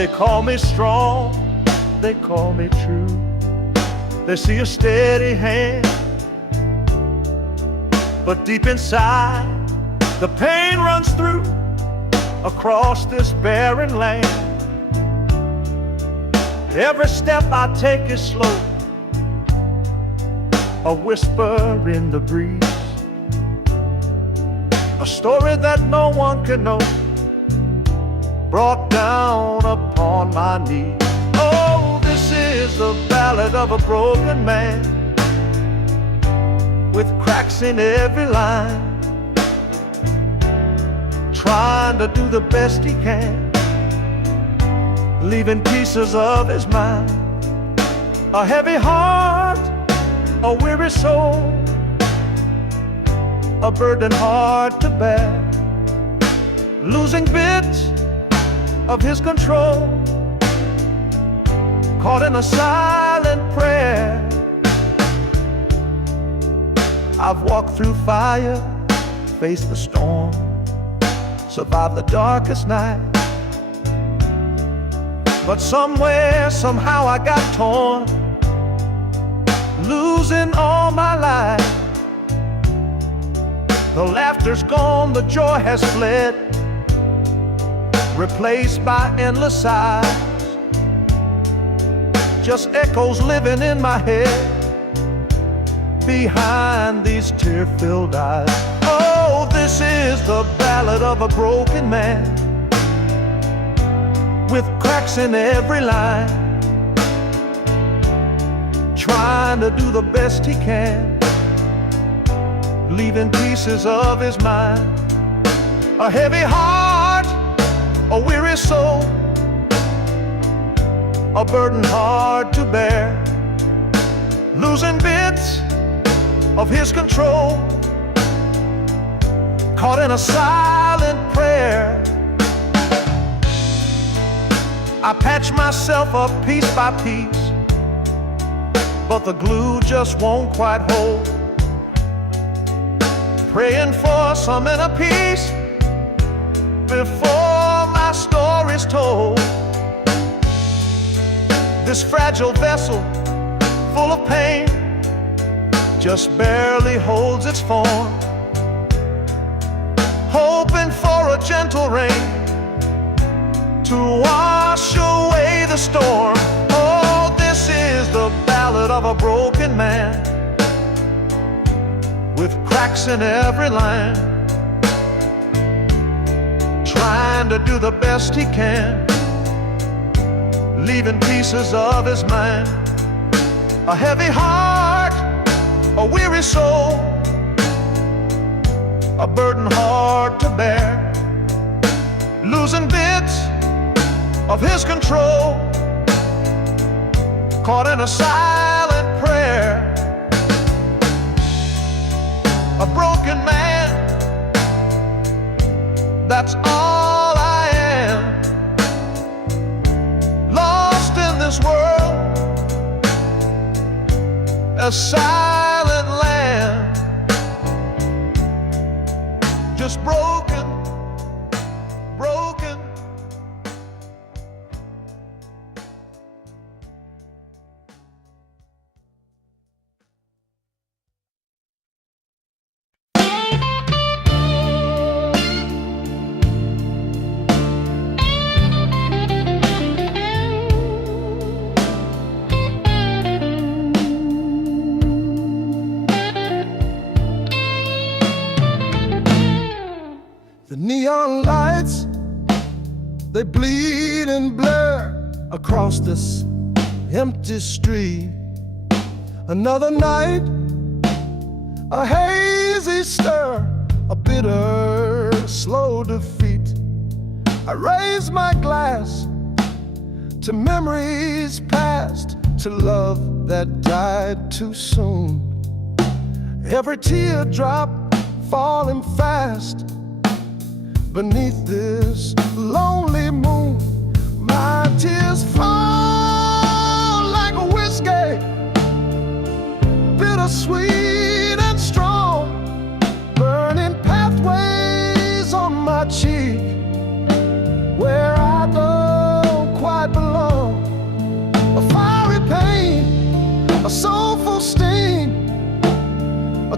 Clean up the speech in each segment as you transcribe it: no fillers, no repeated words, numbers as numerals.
They call me strong, they call me true. They see a steady hand, but deep inside the pain runs through across this barren land. Every step I take is slow, a whisper in the breeze, a story that no one can know, brought down upon my knees. Oh, this is the ballad of a broken man, with cracks in every line, trying to do the best he can, leaving pieces of his mind. A heavy heart, a weary soul, a burden hard to bear, losing bits of his control, caught in a silent prayer. I've walked through fire, faced the storm, survived the darkest night, but somewhere, somehow I got torn, losing all my life. The laughter's gone, the joy has fled, replaced by endless sighs, just echoes living in my head behind these tear-filled eyes. Oh, this is the ballad of a broken man, with cracks in every line, trying to do the best he can, leaving pieces of his mind. A heavy heart, a weary soul, a burden hard to bear, losing bits of his control, caught in a silent prayer. I patch myself up piece by piece, but the glue just won't quite hold, praying for some inner peace before my story's told. This fragile vessel, full of pain, just barely holds its form, hoping for a gentle rain to wash away the storm. Oh, this is the ballad of a broken man, with cracks in every line, trying to do the best he can, leaving pieces of his mind. A heavy heart, a weary soul, a burden hard to bear, losing bits of his control, caught in a silent prayer. A broken man, that's all I am, lost in this world, a silent land, just broken, broken. The neon lights, they bleed and blur across this empty street. Another night, a hazy stir, a bitter, slow defeat. I raise my glass to memories past, to love that died too soon. Every teardrop falling fast beneath this lonely moon. My tears fall like a whiskey, bittersweet and strong, burning pathways on my cheek, where I don't quite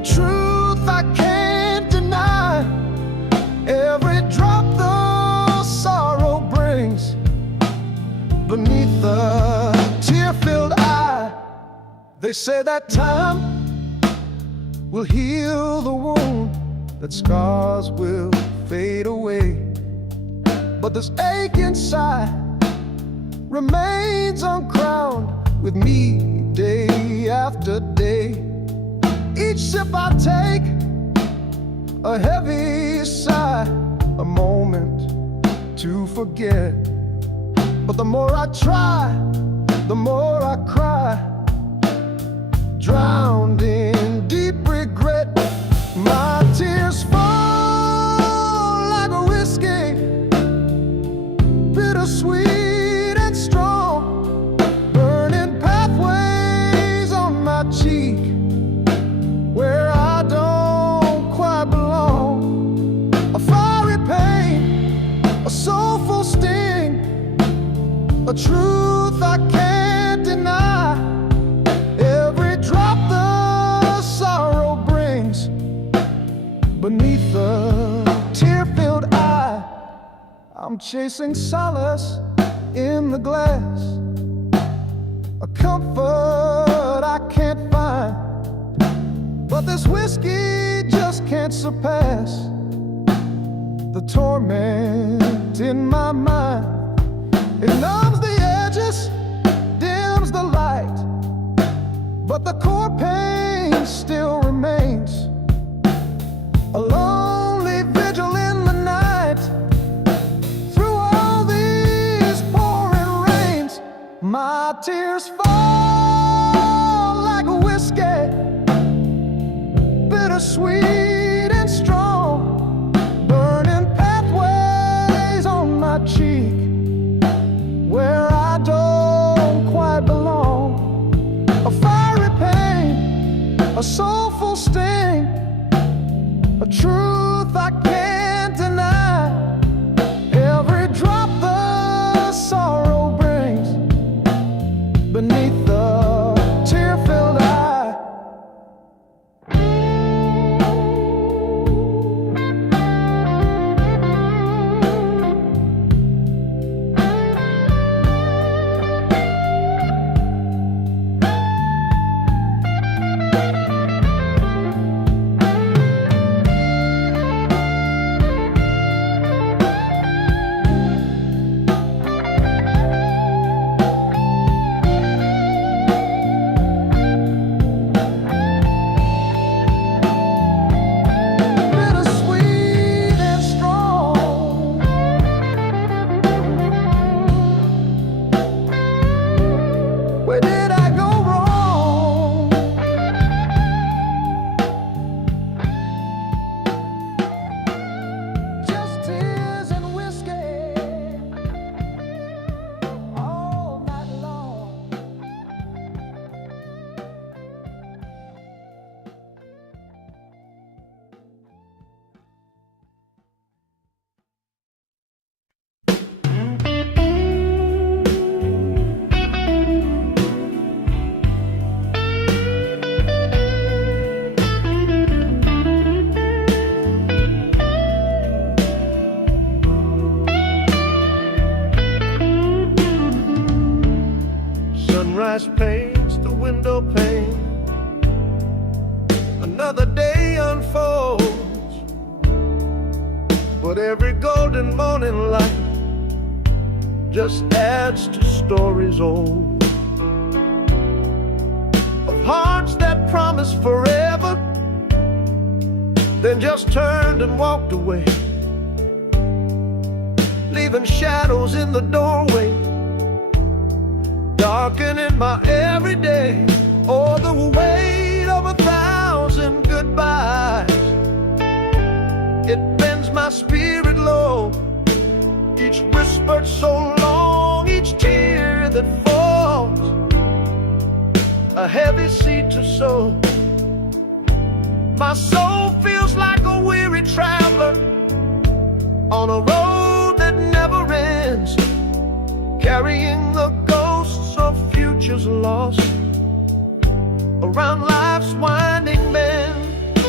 truth I can't deny. Every drop the sorrow brings beneath the tear-filled eye. They say that time will heal the wound, that scars will fade away, but this ache inside remains uncrowned with me day after day. Each sip I take, a heavy sigh, a moment to forget. But the more I try, the more I cry, drowned in deep regret. My tears fall like a whiskey, bittersweet and strong, burning pathways on my cheek where I don't quite belong. A fiery pain, a soulful sting, a truth I can't deny. Every drop the sorrow brings beneath the tear-filled eye. I'm chasing solace in the glass, a comfort I can't find, but this whiskey just can't surpass the torment in my mind. It numbs the edges, dims the light, but the core pain still remains. A lonely vigil in the night, through all these pouring rains. My tears fall like a whiskey, bittersweet and strong, burning pathways on my cheek where I don't quite belong. A fiery pain, a soulful sting, a truth I can't deny. Every drop the sorrow brings beneath the tear-filled eye. Where did I go wrong? Just tears and whiskey all night long. Sunrise paints the window pane, another day unfolds, but every golden morning light just adds to stories old, of hearts that promised forever, then just turned and walked away, leaving shadows in the doorway, darkening my everyday. Oh, the weight of 1,000 goodbyes, it bends my spirit low. Each whispered so long, each tear that falls, a heavy seed to sow. My soul feels like a weary traveler on a road that never ends, carrying the ghosts of futures lost around life's winding bend.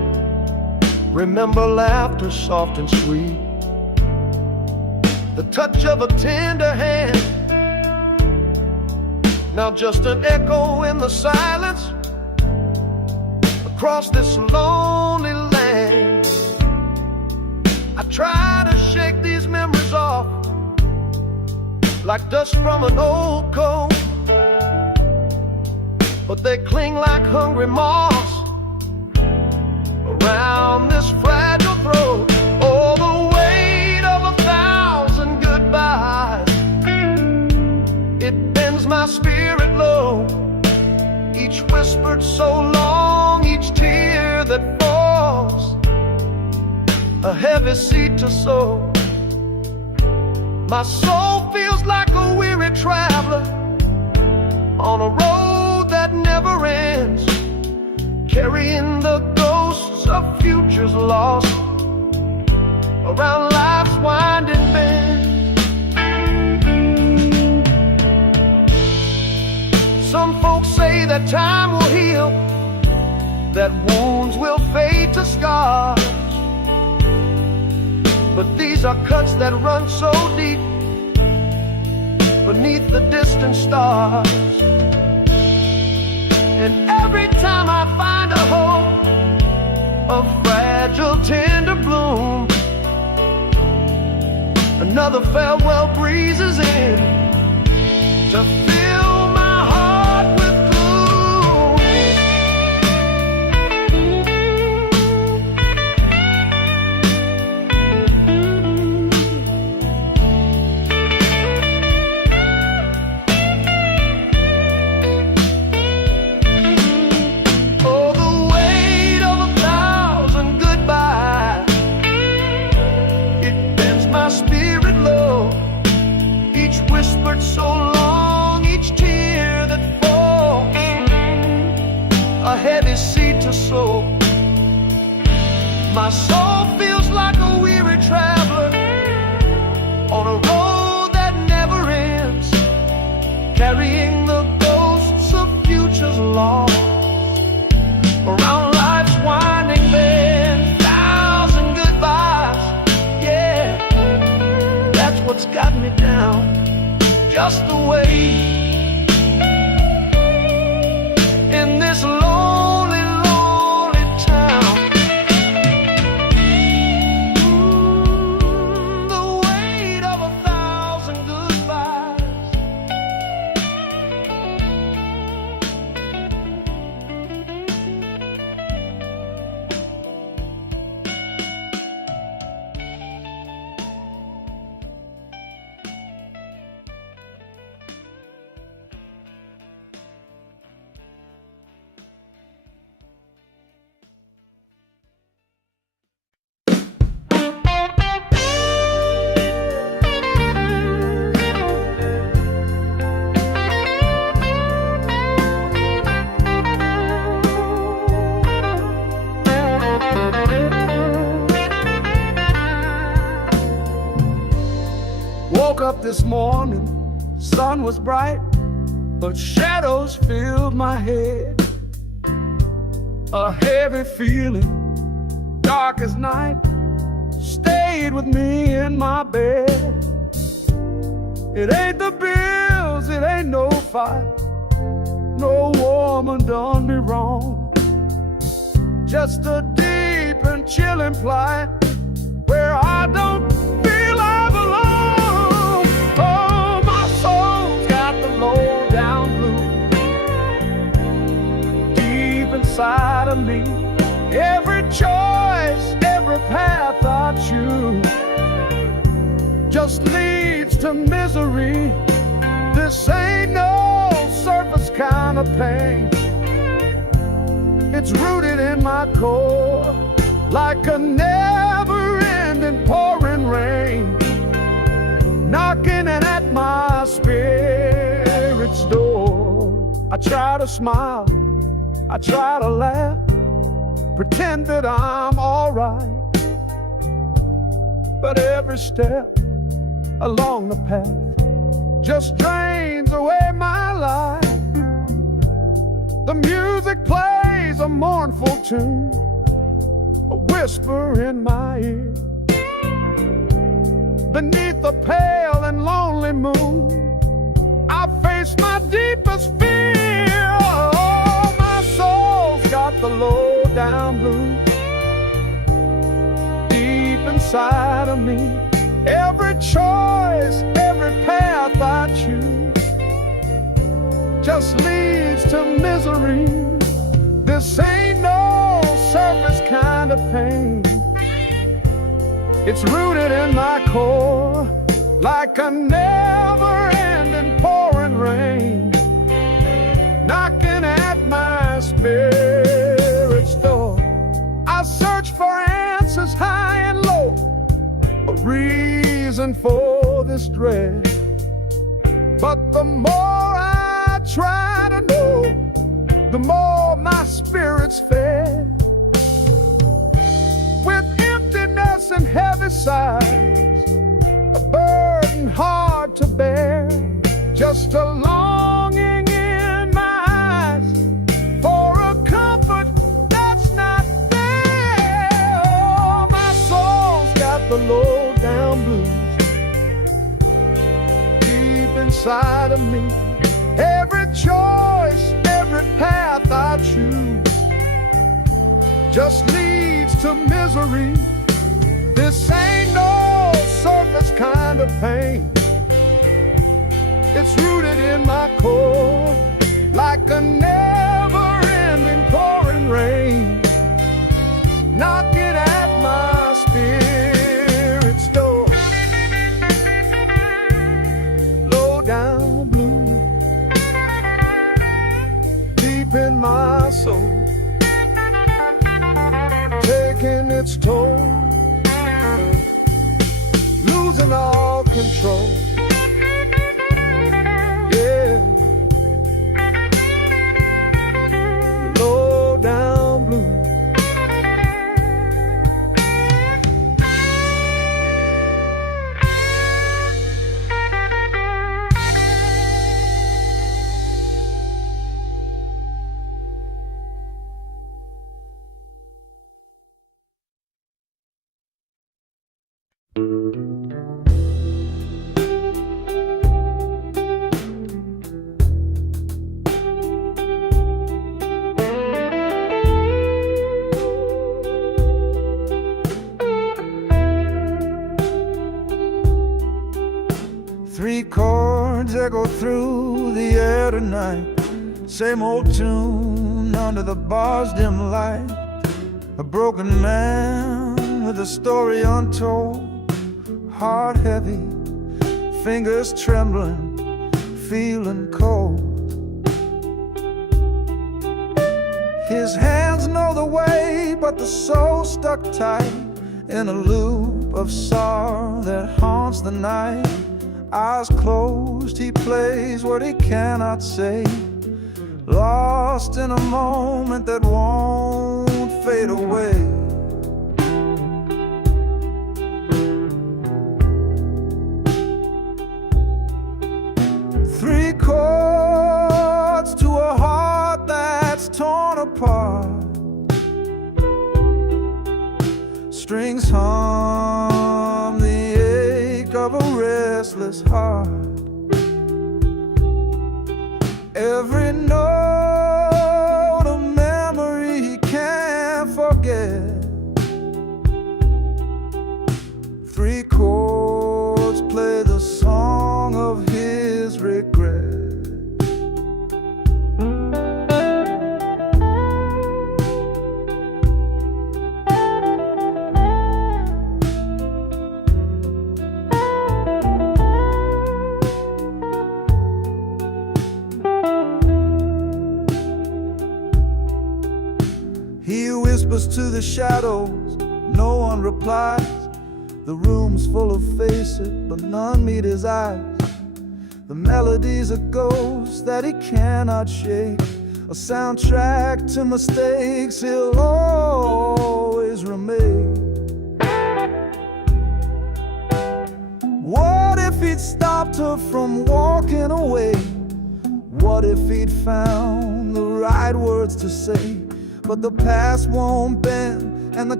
Remember laughter soft and sweet, the touch of a tender hand. Now just an echo in the silence across this lonely land. I try to shake these memories off like dust from an old coat, but they cling like hungry moths around this fragile throat. Oh, the weight of 1,000 goodbyes, it bends my spirit low. Each whispered so long, each tear that falls, a heavy seed to sow. My soul feels like a weary traveler on a road that never ends, carrying the ghosts of futures lost around life's winding bend. Some folks say that time will heal, that wounds will fade to scars, but these are cuts that run so deep beneath the distant stars. And every time I find a hope, a fragile tender bloom, another farewell breezes in to fill my heart with so long, each tear that falls, a heavy seed to sow. My soul feels like a weary traveler on a road that never ends, carrying the ghosts of futures lost around life's winding bend. 1,000 goodbyes, yeah, that's what's got me down. Just the way in this lonely, lonely town. The weight of 1,000 goodbyes. Woke up this morning, sun was bright, but shadows filled my head. A heavy feeling, dark as night, stayed with me in my bed. It ain't the bills, it ain't no fight, no woman done me wrong. Just a deep and chilling plight where I don't feel I belong. Oh, my soul's got the low down blues deep inside of me. Every choice, every path I choose just leads to misery. This ain't no surface kind of pain. It's rooted in my core like a never-ending pouring rain, knocking at my spirit's door. I try to smile, I try to laugh, pretend that I'm alright, but every step along the path just drains away my life. The music plays a mournful tune, a whisper in my ear. Beneath a pale and lonely moon, I face my deepest fear. Oh, my soul's got the low down blues deep inside of me. Every choice, every path I choose just leads to misery. This ain't no surface kind of pain. It's rooted in my core, like a never-ending pouring rain, knocking at my spirit's door. I search for answers high and low, a reason for this dread. But the more I try to know, the more my spirit's fed. With emptiness and heavy sighs, a burden hard to bear, just a longing in my eyes for a comfort that's not there. Oh, my soul's got the low down blues deep inside of me. Every choice, every path I choose just leads to misery. This ain't no surface kind of pain. It's rooted in my core, like a never-ending pouring rain, knocking at my spirit's door. Low down blue, deep in my soul, taking its toll, losing all control. Yeah, low down blue. Three chords echo through the air tonight, same old tune under the bar's dim light. A broken man with a story untold, heart heavy, fingers trembling, feeling cold. His hands know the way, but the soul stuck tight in a loop of sorrow that haunts the night. Eyes closed, he plays what he cannot say, lost in a moment that won't fade away. Three chords to a heart that's torn apart, strings hum the ache of a restless heart. Every note a memory he can't forget. Three chords play the song of his regret. He whispers to the shadows, no one replies. The room's full of faces, but none meet his eyes. The melody's a ghost that he cannot shake, a soundtrack to mistakes he'll always remake. What if he'd stopped her from walking away? What if he'd found the right words to say? But the past won't bend and the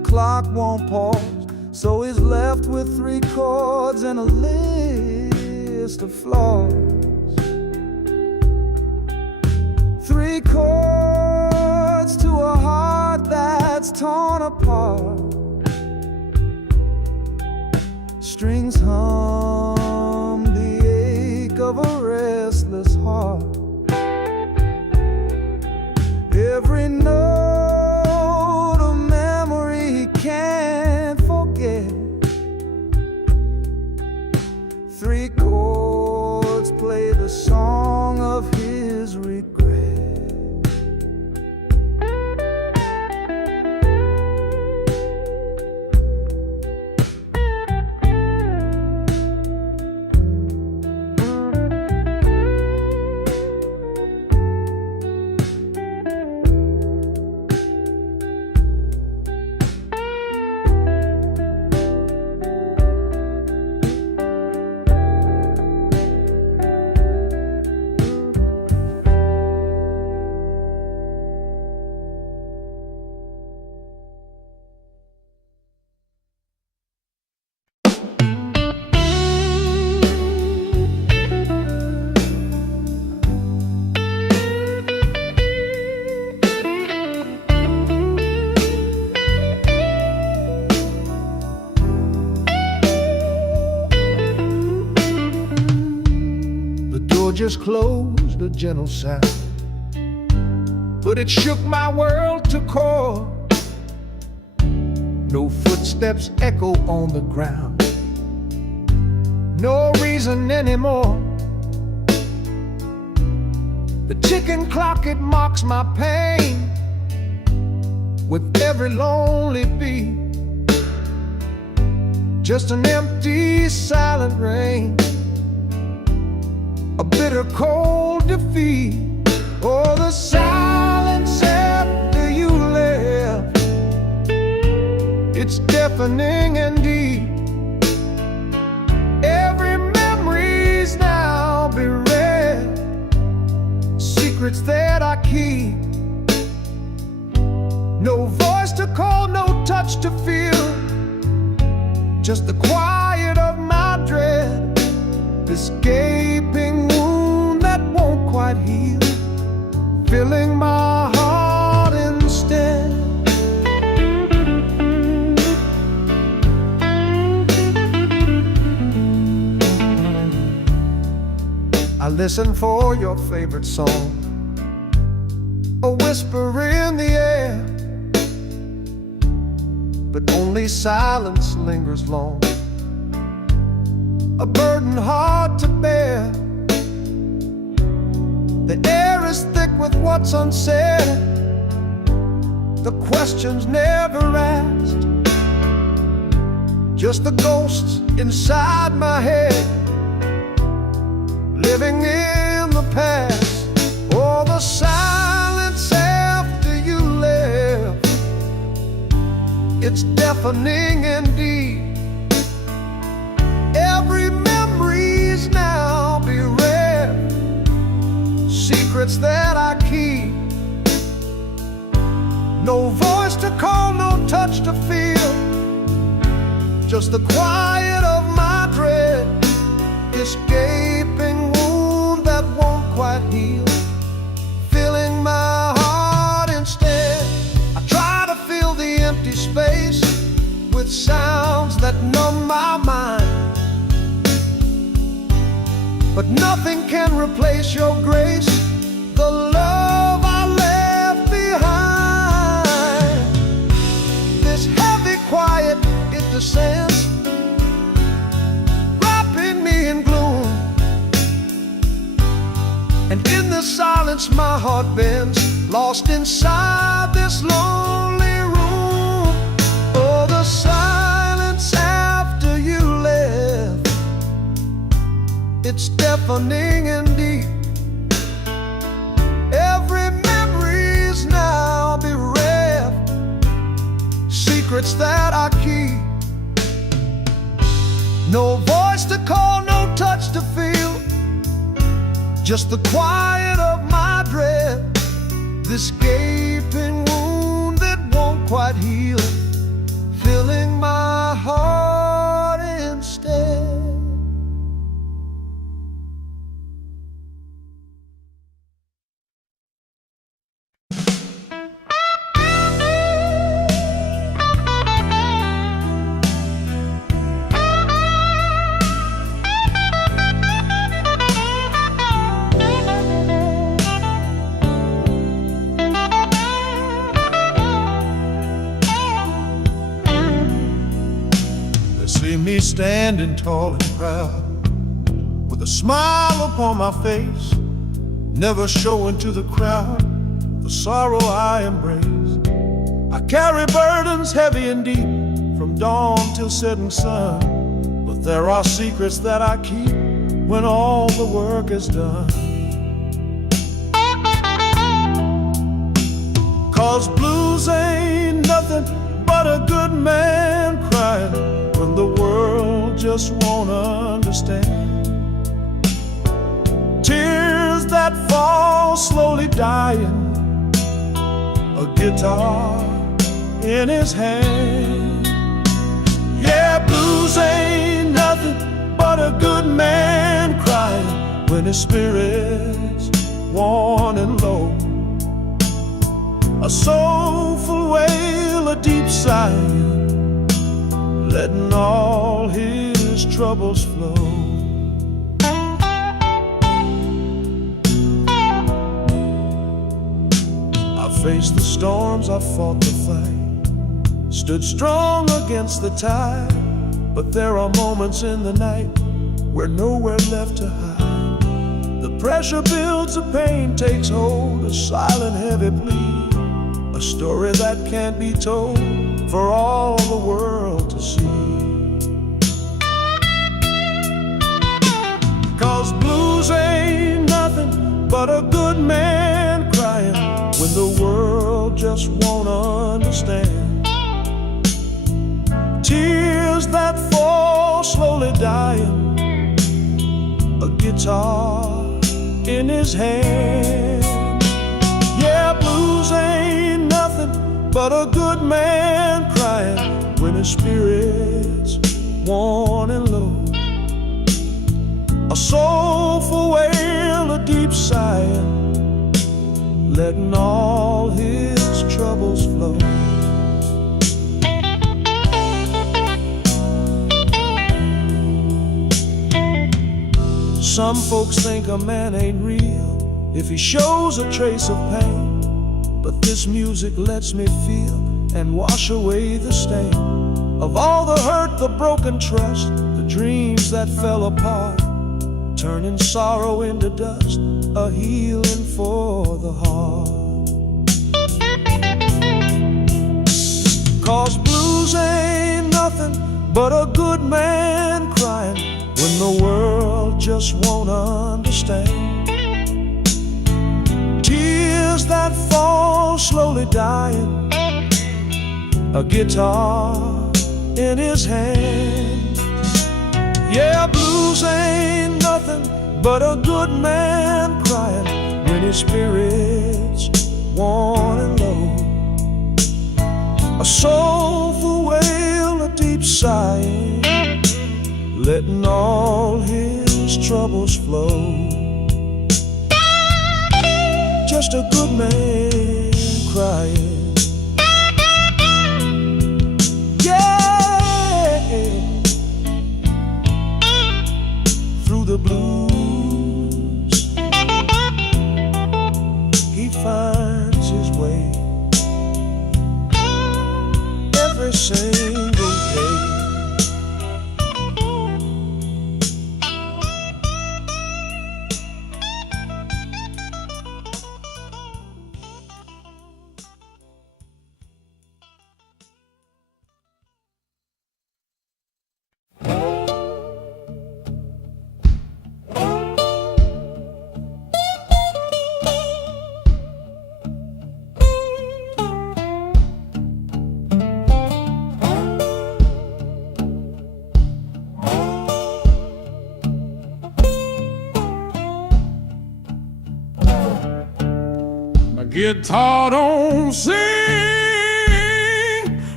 clock won't pause, so he's left with 3 chords and a list of flaws. 3 chords to a heart that's torn apart. Strings hum the ache of a restless heart. Every note a memory he can't forget. 3 chords play the song of his regret. Just closed, a gentle sound, but it shook my world to core. No footsteps echo on the ground, no reason anymore. The ticking clock, it mocks my pain with every lonely beat. Just an empty, silent rain, a bitter cold defeat. Oh, the silence after you left, it's deafening and deep. Every memory's now bereft, secrets that I keep. No voice to call, no touch to feel, just the quiet of my dread. This gaping wound that won't quite heal, filling my heart instead. I listen for your favorite song, a whisper in the air, but only silence lingers long, a burden hard to bear. The air is thick with what's unsaid, the questions never asked, just the ghosts inside my head, living in the past. Oh, the silence after you left, it's deafening indeed. Every memory's now bereft, secrets that I keep. No voice to call, no touch to feel, just the quiet of my dread. This gaping wound that won't quite heal, filling my heart instead. I try to fill the empty space with sounds that numb my mind, but nothing can replace your grace, the love I left behind. This heavy quiet, it descends, wrapping me in gloom, and in the silence my heart bends, lost inside this lonely room. Oh, the silence after you left, it's deafening and deep. Every memory's now bereft, secrets that I keep. No voice to call, no touch to feel, just the quiet of my dread. This gaping wound that won't quite heal, filling my heart instead. See me standing tall and proud, with a smile upon my face, never showing to the crowd the sorrow I embrace. I carry burdens heavy and deep, from dawn till setting sun, but there are secrets that I keep when all the work is done. 'Cause blues ain't nothing but a good man crying when the world just won't understand. Tears that fall slowly dying, a guitar in his hand. Yeah, blues ain't nothing but a good man crying when his spirit's worn and low. A soulful wail, a deep sigh, letting all his troubles flow. I faced the storms, I fought the fight, stood strong against the tide, but there are moments in the night where nowhere left to hide. The pressure builds, the pain takes hold, a silent heavy plea, a story that can't be told for all the world to see. 'Cause blues ain't nothing but a good man crying when the world just won't understand. Tears that fall slowly dying, a guitar in his hand. Yeah, blues ain't nothing but a good man crying when his spirit's worn and low. A soulful wail, a deep sigh, letting all his troubles flow. Some folks think a man ain't real if he shows a trace of pain, but this music lets me feel and wash away the stain of all the hurt, the broken trust, the dreams that fell apart, turning sorrow into dust, a healing for the heart. 'Cause blues ain't nothing but a good man crying when the world just won't understand. Tears that fall slowly dying, a guitar in his hand. Yeah, blues ain't nothing but a good man crying when his spirit's worn and low. A soulful wail, a deep sigh, letting all his troubles flow. Just a good man crying. Yeah, through the blues he finds his way every single day. Guitar don't sing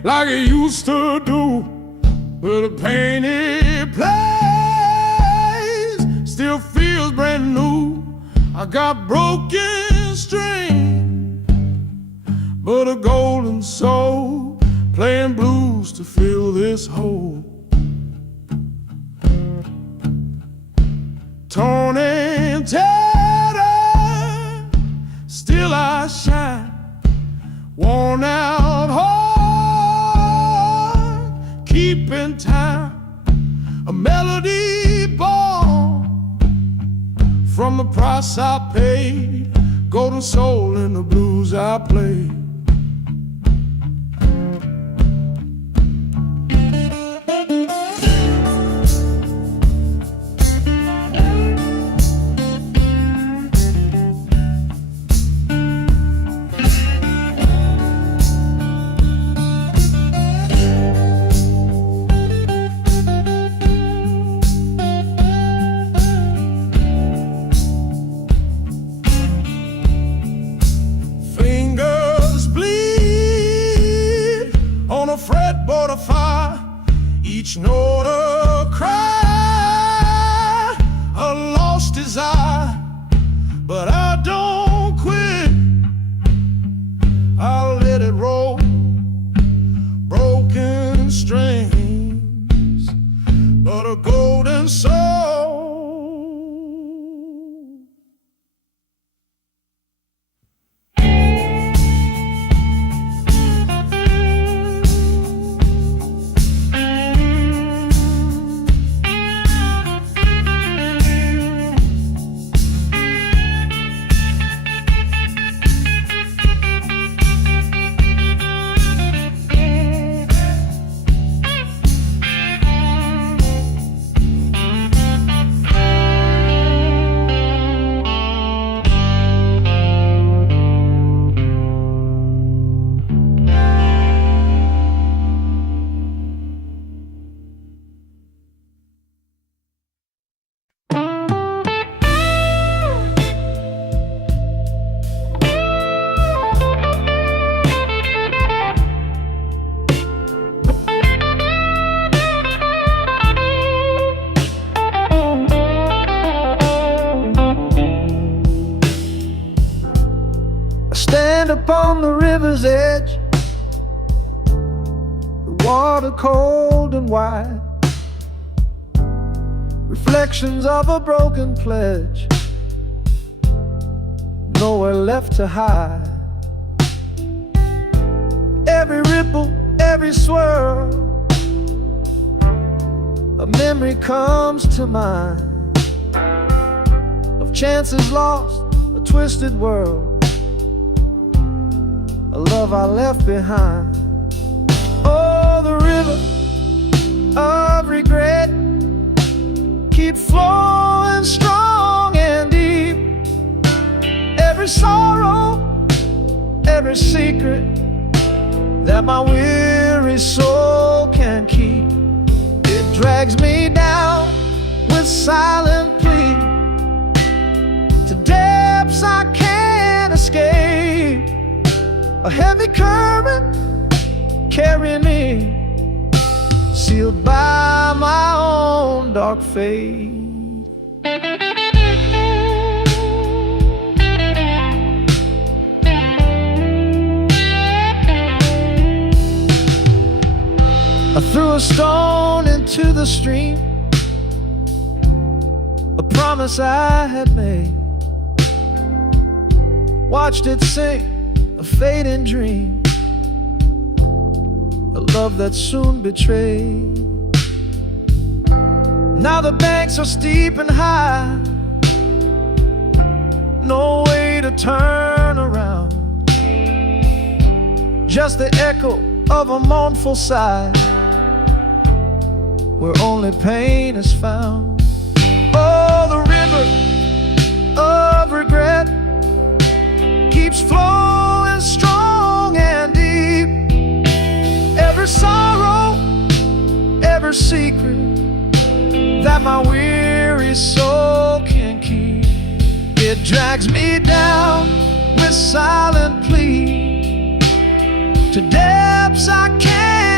like it used to do. But a painted place still feels brand new. I got broken string, but a golden soul playing blues to fill this hole. Torn and tattered, still I shine. Worn out heart, keeping time. A melody born from the price I paid. Golden soul in the blues I play. Fretboard of fire, each note a cry, a lost desire. But I don't quit, I'll let it roll. Broken strings, but a golden soul. Stand upon the river's edge, the water cold and wide, reflections of a broken pledge, nowhere left to hide. Every ripple, every swirl, a memory comes to mind of chances lost, a twisted world, a love I left behind. Oh, the river of regret keep flowing strong and deep. Every sorrow, every secret that my weary soul can keep, it drags me down with silent plea to depths I can't escape. A heavy current carrying me, sealed by my own dark fate. I threw a stone into the stream, a promise I had made, watched it sink, a fading dream, a love that soon betrayed. Now the banks are steep and high, no way to turn around, just the echo of a mournful sigh, where only pain is found. Oh, the river of regret keeps flowing strong and deep. Every sorrow, every secret that my weary soul can keep, it drags me down with silent plea to depths I can't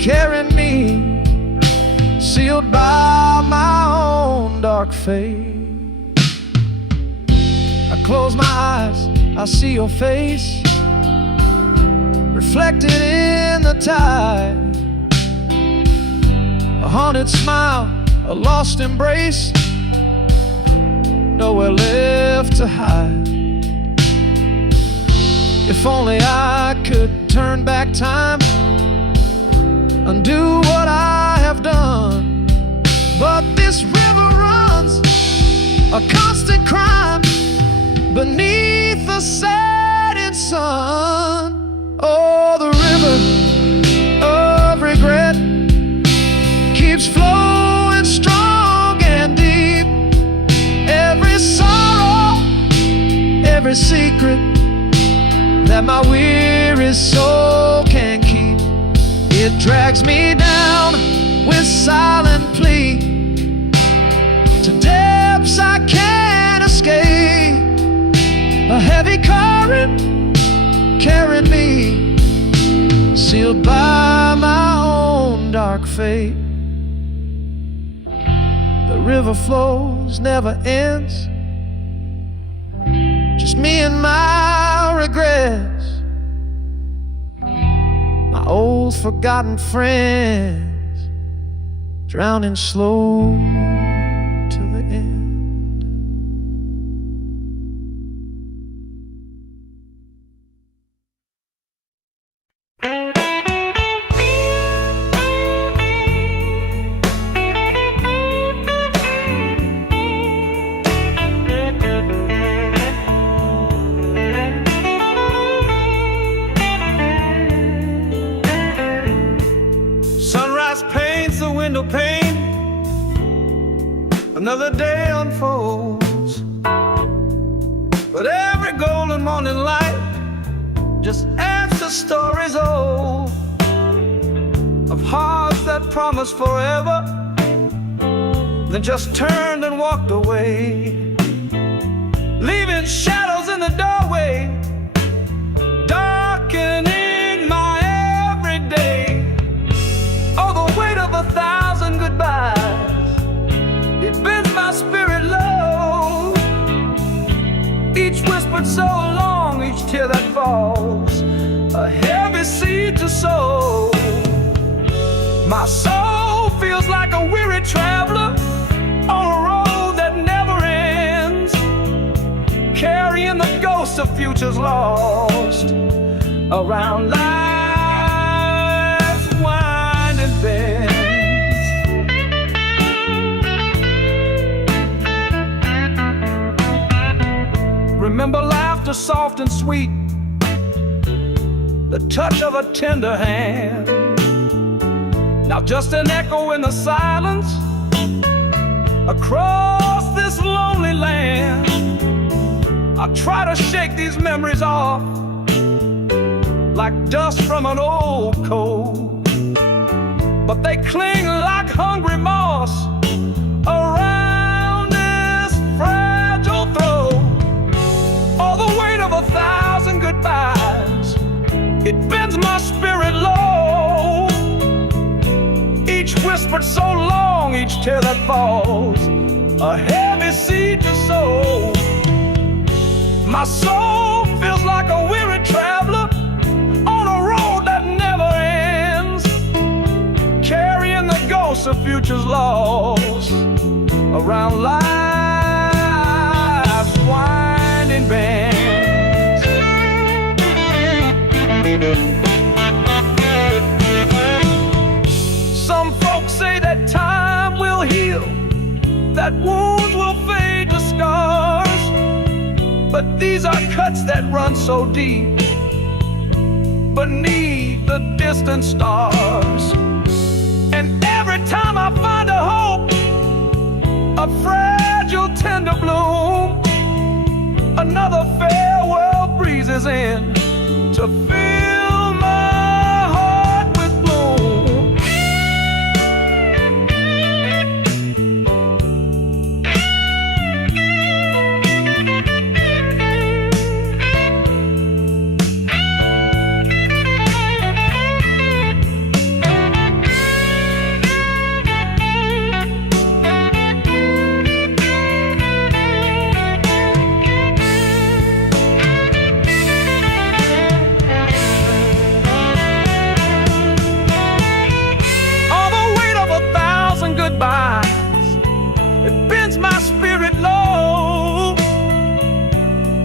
carrying me, sealed by my own dark fate. I close my eyes, I see your face, reflected in the tide. A haunted smile, a lost embrace, nowhere left to hide. If only I could turn back time, undo what I have done. But this river runs a constant crime beneath the setting sun. Oh, the river of regret keeps flowing strong and deep. Every sorrow, every secret that my weary soul can keep, it drags me down with silent plea to depths I can't escape. A heavy current carrying me, sealed by my own dark fate. The river flows, never ends, just me and my regrets, my old forgotten friends, drowning slow to the end. Window pane, another day unfolds, but every golden morning light just adds to stories old of hearts that promised forever, then just turned and walked away, leaving shadows in the doorway, darkening my everyday. Oh, the weight of 1,000 goodbyes, it bends my spirit low. Each whispered so long, each tear that falls, a heavy seed to sow. My soul feels like a weary traveler on a road that never ends, carrying the ghosts of futures lost around life's winding bends. Remember laughter soft and sweet, the touch of a tender hand. Now just an echo in the silence across this lonely land. I try to shake these memories off like dust from an old coat, but they cling like hungry moss around this fragile throat. All the weight of 1,000 goodbyes, it bends my spirit low. Each whispered so long, each tear that falls, a heavy seed to sow. My soul feels like a weary traveler on a road that never ends, carrying the ghosts of futures lost around life's winding bends. Some folks say that time will heal, that wounds will fade to scars, but these are cuts that run so deep beneath the distant stars. And every time I find a hope, a fragile tender bloom, another farewell breezes in to fill my heart with gloom.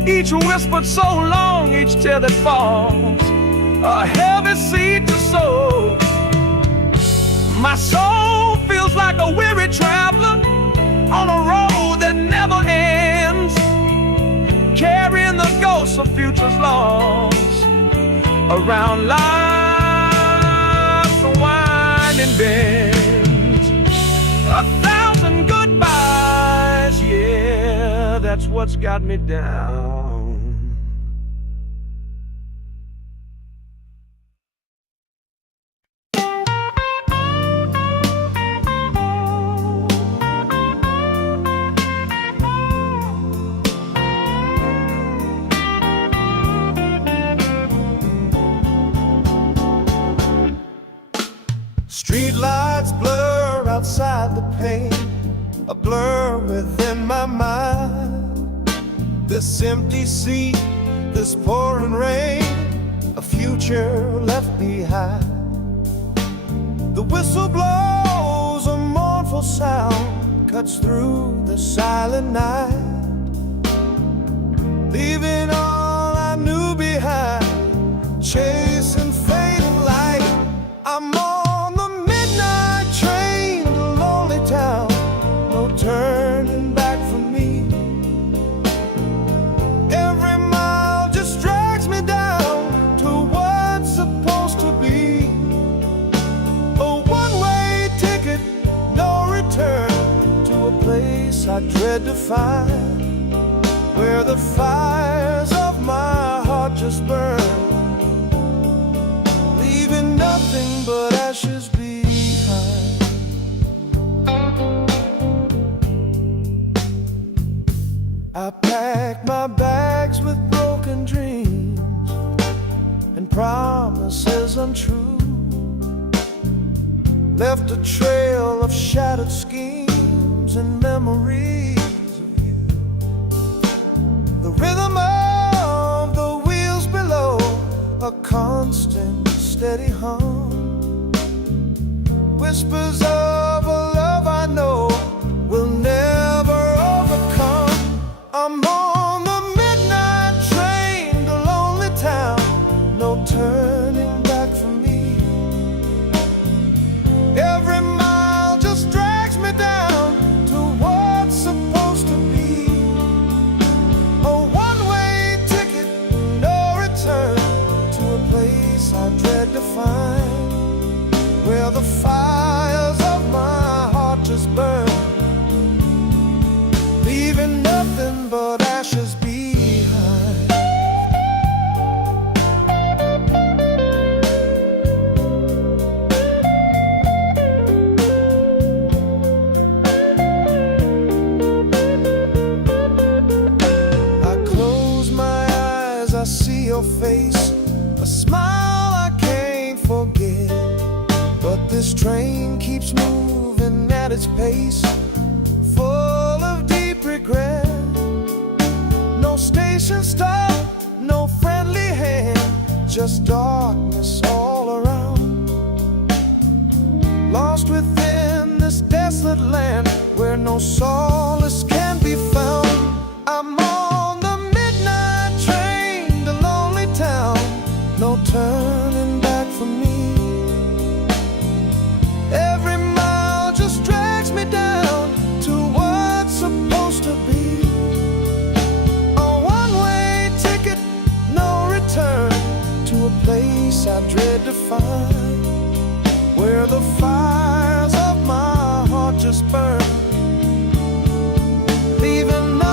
Each whispered so long, each tear that falls, a heavy seed to sow. My soul feels like a weary traveler on a road that never ends, carrying the ghosts of futures lost around life's winding bends. 1,000 goodbyes, yeah, that's what's got me down. Street lights blur outside the pane, a blur within my mind. This empty sea, this pouring rain, a future left behind. The whistle blows, a mournful sound cuts through the silent night, leaving all I knew behind, chasing fading light. I'm on the midnight train to lonely town, no turning back for me. Every mile just drags me down to what's supposed to be. A one-way ticket, no return, to a place I dread to find, where the fires of my heart just burn, leaving nothing but ashes behind. I packed my bags with broken dreams and promises untrue, left a trail of shattered schemes and memories of you. The rhythm of the wheels below, a constant steady hum, whispers of a love I know will never overcome. I'm on the midnight train to lonely town, no turning back for me. Every mile just drags me down to what's supposed to be. A one-way ticket, no return, to a place I dread to find, where the fires of my heart just burn, leaving nothing but ashes behind. I close my eyes, I see your face, a smile I can't forget. But this train keeps moving at its pace, full of deep regret. No station stop, no friendly hand, just darkness all around. Lost within this desolate land, where no solace can be found. I'm on the midnight train to lonely town, no turning back for me. Every mile just drags me down to what's supposed to be. A one-way ticket, no return, to a place I dread to find, where the fires of my heart just burn, leaving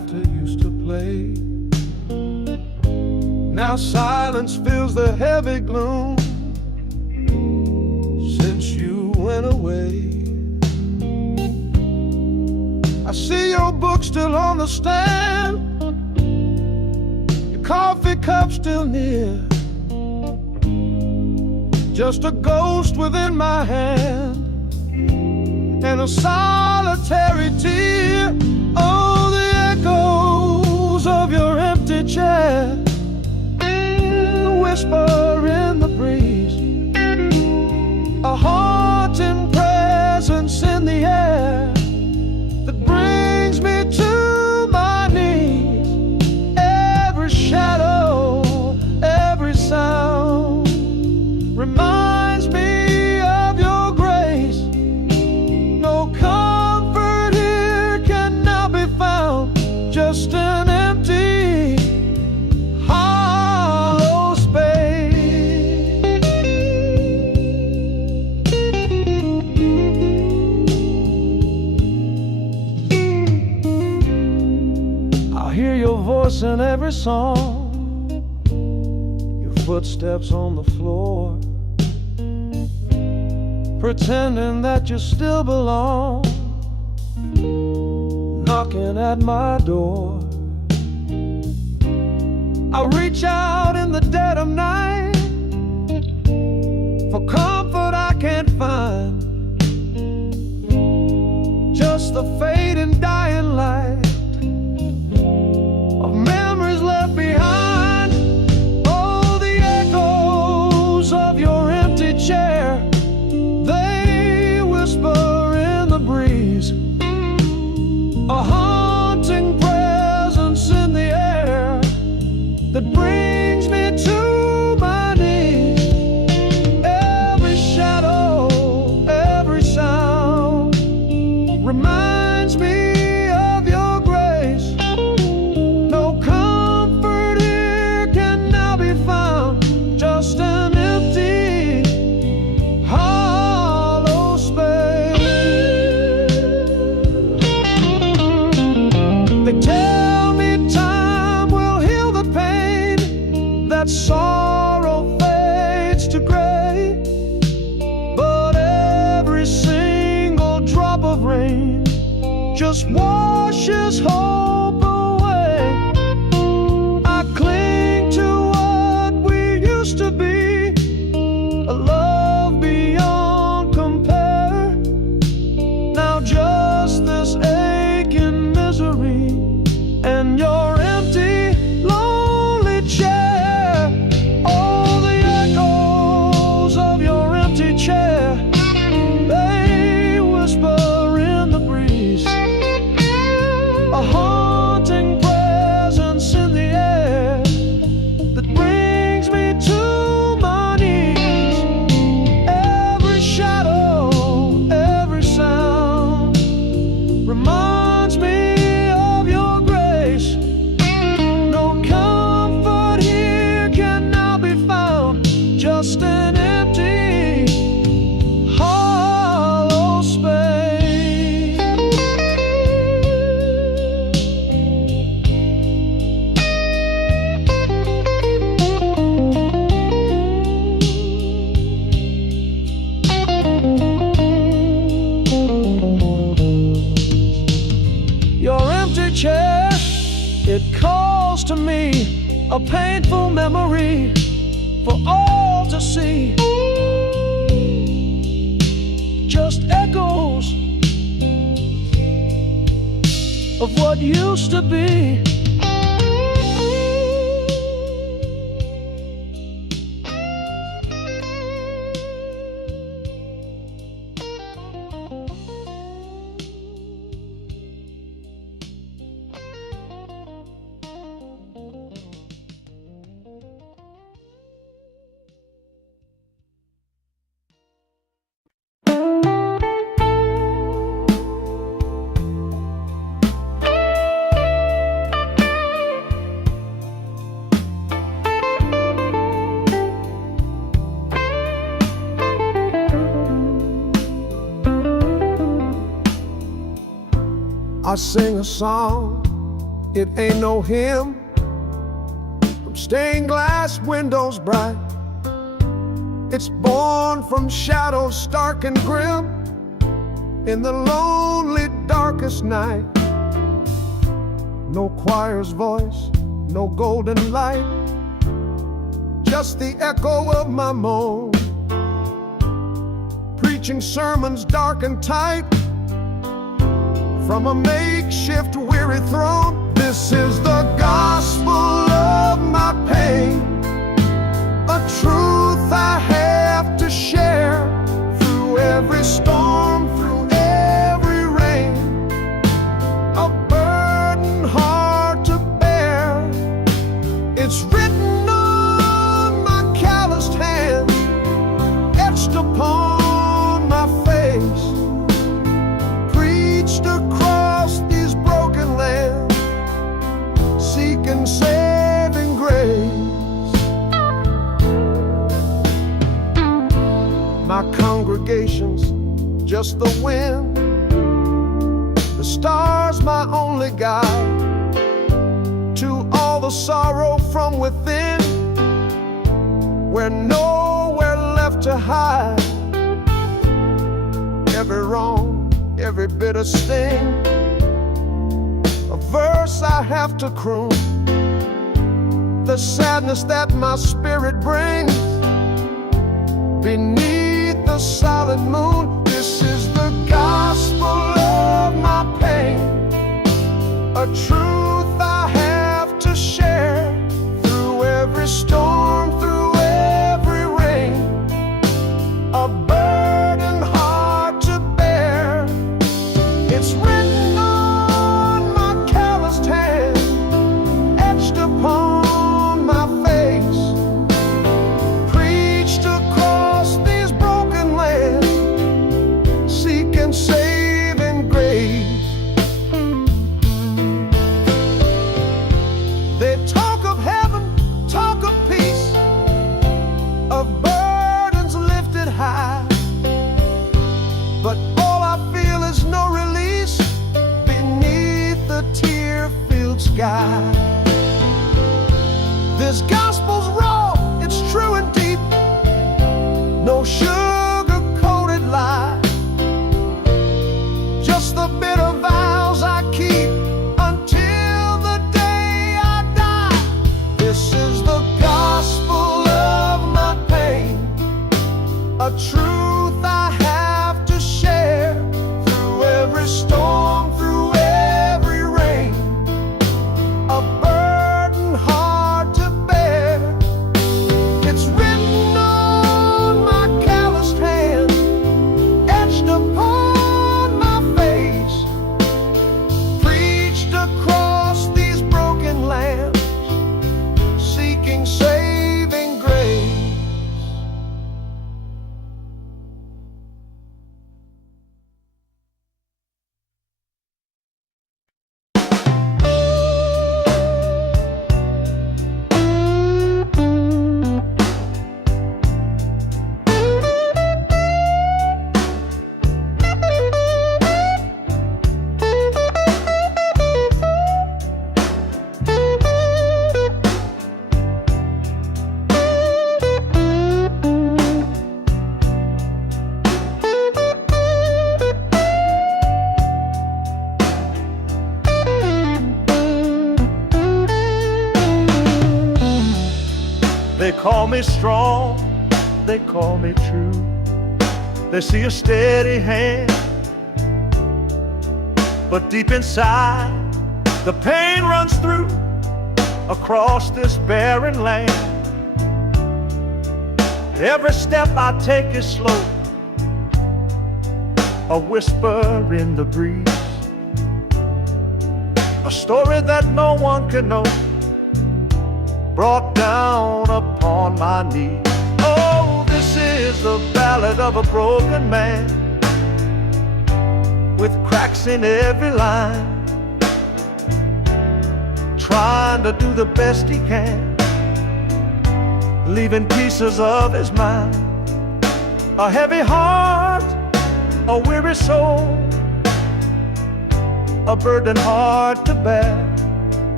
laughter used to play. Now silence fills the heavy gloom since you went away. I see your book still on the stand, your coffee cup still near, just a ghost within my hand and a solitary tear. Oh, the echoes of your empty chair, the whisper in the breeze, a haunting presence in the air that brings me to my knees. Every shadow, every sound reminds me of your grace. No comfort here can now be found, just an empty, hollow space. I'll hear your voice in every song, your footsteps on the floor, pretending that you still belong, knocking at my door. I reach out in the dead of night for comfort I can't find, just the fading dying light of memories left behind. Oh, the echoes of your empty chair, they whisper in the breeze, a haunting presence in the air that brings me to my knees. Every shadow, every sound reminds me of your grace. No comfort here can now be found, just an empty, hollow space. They tell me time will heal the pain, that sorrow fades to gray, but every single drop of rain just washes hope away. I cling to what we used to be, a love beyond compare. Now just this aching misery and your empty, lonely chair. Oh, the echoes of your empty chair, they whisper in the breeze, a haunting presence in the air that brings me to my knees. Every shadow, every sound reminds me of your grace. No comfort here can now be found, just an empty, hollow space. Your empty chair, it calls to me, a painful memory for all to see. Just echoes of what used to be. I sing a song It ain't no hymn from stained glass windows bright. It's born from shadows stark and grim in the lonely darkest night. No choir's voice, no golden light, just the echo of my moan, preaching sermons dark and tight from a makeshift weary throne. This is the gospel of my pain, a truth I have to share through every storm, through every rain, a burden hard to bear. It's written on my calloused hand, etched upon my face, preached across these broken lands, seeking saving grace. My congregation's just the wind, the stars my only guide to all the sorrow from within, where nowhere left to hide. Every wrong, every bitter sting, a verse I have to croon, the sadness that my spirit brings beneath the solid moon. This is the gospel of my pain, a truth I have to share through every storm, through every rain, a burden hard to bear. It's written on my calloused hand, etched upon my face, preached across these broken lands, seeking saving grace. They talk of heaven, talk of peace, of burdens lifted high, but all I feel is no release beneath the tear-filled sky. This gospel's raw, it's true and deep, no sugar-coated lie, just the bitter vows I keep until the day I die. This is the gospel of my pain, a truth I have to share through every storm, through every rain, a burden hard to bear. It's written on my calloused hand, etched upon my face, preached across these broken lands, seeking saving grace. They call me strong, they call me true. They see a steady hand, but deep inside the pain runs through across this barren land. Every step I take is slow, a whisper in the breeze, a story that no one can know, brought down upon my knees. Oh, this is the ballad of a broken man, with cracks in every line, trying to do the best he can, leaving pieces of his mind. A heavy heart, a weary soul, a burden hard to bear.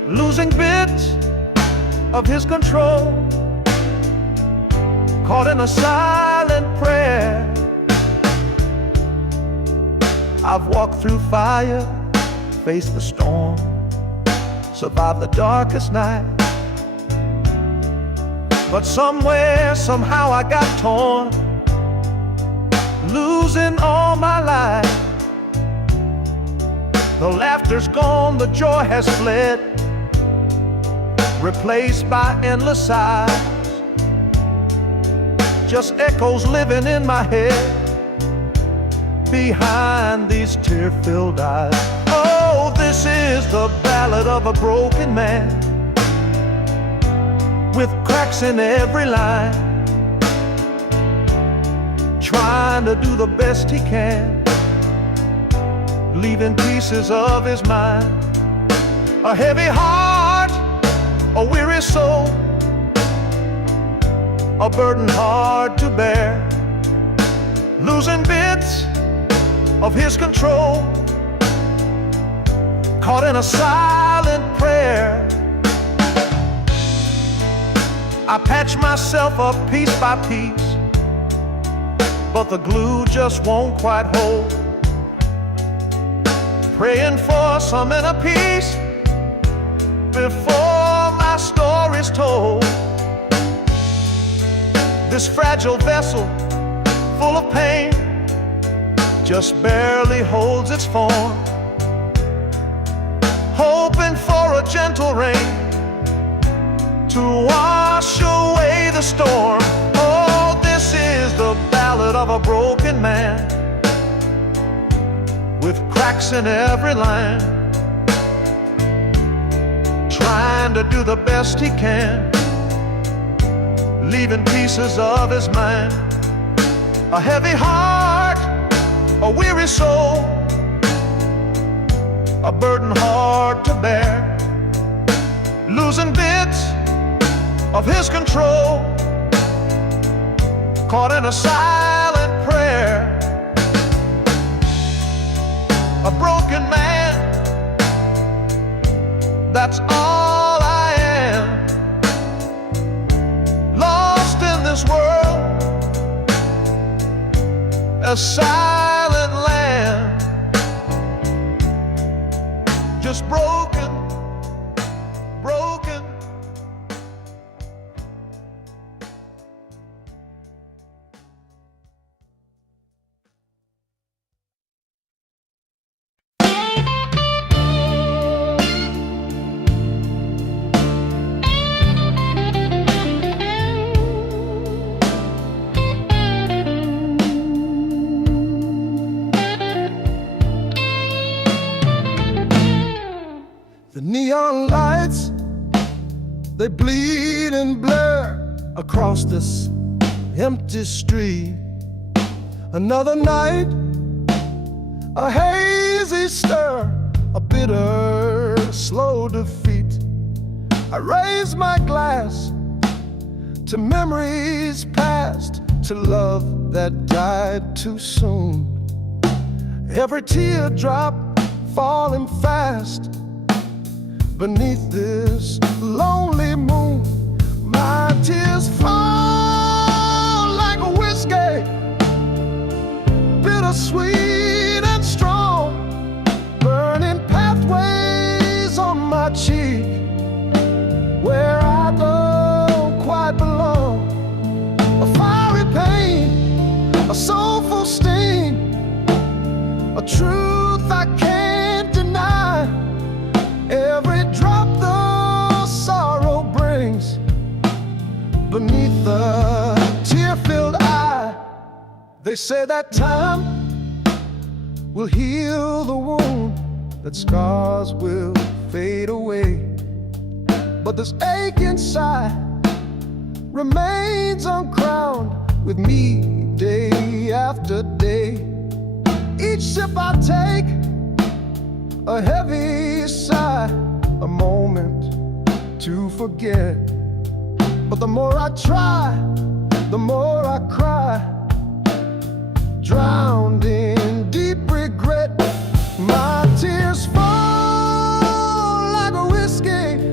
losing bits of his control, caught in a silent prayer. I've walked through fire, faced the storm, survived the darkest night. But somewhere, somehow I got torn, losing all my life. The laughter's gone, the joy has fled, replaced by endless sighs. Just echoes living in my head, behind these tear-filled eyes. Oh, this is the ballad of a broken man, with cracks in every line, trying to do the best he can, leaving pieces of his mind. A heavy heart, a weary soul, a burden hard to bear, losing bits of his control, caught in a silent prayer. I patch myself up piece by piece, but the glue just won't quite hold. Praying for some inner peace before my story's told. This fragile vessel, full of pain, just barely holds its form, hoping for a gentle rain to wash away the storm. Oh, this is the ballad of a broken man, with cracks in every line, trying to do the best he can, leaving pieces of his mind. A heavy heart, a weary soul, a burden hard to bear, losing bits of his control, caught in a silent prayer. A broken man, that's all I am, lost in this world, a silent land, just broken, broken. The neon lights, they bleed and blur across this empty street. Another night, a hazy stir, a bitter, slow defeat. I raise my glass to memories past, to love that died too soon. Every teardrop falling fast beneath this lonely moon. My tears fall like a whiskey, bittersweet and strong, burning pathways on my cheek where I don't quite belong. A fiery pain, a soulful sting, a truth I can't deny. Every drop the sorrow brings beneath the tear-filled eye. They say that time will heal the wound, that scars will fade away, but this ache inside remains uncrowned with me day after day. Each sip I take, a heavy sigh, a moment to forget. But the more I try, the more I cry, drowned in deep regret. My tears fall like a whiskey,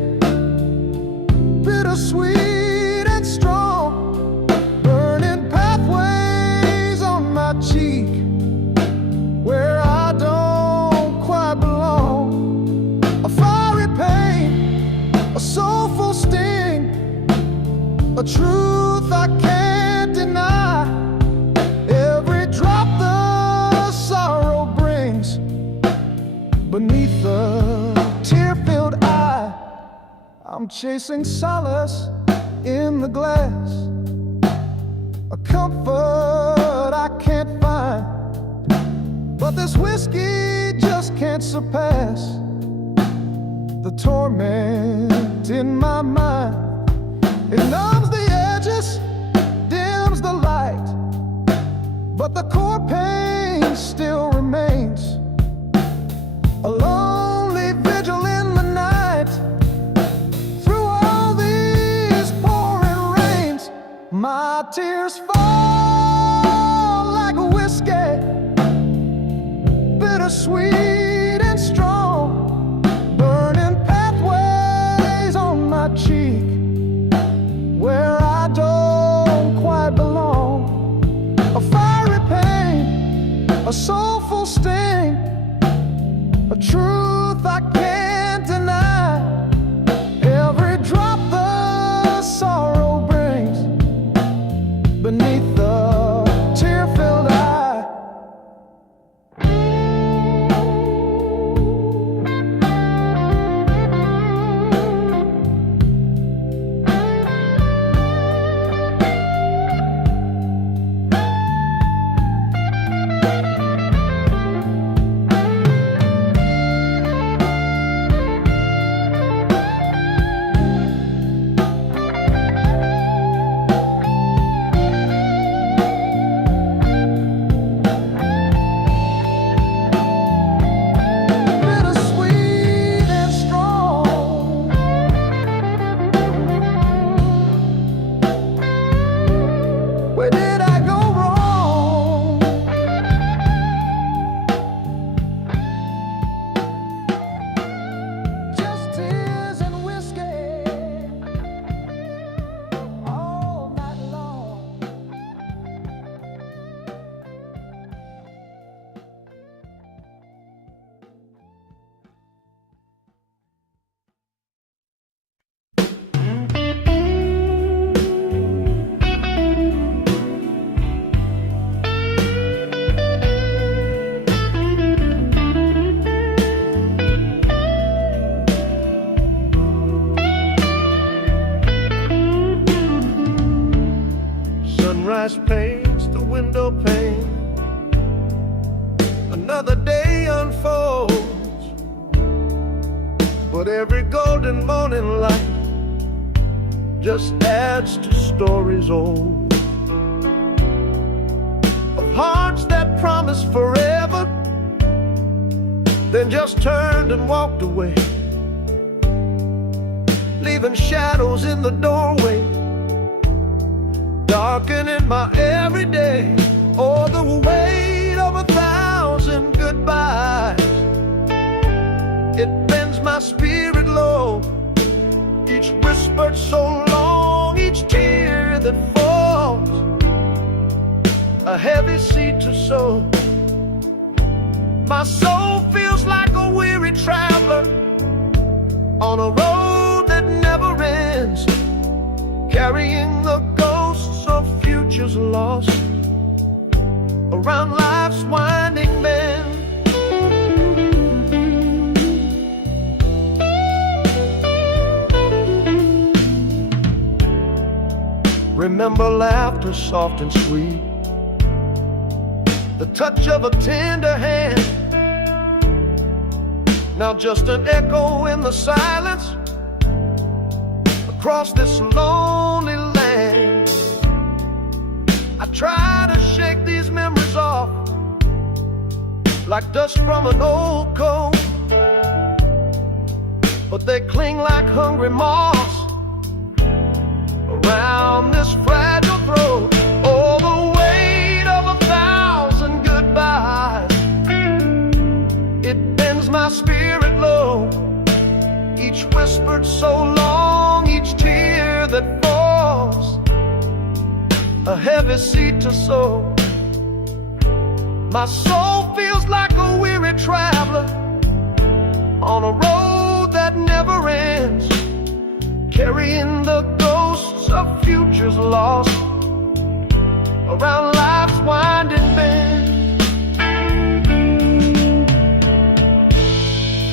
Beneath the tear-filled eye, I'm chasing solace in the glass, a comfort I can't find, but this whiskey just can't surpass the torment in my mind. It numbs the edges, dims the light, but the core pain still remains. A lonely vigil in the night, through all these pouring rains. My tears fall like a whiskey, bittersweet and strong, burning pathways on my cheek where I don't quite belong. A fiery pain, a soulful sting, a truth I can't deny. Every drop the sorrow brings beneath the tear-filled eye. Where did I go wrong? Just tears and whiskey all night long. Sunrise paints the window pane, another day unfolds, but every golden morning light just adds to stories old, of hearts that promised forever, then just turned and walked away, leaving shadows in the doorway, darkening my everyday. Oh, the weight of 1,000 goodbyes, it bends my spirit low. Each whispered so long, each tear that falls, a heavy seed to sow. My soul feels like a weary traveler on a road that never ends, carrying the ghosts of futures lost around life's winding bend. Remember laughter soft and sweet, the touch of a tender hand, now just an echo in the silence across this lonely land. I try to shake these memories off like dust from an old coat, but they cling like hungry moths around this fragile throat. Oh, the weight of 1,000 goodbyes, it bends my spirit low. Each whispered so long, each tear that falls, a heavy seed to sow. My soul feels like a weary traveler on a road that never ends, carrying the ghosts of futures lost around life's winding bend.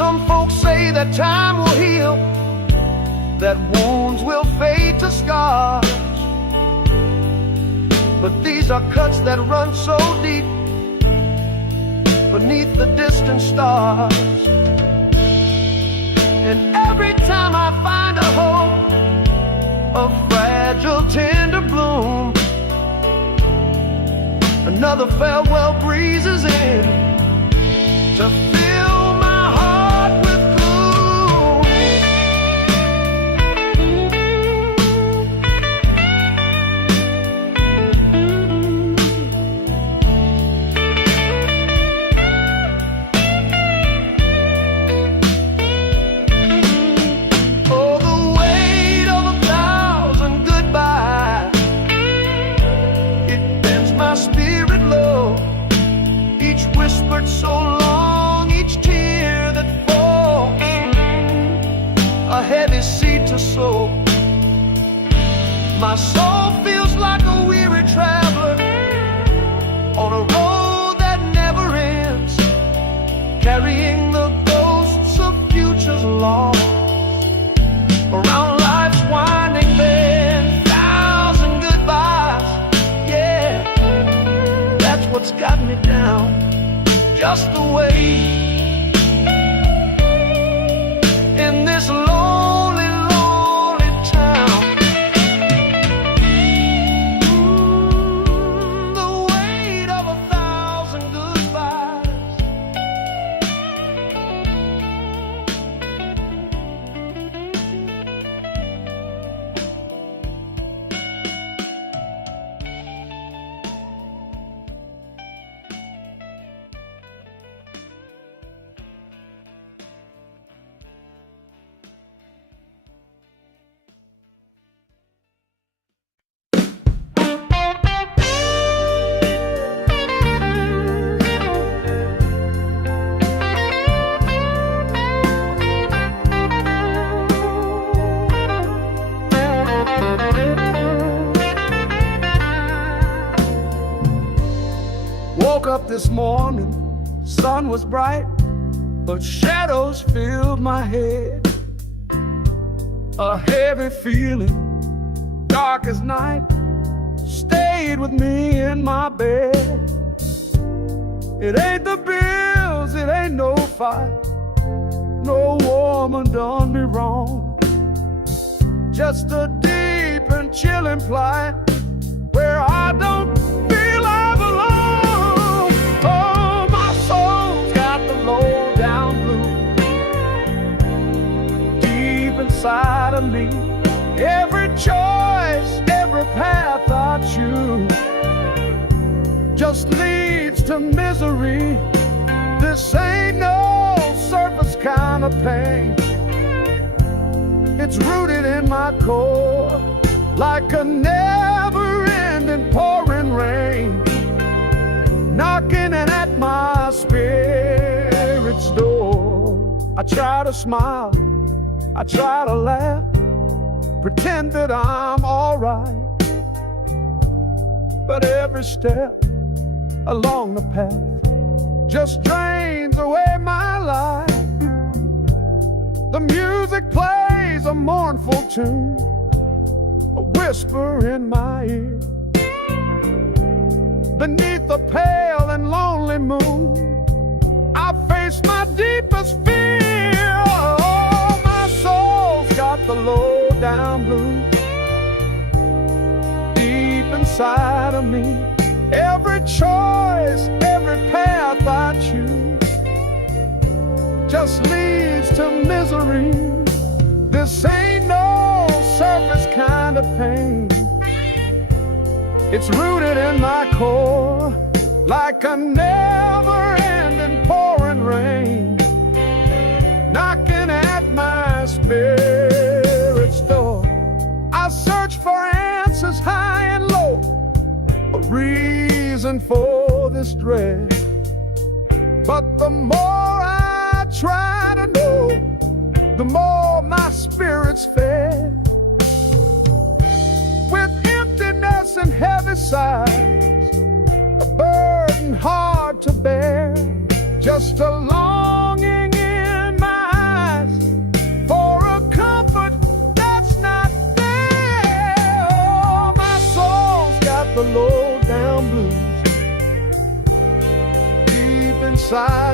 Some folks say that time will heal, that wounds will fade to scars, but these are cuts that run so deep beneath the distant stars. And every time I find a hope, a fragile tender bloom, another farewell breezes in to fill my heart with gloom. Oh, the weight of 1,000 goodbyes, it bends my spirit low. Each whispered so long, each tear that falls, a heavy seed to sow. My soul feels like a weary traveler on a road that never ends, carrying the ghosts of futures lost around life's winding bend. 1,000 goodbyes, yeah, that's what's got me down, just the way in this lonely, lonely town. The weight of 1,000 goodbyes. Woke up this morning, sun was bright, but shadows filled my head. A heavy feeling, dark as night, stayed with me in my bed. It ain't the bills, it ain't no fight, no woman done me wrong. Just a deep and chilling plight where I don't feel I belong. Oh, my soul's got the low down blues deep inside of me. Every choice, every path I choose just leads to misery. This ain't no surface kind of pain. It's rooted in my core like a never-ending pouring rain, knocking at my spirit's door. I try to smile, I try to laugh, pretend that I'm alright, but every step along the path just drains away my life. The music plays a mournful tune, a whisper in my ear. Beneath the pale and lonely moon, I face my deepest fear. Oh, my soul's got the low down blues deep inside of me. Every choice, every path I choose just leads to misery. This ain't no surface kind of pain. It's rooted in my core like a never-ending pouring rain, knocking at my spirit's door. I search for answers high and low, a reason for this dread, but the more I try to know, the more my spirit's fed. With emptiness and heavy sighs, a burden hard to bear, just a longing in my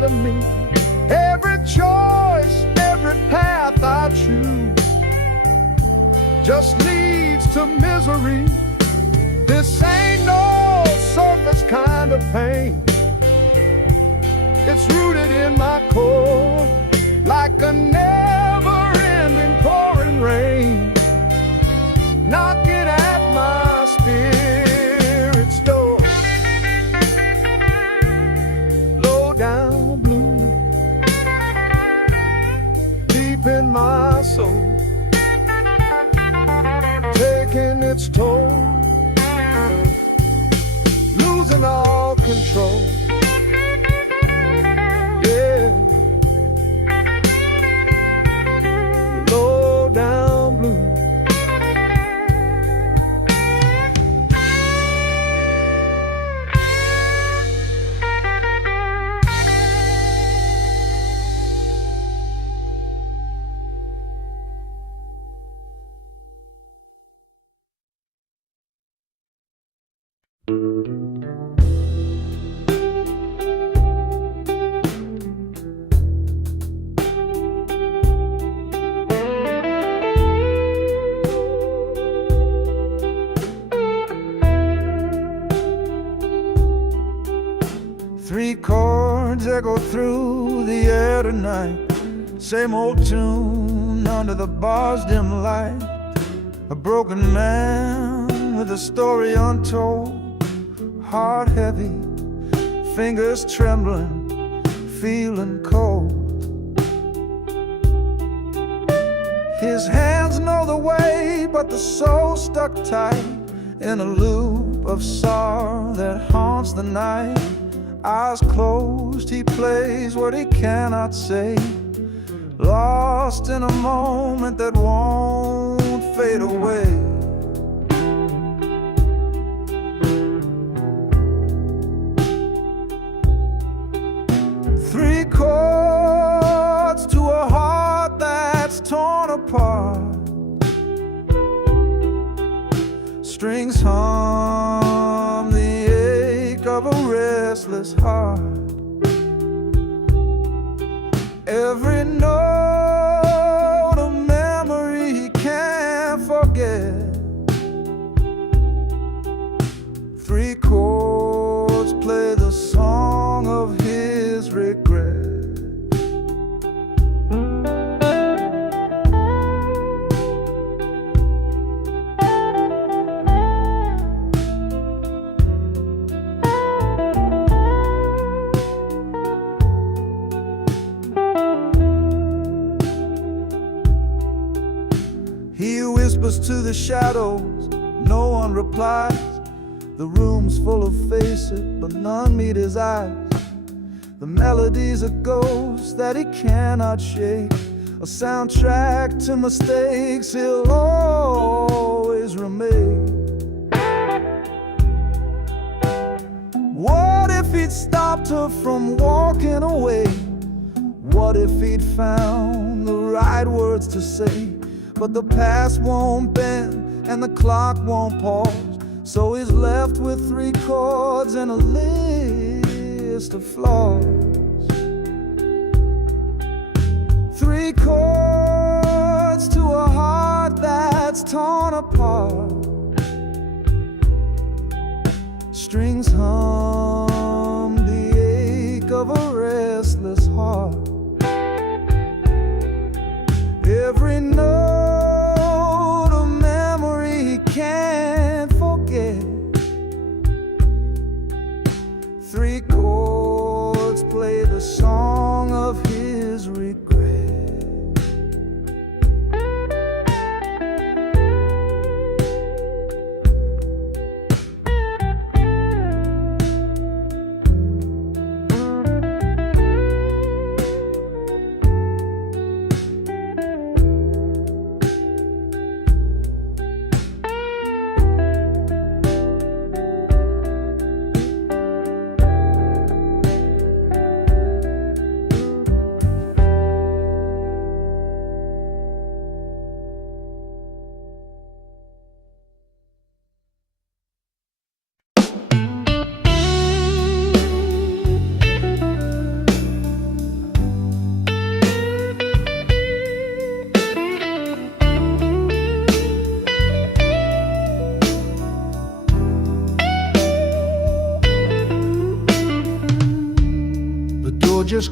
of me. Every choice, every path I choose just leads to misery. This ain't no surface kind of pain. It's rooted in my core, like a never-ending pouring rain, knocking at my spirit's door. Low down blue, deep in my soul, taking its toll, losing all control. Yeah, low down blue. Three chords echo through the air tonight. Same old tune under the bar's dim light. A broken man with a story untold. Heart heavy, fingers trembling, feeling cold. His hands know the way, but the soul stuck tight in a loop of sorrow that haunts the night. Eyes closed, he plays what he cannot say, lost in a moment that won't fade away. Three chords to a heart that's torn apart. Strings hum the ache of a restless heart. Every note a memory he can't forget. Three chords play the song of his regret. He whispers to the shadows, no one replies. The room's full of faces, but none meet his eyes. The melody's a ghost that he cannot shake, a soundtrack to mistakes he'll always remain. What if he'd stopped her from walking away? What if he'd found the right words to say? But the past won't bend and the clock won't pause, so he's left with three chords and a list of flaws. Three chords to a heart that's torn apart. Strings hum the ache of a restless heart. Every note a memory he can't forget. Three chords play the song of his regret.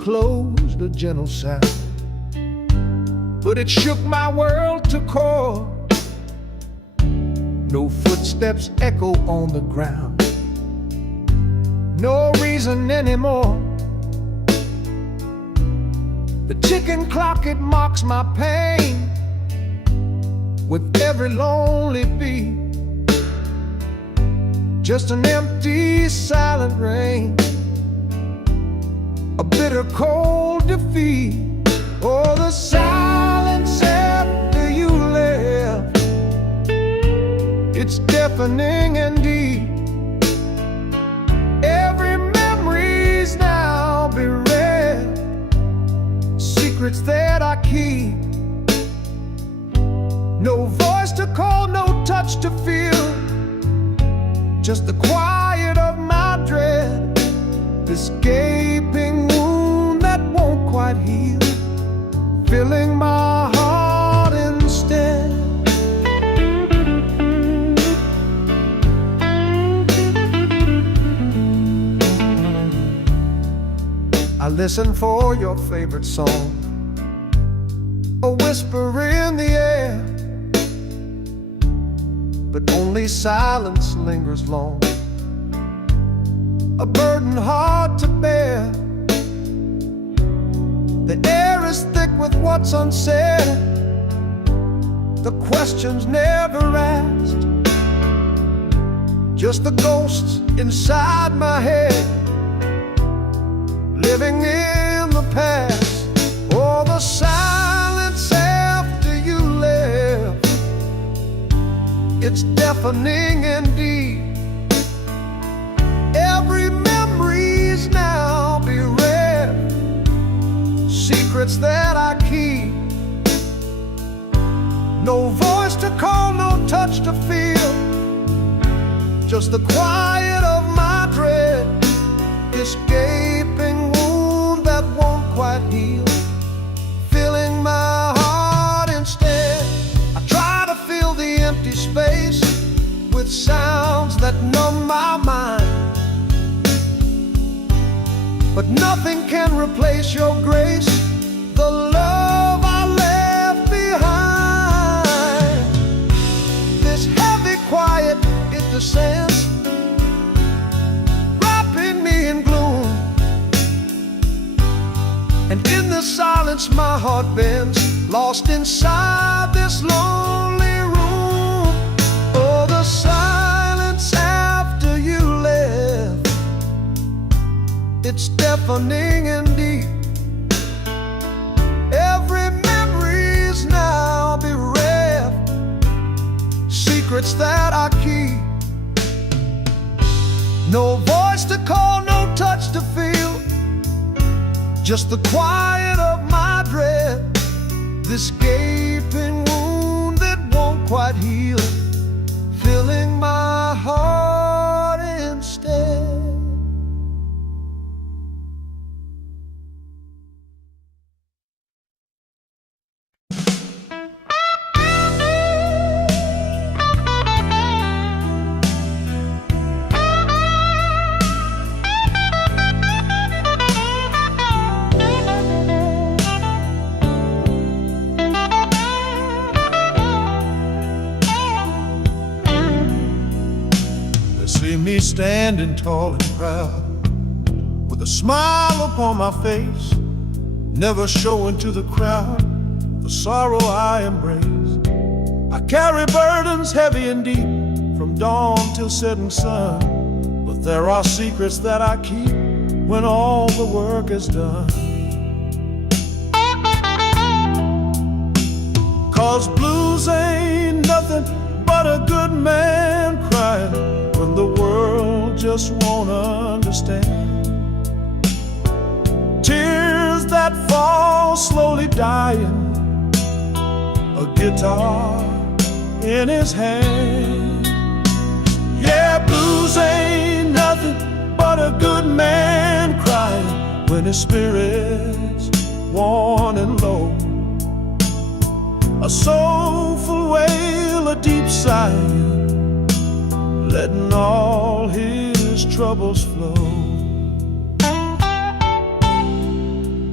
closed, a gentle sound, but it shook my world to core. No footsteps echo on the ground, no reason anymore. The ticking clock, it mocks my pain with every lonely beat. Just an empty, silent rain, a bitter, cold defeat. Oh, the silence after you left, it's deafening indeed. Every memory's now bereft, secrets that I keep. No voice to call, no touch to feel, just the quiet of my dread, this gaping wound that won't quite heal, filling my heart instead. I listen for your favorite song, a whisper in the air, but only silence lingers long, a burden hard to bear. The air is thick with what's unsaid, the questions never asked, just the ghosts inside my head, living in the past. Oh, the silence after you left, it's deafening indeed. Every memory's now bereft, secrets that I keep. No voice to call, no touch to feel, just the quiet of my dread, this gaping wound that won't quite heal, filling my heart instead. I try to fill the empty space with sounds that numb my mind, but nothing can replace your grace, the love I left behind. This heavy quiet, it descends, wrapping me in gloom, and in the silence my heart bends, lost inside this lonely room. Oh, the silence after you left, it's deafening indeed. Every memory's now bereft, secrets that I keep. No voice to call, no touch to feel, just the quiet of my dread, this gaping wound that won't quite heal, filling my heart instead. See me standing tall and proud, with a smile upon my face, never showing to the crowd the sorrow I embrace. I carry burdens heavy and deep, from dawn till setting sun, but there are secrets that I keep when all the work is done. 'Cause blues ain't nothing but a good man crying when the world just won't understand. Tears that fall slowly dying, a guitar in his hand. Yeah, blues ain't nothing but a good man crying when his spirit's worn and low. A soulful wail, a deep sigh, letting all his troubles flow.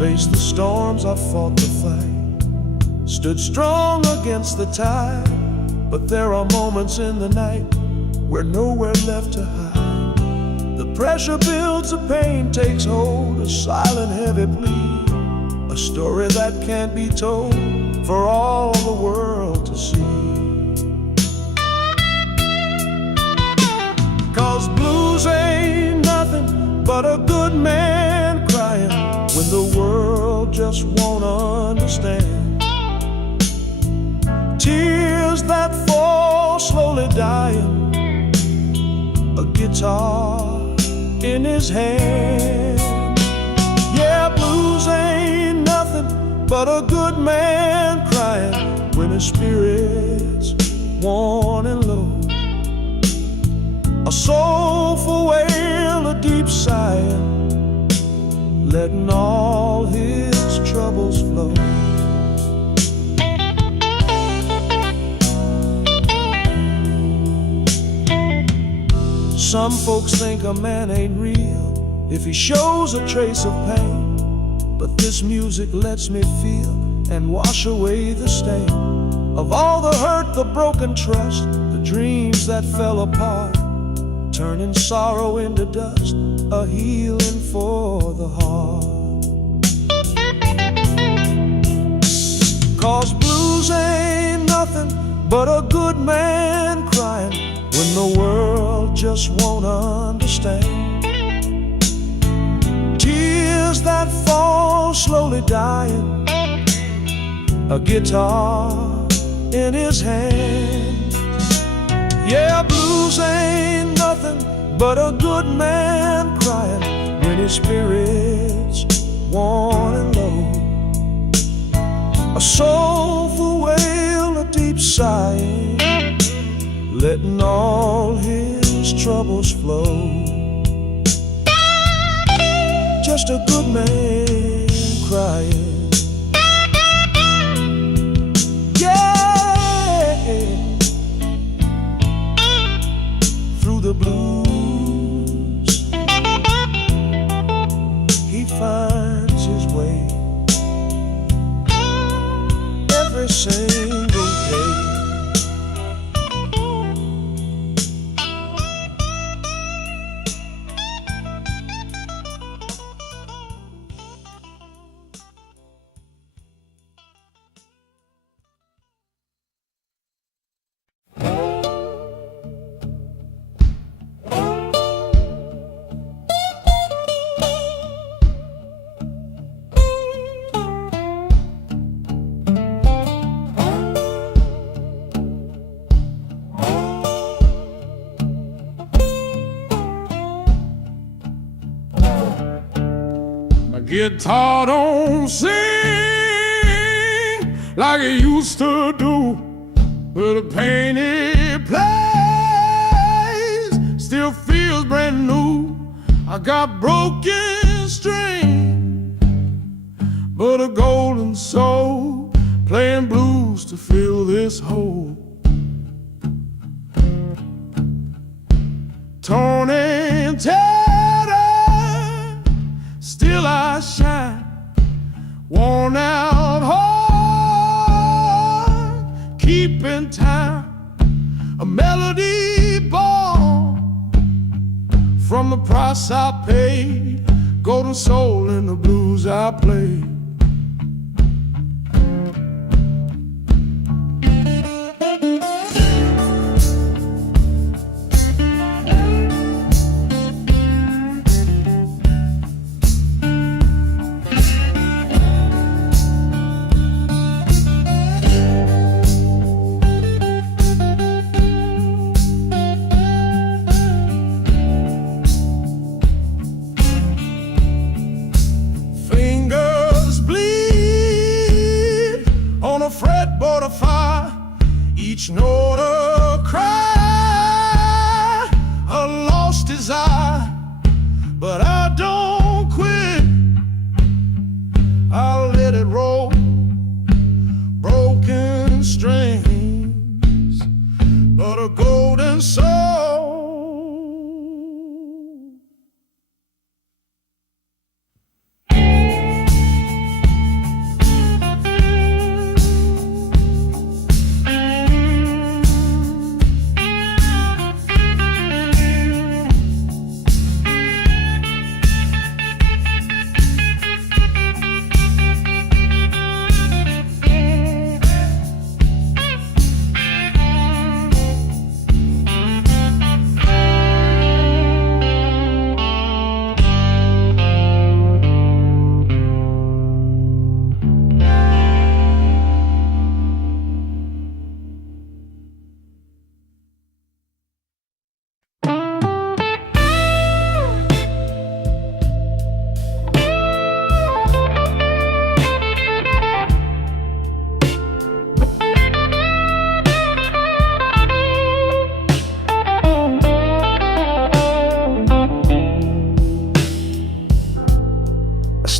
Faced the storms, I fought the fight, stood strong against the tide. But there are moments in the night where nowhere left to hide. The pressure builds, the pain takes hold, a silent heavy plea, a story that can't be told for all the world to see. 'Cause blues ain't nothing but a good man crying when the world just won't understand. Tears that fall slowly dying, a guitar in his hand. Yeah, blues ain't nothing but a good man crying when his spirit's worn and low. A soulful wail, a deep sighing, letting all his troubles flow. Some folks think a man ain't real if he shows a trace of pain, but this music lets me feel and wash away the stain of all the hurt, the broken trust, the dreams that fell apart, turning sorrow into dust, a healing for the heart. 'Cause blues ain't nothing but a good man crying when the world just won't understand. Tears that fall slowly dying, a guitar in his hand. Yeah, blues ain't nothing but a good man crying when his spirit's worn and low. A soulful wail, a deep sighing, letting all his troubles flow. Just a good man crying. Through the blues, he finds his way every single day. Guitar don't sing like it used to do, but the pain it plays still feels brand new. I got broken string, but a golden soul playing blues to fill this hole. Torn and tattered, still I shine, worn out heart, keeping time, a melody born from the price I paid, golden soul in the blues I play. Fretboard of fire, each note a cry, a lost desire, but I don't quit. I'll let it roll, broken strings, but a golden soul.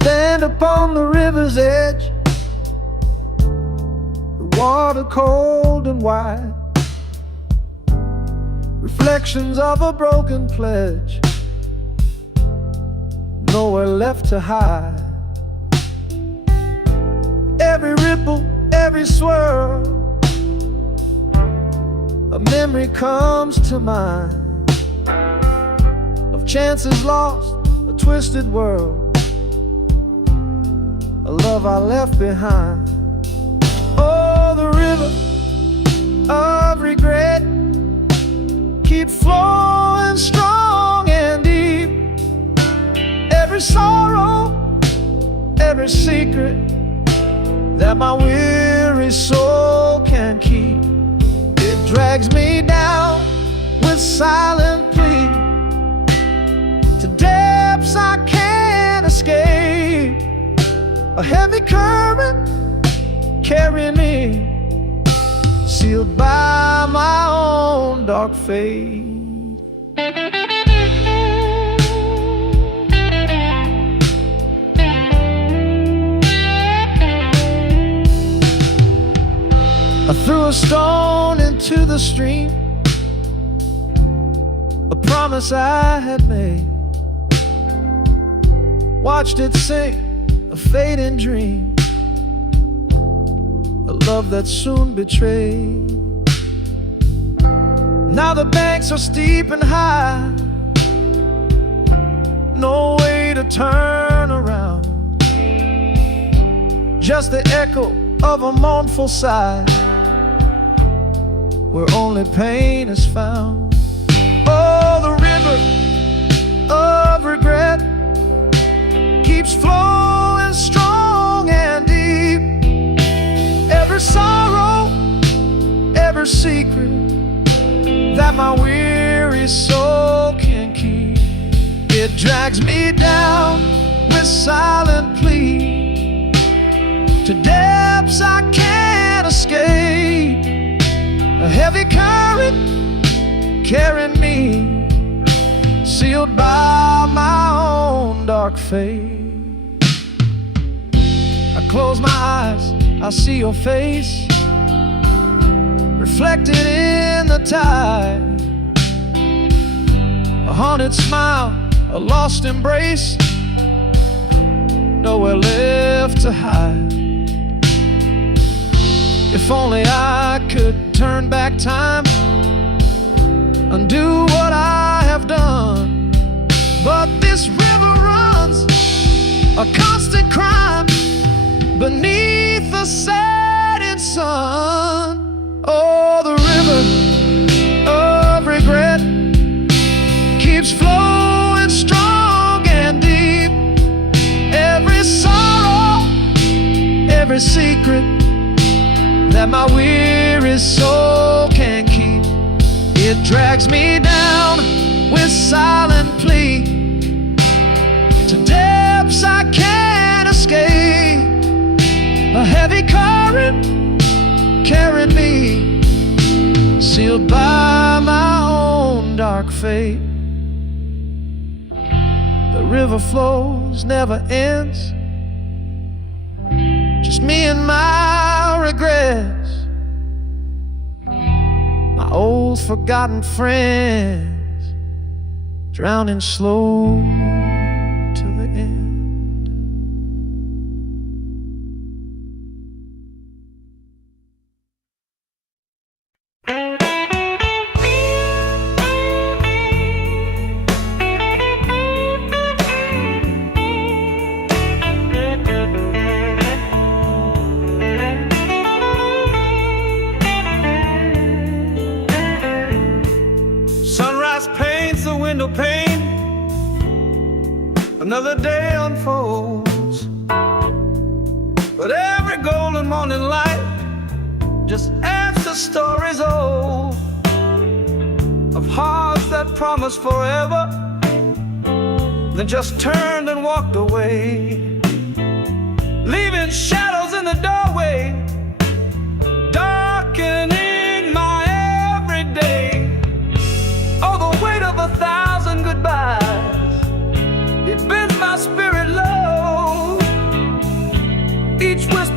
stand upon the river's edge, the water cold and wide, reflections of a broken pledge, nowhere left to hide. Every ripple, every swirl, a memory comes to mind of chances lost, a twisted world, a love I left behind. Oh, the river of regret keeps flowing strong and deep. Every sorrow, every secret that my weary soul can keep, it drags me down with silent plea to depths I can't escape. A heavy current carrying me, sealed by my own dark fate. I threw a stone into the stream, a promise I had made, watched it sink, a fading dream, a love that soon betrayed. Now the banks are steep and high, no way to turn around, just the echo of a mournful sigh, where only pain is found. Oh, the river of regret keeps flowing strong and deep. Every sorrow, every secret that my weary soul can keep, it drags me down with silent plea to depths I can't escape. A heavy current carrying me, sealed by my own dark fate. I close my eyes, I see your face reflected in the tide, a haunted smile, a lost embrace, nowhere left to hide. If only I could turn back time, undo what I have done, but this river runs a constant crime beneath the setting sun. Oh, the river of regret keeps flowing strong and deep. Every sorrow, every secret that my weary soul can keep, it drags me down with silent plea to depths I can't escape. A heavy current carrying me, sealed by my own dark fate. The river flows, never ends, just me and my regrets, my old forgotten friends, drowning slow to the end. Window pane, another day unfolds, but every golden morning light just adds to stories old of hearts that promised forever, then just turned and walked away, leaving shadows in the doorway, darkening my everyday. Oh, the weight of 1,000 goodbyes, it bends my spirit low.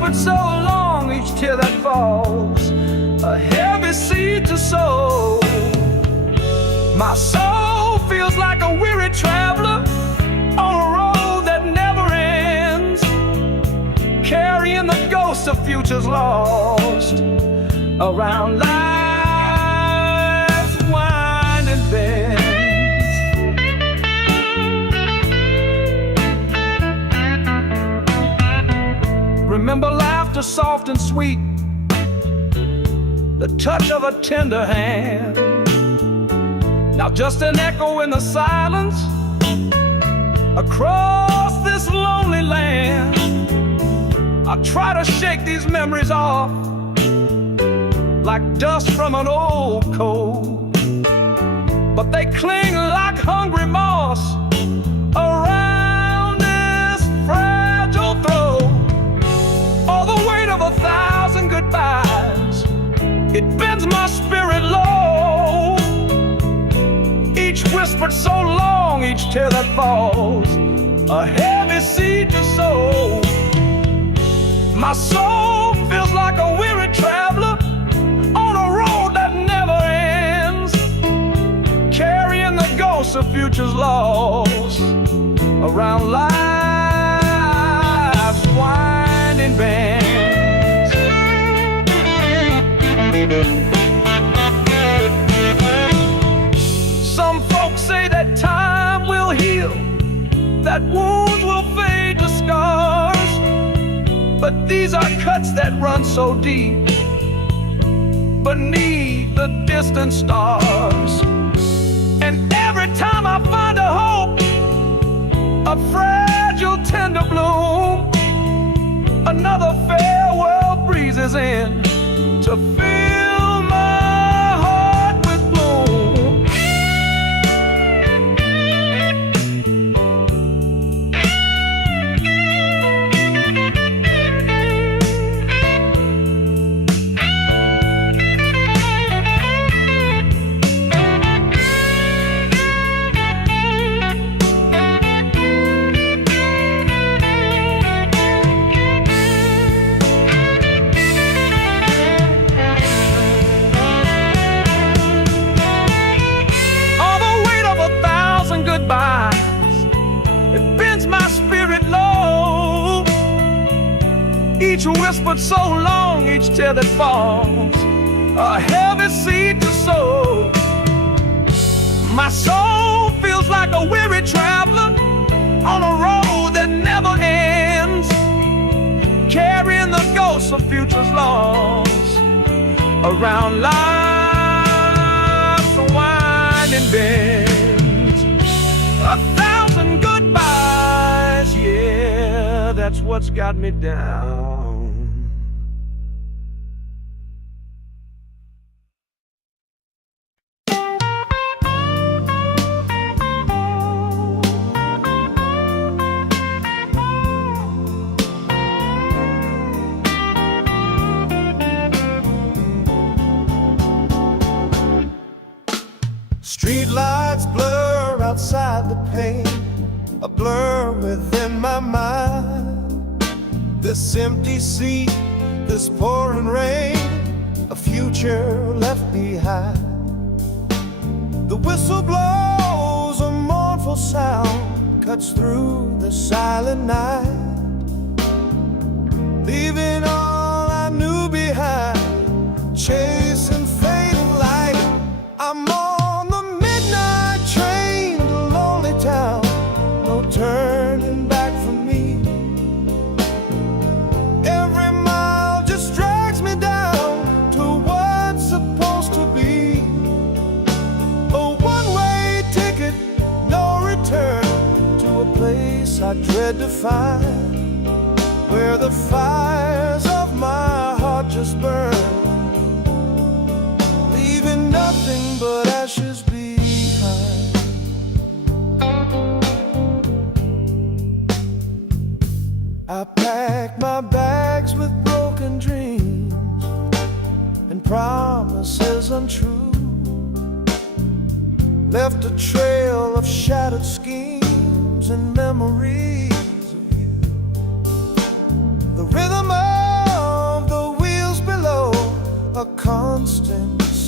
whispered so long, each tear that falls, a heavy seed to sow. My soul feels like a weary traveler on a road that never ends, carrying the ghosts of futures lost around life's winding bends. Remember laughter soft and sweet, the touch of a tender hand. Now just an echo in the silence across this lonely land. I try to shake these memories off like dust from an old coat, but they cling like hungry moss around this fragile throat. All the weight of 1,000 goodbyes, it bends my spirit low. Each whispered so long, each tear that falls, a heavy seed to sow. My soul feels like a weary traveler on a road that never ends, carrying the ghosts of futures lost around life's winding bends. Some folks say that time will heal, that wounds will fade to scars, but these are cuts that run so deep beneath the distant stars. And every time I find a hope, a fragile tender bloom, another farewell breezes in to fill my heart with gloom. Each whispered so long, each tear that falls, a heavy seed to sow. My soul feels like a weary traveler on a road that never ends, carrying the ghosts of futures lost around life's winding bends. 1,000 goodbyes, yeah, that's what's got me down. Street lights blur outside the pane, a blur within my mind. This empty seat, this pouring rain, a future left behind. The whistle blows, a mournful sound cuts through the silent night, leaving all I knew behind, chasing fading light. I'm on the midnight train to lonely town, no turning back for me. Every mile just drags me down to what's supposed to be. A one-way ticket, no return, to a place I dread to find, where the fires of my heart just burn, leaving nothing but ashes behind. I packed my bags with broken dreams and promises untrue, left a trail of shattered schemes and memories of you. The rhythm of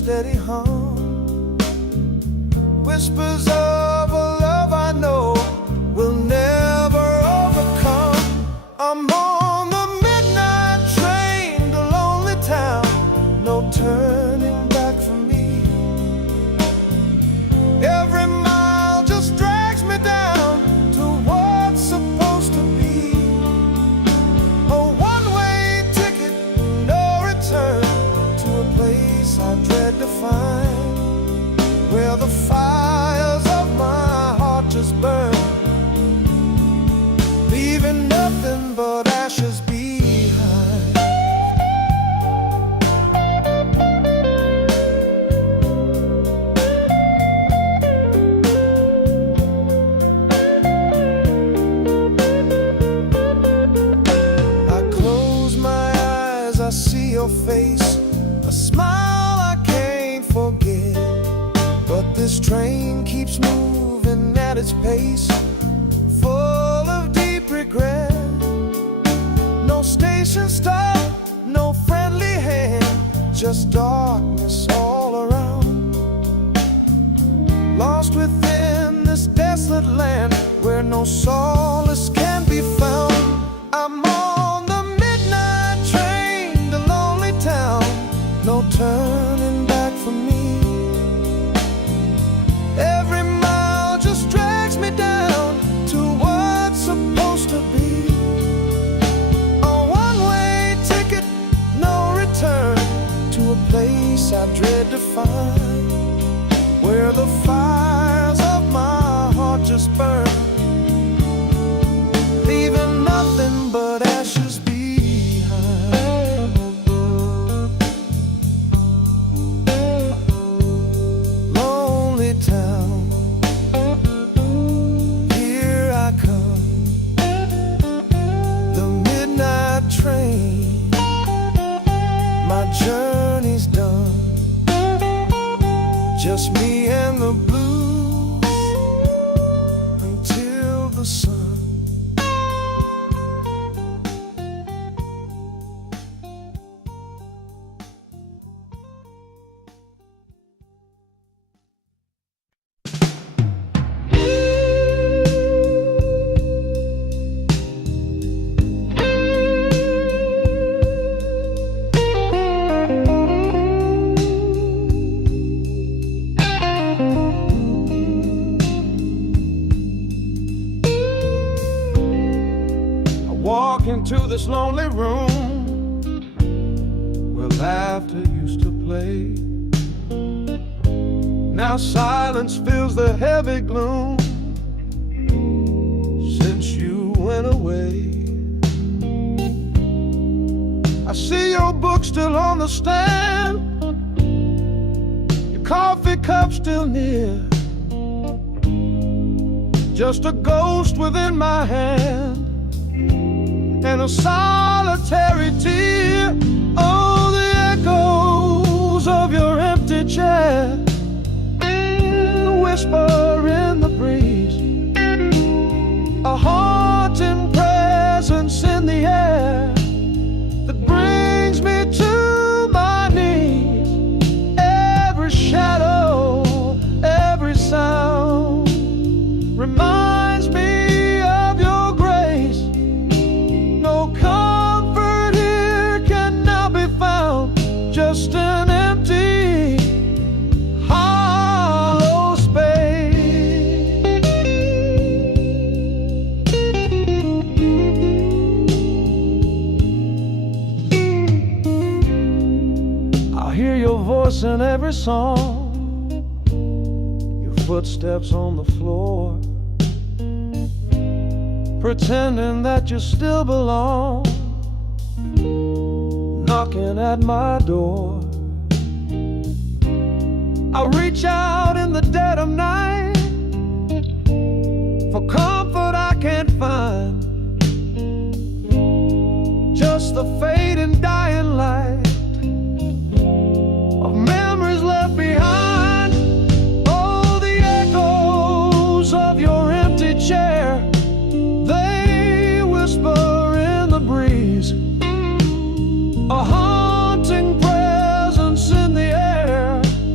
steady hum. Whispers of a love I know will never overcome. I'm on the midnight train to lonely town, no turning back for me. Every mile just drags me down to what's supposed to be. A one-way ticket, no return, to a place I dread to find, where the fires of my heart just burn, leaving nothing but ashes behind. I close my eyes, I see your face, a smile I can't forget. But this train keeps moving at its pace, full of deep regret. No station stop, no friendly hand, just darkness all around. Lost within this desolate land where no solace can be found. I'm on the midnight train to lonely town, no turning back for me. Every mile just drags me down to what's supposed to be. A one-way ticket, no return, to a place I dread to find, where the fires of my heart just burn, leaving nothing but ashes behind. Lonely town, here I come, the midnight train, my journey's done, just me and the blues until the sun. Walk into this lonely room where laughter used to play. Now silence fills the heavy gloom since you went away. I see your book still on the stand, your coffee cup still near, just a ghost within my hand and a solitary tear. Oh, the echoes of your empty chair, the whisper in the breeze, a haunting presence in the air that brings me to my knees. Every shadow, every sound reminds me of your grace. No comfort here can now be found, just an empty, hollow space. I hear your voice in every song, your footsteps on the floor, pretending that you still belong, knocking at my door. I reach out in the dead of night for comfort I can't find, just the fading dying light of memories left behind. Oh, the echoes of your empty chair, they whisper in the breeze, a haunting presence in the air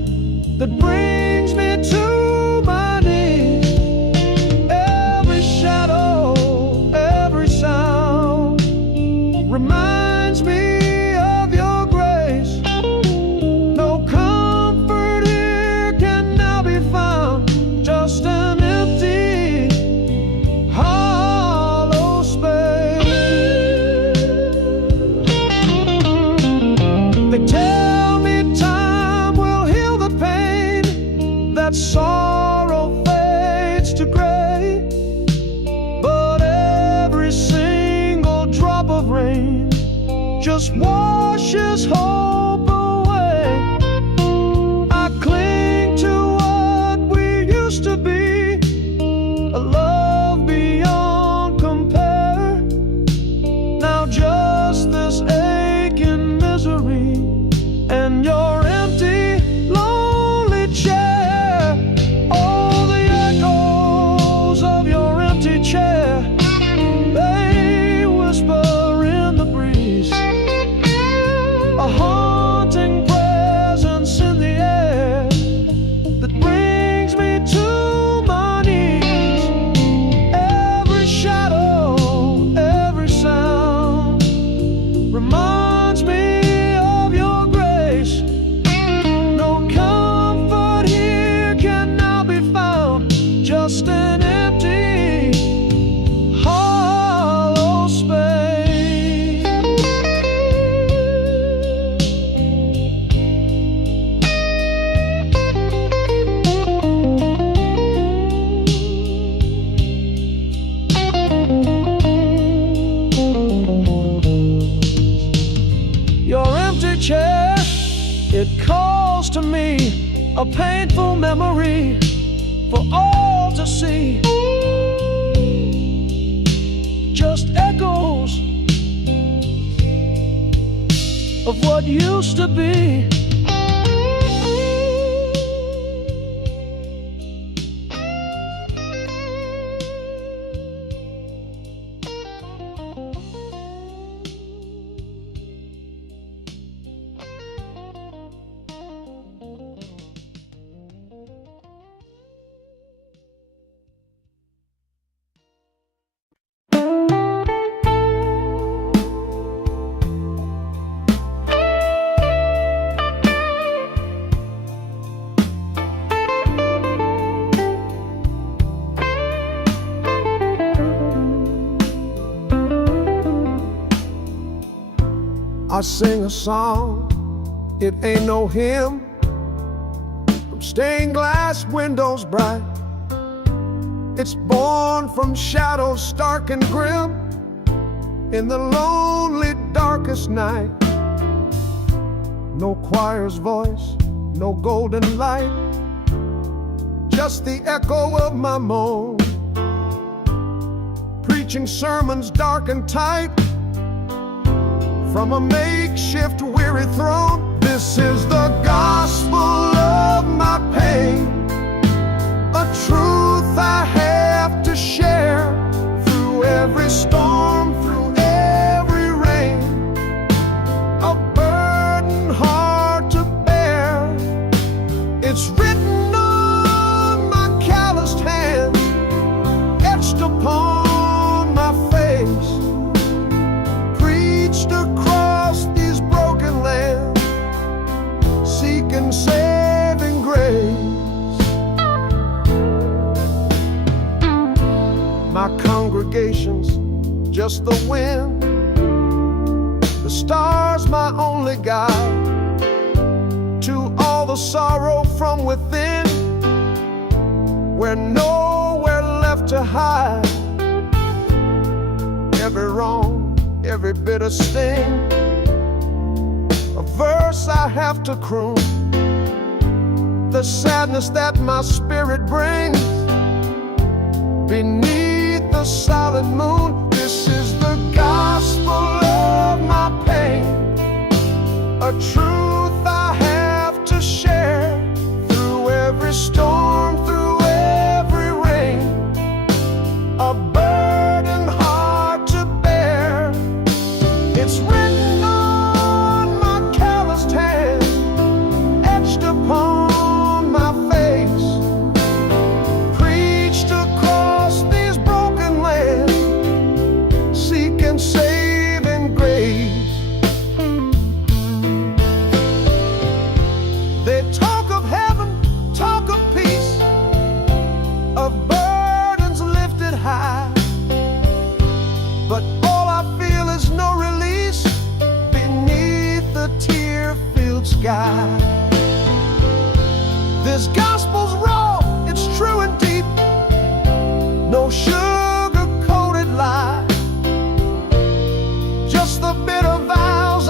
just washes hope away. I cling to what we used to be, a love beyond compare. Now just this aching misery and your empty, lonely chair. All the echoes of your empty chair, they whisper in the breeze, a haunting presence in the air that brings me to my knees. Every shadow, every sound reminds me of your grace. No comfort here can now be found, just an empty, hollow space. Your empty chair, it calls to me, a painful memory for all to see. Just echoes of what used to be. I sing a song, it ain't no hymn, from stained glass windows bright. It's born from shadows stark and grim, in the lonely darkest night. No choir's voice, no golden light, just the echo of my moan, preaching sermons dark and tight from a makeshift weary throne. This is the gospel of my pain, a truth I have to share through every storm, through every rain, a burden hard to bear. It's written on my calloused hands, etched upon my face, preached across these broken lands, seeking saving grace. My congregation's just the wind, the stars my only guide to all the sorrow from within, where nowhere left to hide. Every wrong, every bitter sting, a verse I have to croon, the sadness that my spirit brings beneath the solid moon. This is the gospel of my pain, a truth I have to share through every storm, through every rain, a burden hard to bear. It's written on my calloused hand, etched upon my face, preached across these broken lands, seeking saving grace. They talk of heaven, talk of peace, of burdens lifted high, but all I feel is no release beneath the tear-filled sky. This gospel's raw, it's true and deep, no sugar-coated lie, just the bitter vows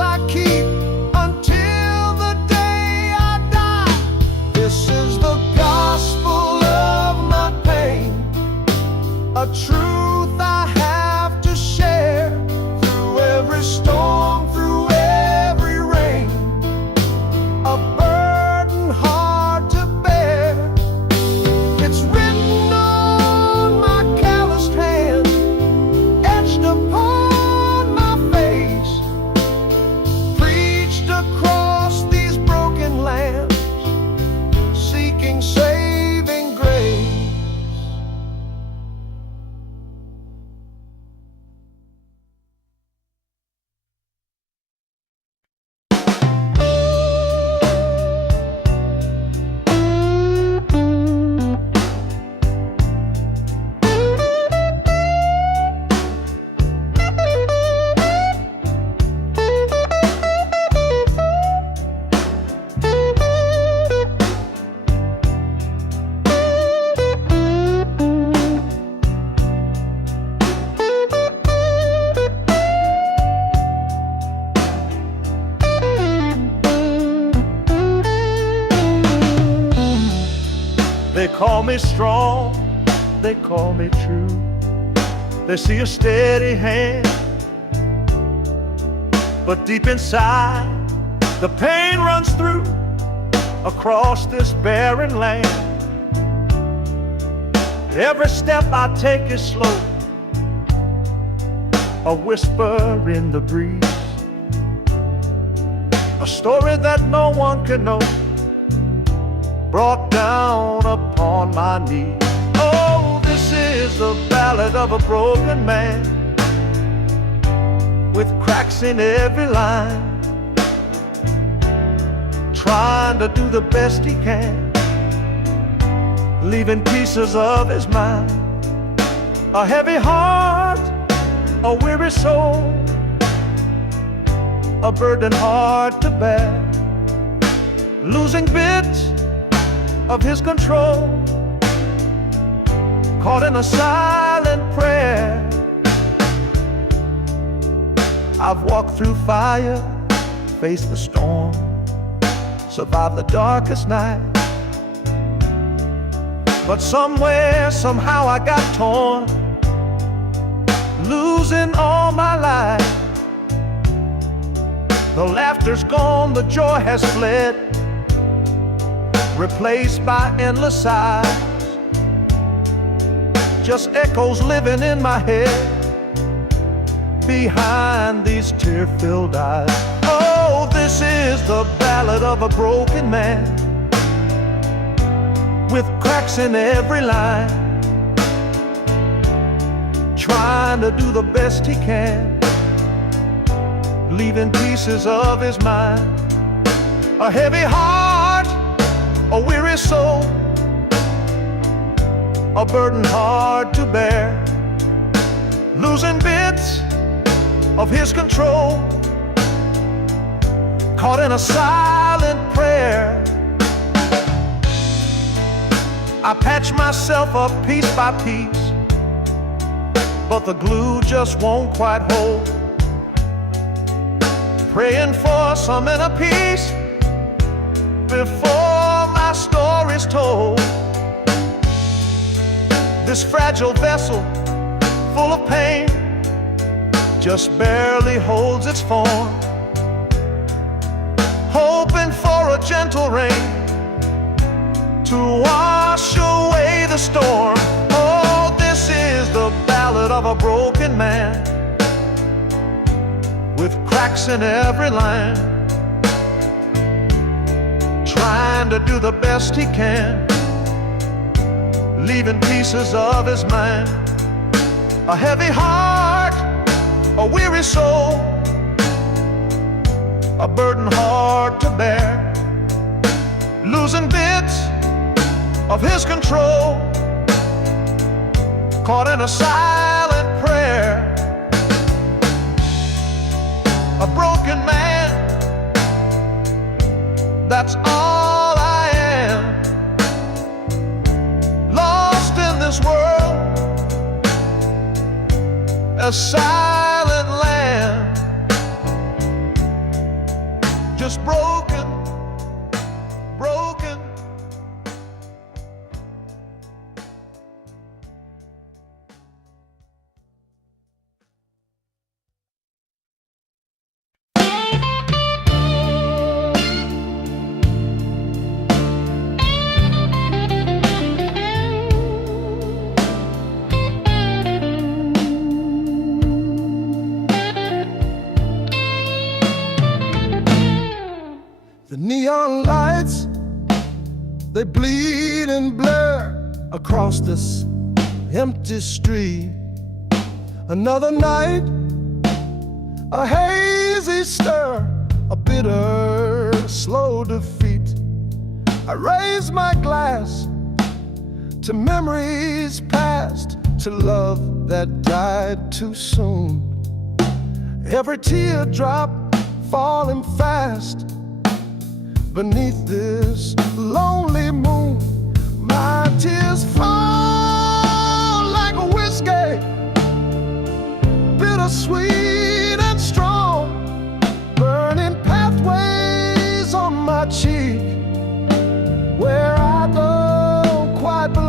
call me strong, they call me true. They see a steady hand, but deep inside the pain runs through across this barren land. Every step I take is slow, a whisper in the breeze, a story that no one can know, brought down upon my knees. Oh, this is the ballad of a broken man, with cracks in every line, trying to do the best he can, leaving pieces of his mind. A heavy heart, a weary soul, a burden hard to bear, losing bits of his control, caught in a silent prayer. I've walked through fire, faced the storm, survived the darkest night, but somewhere, somehow I got torn, losing all my life. The laughter's gone, the joy has fled, replaced by endless sighs, just echoes living in my head behind these tear-filled eyes. Oh, this is the ballad of a broken man, with cracks in every line, trying to do the best he can, leaving pieces of his mind. A heavy heart, a weary soul, a burden hard to bear, losing bits of his control, caught in a silent prayer. I patch myself up piece by piece, but the glue just won't quite hold, praying for some inner peace before my story's told. This fragile vessel, full of pain, just barely holds its form, hoping for a gentle rain to wash away the storm. Oh, this is the ballad of a broken man, with cracks in every line, trying to do the best he can, leaving pieces of his mind. A heavy heart, a weary soul, a burden hard to bear, losing bits of his control, caught in a silent prayer. A broken man, that's all I am, lost in this world, a silent land, just broken, broken. The neon lights, they bleed and blur across this empty street. Another night, a hazy stir, a bitter, slow defeat. I raise my glass to memories past, to love that died too soon. Every teardrop falling fast beneath this lonely moon. My tears fall like a whiskey, bittersweet and strong, burning pathways on my cheek, where I don't quite belong.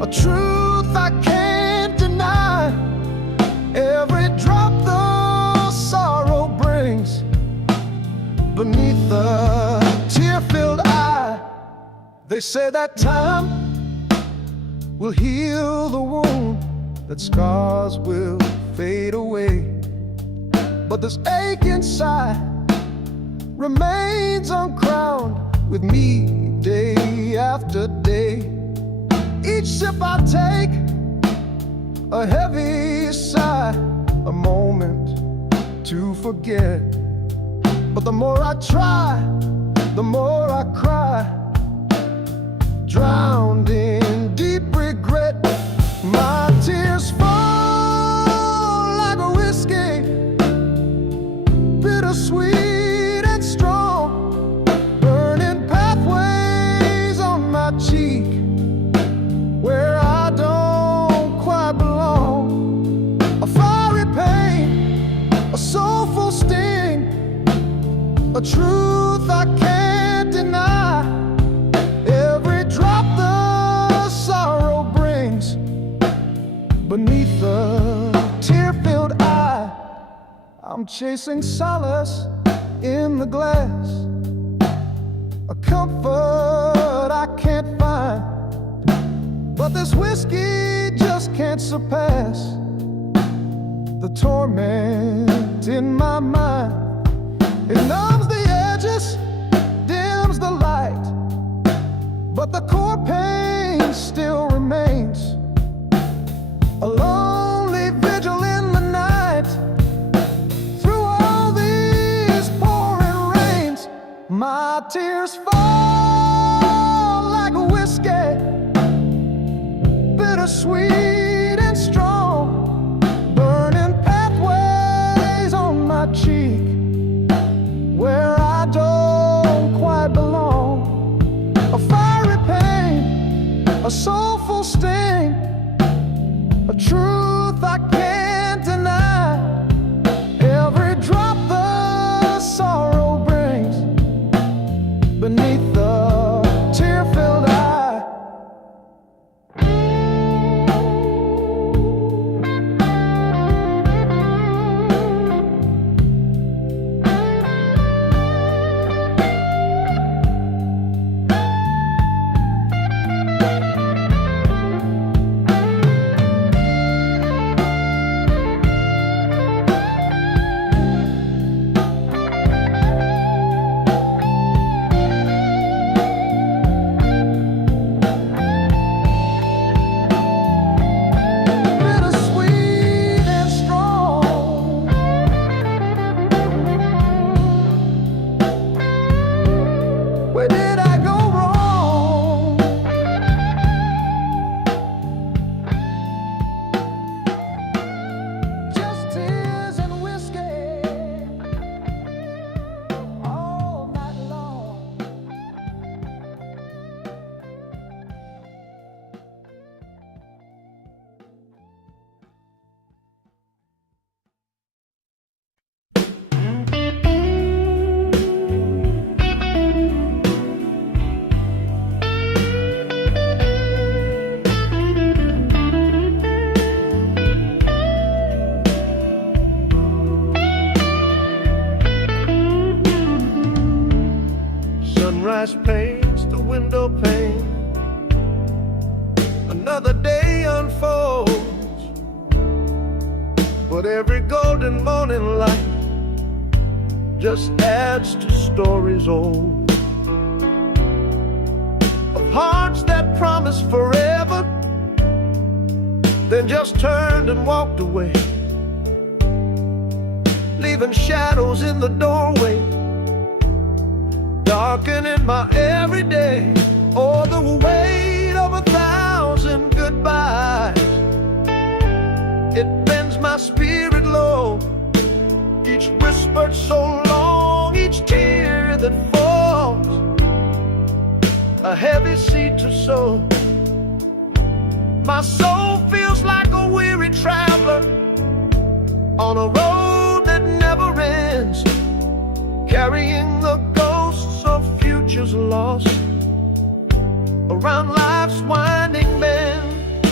a truth I can't deny. Every drop the sorrow brings beneath the tear-filled eye. They say that time will heal the wound, that scars will fade away, but this ache inside remains uncrowned with me day after day. Each sip I take, a heavy sigh, a moment to forget. But the more I try, the more I cry, drowned in deep regret. My tears fall like a whiskey, bittersweet and strong, burning pathways on my cheek where I don't quite belong. A fiery pain, a soulful sting, a truth I can't deny. Every drop the sorrow brings beneath the tear-filled eye. I'm chasing solace in the glass, a comfort I can't find, but this whiskey just can't surpass the torment in my mind. It numbs the edges, dims the light, but the core pain still remains. A lonely vigil in the night, through all these pouring rains. My tears fall like a whiskey, bittersweet and strong, burning pathways on my cheek where I don't quite belong. A fiery pain, a soulful sting, a truth I can't deny. Every drop the sorrow brings beneath the tear-filled eye. Where did I go wrong? Just tears and whiskey all night long. Sunrise paints the window pane, another day unfolds, but every golden morning light just adds to stories old, of hearts that promised forever, then just turned and walked away, leaving shadows in the doorway, darkening my everyday. Oh, the weight of 1,000 goodbyes, it bends my spirit low. Each whispered so long, each tear that falls, a heavy seed to sow. My soul feels like a weary traveler on a road that never ends, carrying the ghosts of futures lost around life's winding bend.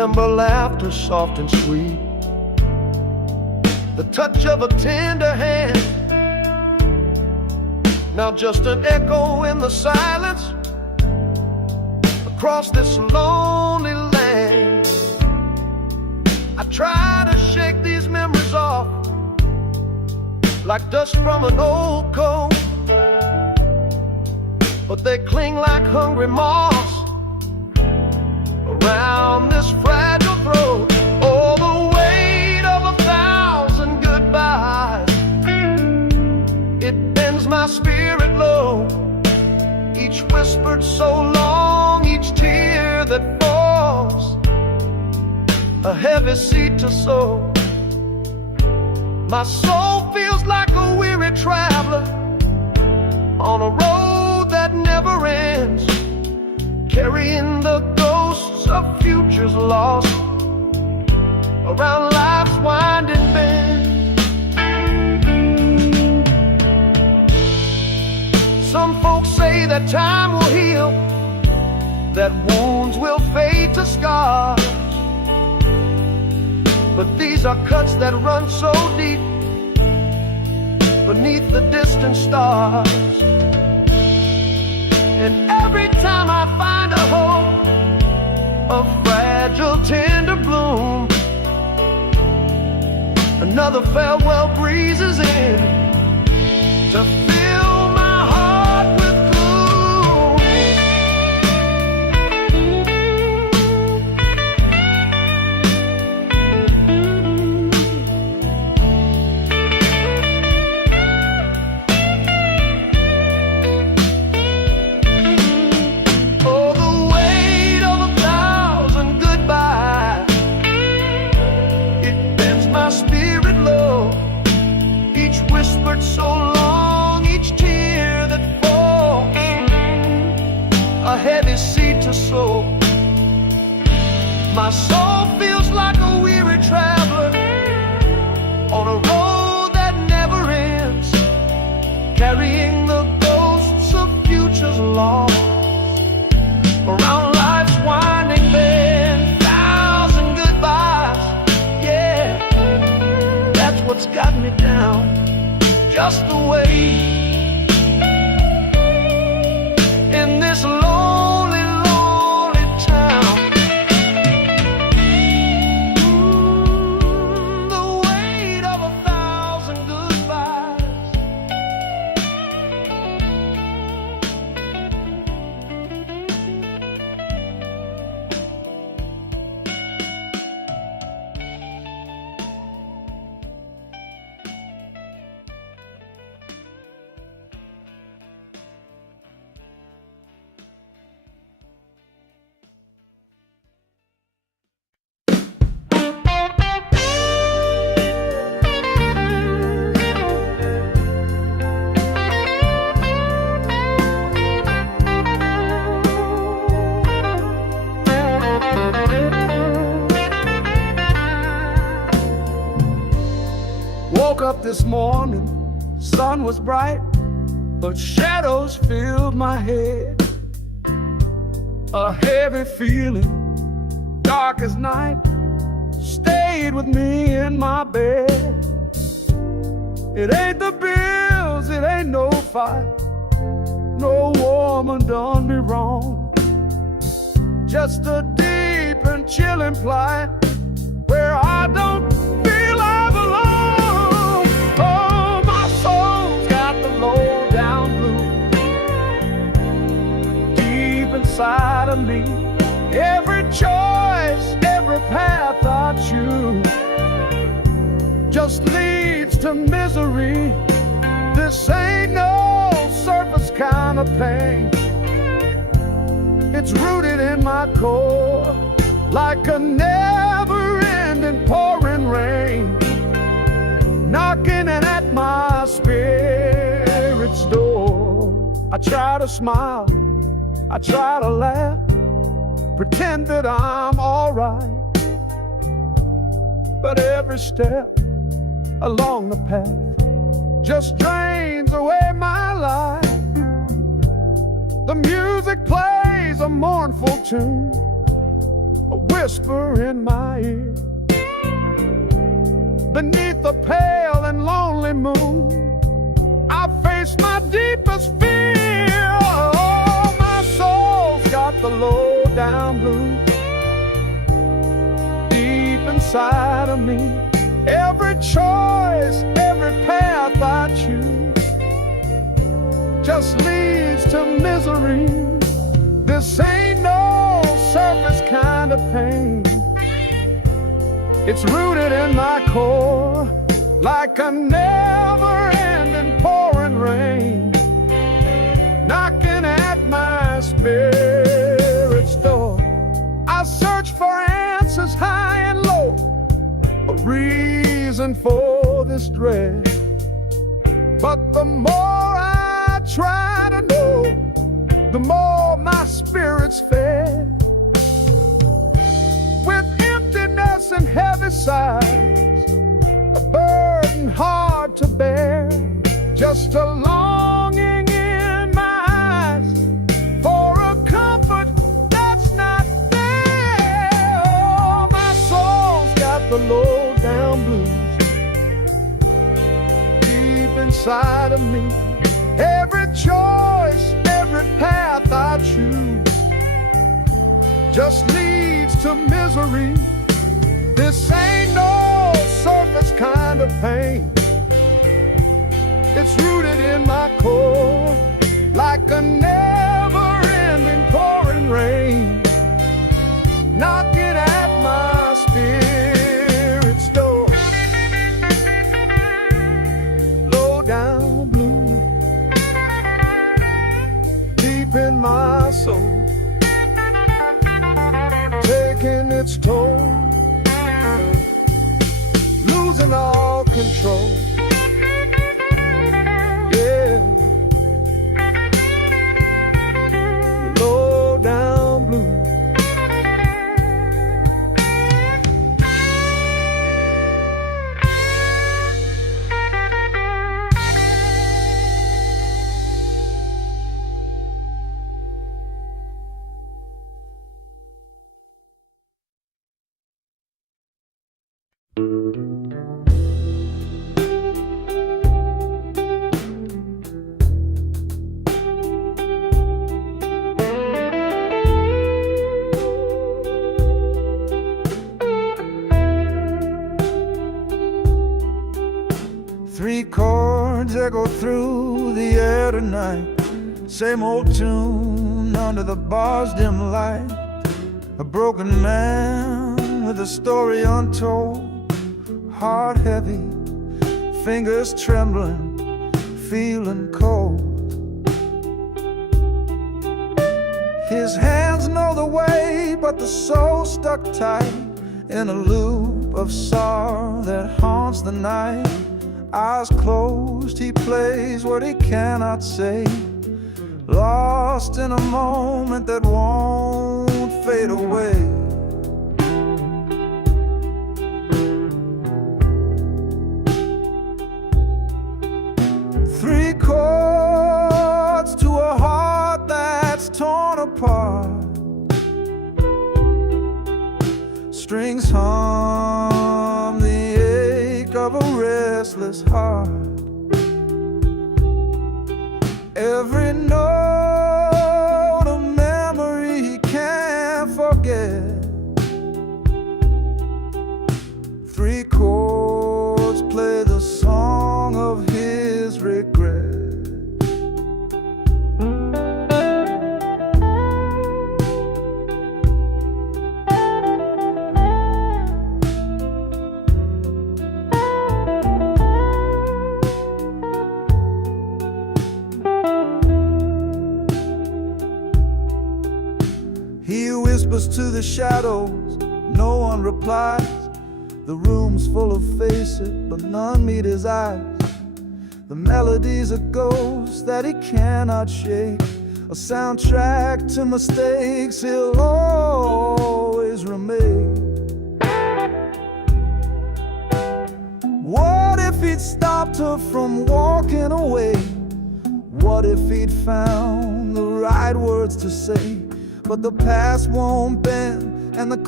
Remember laughter soft and sweet, the touch of a tender hand. Now just an echo in the silence across this lonely land. I try to shake these memories off like dust from an old coat, but they cling like hungry moths around this fragile throat. Oh, the weight of 1,000 goodbyes, it bends my spirit low. Each whispered so long, each tear that falls, a heavy seed to sow. My soul feels like a weary traveler on a road that never ends, carrying the ghosts of futures lost around life's winding bend. Some folks say that time will heal, that wounds will fade to scars, but these are cuts that run so deep beneath the distant stars. And every time I find a hope, a fragile tender bloom, another farewell breezes in to fill my heart with so long, each tear that falls, a heavy seed to sow. My soul feels like a weary traveler on a road that never ends, carrying the ghosts of futures lost around life's winding bend. 1,000 goodbyes, yeah, that's what's got me down. Just the way in this lonely, lonely town. The weight of 1,000 goodbyes. Woke up this morning, sun was bright, but shadows filled my head. A heavy feeling, dark as night, stayed with me in my bed. It ain't the bills, it ain't no fight, no woman done me wrong. Just a deep and chilling plight where I don't feel I belong. Oh, my soul's got the low down blues deep inside of me. Every choice, every path I choose just leads to misery. This ain't no surface kind of pain. It's rooted in my core like a never-ending pouring rain, knocking at my spirit's door. I try to smile, I try to laugh, pretend that I'm alright, but every step along the path just drains away my life. The music plays a mournful tune, a whisper in my ear. Beneath the pale and lonely moon, I face my deepest fear. Oh, my soul's got the low down blues deep inside of me. Every choice, every path I choose just leads to misery. This ain't no surface kind of pain. It's rooted in my core, like a never-ending pouring rain, knocking at my spirit's door. I search for answers high and low, a reason for this dread. But the more I try to know, the more my spirit's fed. With emptiness and heavy sighs, a burden hard to bear, just a longing in my eyes for a comfort that's not there. Oh, my soul's got the low down blues deep inside of me. Every choice, every path I choose just leads to misery. This ain't no surface kind of pain. It's rooted in my core, like a never-ending pouring rain, knocking at my spirit's door. Low down blue, deep in my soul, taking its toll, losing all control. Yeah, low down blue. Three chords echo through the air tonight, same old tune under the bar's dim light. A broken man with a story untold, heart heavy, fingers trembling, feeling cold. His hands know the way, but the soul stuck tight in a loop of sorrow that haunts the night. Eyes closed, he plays what he cannot say, lost in a moment that won't fade away. Three chords to a heart that's torn apart, strings hum the ache of a restless heart. Every note a memory he can't forget. Three chords play the song of his regret. He whispers to the shadows, no one replies. The room's full of faces, but none meet his eyes. The melody's a ghost that he cannot shake, a soundtrack to mistakes he'll always remake. What if he'd stopped her from walking away? What if he'd found the right words to say? But the past won't bend and the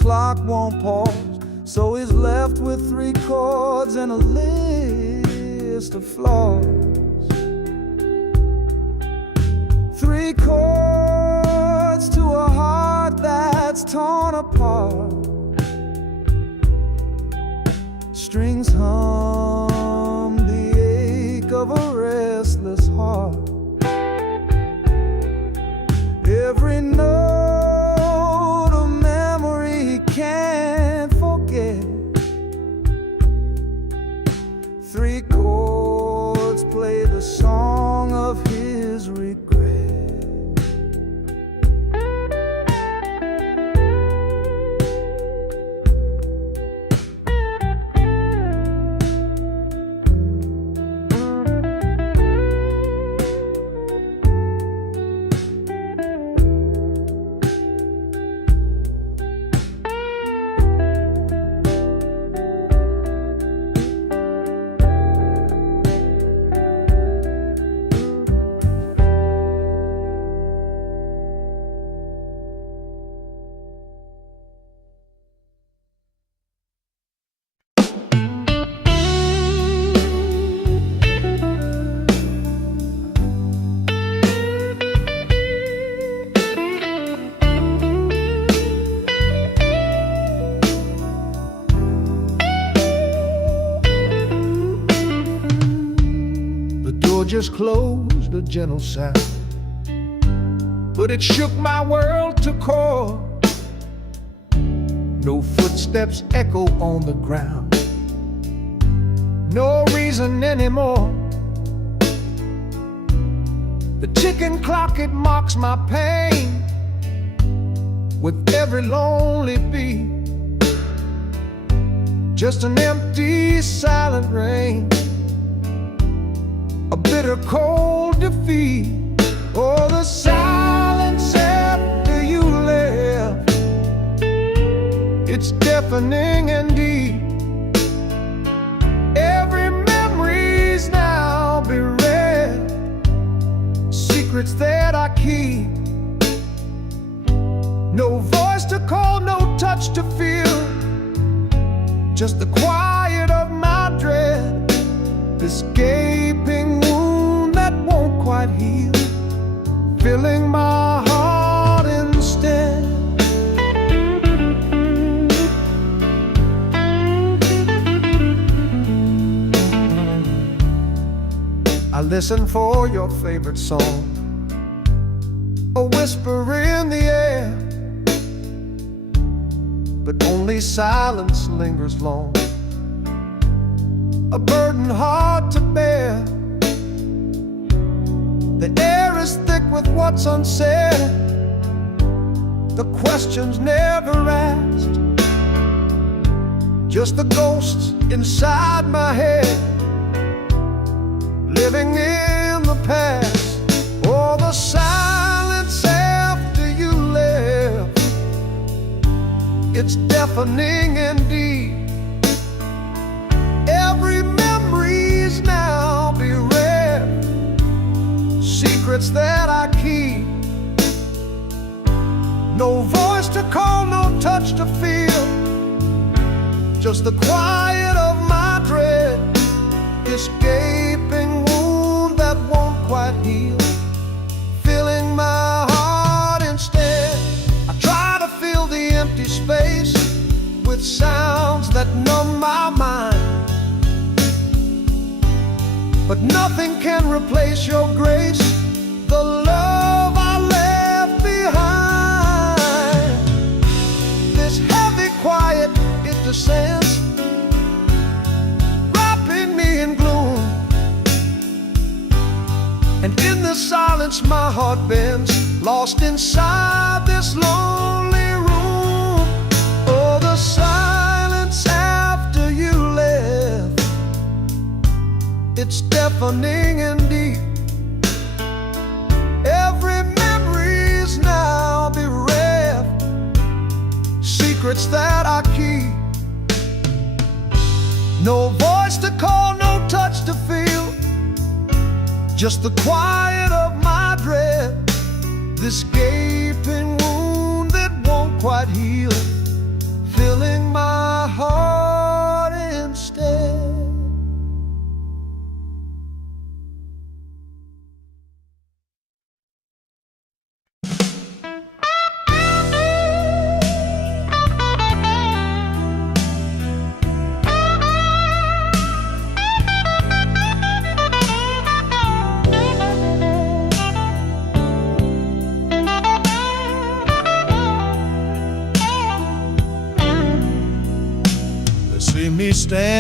clock won't pause, so he's left with 3 chords and a list of flaws. 3 chords to a heart that's torn apart. Strings hum the ache of a restless heart. Every note of memory he can't forget. 3 chords play the song of his regret. Just closed, a gentle sound, but it shook my world to core. No footsteps echo on the ground, no reason anymore. The ticking clock, it mocks my pain with every lonely beat. Just an empty, silent rain, a bitter cold defeat. Oh, the silence after you left, it's deafening and deep. Every memory's now bereft, secrets that I keep. No voice to call, no touch to feel, just the quiet of my dread. This gaping wound that won't quite heal, filling my heart instead. I listen for your favorite song, a whisper in the air, but only silence lingers long, a burden hard to bear. The air is thick with what's unsaid, the questions never asked, just the ghosts inside my head, living in the past. Oh, the silence after you left, it's deafening and deep. Every memory's now bereft, secrets that I keep. No voice to call, no touch to feel, just the quiet of my dread. This gaping wound that won't quite heal, filling my heart instead. I try to fill the empty space with sounds that numb my mind, but nothing can replace your grace, the love I left behind. This heavy quiet, it descends, wrapping me in gloom, and in the silence my heart bends, lost inside this lonely room. Oh, the silence after you left, it's deafening and deep. Every memory's now bereft, secrets that I keep. No voice to call, no touch to feel, just the quiet of my dread. This gaping wound that won't quite heal,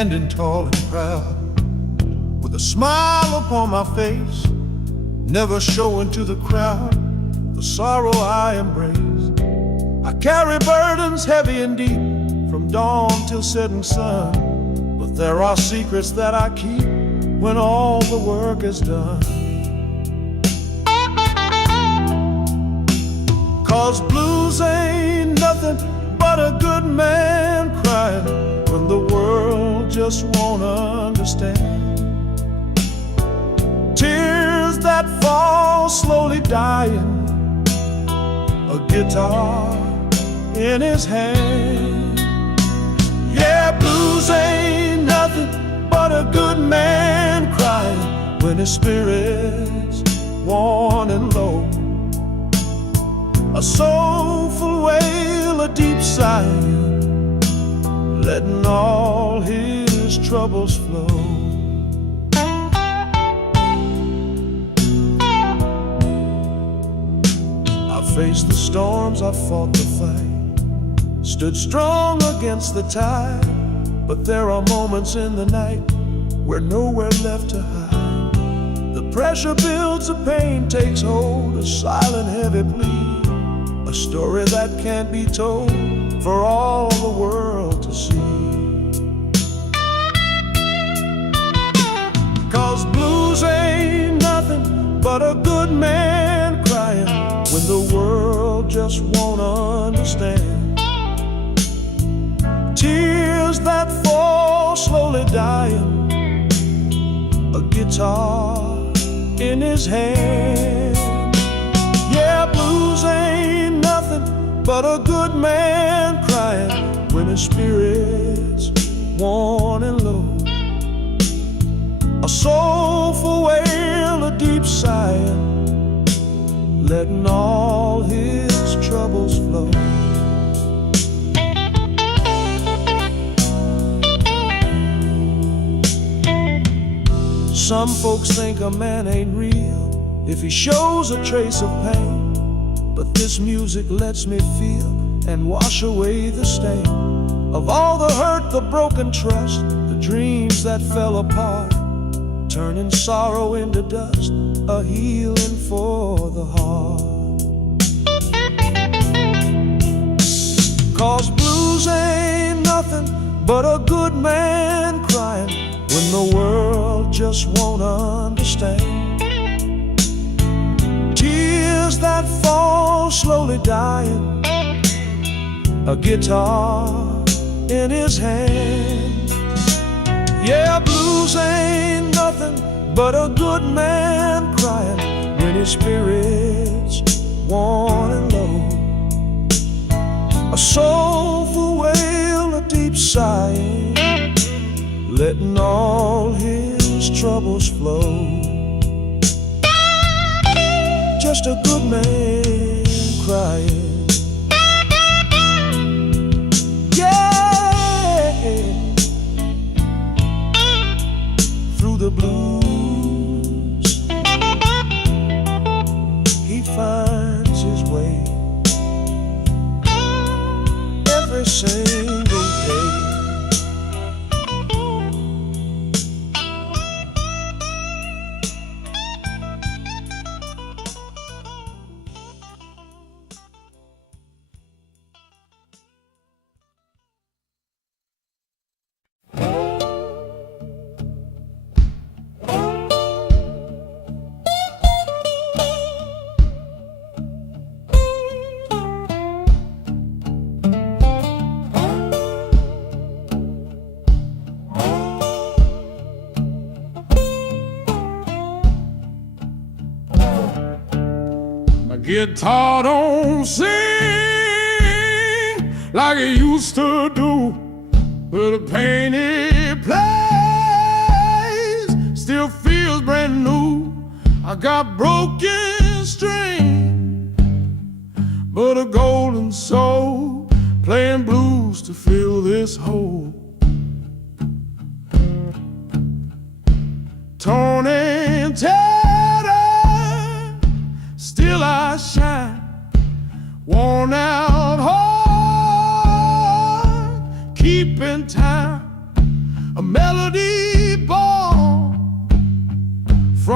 standing tall and proud, with a smile upon my face, never showing to the crowd the sorrow I embrace. I carry burdens heavy and deep, from dawn till setting sun, but there are secrets that I keep when all the work is done. 'Cause blues ain't nothing but a good man crying when the world just won't understand. Tears that fall slowly dying, a guitar in his hand. Yeah, blues ain't nothing but a good man crying when his spirit's worn and low. A soulful wail, a deep sigh, letting all his troubles flow. I faced the storms, I fought the fight, stood strong against the tide, but there are moments in the night where nowhere left to hide. The pressure builds, the pain takes hold, a silent heavy plea, a story that can't be told for all the world to see. 'Cause blues ain't nothing but a good man crying when the world just won't understand. Tears that fall slowly dying, a guitar in his hand. Yeah, blues ain't nothing but a good man crying when his spirit's worn and low. A soulful wail, a deep sigh, letting all his troubles flow. Some folks think a man ain't real if he shows a trace of pain, but this music lets me feel and wash away the stain of all the hurt, the broken trust, the dreams that fell apart, turning sorrow into dust, a healing for the heart. 'Cause blues ain't nothing but a good man crying when the world just won't understand. Tears that fall slowly dying, a guitar in his hand. Yeah, blues ain't nothing but a good man crying when his spirit's worn and low. A soulful wail, a deep sigh, letting all his troubles flow. Just a good man crying. Yeah, through the blues he finds his way every single day. Guitar don't sing like it used to do, but the pain it plays still feels brand new. I got broken string, but a golden soul playing blues to fill this hole. Torn and tattered, still I shine, worn out heart, keeping time.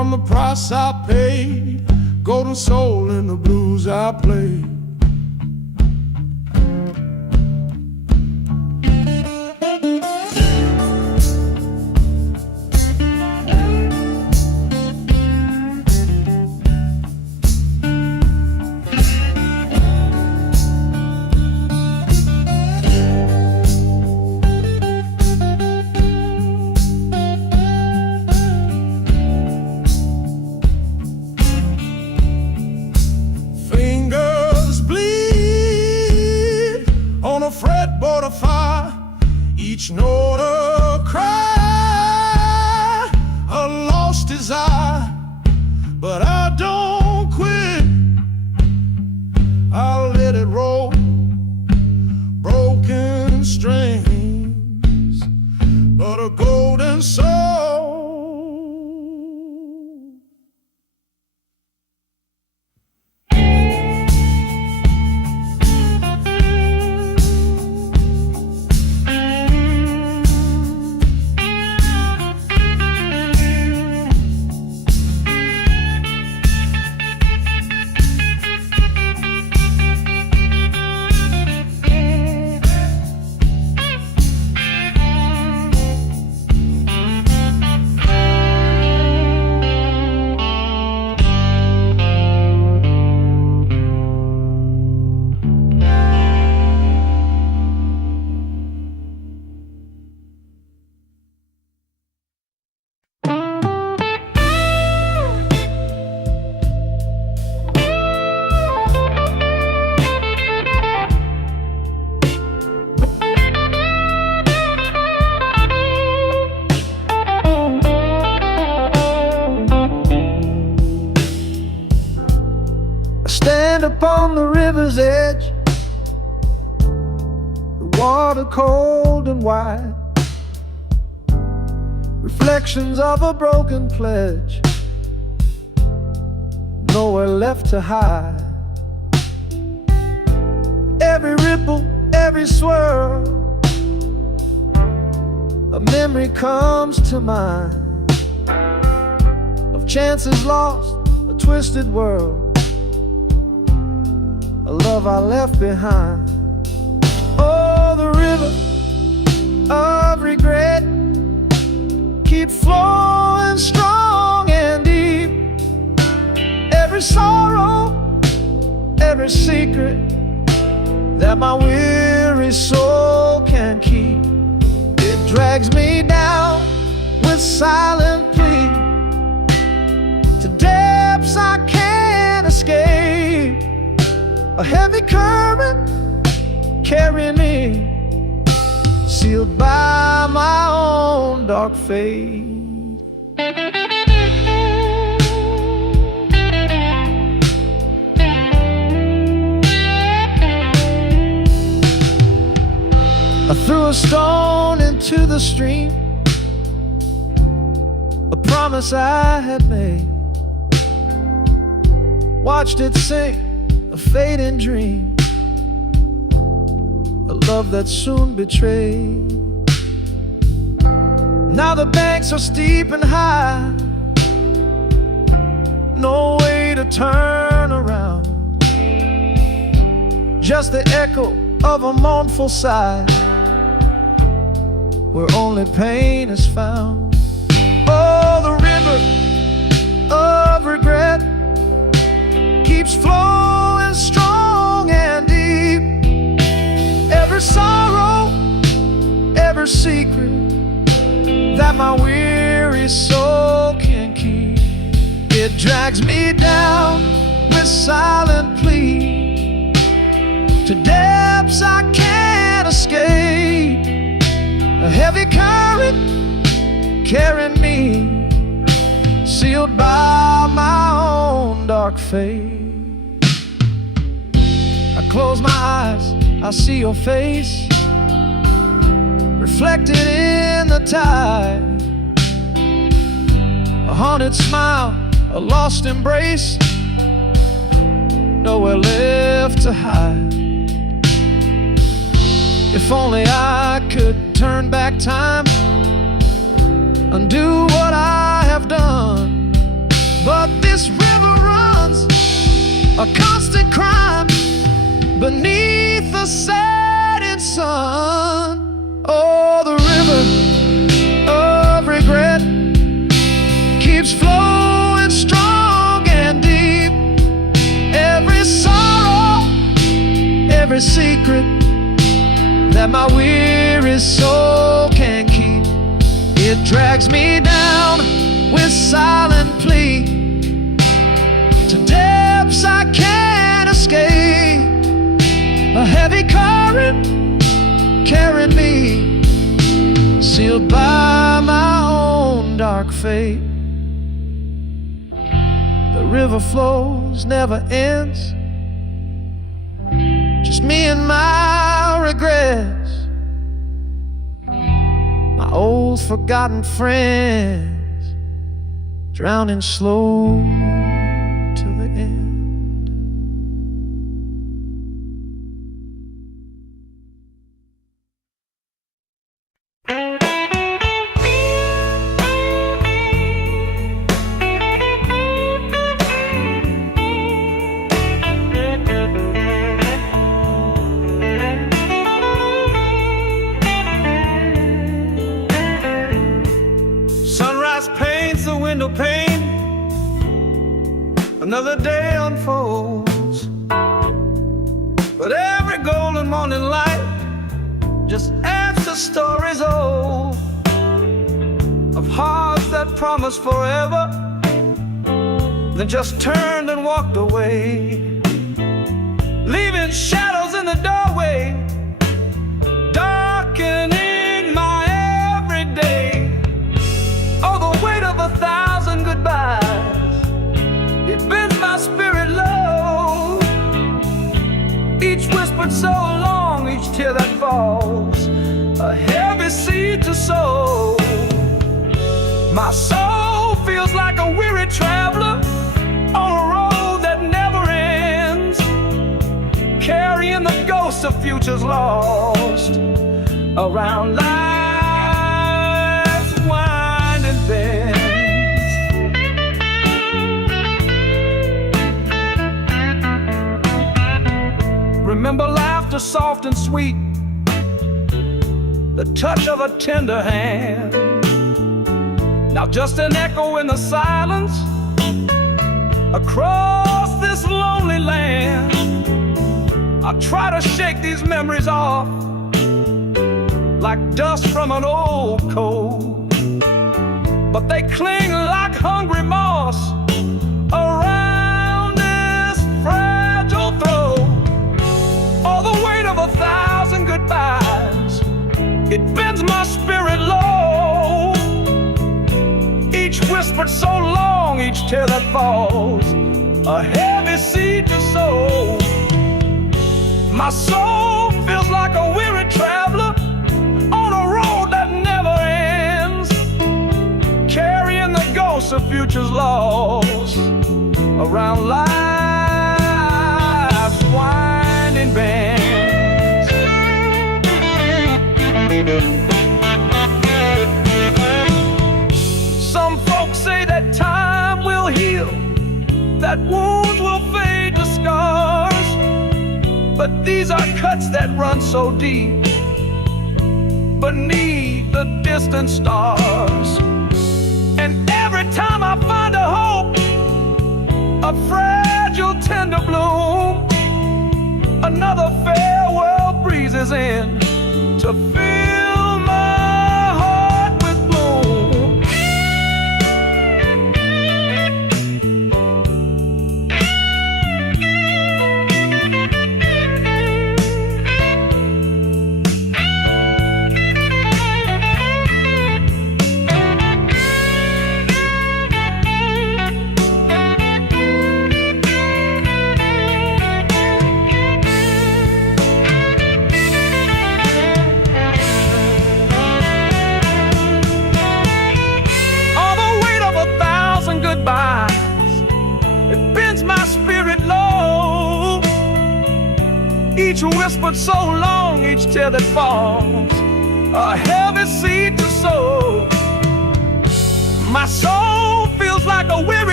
from the price I paid, golden soul in the blues I play. Fretboard of fire, each note a cry, a lost desire, but I don't quit. I'll let it roll, broken strings, but a golden soul. Stand upon the river's edge, the water cold and wide, reflections of a broken pledge, nowhere left to hide. Every ripple, every swirl, a memory comes to mind of chances lost, a twisted world, a love I left behind. Oh, the river of regret keep flowing strong and deep. Every sorrow, every secret that my weary soul can keep, it drags me down with silent plea to depths I can't escape. A heavy current carrying me, sealed by my own dark fate. I threw a stone into the stream, a promise I had made, watched it sink, a fading dream, a love that soon betrayed. Now the banks are steep and high, no way to turn around, just the echo of a mournful sigh, where only pain is found. Oh, the river of regret keeps flowing strong and deep. Every sorrow, every secret that my weary soul can keep, it drags me down with silent plea to depths I can't escape. A heavy current carrying me, sealed by my own dark fate. I close my eyes, I see your face reflected in the tide, a haunted smile, a lost embrace, nowhere left to hide. If only I could turn back time, undo what I have done, But this river runs a constant crime beneath the setting sun. Oh, the river of regret keeps flowing strong and deep. Every sorrow, every secret that my weary soul can keep, it drags me down with silent plea to depths I can't escape. A heavy current carrying me, sealed by my own dark fate. The river flows, never ends, just me and my regrets, my old forgotten friends, drowning slow to the end. Window pane, another day unfolds, but every golden morning light just adds to stories old of hearts that promised forever, then just turned and walked away, leaving shadows in the doorway, darkening my everyday. Oh, the weight of 1,000 goodbyes, it bends my spirit low. Each whispered so long, each tear that falls, a heavy seed to sow. My soul feels like a weary traveler on a road that never ends, carrying the ghosts of futures lost around life's winding bends. Remember laughter soft and sweet, the touch of a tender hand. Now just an echo in the silence across this lonely land. I try to shake these memories off like dust from an old coat, but they cling like hungry moss around this fragile throat. Oh, the weight of 1,000 goodbyes, it bends my spirit low. Each whispered so long, each tear that falls, a heavy seed to sow. My soul feels like a weary traveler on a road that never ends, carrying the ghosts of futures lost around life's winding bends. Some folks say that time will heal, that wounds will fade to scars, but these are cuts that run so deep beneath the distant stars. And every time I find a hope, a fragile tender bloom, another farewell breezes in to fill my heart with gloom. It bends my spirit low. Each whispered so long, each tear that falls, a heavy seed to sow. My soul feels like a weary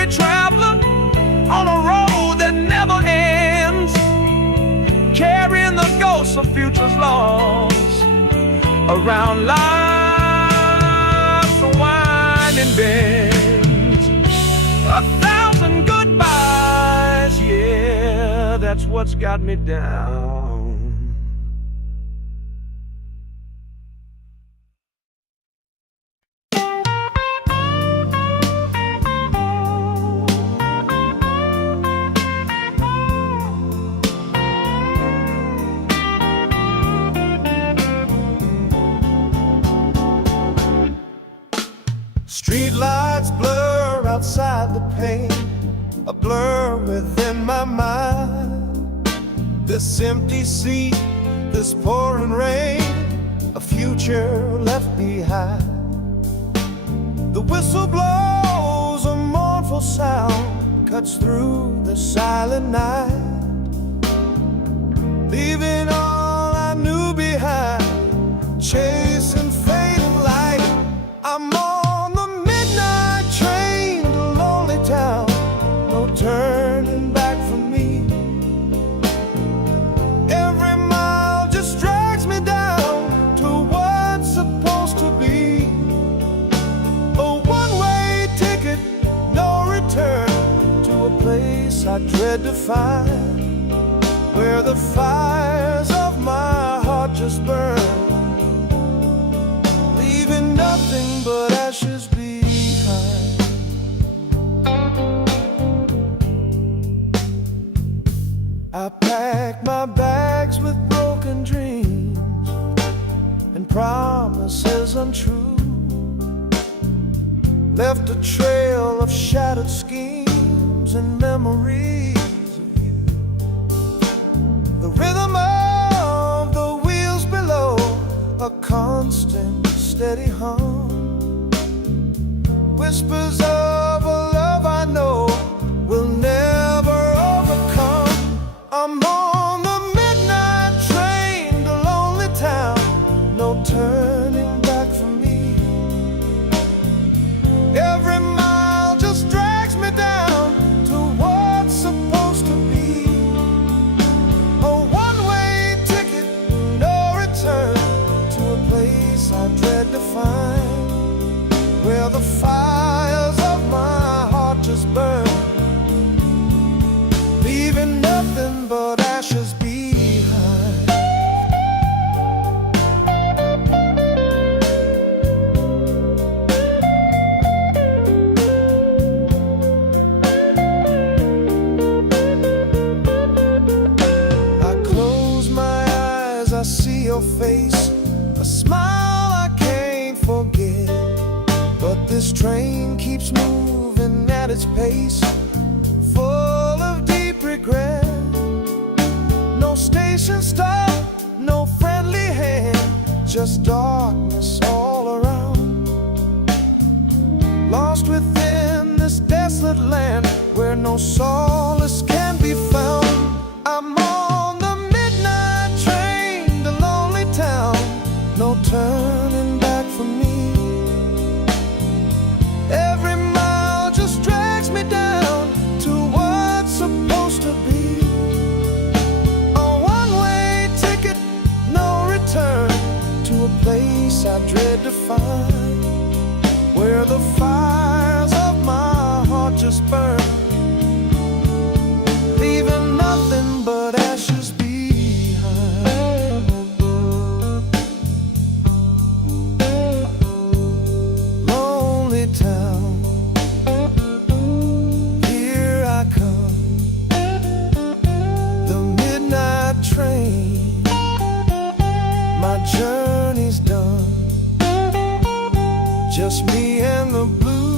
weary traveler on a road that never ends, carrying the ghosts of futures lost around life's winding bends. 1,000 goodbyes, yeah, that's what's got me down. Street lights blur outside the pane, a blur within my mind. This empty sea, this pouring rain, a future left behind. The whistle blows, a mournful sound cuts through the silent night, leaving all I knew behind, chasing fading light. I'm on the midnight train to lonely town, no turning back for me. Every mile just drags me down to what's supposed to be. A one-way ticket, no return, to a place I dread to find, where the fires of my heart just burn, leaving nothing but ashes behind. I packed my bags with broken dreams and promises untrue, left a trail of shattered schemes and memories of you. The rhythm of the wheels below, a constant steady hum, whispers of a love I know will never overcome. I'm on the midnight train to lonely town, no turning back for me. Every mile just drags me down to what's supposed to be. A one-way ticket, no return, to a place I dread to find, where the fires of my heart just burn, leaving nothing but ashes behind. I close my eyes, I see your face, a smile I can't forget. But this train keeps moving at its pace, full of deep regret. No station stop, no friendly hand, just darkness all around. Lost within this desolate land, where no solace can be found. I'm on the midnight train to lonely town, no turning back for me. Every mile just drags me down to what's supposed to be. A one-way ticket, no return, to a place I dread to find, where the fires of my heart just burn, leaving nothing but ashes behind. Lonely town, here I come, the midnight train, my journey's done, just me and the blues.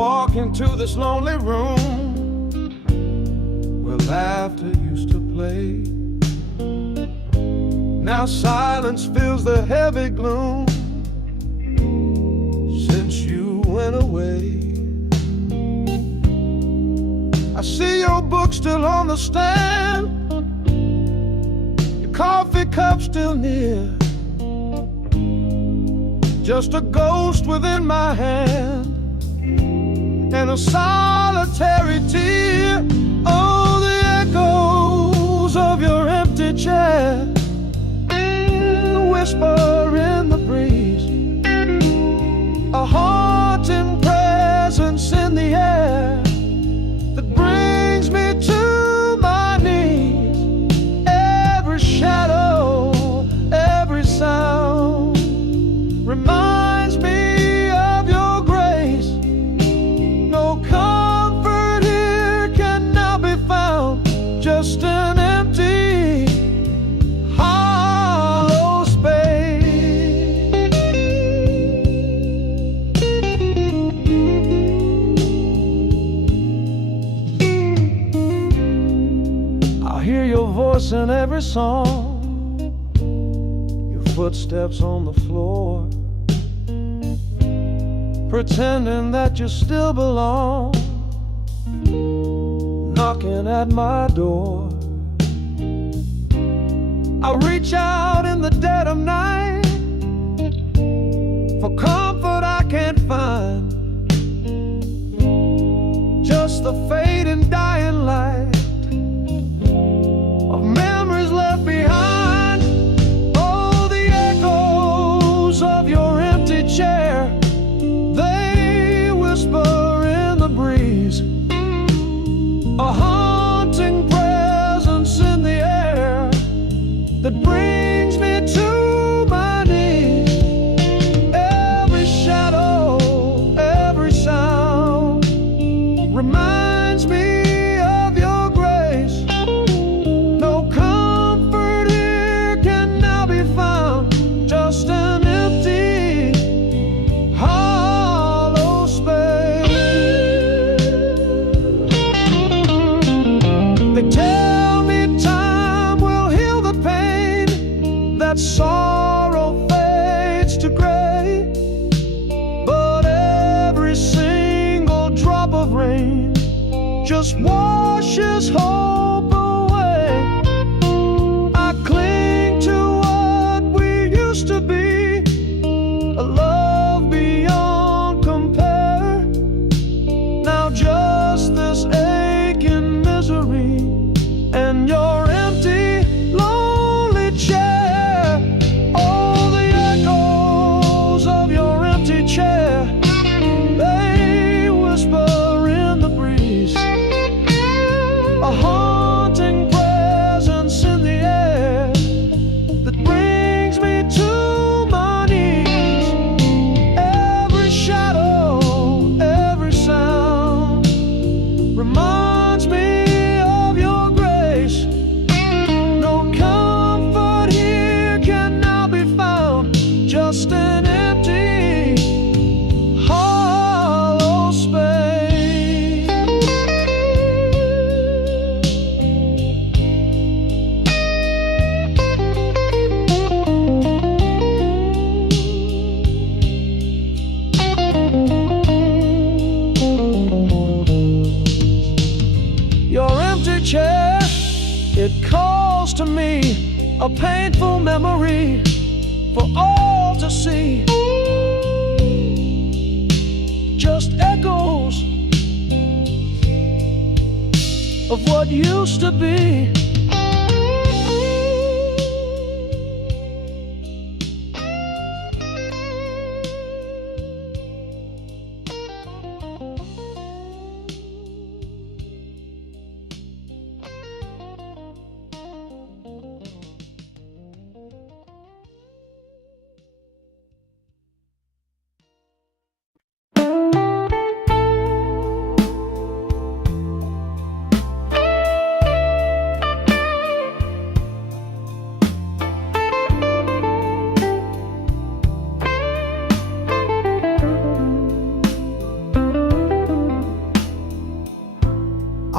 walk into this lonely room where laughter used to play. Now silence fills the heavy gloom since you went away. I see your book still on the stand, your coffee cup still near, just a ghost within my hand and a solitary tear. Oh, the echoes of your empty chair, the whisper in the breeze, a haunting presence in the air that brings me to my knees. Every shadow, every sound reminds me of your grace. No comfort here can now be found, just an empty, hollow space. I hear your voice in every song, your footsteps on the floor, pretending that you still belong, knocking at my door. I reach out in the dead of night for comfort I can't find, just the fading dying light of memories left behind. Oh, the echoes of your empty chair, they whisper in the breeze, a haunting presence in the air that brings me to my knees. Every shadow, every sound reminds me of your grace. No comfort here can now be found, just an empty, hollow space. They tell me time will heal the pain, that sorrow fades to gray, but every single drop of rain just washes hope away. I cling to what we used to be, a love beyond compare. Now just this aching misery and your empty, lonely chair. Oh, the echoes of your empty chair, they whisper in the breeze, a haunting presence in the air that brings me to my knees. Every shadow, every sound reminds me of your grace. No comfort here can now be found, just an empty, hollow space. Your empty chair, it calls to me, a painful memory for all to see. Just echoes of what used to be.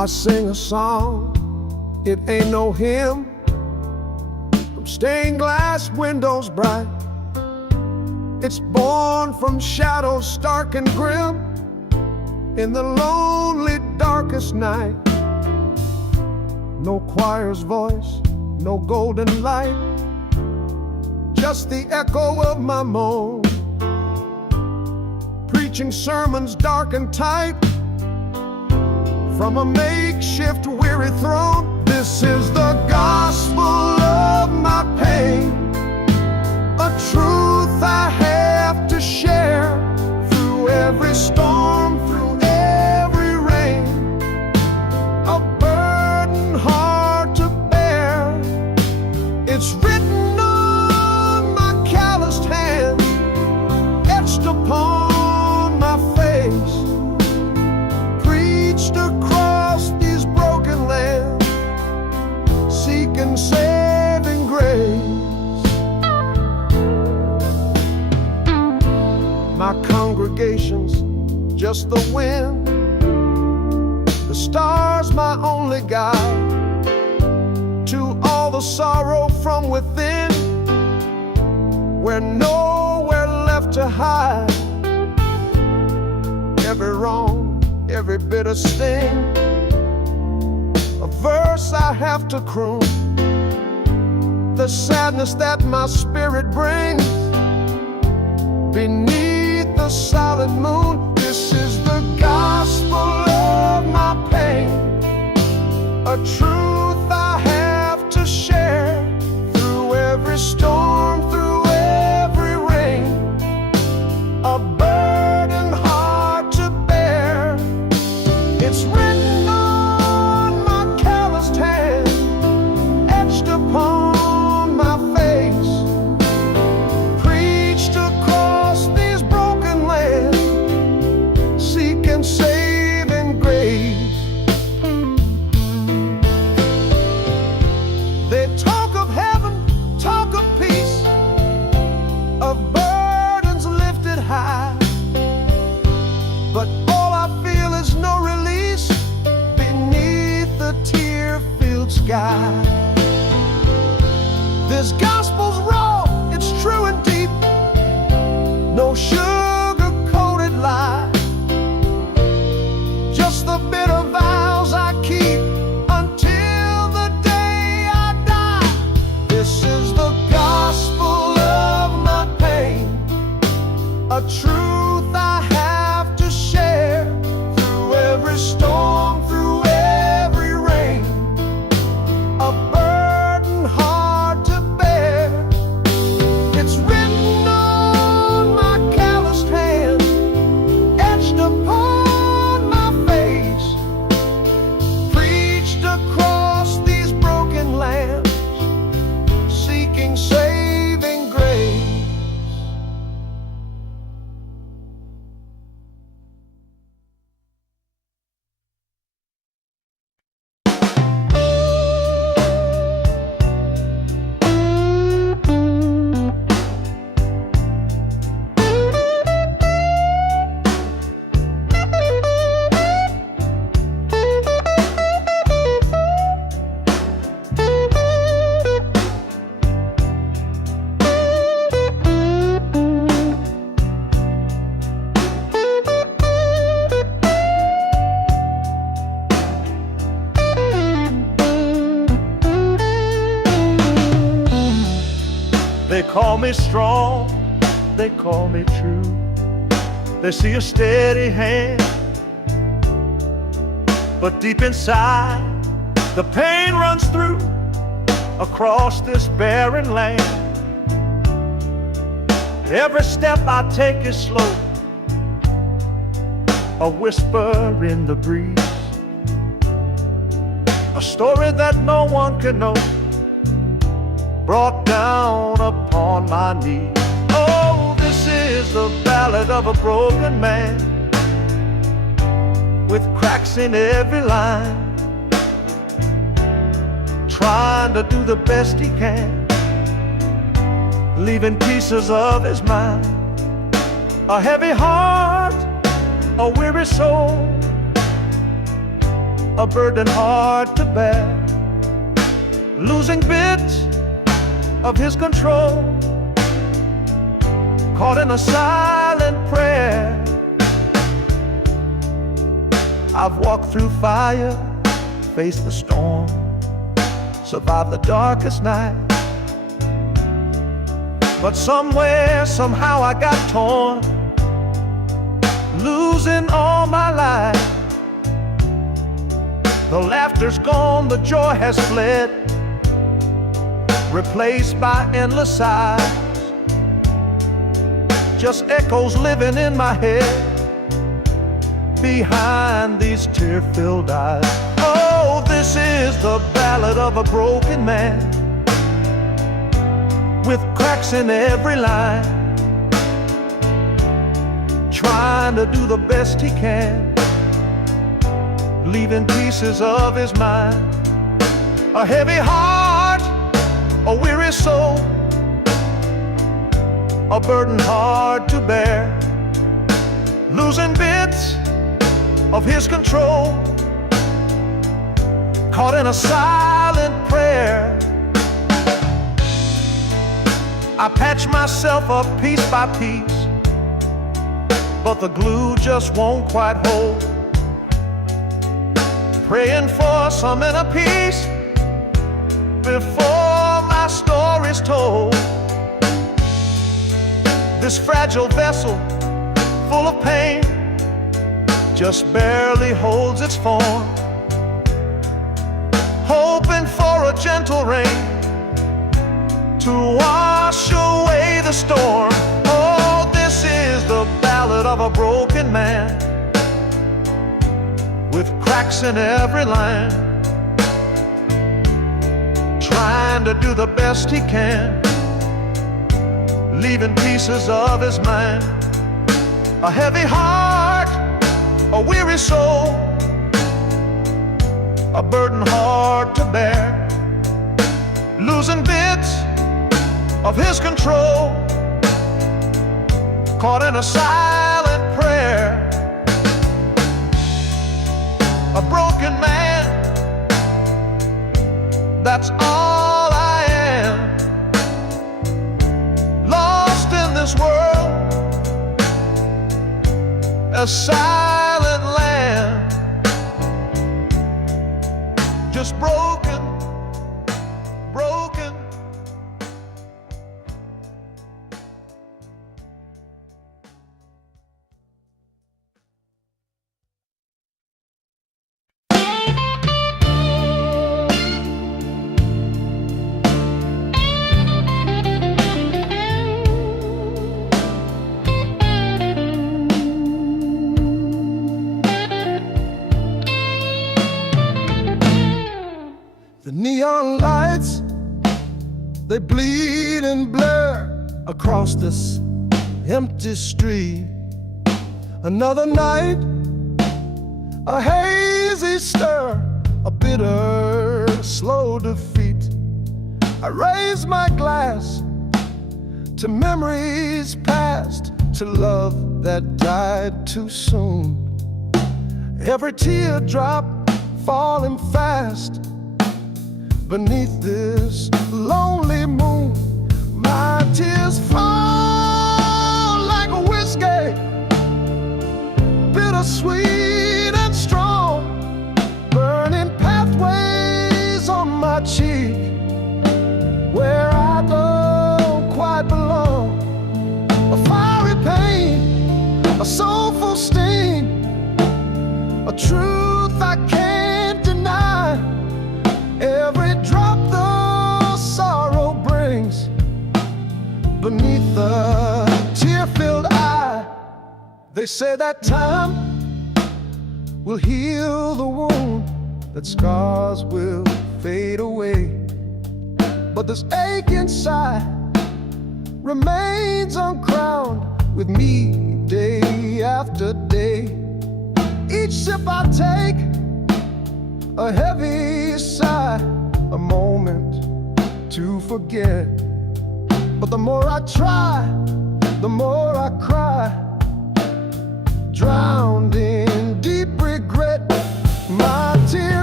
I sing a song, it ain't no hymn, from stained glass windows bright. It's born from shadows stark and grim, in the lonely darkest night. No choir's voice, no golden light, just the echo of my moan, preaching sermons dark and tight from a makeshift weary throne. This is the gospel of my pain, a truth I have to share through every storm, through every rain, a burden hard to bear. It's written on my calloused hands, etched upon my face, preached across these broken lands, seeking saving grace. My congregation's just the wind, the stars my only guide to all the sorrow from within, where nowhere left to hide. Every wrong, every bitter sting, a verse I have to croon, the sadness that my spirit brings beneath the solid moon. This is the gospel of my pain, a truth I have to share through every storm, through every rain, a burden hard to bear. It's written on my calloused hand, etched upon my face, preached across these broken lands, seeking saving grace. They talk of heaven, talk of peace, of burdens lifted high, but all I feel is no release beneath the tear-filled sky. This gospel's raw, it's true and deep, no sugar-coated lie, just the bitter vows I keep until the day I die. This is the gospel of my pain, a truth I have to share through every storm, through every rain, a burden hard to bear. It's written on my calloused hand, etched upon my face, preached across these broken lands, seeking saving grace. They call me strong, they call me true. They see a steady hand, but deep inside the pain runs through across this barren land. Every step I take is slow, a whisper in the breeze, a story that no one can know, brought down upon my knees. Oh, this is the ballad of a broken man, with cracks in every line, trying to do the best he can, leaving pieces of his mind, a heavy heart, a weary soul, a burden hard to bear, losing bits of his control, caught in a silent prayer. I've walked through fire, faced the storm, survived the darkest night. But somewhere, somehow I got torn, losing all my life. The laughter's gone, the joy has fled, replaced by endless sighs. Just echoes living in my head, behind these tear-filled eyes. Oh, this is the ballad of a broken man, with cracks in every line, trying to do the best he can, leaving pieces of his mind. A heavy heart, a weary soul, a burden hard to bear, losing bits of his control, caught in a silent prayer. I patch myself up piece by piece, but the glue just won't quite hold. Praying for some inner peace before my story's told. This fragile vessel, full of pain, just barely holds its form, hoping for a gentle rain to wash away the storm. Oh, this is the ballad of a broken man, with cracks in every line, trying to do the best he can, leaving pieces of his mind. A heavy heart, a weary soul, a burden hard to bear, losing bits of his control, caught in a silent prayer. A broken man, that's all I am, lost in this world, a silent land, just broken, broken. The neon lights, they bleed and blur across this empty street. Another night, a hazy stir, a bitter, slow defeat. I raise my glass to memories past, to love that died too soon. Every teardrop falling fast beneath this lonely moon. My tears fall like a whiskey, bittersweet and strong, burning pathways on my cheek where I don't quite belong. A fiery pain, a soulful sting, a truth I can't deny. Every drop the sorrow brings beneath the tear-filled eye. They say that time will heal the wound, that scars will fade away, but this ache inside remains uncrowned with me day after day. Each sip I take, a heavy sigh, a moment to forget. But the more I try, the more I cry, drowned in deep regret. My tears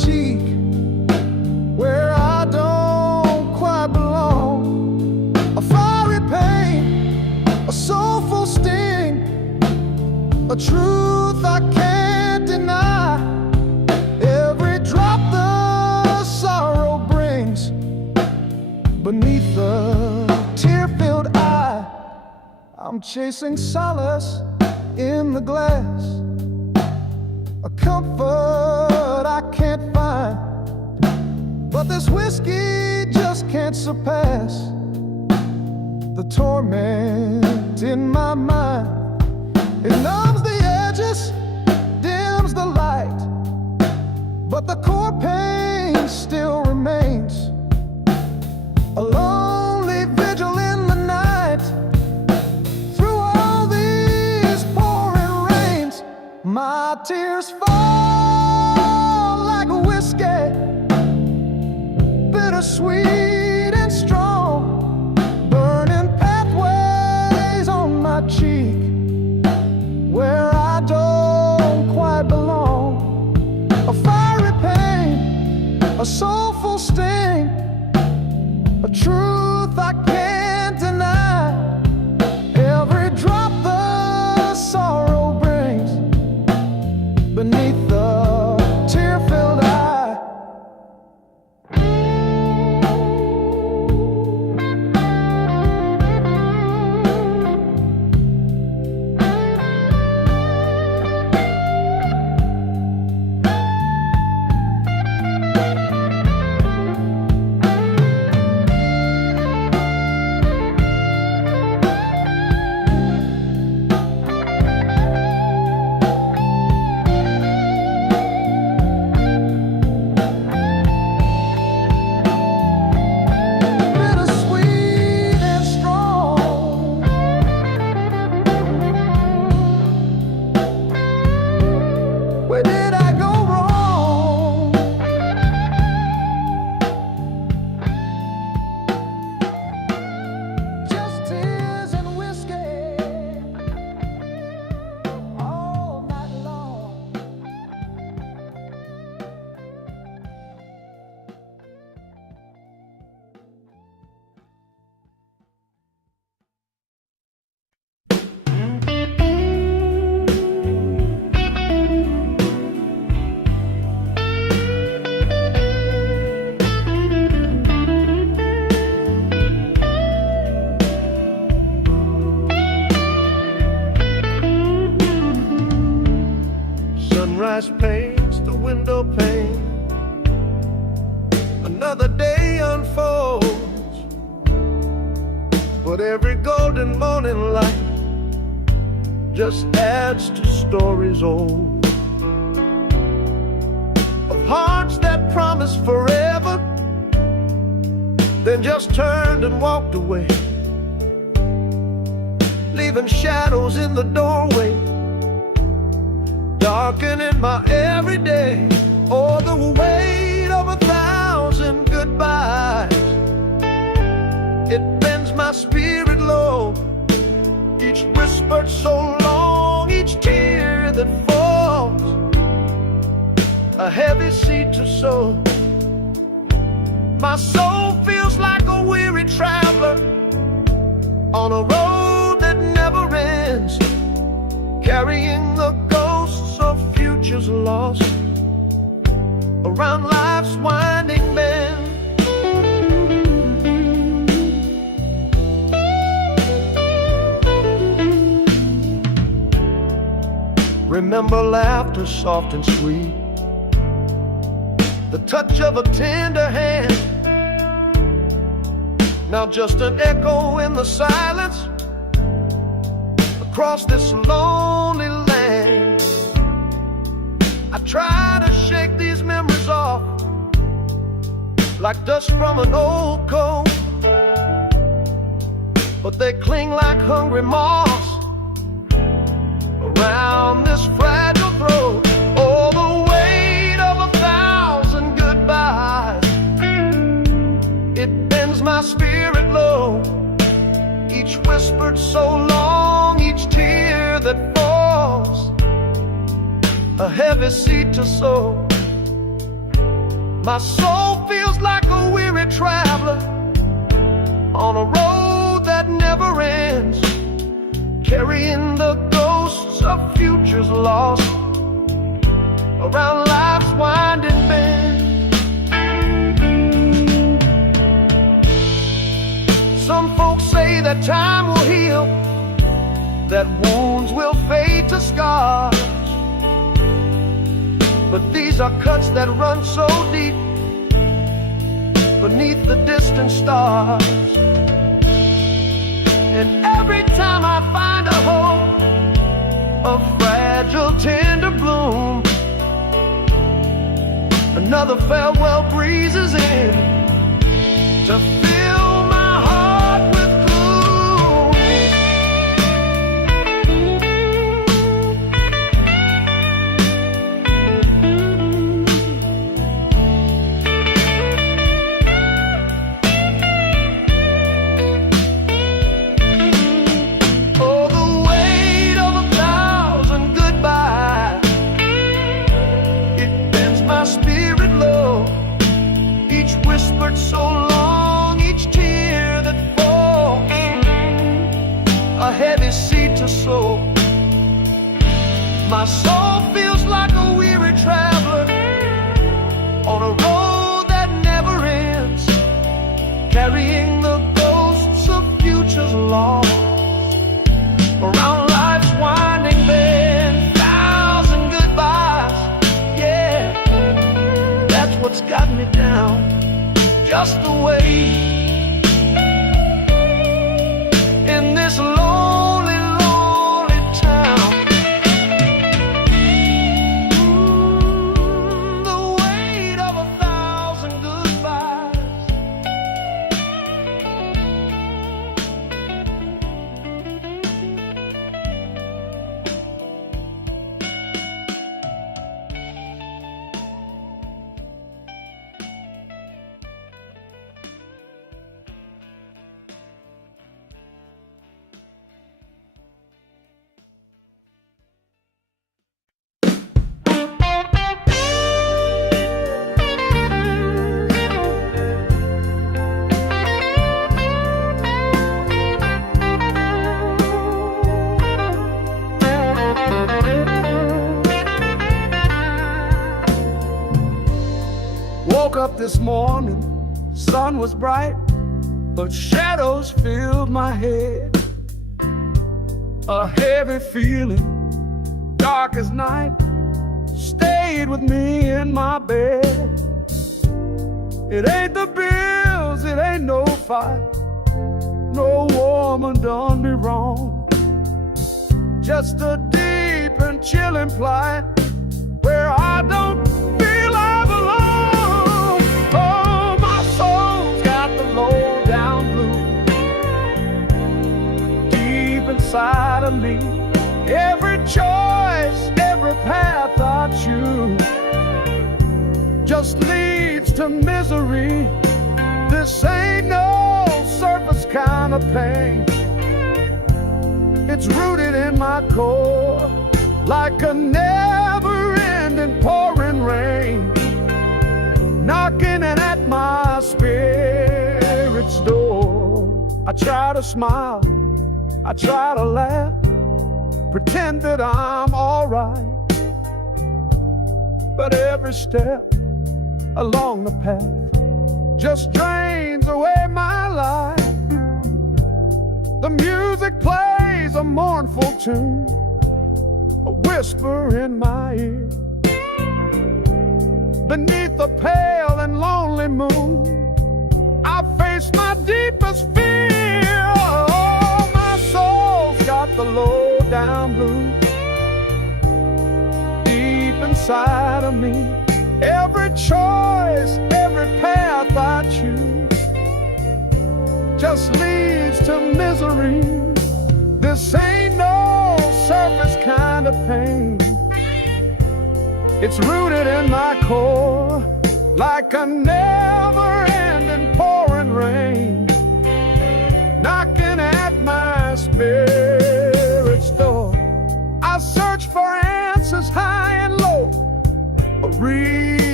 cheek where I don't quite belong. A fiery pain, a soulful sting, a truth I can't deny. Every drop the sorrow brings beneath the tear-filled eye. I'm chasing solace in the glass, a comfort I can't find, but this whiskey just can't surpass the torment in my mind. It numbs the edges, dims the light, but the core pain still remains. A lonely vigil in the night, through all these pouring rains. My tears fall like a whiskey, bittersweet and strong, burning pathways on my cheek where I don't quite belong. A fiery pain, a soulful sting, a truth I can't deny. Every drop the sorrow brings beneath the tear-filled eye. Where did I go wrong? Just tears and whiskey all night long. Sunrise paints the window pane, another day unfolds, but every golden morning light just adds to stories old, of hearts that promised forever, then just turned and walked away, leaving shadows in the doorway, darkening my everyday. Oh, the weight of 1,000 goodbyes, it bends my spirit low. Each whispered so long, each tear that falls, a heavy seed to sow. My soul feels like a weary traveler on a road that never ends, carrying the ghosts of futures lost around life's winding bend. Remember laughter soft and sweet, the touch of a tender hand, now just an echo in the silence across this lonely land. I try to shake these memories off like dust from an old coat, but they cling like hungry moths around this fragile throat. Oh, the weight of 1,000 goodbyes, it bends my spirit low. Each whispered so long, each tear that falls, a heavy seed to sow. My soul feels like a weary traveler on a road that never ends, carrying the ghosts of futures lost around life's winding bend. Some folks say that time will heal, that wounds will fade to scars, but these are cuts that run so deep beneath the distant stars. And every time I find a hope, a fragile tender bloom, another farewell breezes in to fill my heart with gloom. Oh, the weight of 1,000 goodbyes, it bends my spirit low. Each whispered so long, each tear that falls, a heavy seed to sow. My soul feels like a weary traveler on a road that never ends, carrying the ghosts of futures lost around life's winding bend. 1,000 goodbyes, yeah, that's what's got me down, just the way in this lonely, lonely town. The weight of 1,000 goodbyes. Woke up this morning, sun was bright, but shadows filled my head. A heavy feeling, dark as night, stayed with me in my bed. It ain't the bills, it ain't no fight, no woman done me wrong. Just a deep and chilling plight where I don't feel I belong. Oh, my soul's got the low down blues deep inside of me. Every choice, every path I choose just leads to misery. This ain't no surface kind of pain. It's rooted in my core like a never-ending pouring rain, knocking at my spirit's door. I try to smile, I try to laugh, pretend that I'm alright, but every step along the path just drains away my life. The music plays a mournful tune, a whisper in my ear. Beneath the pale and lonely moon, I face my deepest fear. Oh, my soul's got the low down blues deep inside of me. Every choice, every path I choose just leads to misery. This ain't no surface kind of pain. It's rooted in my core like a never-ending pouring rain, knocking at my spirit's door. I search for answers high and low, a reason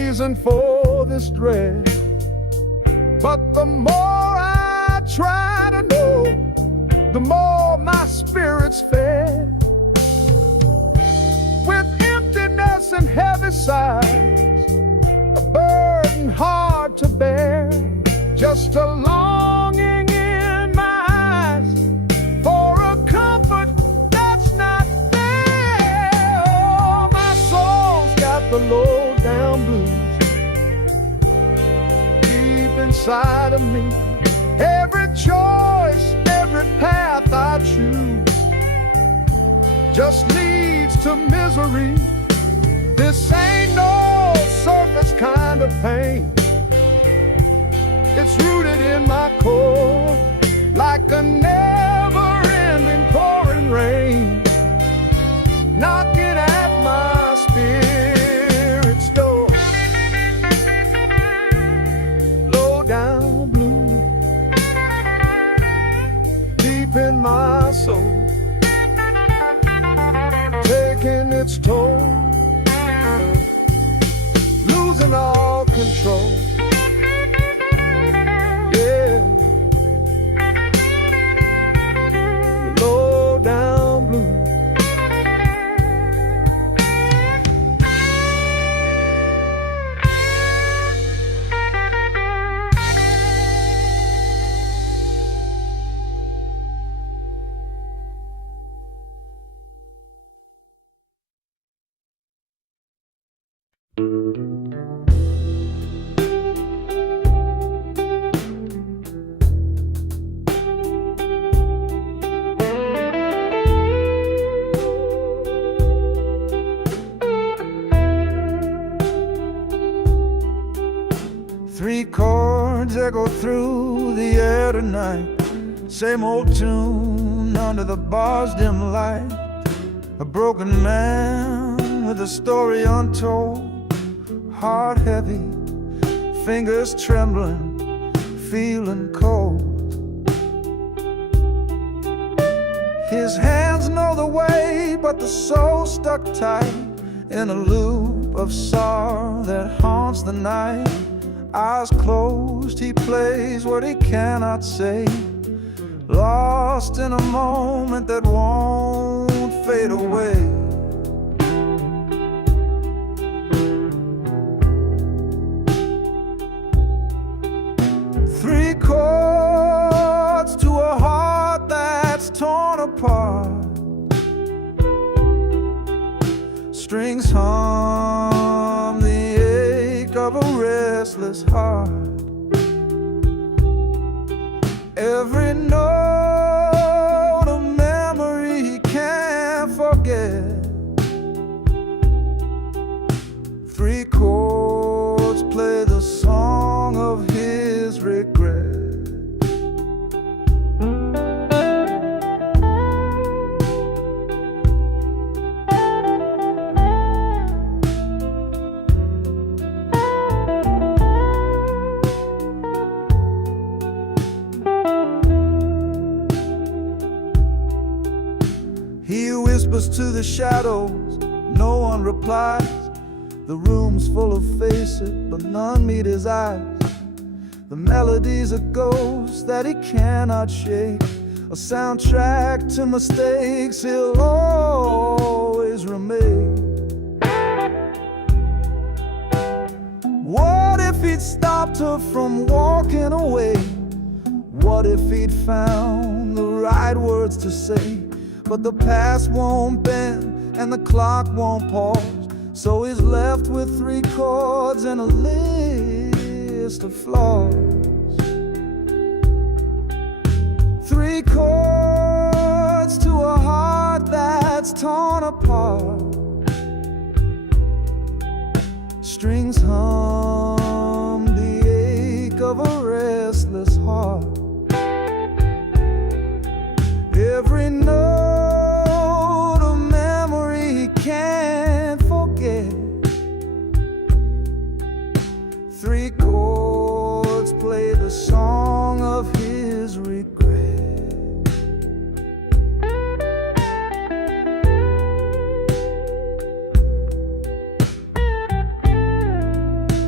reason for this dread, but the more I try to know, the more my spirit's fed. With emptiness and heavy sighs, a burden hard to bear, just a longing in my eyes for a comfort that's not there. Oh, my soul's got the low down blues deep inside of me. Every choice, every path I choose just leads to misery. This ain't no surface kind of pain. It's rooted in my core, like a never-ending pouring rain, knocking at my spirit's door. Low down blue, deep in my soul, taking its toll, losing all control. Yeah, low down blue. Three chords echo through the air tonight. Same old tune under the bar's dim light. A broken man with a story untold. Heart heavy, fingers trembling, feeling cold. His hands know the way, but the soul stuck tight in a loop of sorrow that haunts the night. Eyes closed, he plays what he cannot say, lost in a moment that won't fade away. Three chords to a heart that's torn apart. Strings hum the ache of a restless heart. Every note a memory he can't forget. Three chords play the song of his regret. He whispers to the shadows, no one replies. The room's full of faces, but none meet his eyes. The melody's a ghost that he cannot shake, a soundtrack to mistakes he'll always remake. What if he'd stopped her from walking away? What if he'd found the right words to say? But the past won't bend and the clock won't pause, so he's left with three chords and a list of flaws. Three chords to a heart that's torn apart. Strings hum the ache of a restless heart. Every note a memory he can't forget. Three chords play the song of his regret.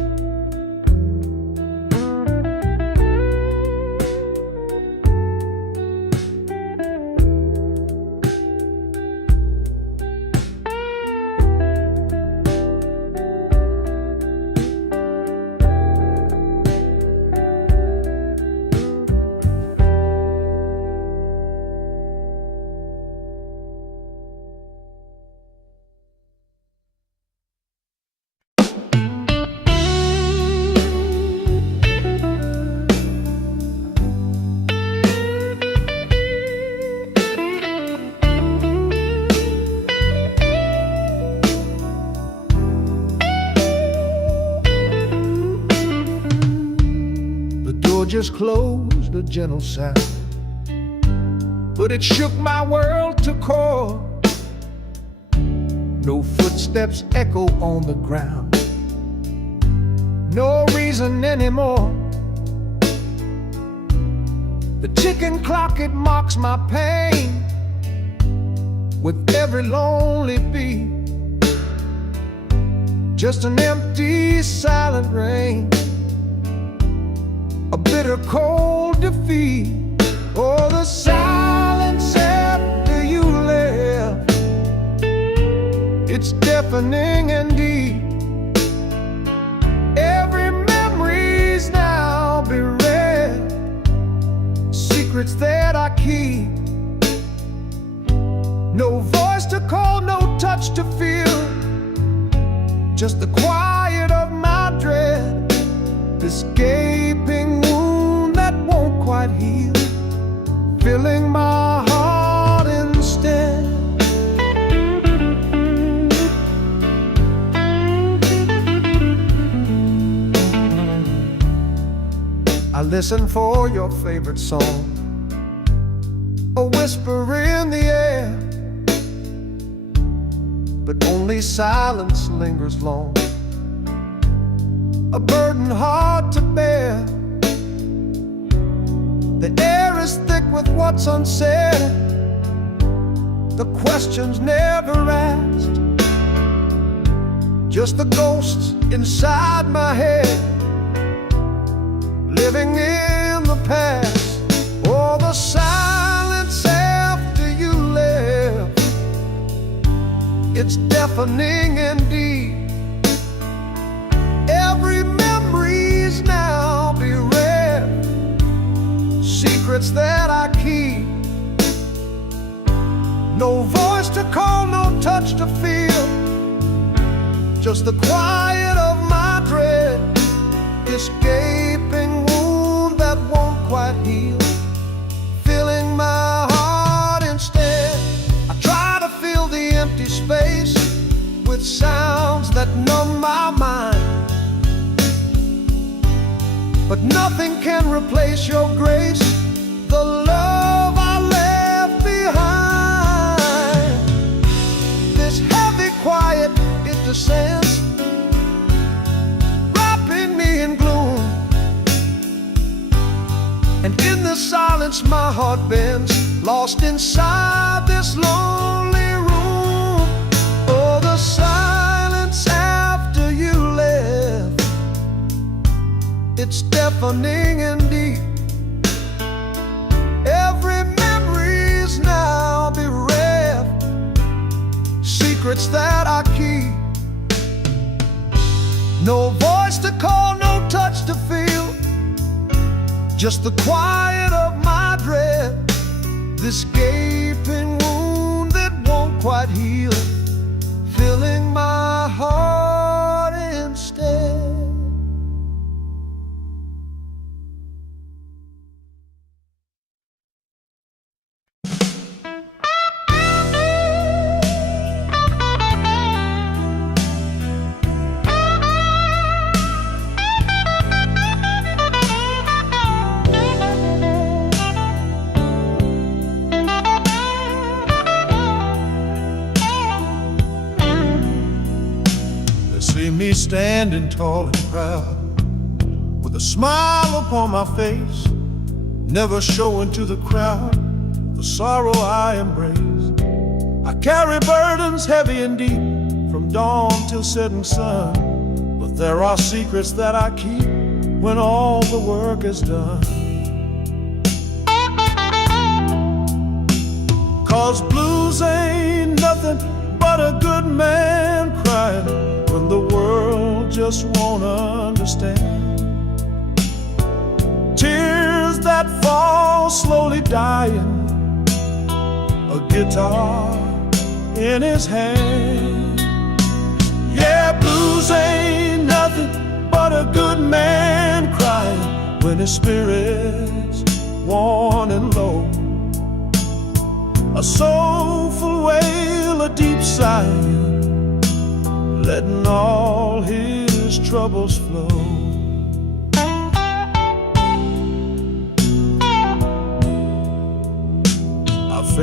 just closed a gentle sound, but it shook my world to core. No footsteps echo on the ground, no reason anymore. The ticking clock, it mocks my pain with every lonely beat. Just an empty, silent rain, a bitter, cold defeat. Oh, the silence after you left, it's deafening indeed. Every memory's now bereft, secrets that I keep. No voice to call, no touch to feel, just the quiet of my dread, this gaping wound that won't quite heal, filling my heart instead. I listen for your favorite song, a whisper in the air, but only silence lingers long, a burden hard to bear. The air is thick with what's unsaid, the questions never asked, just the ghosts inside my head, living in the past. Oh, the silence after you left, it's deafening indeed. Every memory's now bereft, secrets that I keep. No voice to call, no touch to feel, just the quiet of my dread, this gaping wound that won't quite heal, filling my heart instead. I try to fill the empty space with sounds that numb my mind, but nothing can replace your grace, the love I left behind. This heavy quiet, it descends, wrapping me in gloom, and in the silence my heart bends, lost inside this lonely room. Oh, the silence after you left, it's deafening indeed. Every memory's now bereft, secrets that I keep. No voice to call, no touch to feel, just the quiet of my dread, this gaping wound that won't quite heal, filling my heart instead. See me standing tall and proud, with a smile upon my face, never showing to the crowd the sorrow I embrace. I carry burdens heavy and deep, from dawn till setting sun, but there are secrets that I keep when all the work is done. 'Cause blues ain't nothing but a good man crying when the world just won't understand. Tears that fall slowly dying, a guitar in his hand. Yeah, blues ain't nothing but a good man crying when his spirit's worn and low. A soulful wail, a deep sigh, letting all his troubles flow.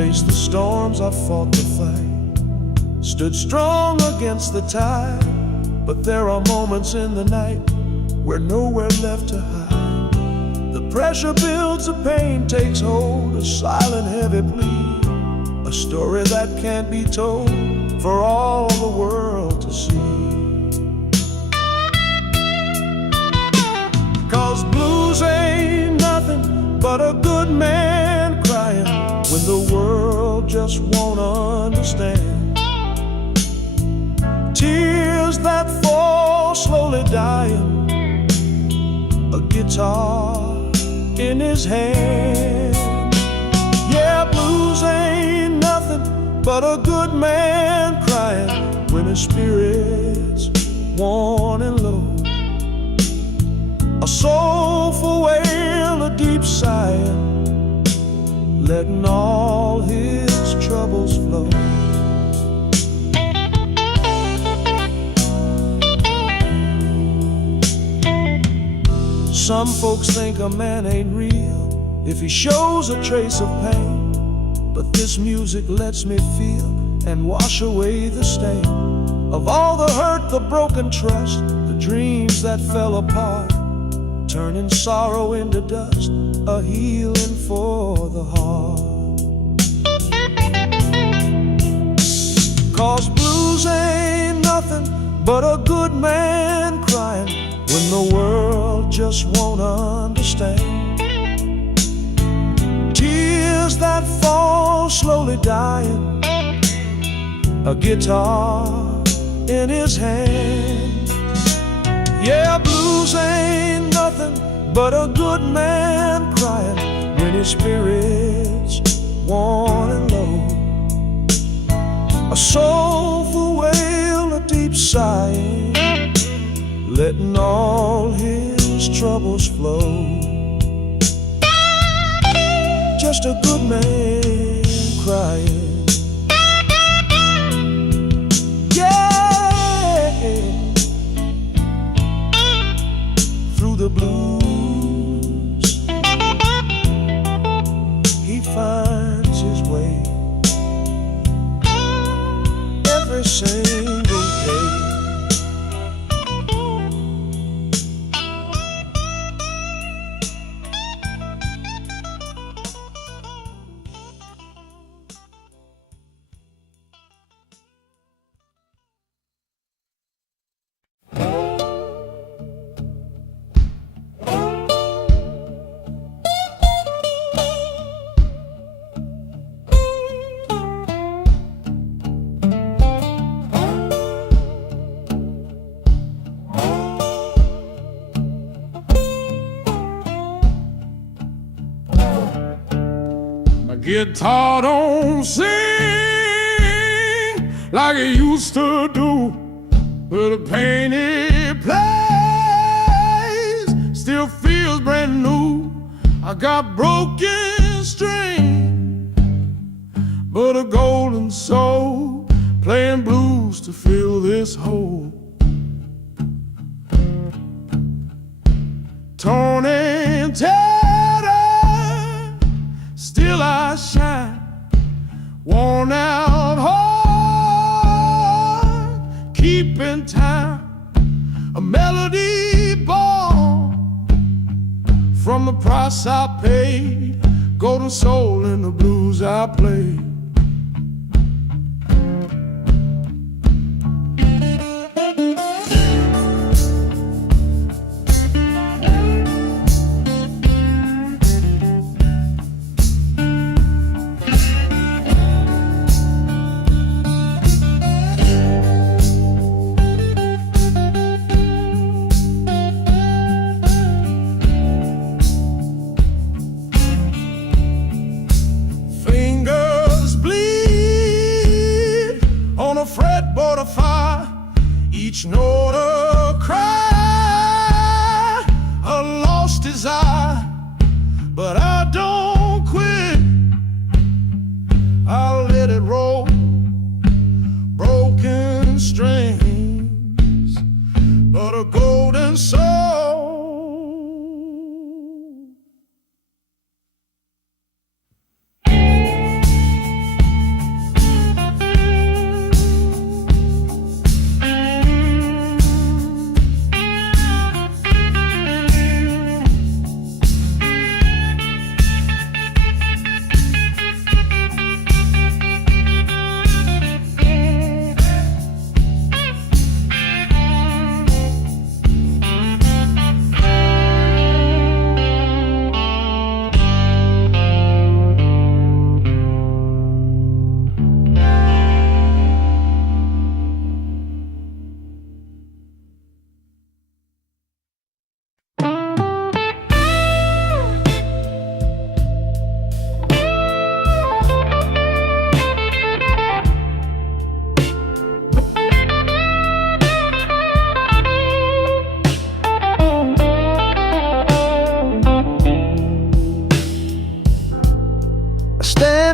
faced the storms, I fought the fight, stood strong against the tide. But there are moments in the night where nowhere left to hide. The pressure builds, the pain takes hold, a silent heavy plea, a story that can't be told for all the world to see. 'Cause blues ain't nothing but a good man crying when the world just won't understand. Tears that fall slowly dying, a guitar in his hand. Yeah, blues ain't nothing but a good man crying when his spirit's worn and low. A soulful wail, a deep sighing, letting all his troubles flow. Some folks think a man ain't real if he shows a trace of pain, but this music lets me feel and wash away the stain of all the hurt, the broken trust, the dreams that fell apart, turning sorrow into dust, a healing for the heart. 'Cause blues ain't nothing but a good man crying when the world just won't understand. Tears that fall slowly dying, a guitar in his hand. Yeah, blues ain't nothing but a good man crying when his spirit's worn and low. A soulful wail, a deep sighing, letting all his troubles flow. Just a good man crying. Yeah, through the blues he finds his way every single day. Guitar don't sing like it used to do, but the pain it plays still feels brand new. I got broken string, but a golden soul playing blues to fill this hole. Torn and tattered, still I shine, worn out heart, keeping time, a melody born from the price I paid, golden soul in the blues I play. Fretboard of fire, each note a cry, a lost desire, but I don't quit. I'll let it roll, broken strings, but a golden soul.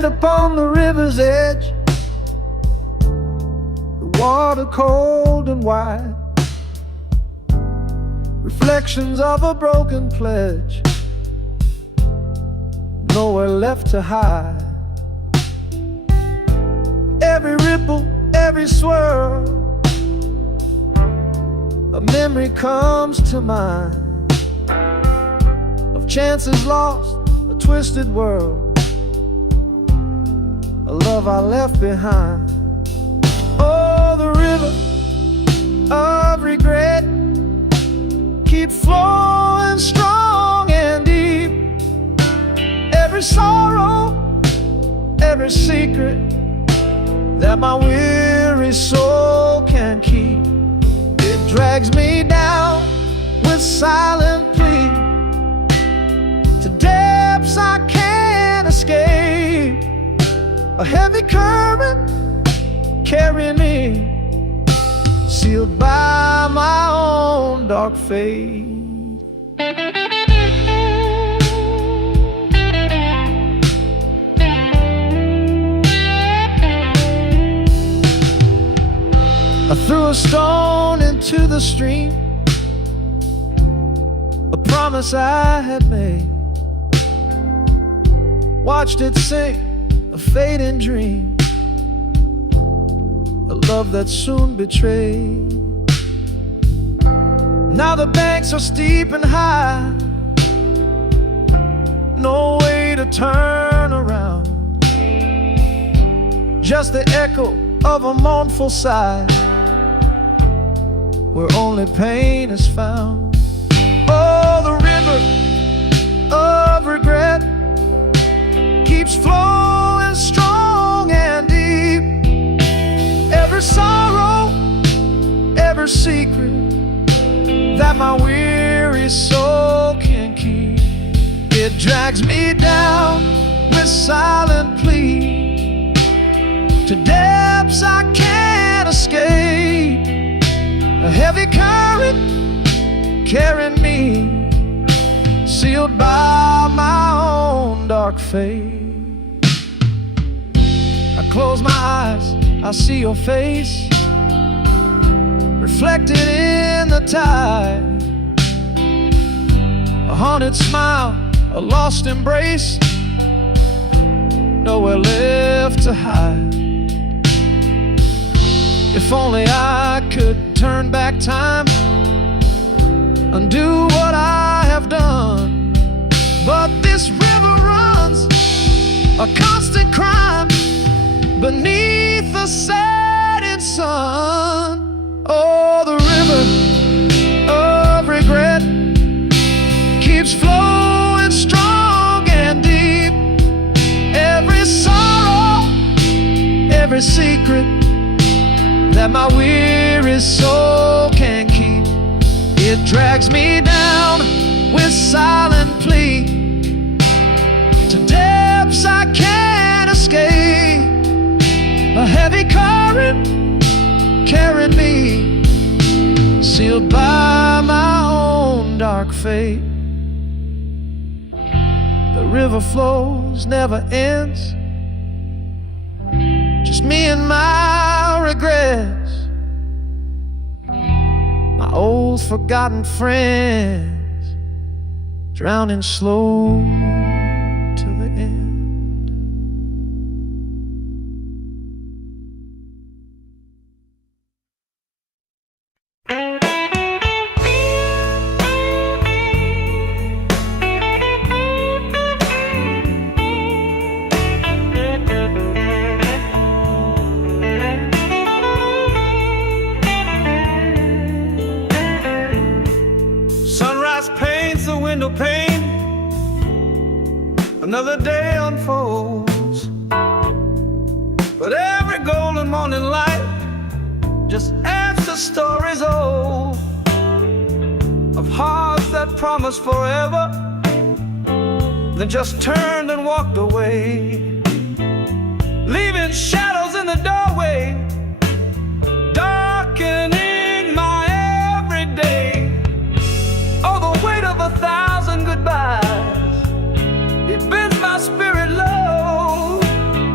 stand upon the river's edge, the water cold and wide, reflections of a broken pledge, nowhere left to hide. Every ripple, every swirl, a memory comes to mind of chances lost, a twisted world, a love I left behind. Oh, the river of regret keeps flowing strong and deep. Every sorrow, every secret that my weary soul can keep, it drags me down with silent plea to depths I can't escape. A heavy current carrying me, sealed by my own dark fate. I threw a stone into the stream, a promise I had made, watched it sink, a fading dream, a love that soon betrayed. Now the banks are steep and high, no way to turn around, just the echo of a mournful sigh, where only pain is found. Oh, the river of regret keeps flowing strong and deep. Every sorrow, every secret that my weary soul can keep, it drags me down with silent plea to depths I can't escape. A heavy current carrying me, sealed by my own dark fate. I close my eyes, I see your face reflected in the tide, a haunted smile, a lost embrace, nowhere left to hide. If only I could turn back time, undo what I have done, but this river runs a constant crime beneath the setting sun. Oh, the river of regret keeps flowing strong and deep. Every sorrow, every secret that my weary soul can keep, it drags me down with silent plea to depths I can't escape. A heavy current carrying me, sealed by my own dark fate. The river flows, never ends, just me and my regrets, my old forgotten friends, drowning slow till the end. Pain, another day unfolds, but every golden morning light just adds to stories old of hearts that promised forever, then just turned and walked away, leaving shadows in the doorway, darkening my everyday. Oh, the weight of 1,000 goodbyes, it bends my spirit low.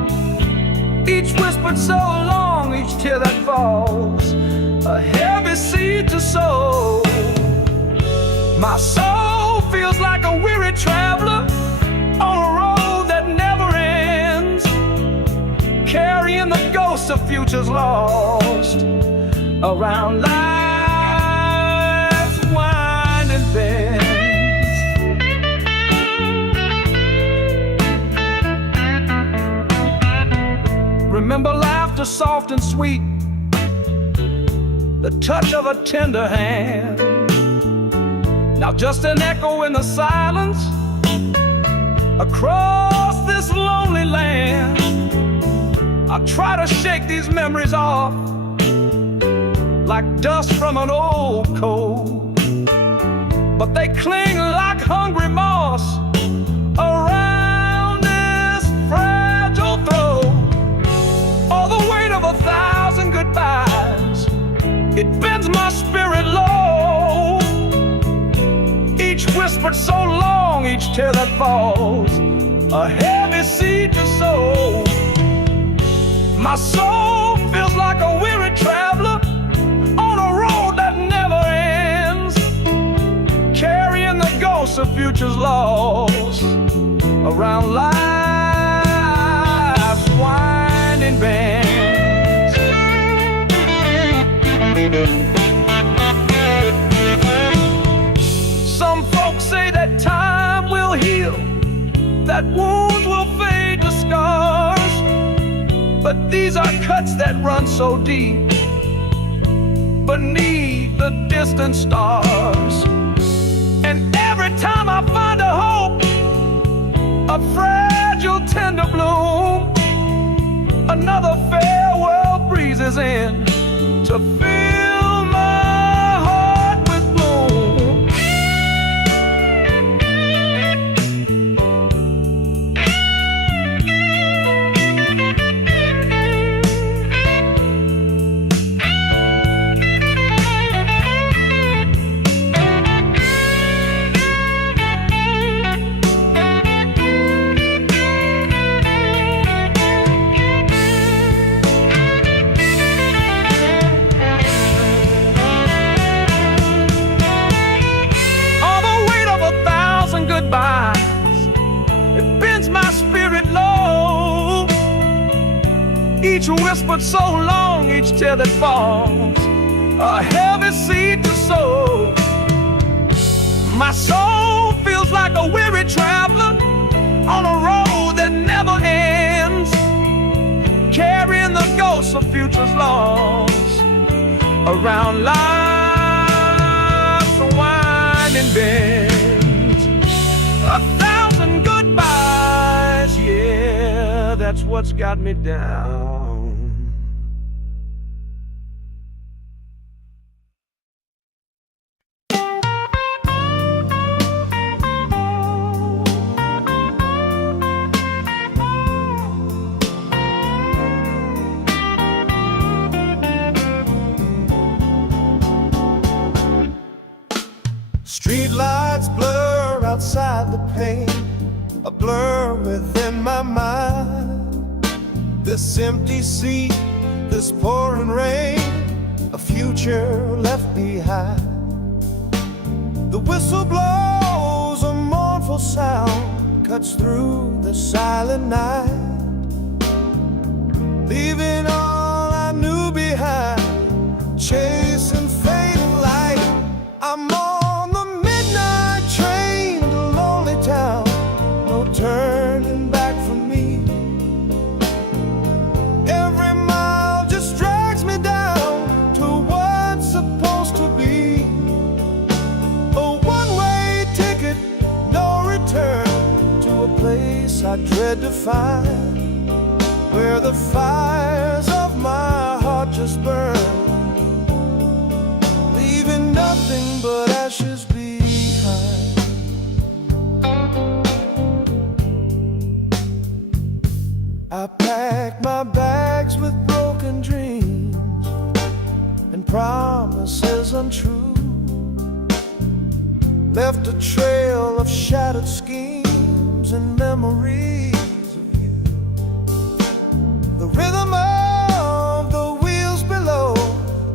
whispered so long, each tear that falls, a heavy seed to sow. My soul feels like a weary traveler on a road that never ends, carrying the ghosts of futures lost around life's winding bends. Remember laughter soft and sweet, the touch of a tender hand. Now just an echo in the silence across this lonely land. I try to shake these memories off like dust from an old coat, but they cling like hungry moss around this fragile throat. All the weight of 1,000 goodbyes, it bends my spirit low. Each whispered so long, each tear that falls, a heavy seed to sow. My soul feels like a weary traveler on a road that never ends, carrying the ghosts of futures lost around life's winding bends. Some folks say that time will heal, that wounds will fade to scars, but these are cuts that run so deep beneath the distant stars. And every time I find a hope, a fragile tender bloom, another farewell breezes in to fill my heart with gloom. It bends my spirit low. Each whispered so long, each tear that falls, a heavy seed to sow. My soul feels like a weary traveler on a road that never ends, carrying the ghosts of futures lost around life's winding bend. 1,000 goodbyes, yeah, that's what's got me down. Street lights blur outside the pane, a blur within my mind. This empty sea, this pouring rain, a future left behind. The whistle blows, a mournful sound cuts through the silent night, leaving all I knew behind, chasing fading light. I'm on the midnight train to lonely town, no turning back for me. Every mile just drags me down to what's supposed to be. A one-way ticket, no return, to a place I dread to find, where the fires of my heart just burn, leaving nothing but ashes behind. I packed my bags with broken dreams and promises untrue, left a trail of shattered schemes and memories of you. The rhythm of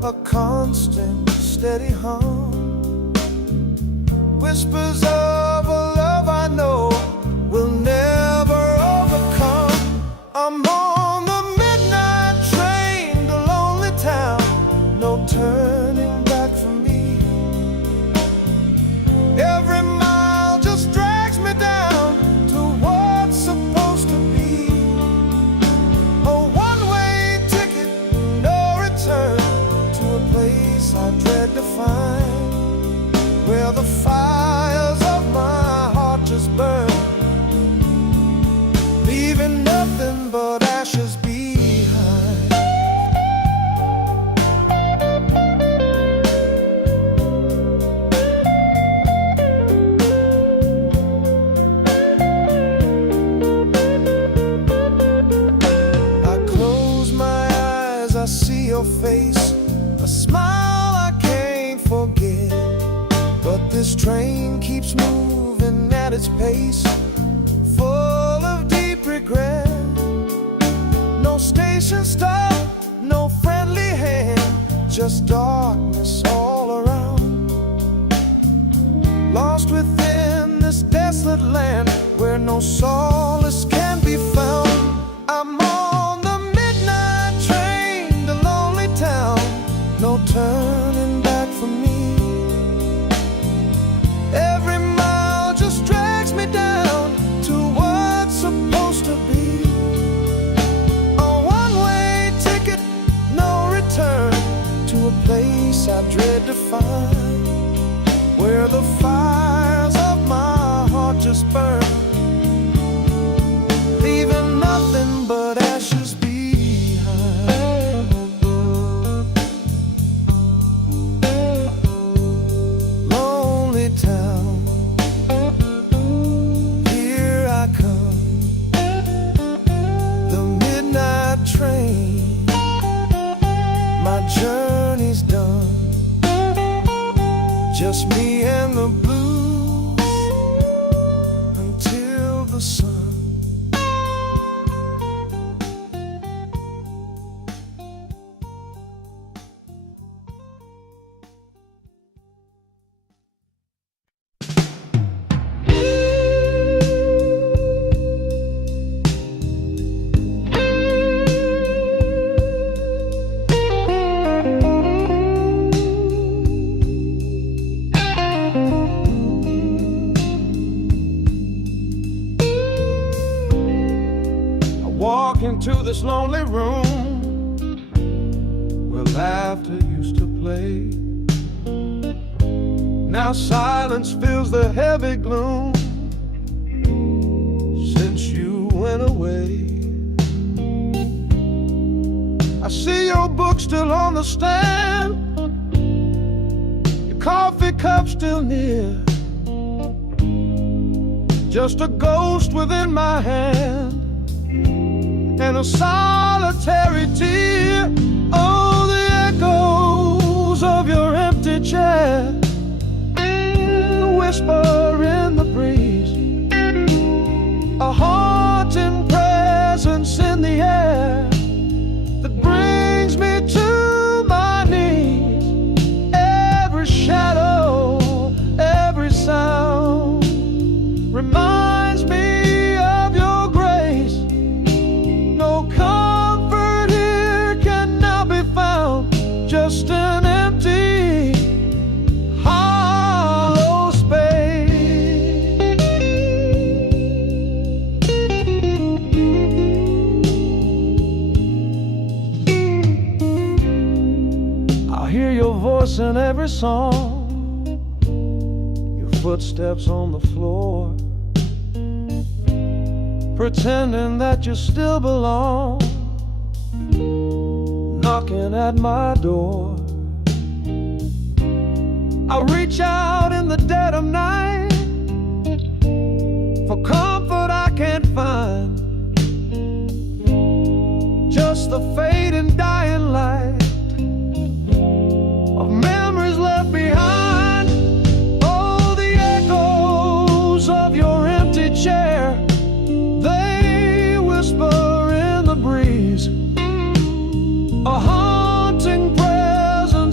a constant, steady hum. Whispers of a love I know will never overcome. I'm on the midnight train to lonely town, no turning back for me. Every mile just drags me down to what's supposed to be. A one-way ticket, no return, to a place I dread to find, where the fires of my heart just burn, leaving nothing but ashes behind. I close my eyes, I see your face, a smile I can't forget. But this train keeps moving at its pace, full of deep regret. No station stop, no friendly hand, just darkness all around. Lost within this desolate land where no solace can be found. I'm on the midnight train to lonely town, no turning back for me. Every mile just drags me down to what's supposed to be. A one-way ticket, no return, to a place I dread to find, where the fires of my heart just burn, leaving nothing but ashes behind. Lonely town, here I come, the midnight train, my journey's done, just me and the blues until the sun. Walk into this lonely room where laughter used to play. Now silence fills the heavy gloom since you went away. I see your book still on the stand, your coffee cup still near, just a ghost within my hand and a solitary tear. Oh, the echoes of your empty chair, a whisper in the breeze, a haunting presence in the air that brings me to my knees. Every shadow, every sound reminds me of your grace. No comfort here can now be found, just an empty, hollow space. I hear your voice in every song, your footsteps on the floor, pretending that you still belong, knocking at my door. I reach out in the dead of night for comfort I can't find, just the fading dying light of memories left behind. Oh, the echoes of your empty chair, they whisper in the breeze, a haunting presence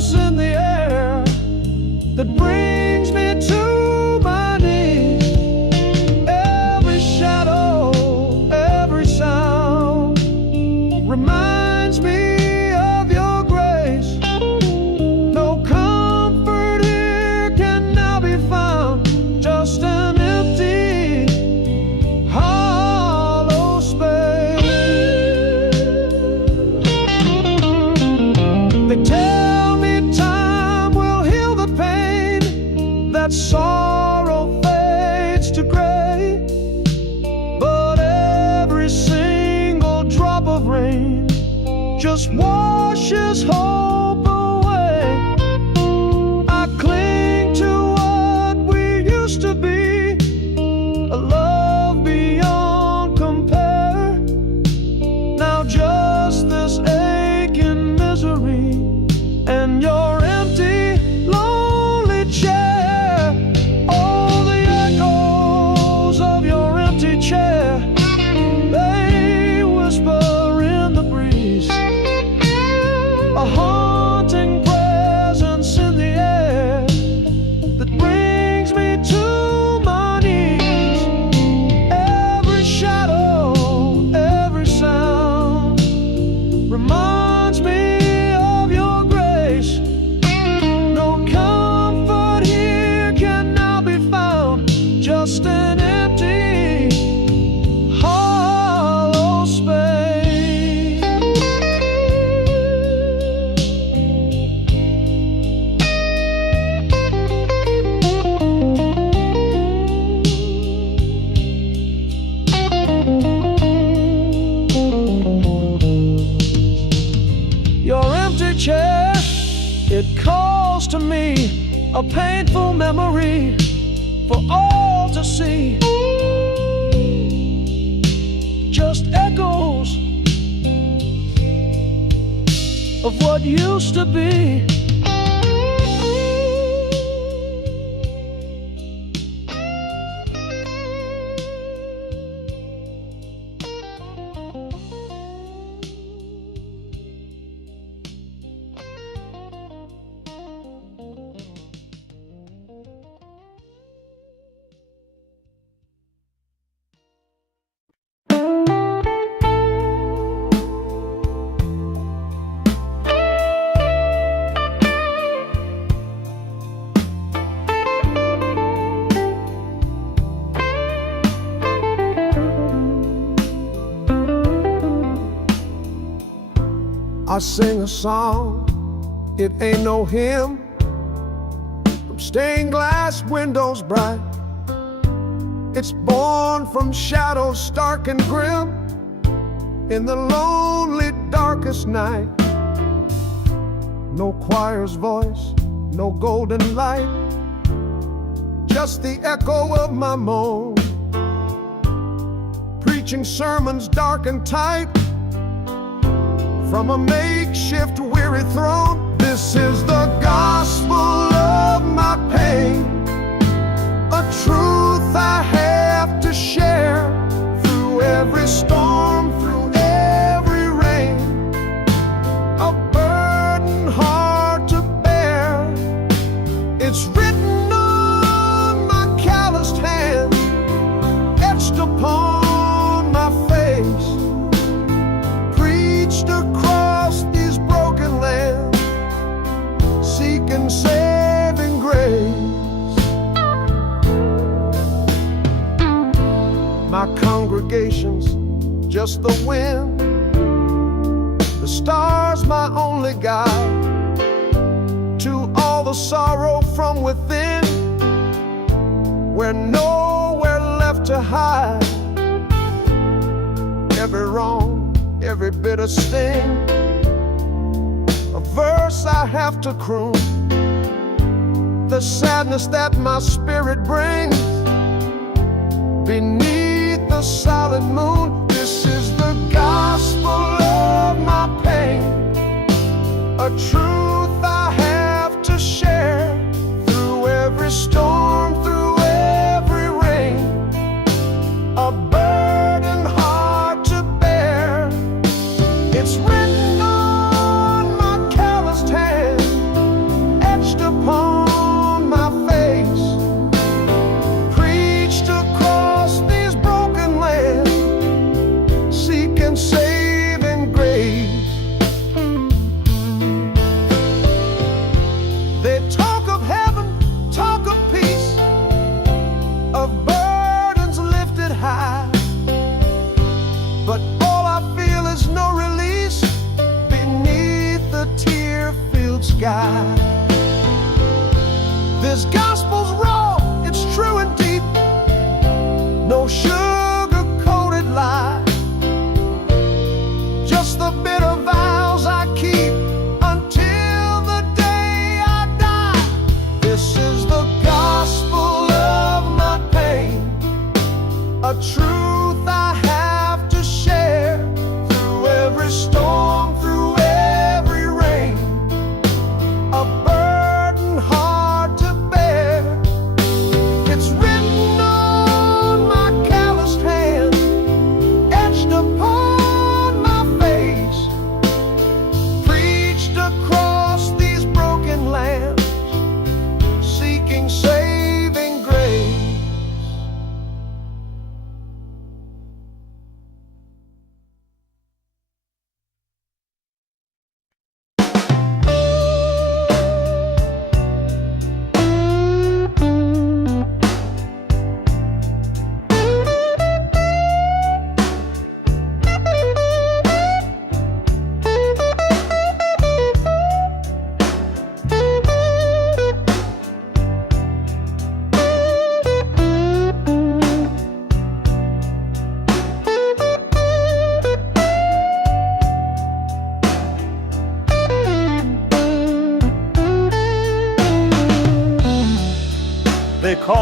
fades to gray, but every single drop of rain just washes hope away. I cling to what we used to be, a love beyond compare. Now just this aching misery and your empty, lonely chair. All the echoes of your empty chair, they whisper in the breeze, a haunting presence in the air that brings me to my knees. Every shadow, every sound reminds me of your grace. No comfort here can now be found, just an empty, hollow space. Your empty chair, it calls to me, a painful memory for all to see. Just echoes of what used to be. I sing a song, it ain't no hymn, from stained glass windows bright. It's born from shadows stark and grim, in the lonely darkest night. No choir's voice, no golden light, just the echo of my moan, preaching sermons dark and tight from a makeshift weary throne. This is the gospel of my pain, a truth I have to share through every storm, through every rain, a burden hard to bear. It's written on my calloused hands, etched upon my face, preached across these broken lands, seeking saving grace. My congregation's just the wind, the stars my only guide to all the sorrow from within, where nowhere left to hide. Every wrong, every bitter sting, a verse I have to croon, the sadness that my spirit brings beneath the solid moon. This is the gospel of my pain, a truth I have to share through every storm, through every rain, a burden hard to bear. It's written on my calloused hand, etched upon my face,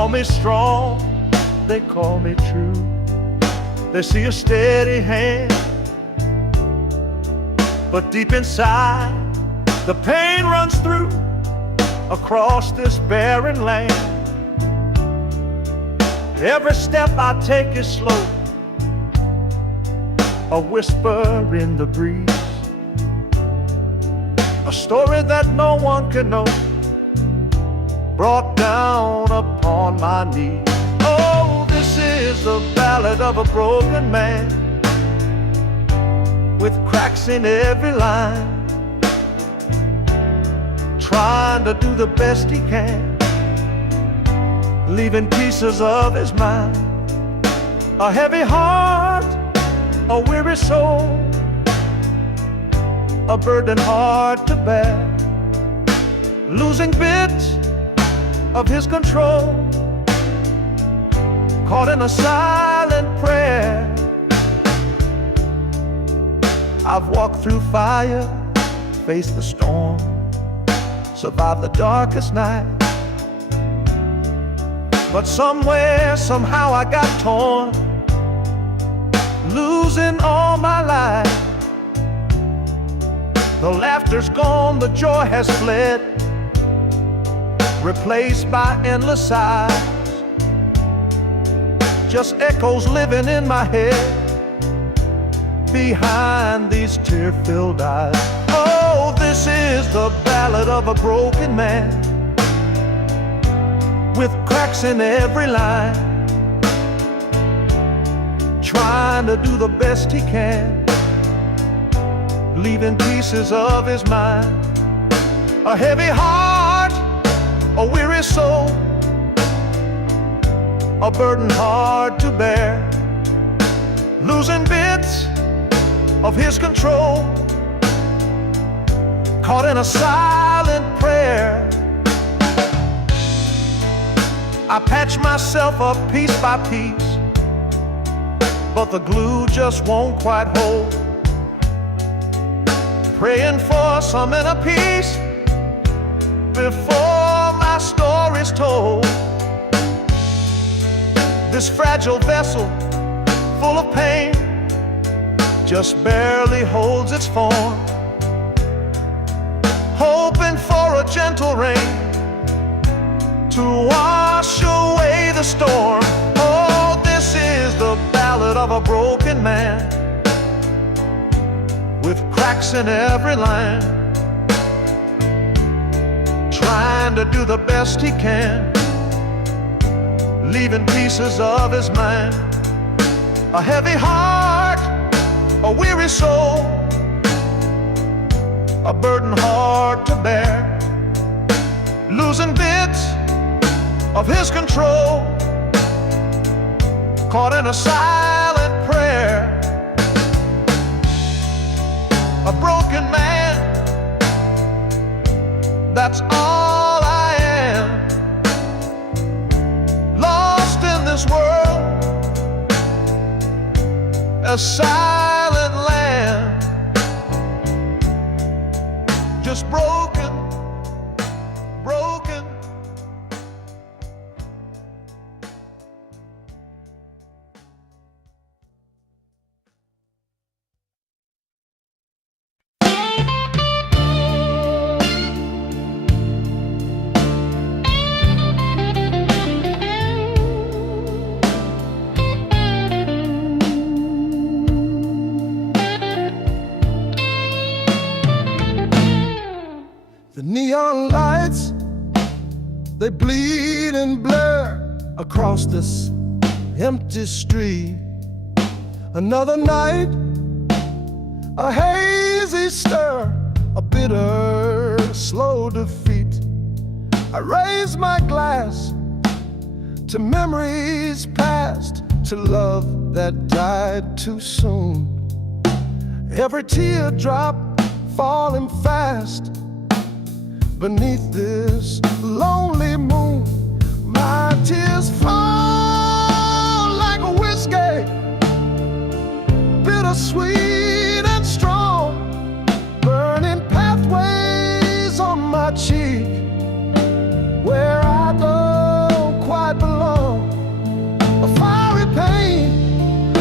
call me strong, they call me true. They see a steady hand, but deep inside the pain runs through across this barren land. Every step I take is slow, a whisper in the breeze, a story that no one can know, brought down upon my knees. Oh, this is the ballad of a broken man, with cracks in every line, trying to do the best he can, leaving pieces of his mind. A heavy heart, a weary soul, a burden hard to bear, losing bits of his control, caught in a silent prayer. I've walked through fire, faced the storm, survived the darkest night, but somewhere, somehow I got torn, losing all my life. The laughter's gone, the joy has fled, replaced by endless sighs, just echoes living in my head behind these tear-filled eyes. Oh, this is the ballad of a broken man, with cracks in every line, trying to do the best he can, leaving pieces of his mind. A heavy heart, a weary soul, a burden hard to bear, losing bits of his control, caught in a silent prayer. I patch myself up piece by piece, but the glue just won't quite hold, praying for some inner peace before my story's told. This fragile vessel, full of pain, just barely holds its form, hoping for a gentle rain to wash away the storm. Oh, this is the ballad of a broken man, with cracks in every line, trying to do the best he can, leaving pieces of his mind. A heavy heart, a weary soul, a burden hard to bear, losing bits of his control, caught in a silent prayer. A broken man, that's all I am, lost in this world, a silent land, just broken, broken. The neon lights, they bleed and blur across this empty street. Another night, a hazy stir, a bitter, slow defeat. I raise my glass to memories past, to love that died too soon. Every teardrop falling fast beneath this lonely moon. My tears fall like a whiskey, bittersweet and strong, burning pathways on my cheek where I don't quite belong.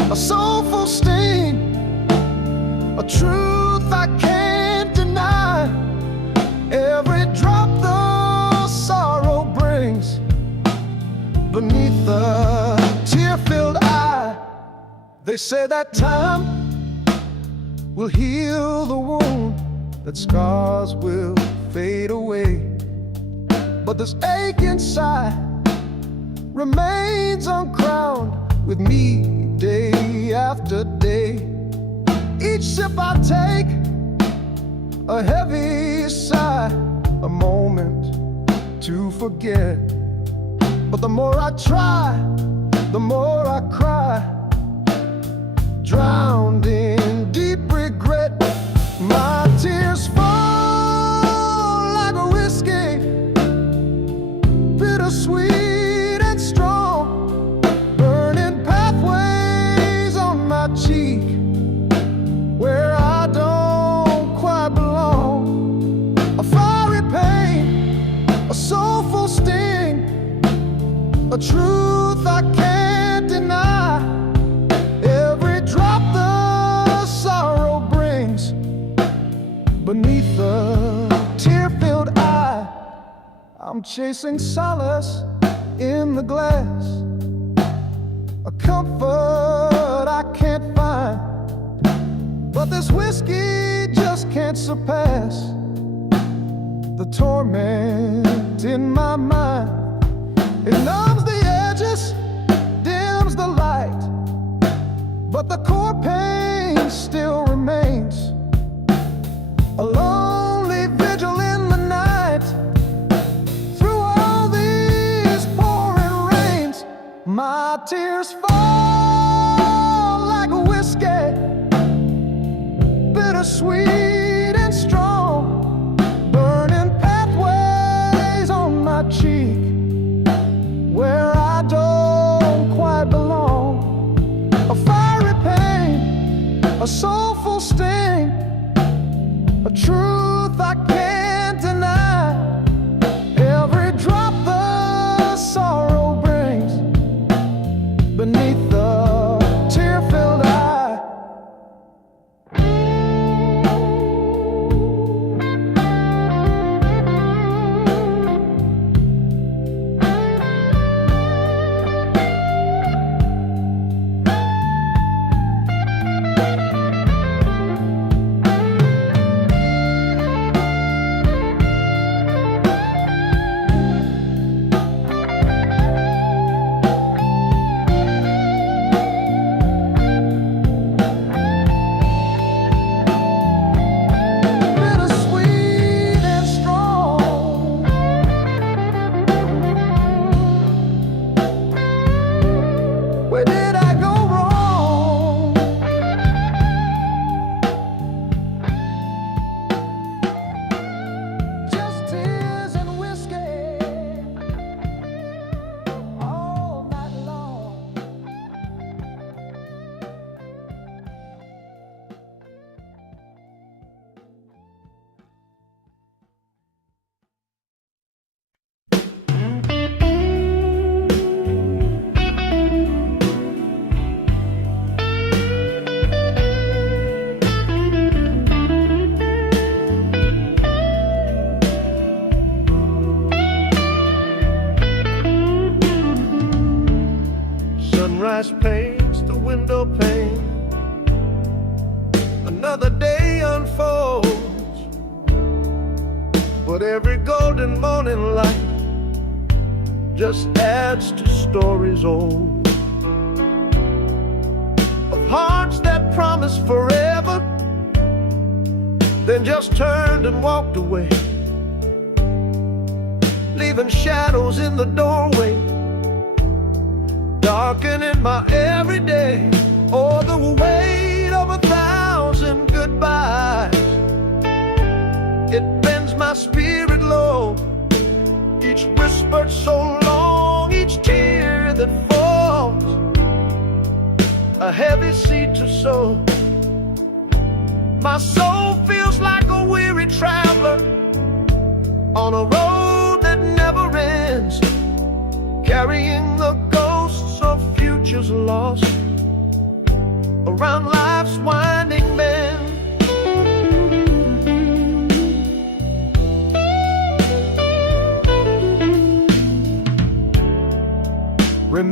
a soulful sting, a truth I can't deny. Every drop the sorrow brings beneath the tear-filled eye. They say that time will heal the wound, that scars will fade away, but this ache inside remains uncrowned with me day after day. Each sip I take, a heavy sigh, a moment to forget. But the more I try, the more I cry, drowned in deep regret. My tears fall like a whiskey, bittersweet and strong, burning pathways on my cheek where I don't quite belong. A fiery pain, a soulful sting, a truth I can't deny. Every drop the sorrow brings beneath the tear-filled eye. I'm chasing solace in the glass, a comfort I can't find, but this whiskey just can't surpass the torment in my mind. It numbs the edges, dims the light, but the core pain still remains. A lonely vigil in the night, through all these pouring rains. My tears fall like a whiskey, bittersweet and strong, burning pathways on my cheek where I don't quite belong. A fiery pain, a soulful sting, a truth I can't deny. Every drop the sorrow brings beneath the tear-filled eye. Where did I go wrong? Just tears and whiskey all night long. Sunrise paints the window pane, another day unfolds, but every golden morning light just adds to stories old, of hearts that promised forever, then just turned and walked away, leaving shadows in the doorway, darkening my everyday. Oh, the weight of 1,000 goodbyes, it bends my spirit low. Each whispered so long, each tear that falls, a heavy seed to sow. My soul feels like a weary traveler on a road that never ends, carrying the ghosts of futures lost.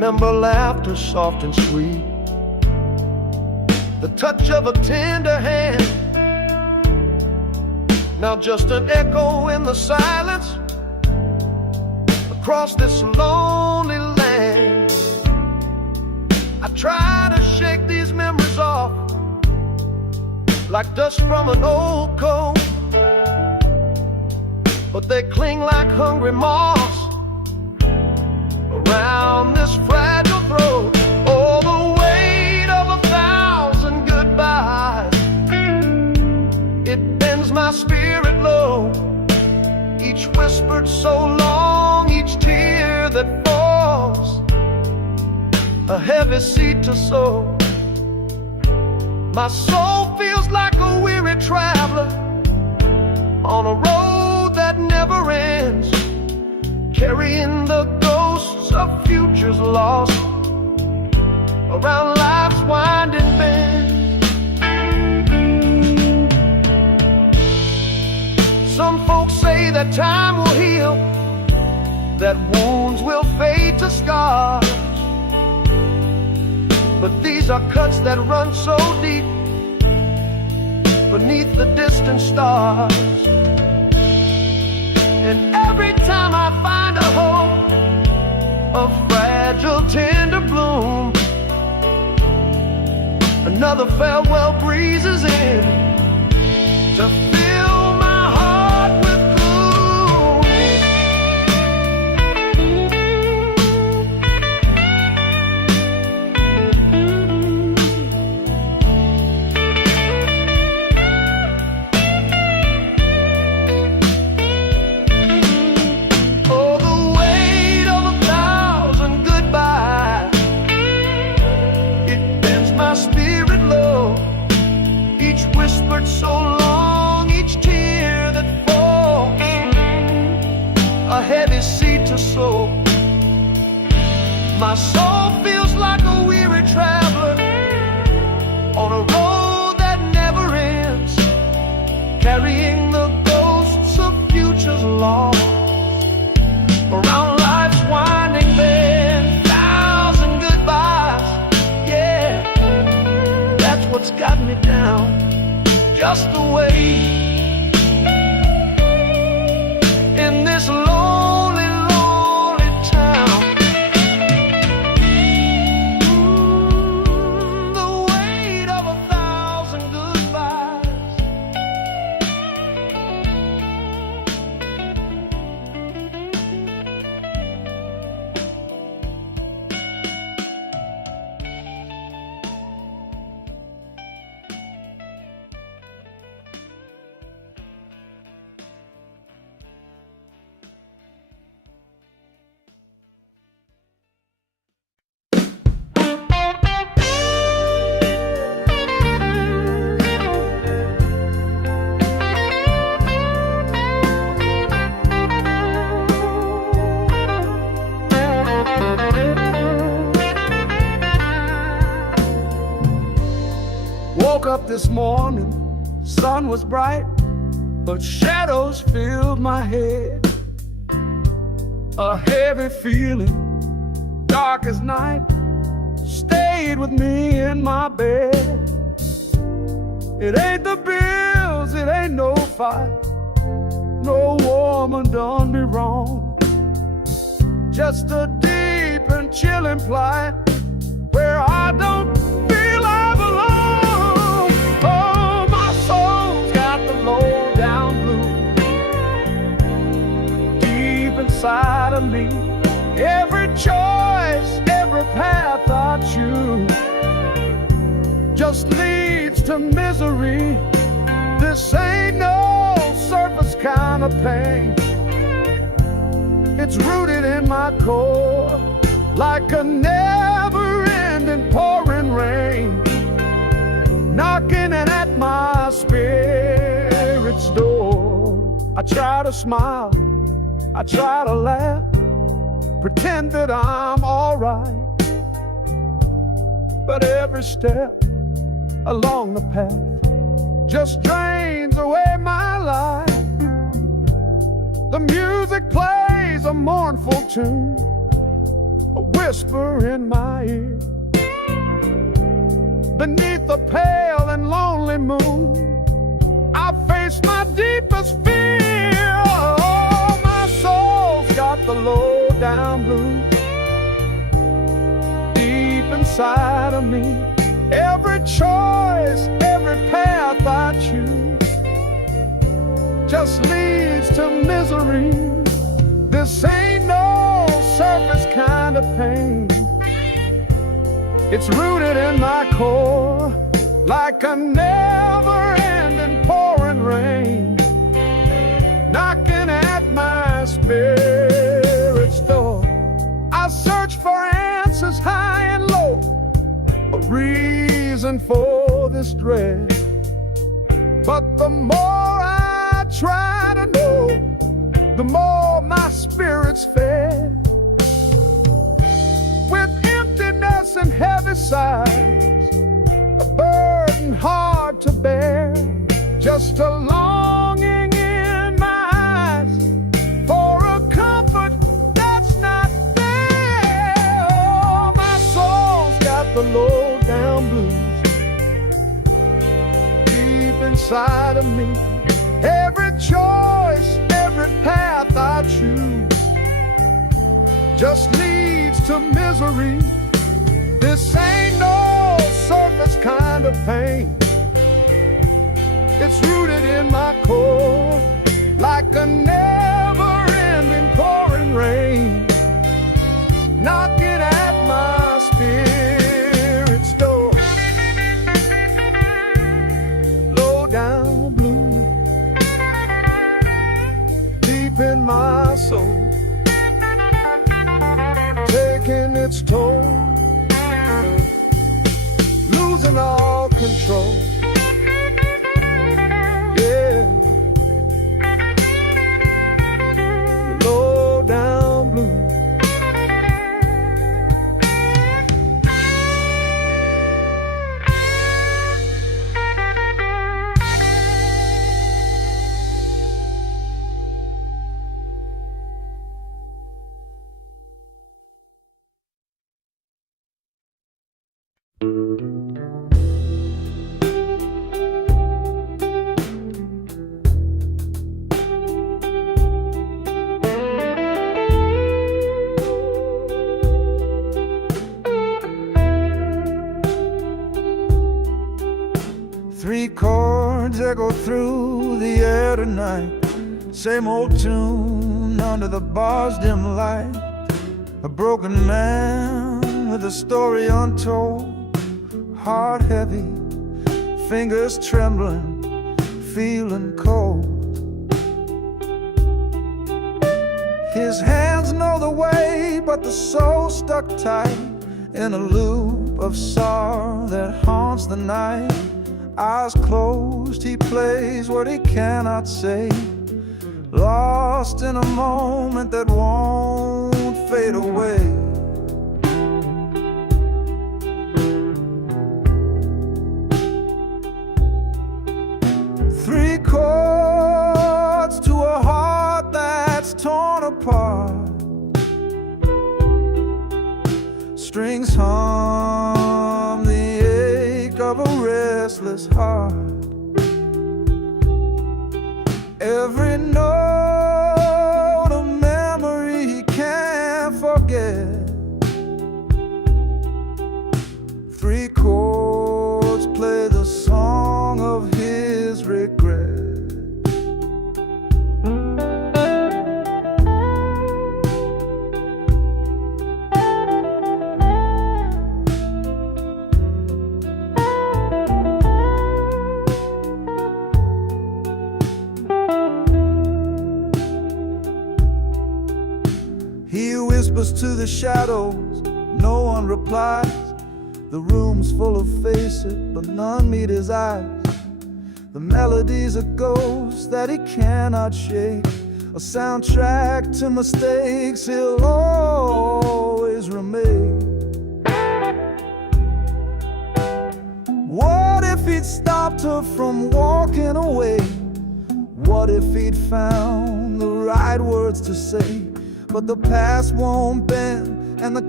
remember laughter soft and sweet, the touch of a tender hand. Now just an echo in the silence across this lonely land. I try to shake these memories off like dust from an old coat, but they cling like hungry moths around this fragile throat. Oh, the weight of 1,000 goodbyes, it bends my spirit low. Each whispered so long, each tear that falls, a heavy seed to sow. My soul feels like a weary traveler on a road that never ends, carrying the ghosts of futures lost around life's winding bend. Some folks say that time will heal, that wounds will fade to scars, but these are cuts that run so deep beneath the distant stars. And every time I find a hope, a fragile tender bloom, another farewell breezes in to fill my heart with so long, each tear that falls, a heavy seed to sow. My soul feels like a weary traveler on a road that never ends, carrying the ghosts of futures lost around life's winding bend. 1,000 goodbyes, yeah, that's what's got me down. Just the way in this lonely, lonely town. The weight of 1,000 goodbyes. Woke up this morning, sun was bright, but shadows filled my head. A heavy feeling, dark as night, stayed with me in my bed. It ain't the bills, it ain't no fight, no woman done me wrong. Just a deep and chilling plight where I don't feel I belong. Oh, my soul's got the low down blues deep inside of me. Every choice, every path I choose just leads to misery. This ain't no surface kind of pain. It's rooted in my core like a never-ending pouring rain, knocking at my spirit's door. I try to smile, I try to laugh, pretend that I'm alright, but every step along the path just drains away my life. The music plays a mournful tune a whisper in my ear. Beneath the pale and lonely moon, I face my deepest fear. Oh, my soul's got the low down blues deep inside of me. Every choice, every path I choose just leads to misery. This ain't no surface kind of pain. It's rooted in my core, like a never-ending pouring rain, knocking at my spirit's door. I search for answers high and low, a reason for this dread. But the more I try to know, the more my spirit's fed. With emptiness and heavy sighs, a burden hard to bear, just a longing in my eyes for a comfort that's not there. Oh, my soul's got the low down blues deep inside of me. Every choice, every path I choose just leads to misery. This ain't no surface kind of pain. It's rooted in my core, like a never-ending pouring rain, knocking at my spirit's door. Low down blue, deep in my soul, taking its toll, losing all control. Yeah, low down blue. Three chords echo through the air tonight, same old tune under the bar's dim light. A broken man with a story untold, heart heavy, fingers trembling, feeling cold. His hands know the way, but the soul stuck tight in a loop of sorrow that haunts the night. Eyes closed, he plays what he cannot say, lost in a moment that won't fade away. Three chords to a heart that's torn apart, strings hum the ache of a restless heart. Every note a memory he can't forget. Three chords play the song of his regret. He whispers to the shadows, no one replies. The room's full of faces, but none meet his eyes. The melody's a ghost that he cannot shake, a soundtrack to mistakes he'll always remake. What if he'd stopped her from walking away? What if he'd found the right words to say? But the past won't bend and the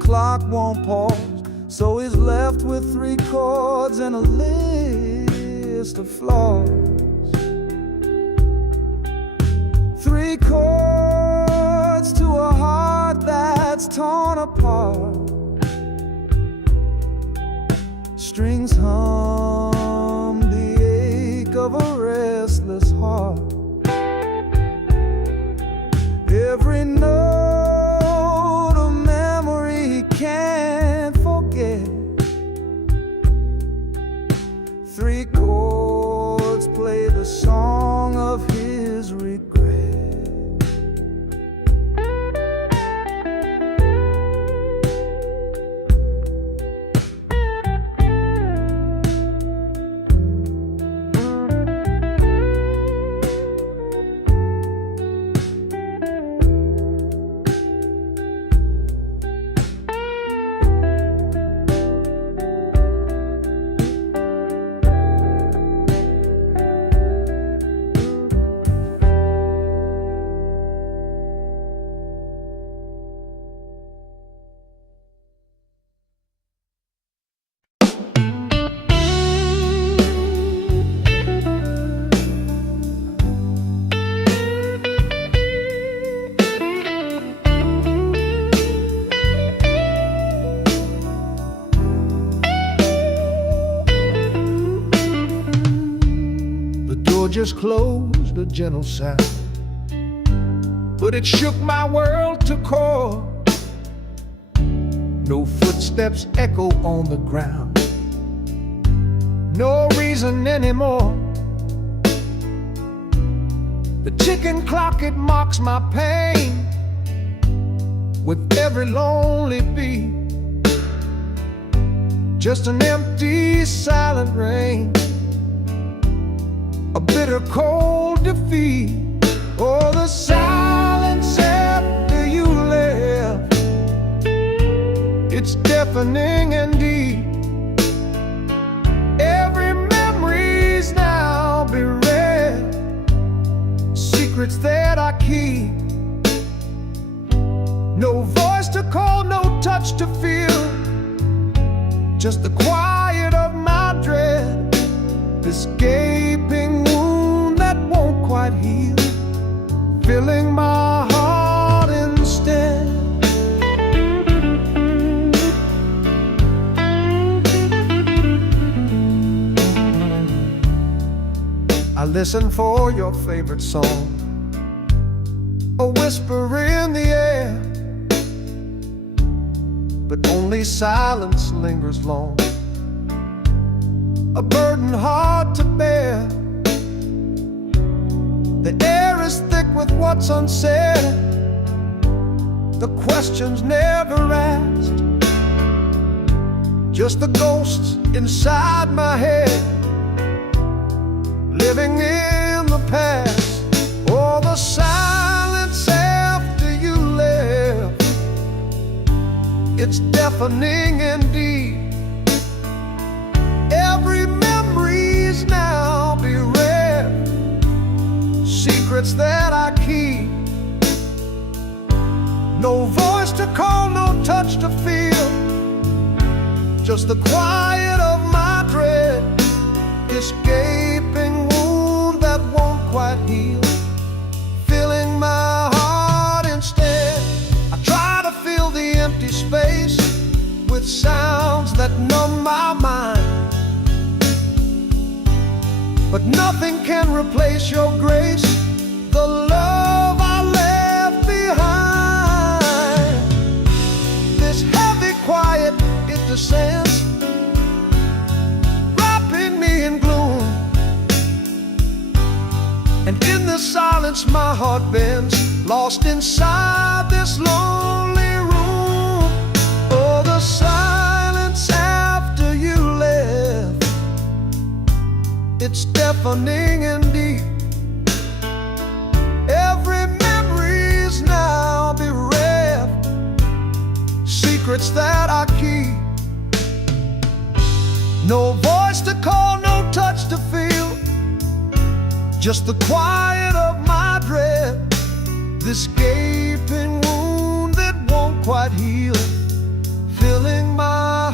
clock won't pause, so he's left with 3 chords and a list of flaws. 3 chords to a heart that's torn apart. Strings hum the ache of a restless heart. Every note a memory he can't forget. 3 chords play the song of his regret. Just closed, a gentle sound, but it shook my world to core. No footsteps echo on the ground, no reason anymore. The ticking clock, it mocks my pain with every lonely beat. Just an empty, silent rain, a bitter cold defeat. Oh, the silence after you left, it's deafening and deep. Every memory's now bereft, secrets that I keep. No voice to call, no touch to feel, just the quiet of my dread. This gaping wound that won't quite heal, filling my heart instead. I listen for your favorite song, a whisper in the air, but only silence lingers long, a burden hard to bear. The air is thick with what's unsaid, the questions never asked, just the ghosts inside my head, living in the past. Oh, the silence after you left, it's deafening indeed. Every memory's now bereft, secrets that I keep. No voice to call, no touch to feel, just the quiet of my dread. This gaping wound that won't quite heal, filling my heart instead. I try to fill the empty space with sounds that numb my mind, but nothing can replace your grace, the love I left behind. This heavy quiet, it descends, wrapping me in gloom, and in the silence my heart bends, lost inside this lonely room. Oh, the silence after you left, it's deafening and deep. Every memory's now bereft, secrets that I keep. No voice to call, no touch to feel, just the quiet of my dread. This gaping wound that won't quite heal,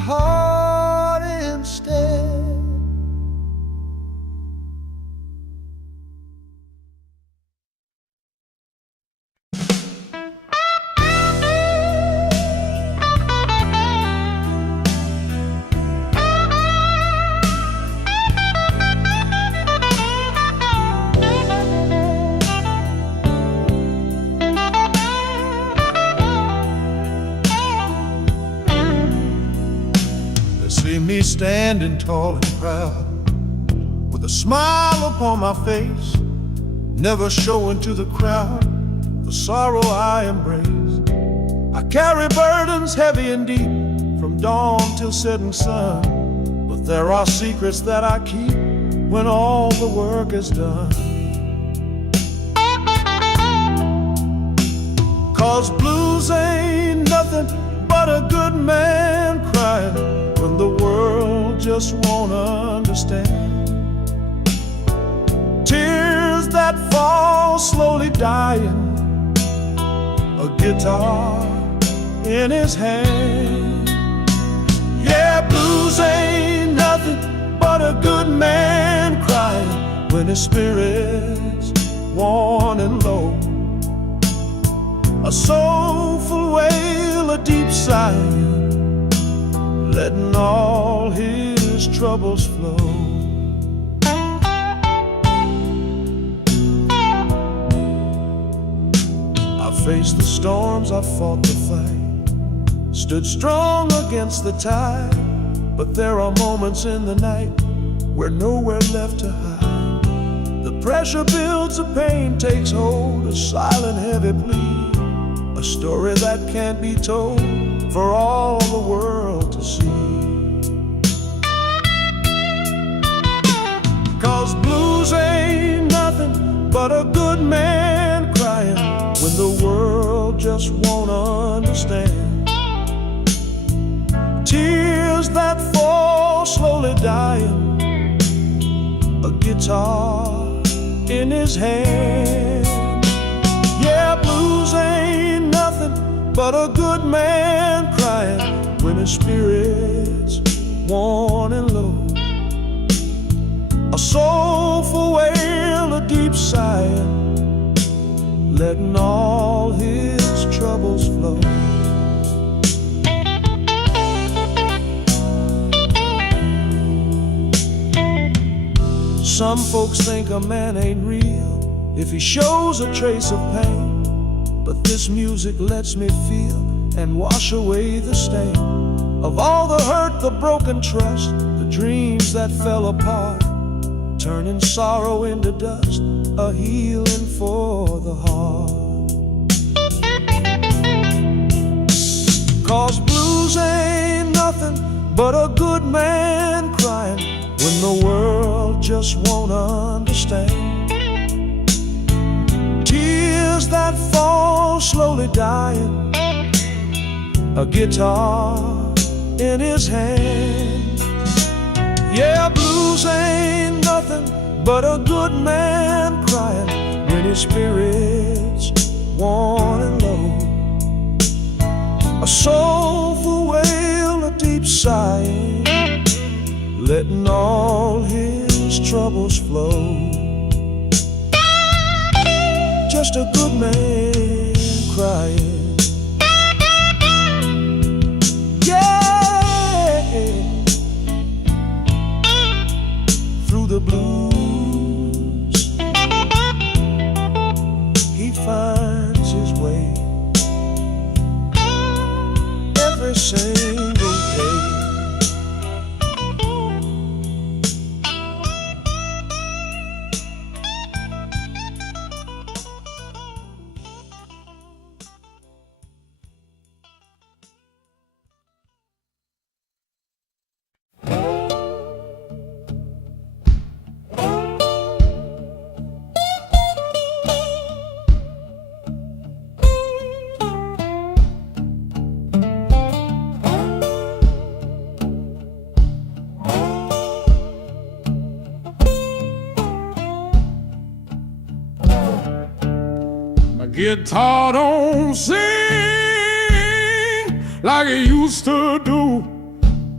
heart instead. See me standing tall and proud, with a smile upon my face, never showing to the crowd the sorrow I embrace. I carry burdens heavy and deep, from dawn till setting sun, but there are secrets that I keep when all the work is done. 'Cause blues ain't nothing but a good man crying when the world just won't understand. Tears that fall slowly dying, a guitar in his hand. Yeah, blues ain't nothing but a good man crying when his spirit's worn and low. A soulful wail, a deep sigh, letting all his troubles flow. I faced the storms, I fought the fight, stood strong against the tide, but there are moments in the night where nowhere left to hide. The pressure builds, the pain takes hold, a silent heavy plea, a story that can't be told for all the world to see. 'Cause blues ain't nothing but a good man crying when the world just won't understand. Tears that fall slowly dying, a guitar in his hand. Yeah, blues ain't nothing but a good man crying when his spirit's worn and low. A soulful wail, a deep sigh, letting all his troubles flow. Some folks think a man ain't real if he shows a trace of pain, but this music lets me feel and wash away the stain of all the hurt, the broken trust, the dreams that fell apart, turning sorrow into dust, a healing for the heart. 'Cause blues ain't nothing but a good man crying when the world just won't understand. Tears that fall slowly dying, a guitar in his hand. Yeah, blues ain't nothing but a good man crying when his spirit's worn and low. A soulful wail, a deep sigh, letting all his troubles flow. Just a good man crying. Yeah, through the blues he finds his way every single day. Guitar don't sing like it used to do,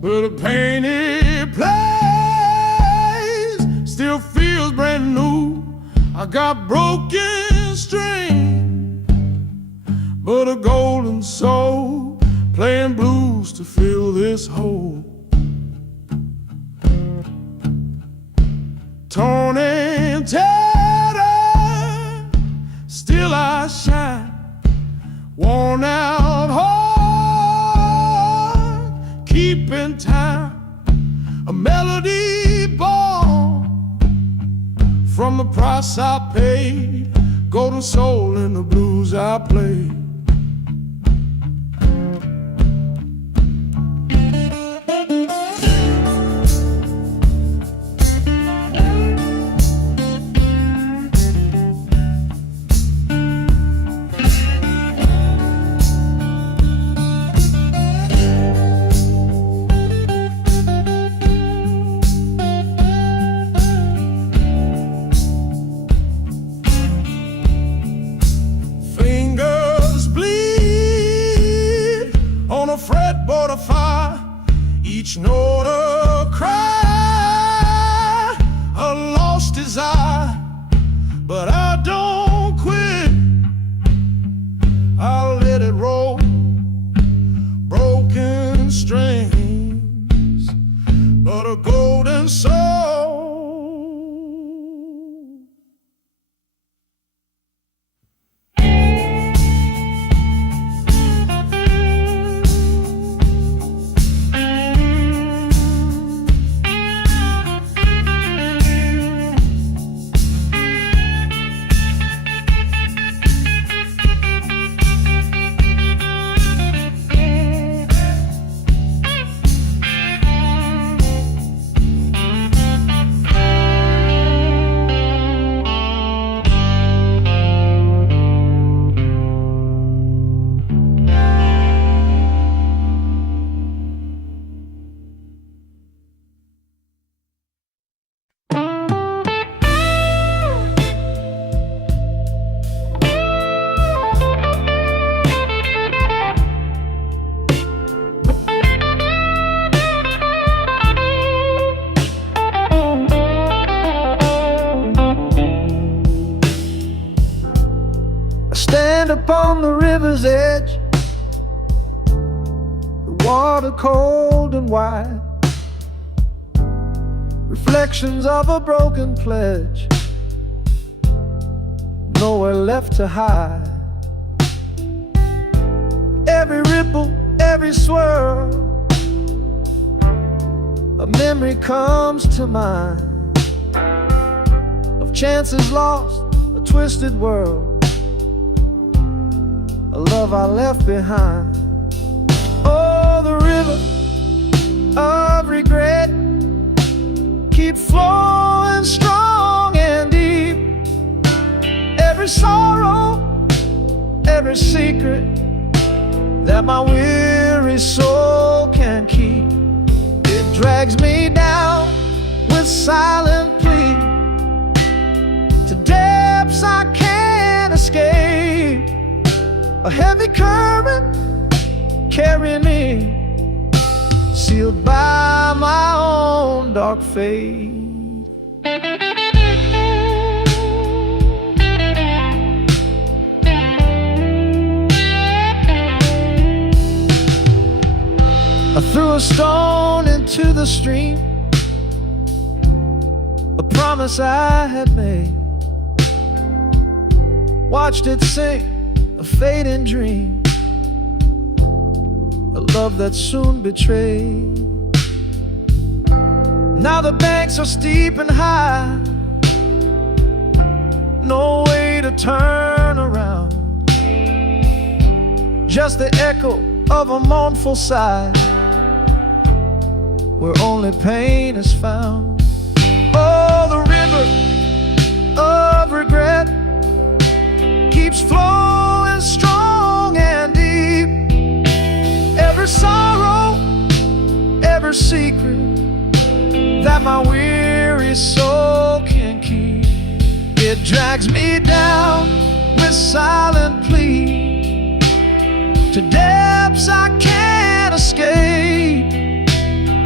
but a painted place still feels brand new. I got broken strings, but a golden soul playing blues to fill this hole. Torn and tattered, still I shine. Worn out heart, keeping time. A melody born from the price I paid. Golden soul in the blues I played. Fretboard of fire, each note a cry, a lost desire. But I don't quit, I'll let it roll. Broken strings, but a golden soul. Stand upon the river's edge, the water cold and wide, reflections of a broken pledge, nowhere left to hide. Every ripple, every swirl, a memory comes to mind of chances lost, a twisted world, a love I left behind. Oh, the river of regret keep flowing strong and deep. Every sorrow, every secret that my weary soul can keep, it drags me down with silent plea to depths I can't escape. A heavy current carrying me, sealed by my own dark fate. I threw a stone into the stream, a promise I had made, watched it sink, a fading dream, a love that soon betrayed. Now the banks are steep and high, no way to turn around, just the echo of a mournful sigh, where only pain is found. Oh, the river of regret keeps flowing strong and deep. Every sorrow, every secret that my weary soul can keep, it drags me down with silent plea to depths I can't escape.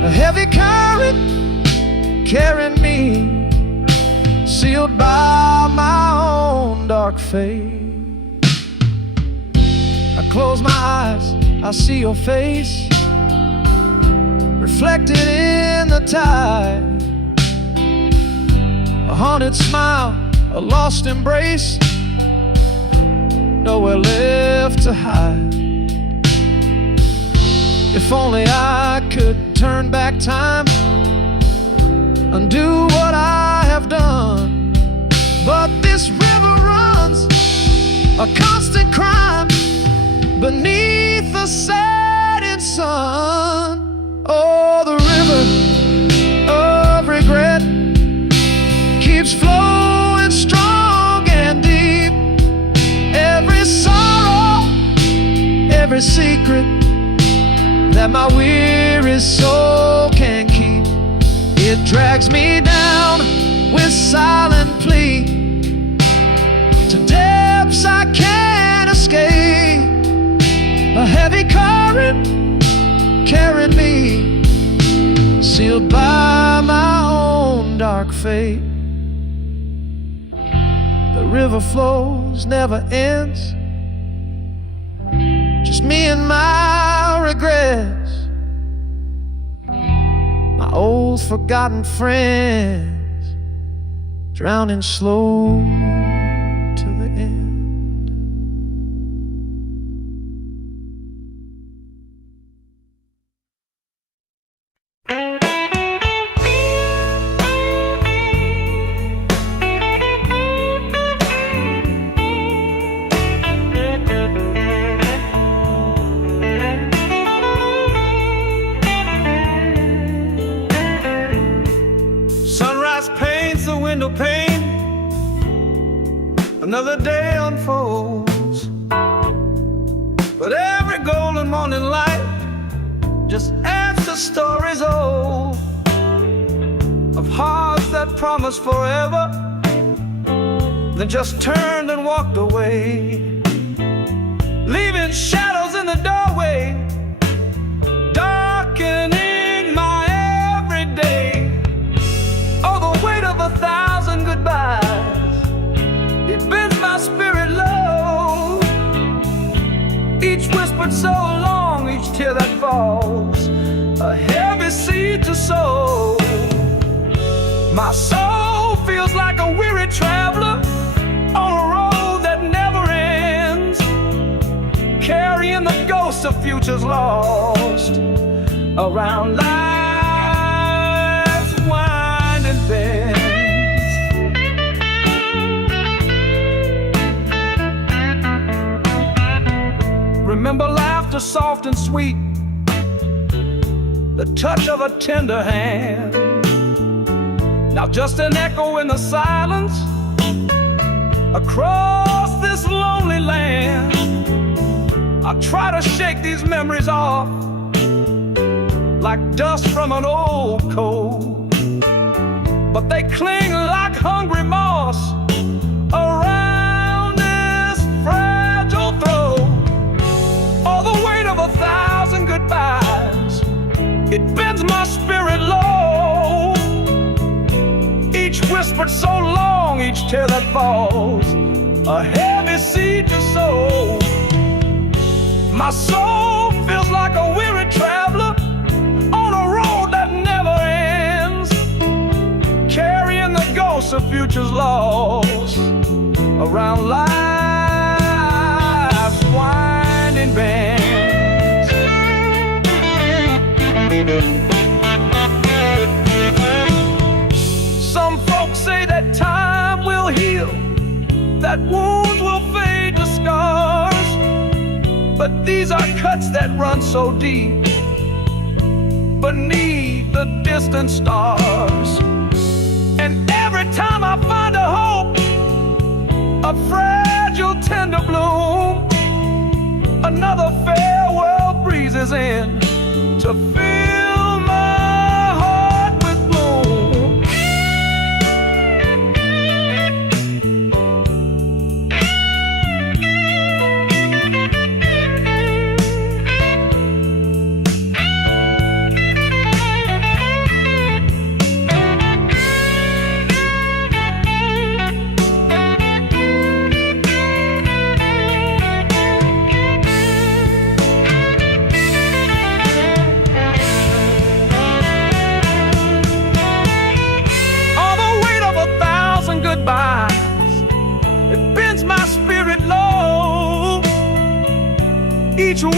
A heavy current carrying me, sealed by my own dark fate. I close my eyes, I see your face reflected in the tide. A haunted smile, a lost embrace, nowhere left to hide. If only I could turn back time, undo what I have done. But this river runs a constant crime beneath the setting sun. Oh, the river of regret keeps flowing strong and deep. Every sorrow, every secret that my weary soul can keep, it drags me down with silent plea to depths I can't escape. A heavy current carrying me, sealed by my own dark fate. The river flows, never ends, just me and my regrets, my old forgotten friends, drowning slow to the end. Window pane, another day unfolds, but every golden morning light just adds to stories old of hearts that promised forever, then just turned and walked away, leaving shadows in the doorway, darkening my everyday. Oh, the weight of 1,000 goodbyes, it bends my spirit low. Each whispered so long, each tear that falls, a heavy seed to sow. My soul feels like a weary traveler on a road that never ends, carrying the ghosts of futures lost around life's winding bends. Remember laughter soft and sweet, the touch of a tender hand. Now just an echo in the silence across this lonely land. I try to shake these memories off like dust from an old coat, but they cling like hungry moss around this fragile throat. Oh, the weight of 1,000 goodbyes, it bends my spirit low. Each whispered so long, each tear that falls, a heavy seed to sow. My soul feels like a weary traveler on a road that never ends, carrying the ghosts of futures lost around life's winding bends. Some folks say that time will heal, that wounds will fade to scars, but these are cuts that run so deep beneath the distant stars. And every time I find a hope, a fragile tender bloom, another farewell breezes in to fill my heart with gloom.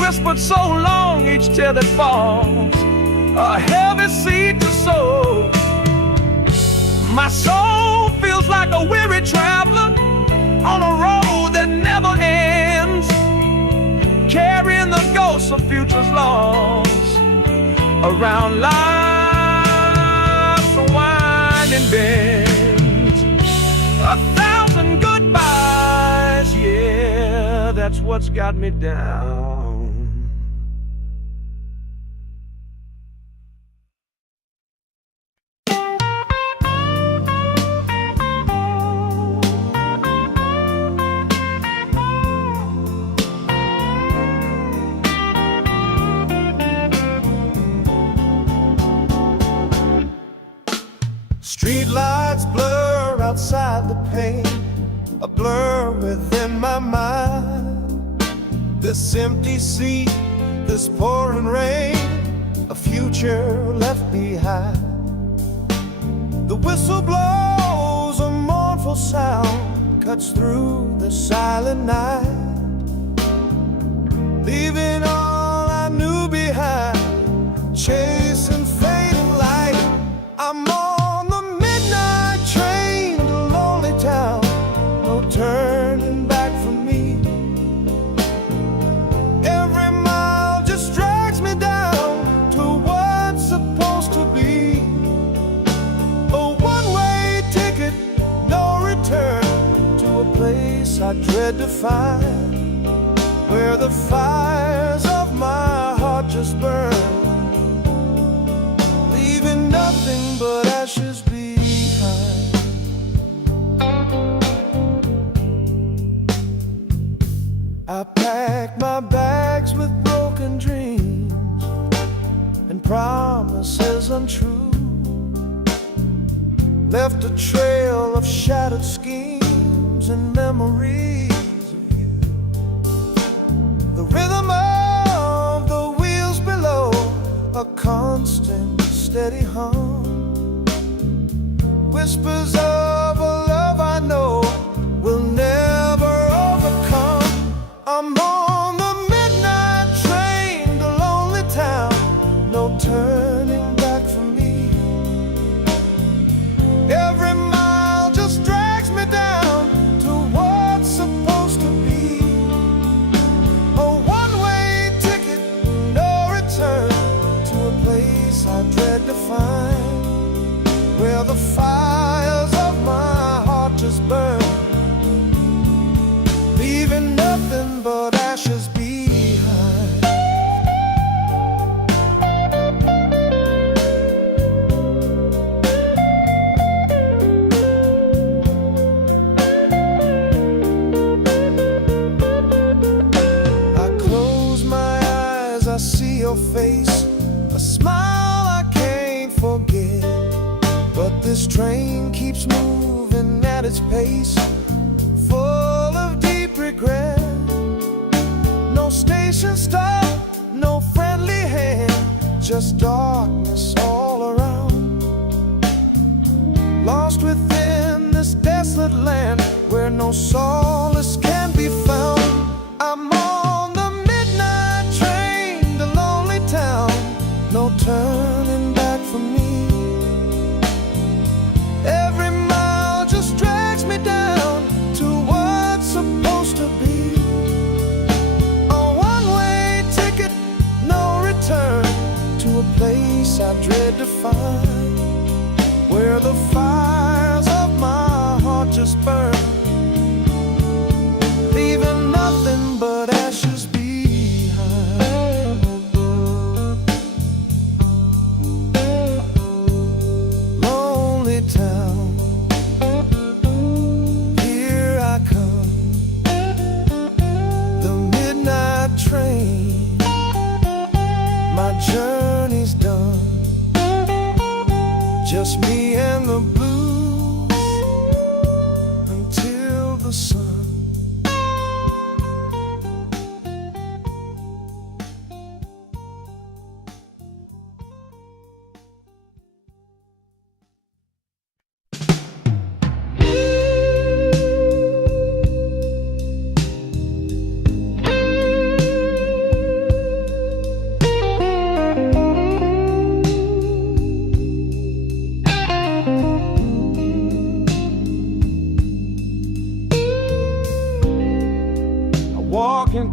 whispered so long, each tear that falls, a heavy seed to sow. My soul feels like a weary traveler on a road that never ends, carrying the ghosts of futures lost around life's winding bends. 1,000 goodbyes, yeah, that's what's got me down. Street lights blur outside the pane, a blur within my mind. This empty sea, this pouring rain, a future left behind. The whistle blows, a mournful sound cuts through the silent night, leaving all I knew behind, chasing fading light. I'm on the midnight train to lonely town, no turning back for me. Every mile just drags me down to what's supposed to be. A one-way ticket, no return, to a place I dread to find, where the fires of my heart just burn, leaving nothing but ashes behind. I packed my bags with broken dreams and promises untrue, left a trail of shattered schemes and memories of you. The rhythm of the wheels below, a constant steady hum, whispers of a love I know will never overcome. I'm on the midnight train to lonely town, no turning back for me. Every mile just drags me down to what's supposed to be. A one-way ticket, no return, to a place I dread to find, where the fires of my heart just burn, leaving nothing but ashes behind. I close my eyes, I see your face, a smile I can't forget. But this train keeps moving at its pace, full of deep regret. No station stop, no friendly hand, just darkness all around. Lost within this desolate land, where no solace can be found. I'm on the midnight train to lonely town, no turning back for me. Every mile just drags me down to what's supposed to be. A one-way ticket, no return, to a place I dread to find, where the fires of my heart just burn, leaving nothing but ashes behind. Lonely town, here I come, the midnight train, my journey's done, just me and the blues until the sun.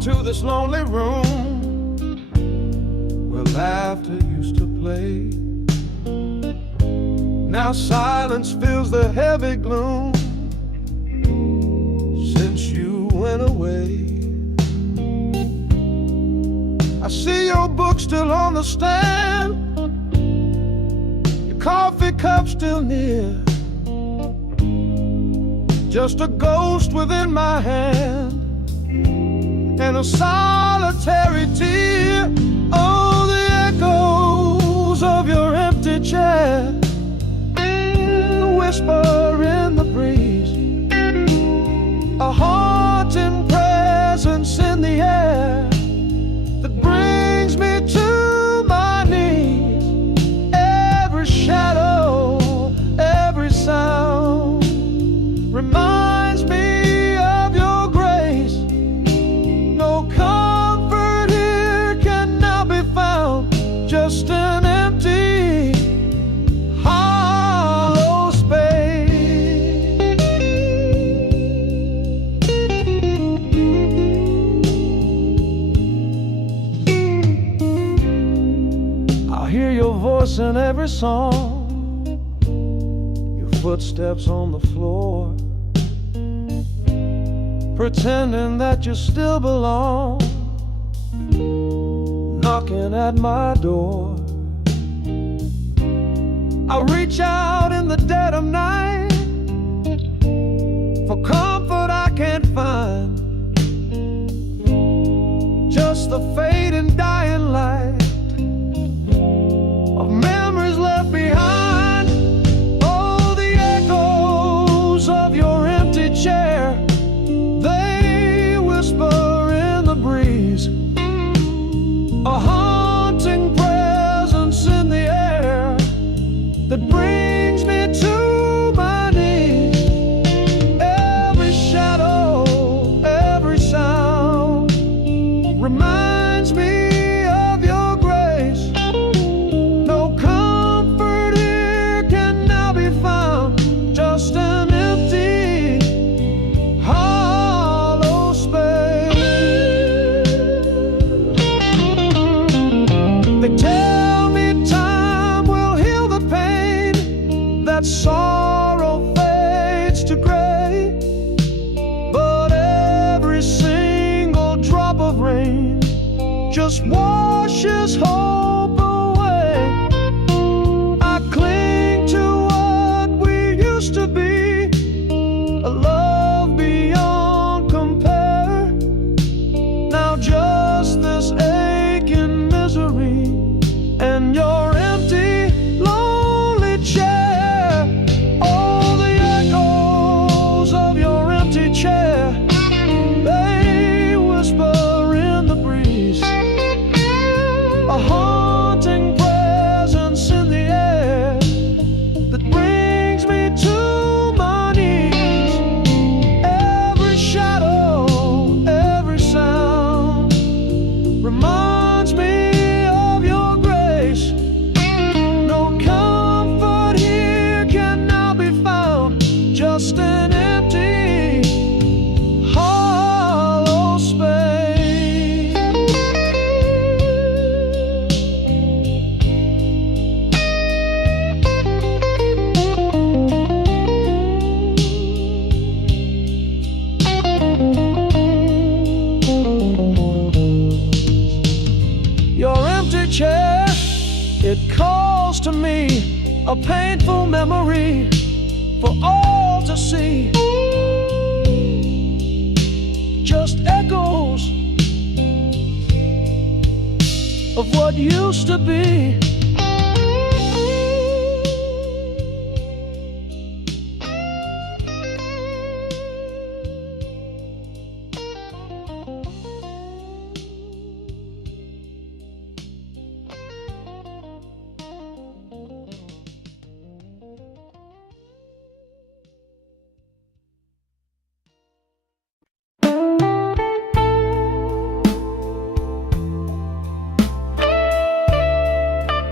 into this lonely room where laughter used to play. Now silence fills the heavy gloom since you went away. I see your book still on the stand, your coffee cup still near, just a ghost within my hand and a solitary tear. Oh, the echoes of your empty chair, the whisper in the breeze, a haunting presence in the air that brings me to my knees. Every shadow, every sound reminds me of your grace. No comfort here can now be found, just an empty, hollow space. I'll hear your voice in every song, your footsteps on the floor, pretending that you still belong, knocking at my door. I reach out in the dead of night for comfort I can't find, just the fading dying light of memories left behind. Oh, the echoes of your empty chair, they whisper in the breeze, a haunting presence in the air that brings me to my knees. Every shadow, every sound reminds me of your grace. No comfort here can now be found, just an empty, hollow space. They tell me time will heal the pain, that sorrow fades to gray, but every single drop of rain just washes hope away. I cling to what we used to be, a love beyond compare. Now just this aching misery and your empty, lonely chair. Oh, the echoes of your empty chair, they whisper in the breeze, a haunting presence in the air that brings me to my knees. Every shadow, every sound reminds me of your grace. No comfort here can now be found, just an empty, hollow space. Your empty chair, it calls to me, a painful memory for all to see. Just echoes of what used to be.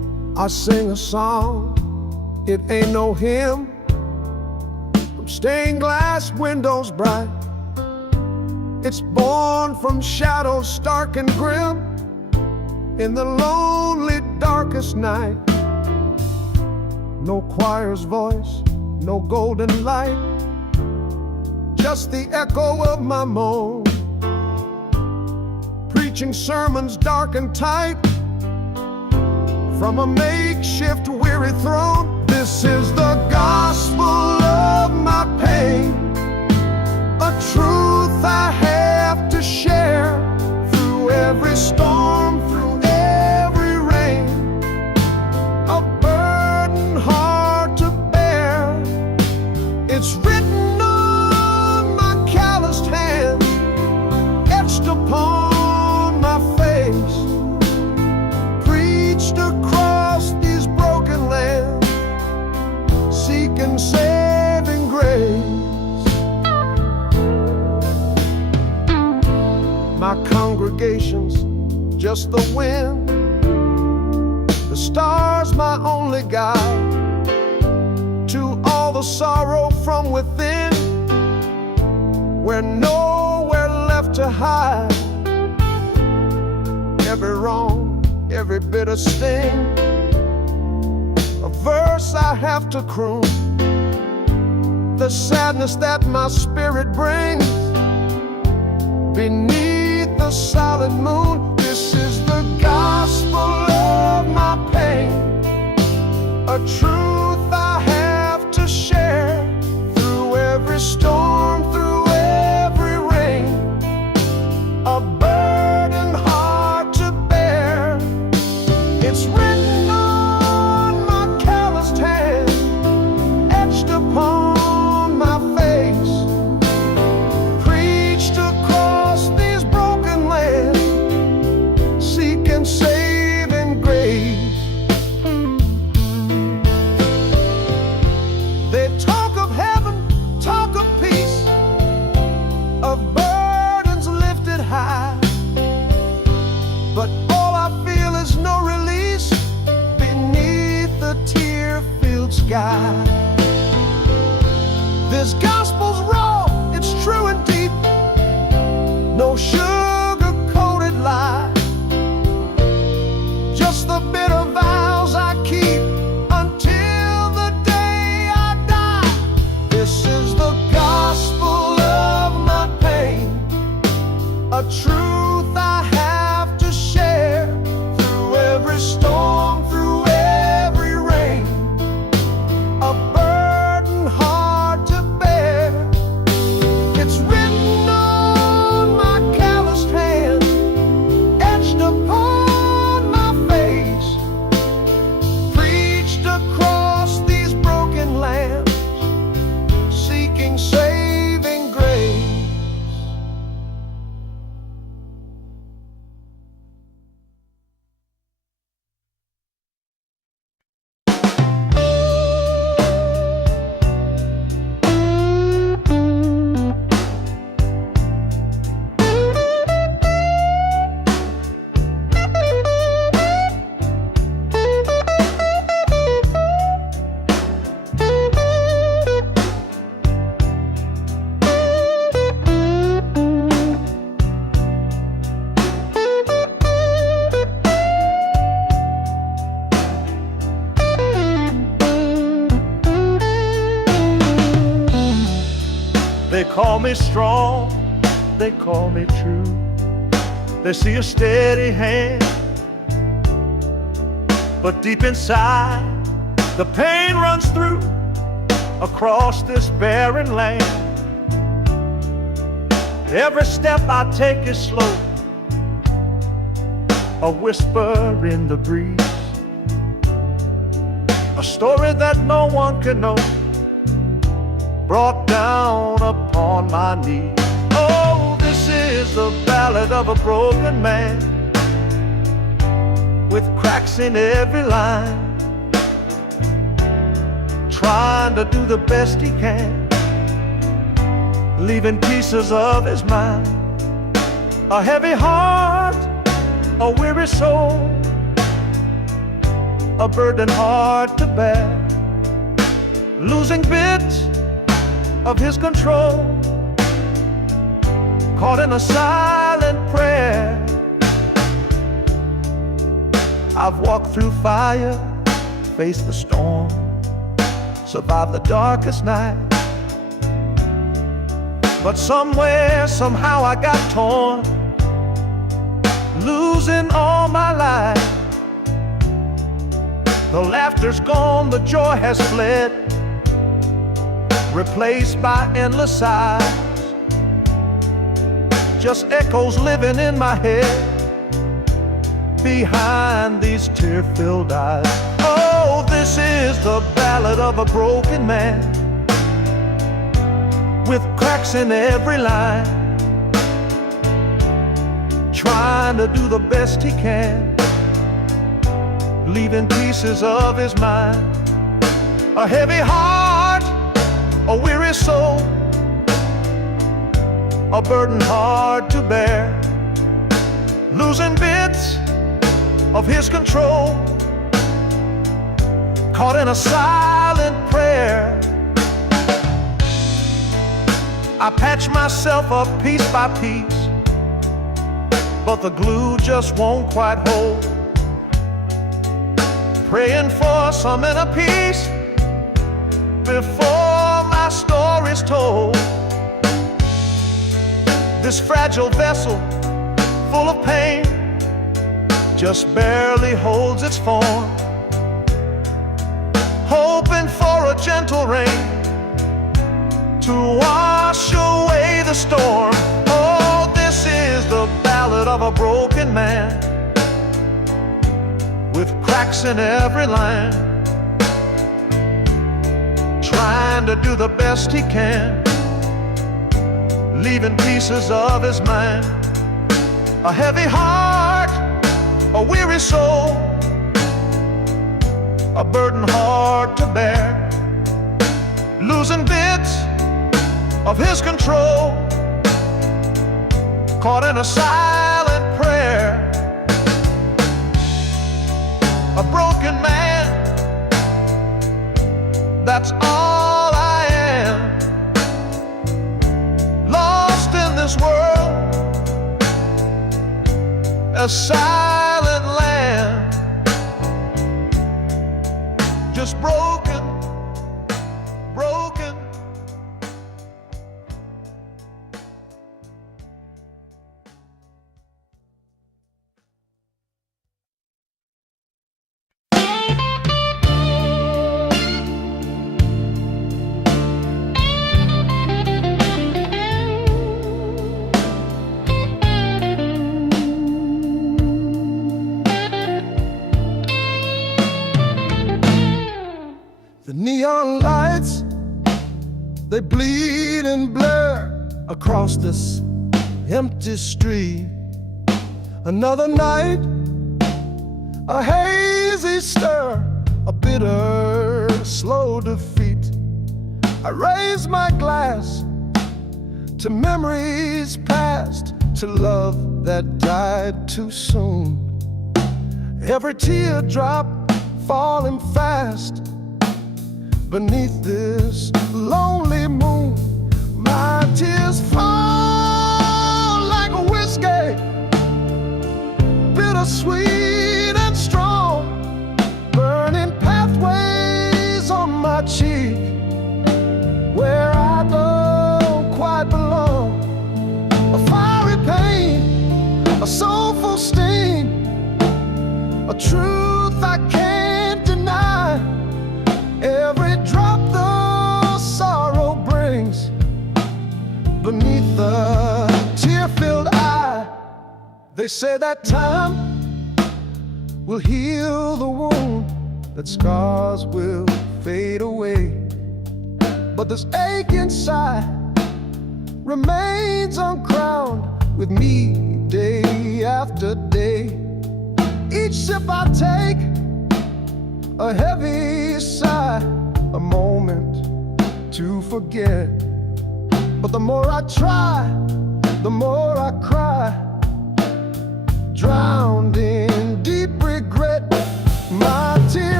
I sing a song, it ain't no hymn, from stained glass windows bright. It's born from shadows stark and grim, in the lonely darkest night. No choir's voice, no golden light, just the echo of my moan, preaching sermons dark and tight from a makeshift weary throne. This is the gospel of my pain, a truth I have to share through every storm, through every rain, a burden hard to bear. It's written on my calloused hand, etched upon my face, preached across these broken lands, seeking saving grace. My congregation's just the wind, the stars my only guide, to all the sorrow from within, where nowhere left to hide. Every wrong, every bitter sting, a verse I have to croon, the sadness that my spirit brings beneath the solid moon. This is the gospel of my pain, a truth I have to share through every storm, through every rain, a burden hard to bear. It's written on my calloused hand, etched upon my face, preached across these broken lands, seeking saving grace. They talk of heaven, talk of peace, of burdens lifted high, but all I feel is no release beneath the tear-filled sky. This gospel's raw, it's true and deep, no sugar-coated lie, just the bitter vows I keep until the day I die. This is the gospel of my pain, a truth I have to share through every storm, through every rain, a burden hard to bear. It's written on my calloused hand, etched upon my face, preached across these broken lands, seeking saving grace. They call me strong, they call me true. They see a steady hand, but deep inside the pain runs through across this barren land. Every step I take is slow, a whisper in the breeze, a story that no one can know, brought down upon my knees. Oh, this is the ballad of a broken man, with cracks in every line, trying to do the best he can, leaving pieces of his mind, a heavy heart, a weary soul, a burden hard to bear, losing bits of his control, caught in a silent prayer. I've walked through fire, faced the storm, survived the darkest night. But somewhere, somehow I got torn, losing all my life. The laughter's gone, the joy has fled, replaced by endless sighs. Just echoes living in my head, behind these tear-filled eyes. Oh, this is the ballad of a broken man, with cracks in every line, trying to do the best he can, leaving pieces of his mind. A heavy heart, a weary soul, a burden hard to bear, losing bits of his control, caught in a silent prayer. I patch myself up piece by piece, but the glue just won't quite hold. Praying for some inner peace before my story's told. This fragile vessel, full of pain, just barely holds its form, hoping for a gentle rain to wash away the storm. Oh, this is the ballad of a broken man, with cracks in every line, trying to do the best he can, leaving pieces of his mind. A heavy heart, a weary soul, a burden hard to bear, losing bits of his control, caught in a silent prayer. A broken man, that's all I am, lost in this world, a silent land, just broken, broken. The neon lights, they bleed and blur across this empty street. Another night, a hazy stir, a bitter, slow defeat. I raise my glass to memories past, to love that died too soon. Every teardrop falling fast beneath this lonely moon. My tears fall like a whiskey, bittersweet and strong, burning pathways on my cheek, where I don't quite belong. A fiery pain, a soulful sting, a truth I can't deny. Every drop the sorrow brings beneath the tear-filled eye. They say that time will heal the wound, that scars will fade away, but this ache inside remains uncrowned with me day after day. Each sip I take, a heavy sigh, a moment to forget. But the more I try, the more I cry, drowned in deep regret. My tears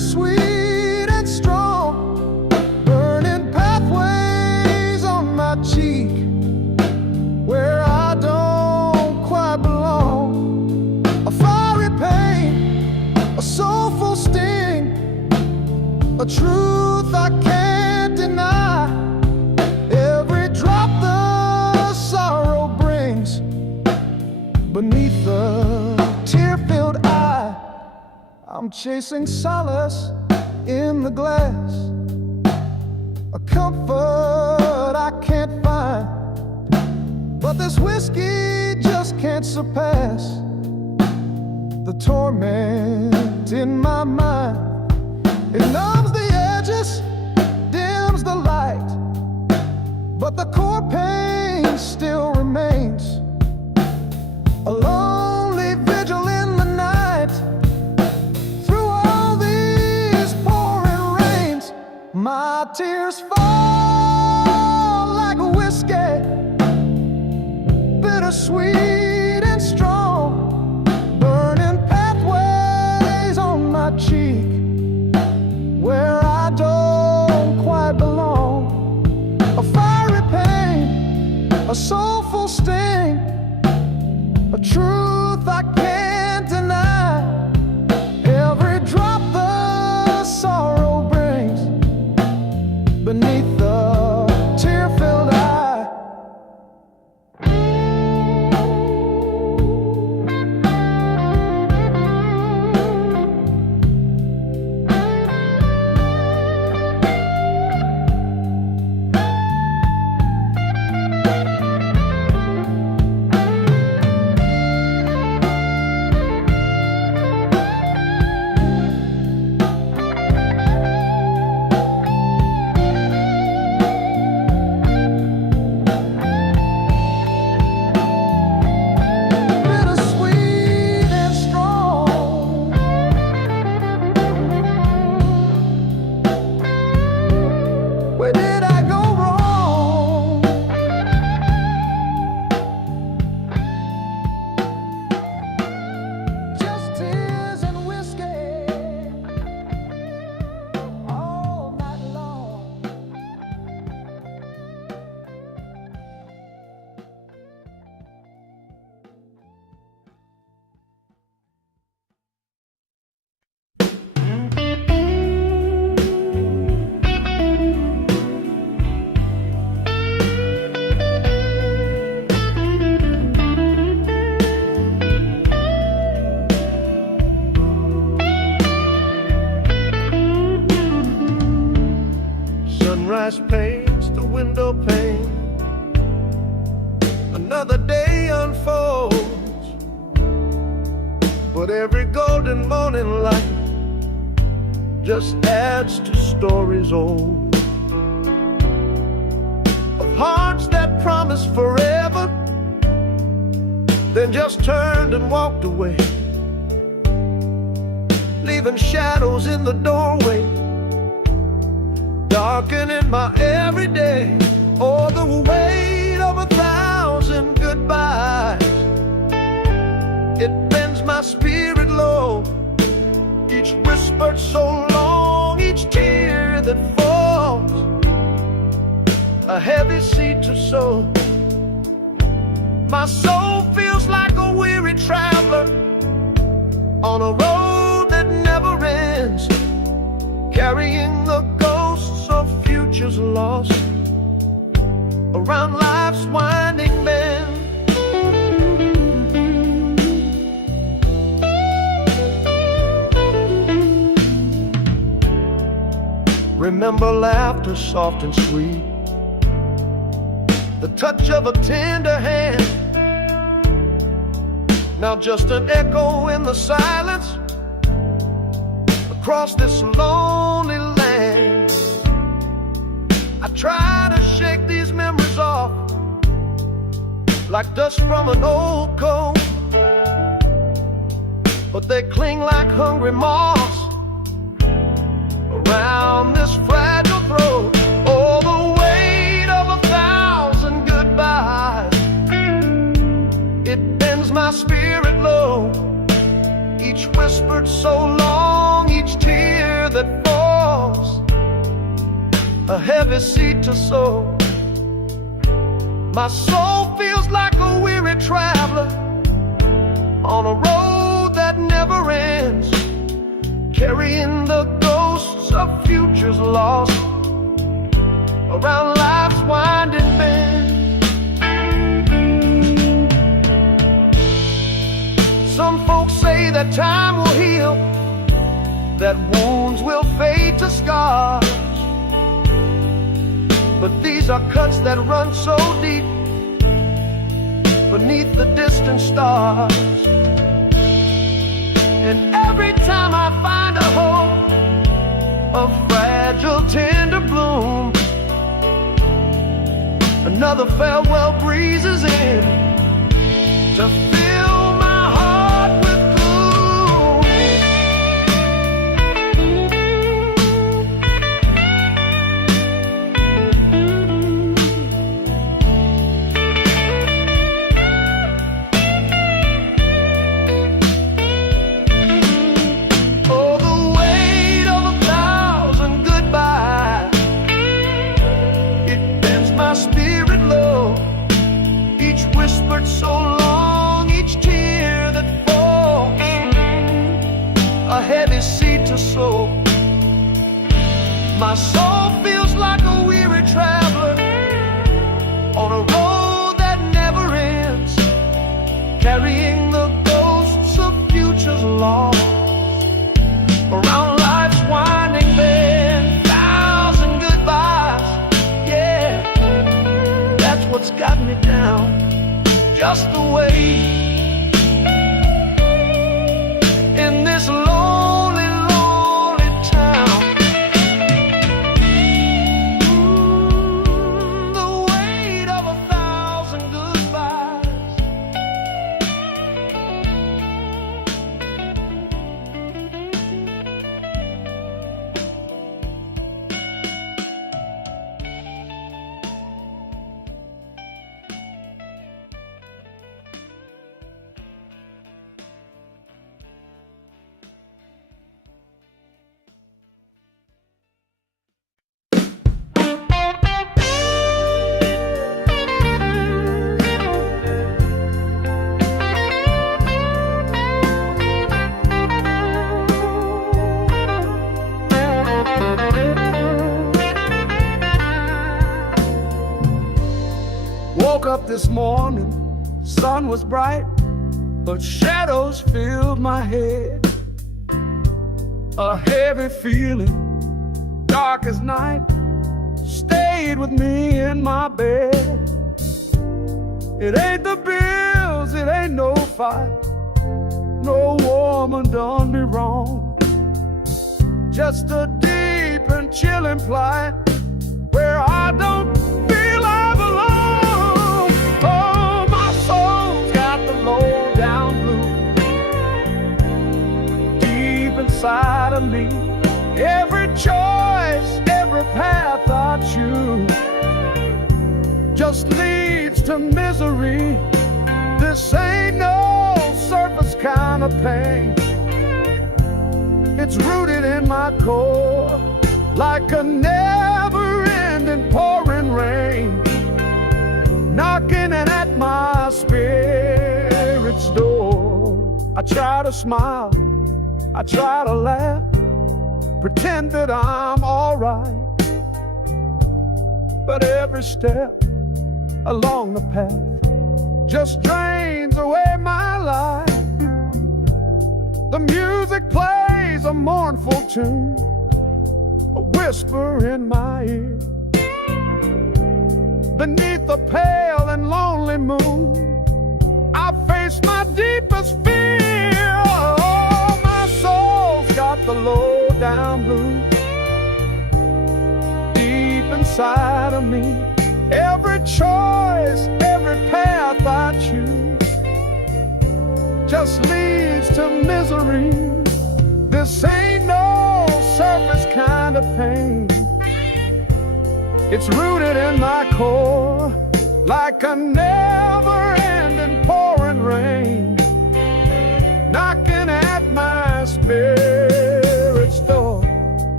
bittersweet and strong, burning pathways on my cheek where I don't quite belong. A fiery pain, a soulful sting, a truth I can't deny. Every drop the sorrow brings beneath the tear-filled eye. I'm chasing solace in the glass, a comfort I can't find, but this whiskey just can't surpass the torment in my mind. It numbs the edges, dims the light, but the core pain still remains. A lonely vigil in the night, through all these pouring rains. My tears fall like a whiskey, bittersweet and strong, burning pathways on my cheek where I don't quite belong. A fiery pain, a soulful sting, a truth I can't deny. Every drop the sorrow brings beneath the tear-filled eye. Where did I go wrong? Just tears and whiskey all night long. Sunrise paints the window pane, another day unfolds, but every golden morning light just adds to stories old, of hearts that promised forever, then just turned and walked away, leaving shadows in the doorway, darkening my everyday. Oh, the weight of 1,000 goodbyes, it bends my spirit low. Each whispered so long, each tear that falls, a heavy seed to sow. My soul feels like a weary traveler on a road that never ends, carrying the ghosts of futures lost around life's winding bend. Remember laughter soft and sweet, the touch of a tender hand, now just an echo in the silence across this lonely land. I try to shake these memories off like dust from an old coat, but they cling like hungry moths around this fragile throat. Oh, the weight of 1,000 goodbyes, it bends my spirit low. Each whispered so long, each tear that falls, a heavy seed to sow. My soul feels like a weary traveler on a road that never ends, carrying the ghosts of futures lost around life's winding bend. Some folks say that time will heal, that wounds will fade to scars, but these are cuts that run so deep beneath the distant stars. And every time I find a hope, a fragile tender bloom, another farewell breezes in to fill my heart with gloom. Oh, the weight of 1,000 goodbyes, it bends my spirit low. Each whispered so long, each tear that falls, a heavy seed to sow. My soul feels like a weary traveler on a road that never ends, carrying the ghosts of futures lost around life's winding bend. 1,000 goodbyes, yeah, that's what's got me down, just the way in this lonely, lonely town. The weight of 1,000 goodbyes. Woke up this morning, sun was bright, but shadows filled my head. A heavy feeling, dark as night, stayed with me in my bed. It ain't the bills, it ain't no fight, no woman done me wrong. Just a deep and chilling plight where I don't feel I belong. Oh, my soul's got the low down blues deep inside of me. Every choice, every path I choose just leads to misery. This ain't no surface kind of pain. It's rooted in my core like a never-ending pouring rain, knocking at my spirit's door. I try to smile, I try to laugh, pretend that I'm alright, but every step along the path just drains away my life. The music plays a mournful tune, a whisper in my ear. Beneath the pale and lonely moon, I face my deepest fear. Oh, my soul's got the low down blues deep inside of me. Every choice, every path I choose just leads to misery. This ain't no surface kind of pain. It's rooted in my core like a never-ending pouring rain, knocking at my spirit's door.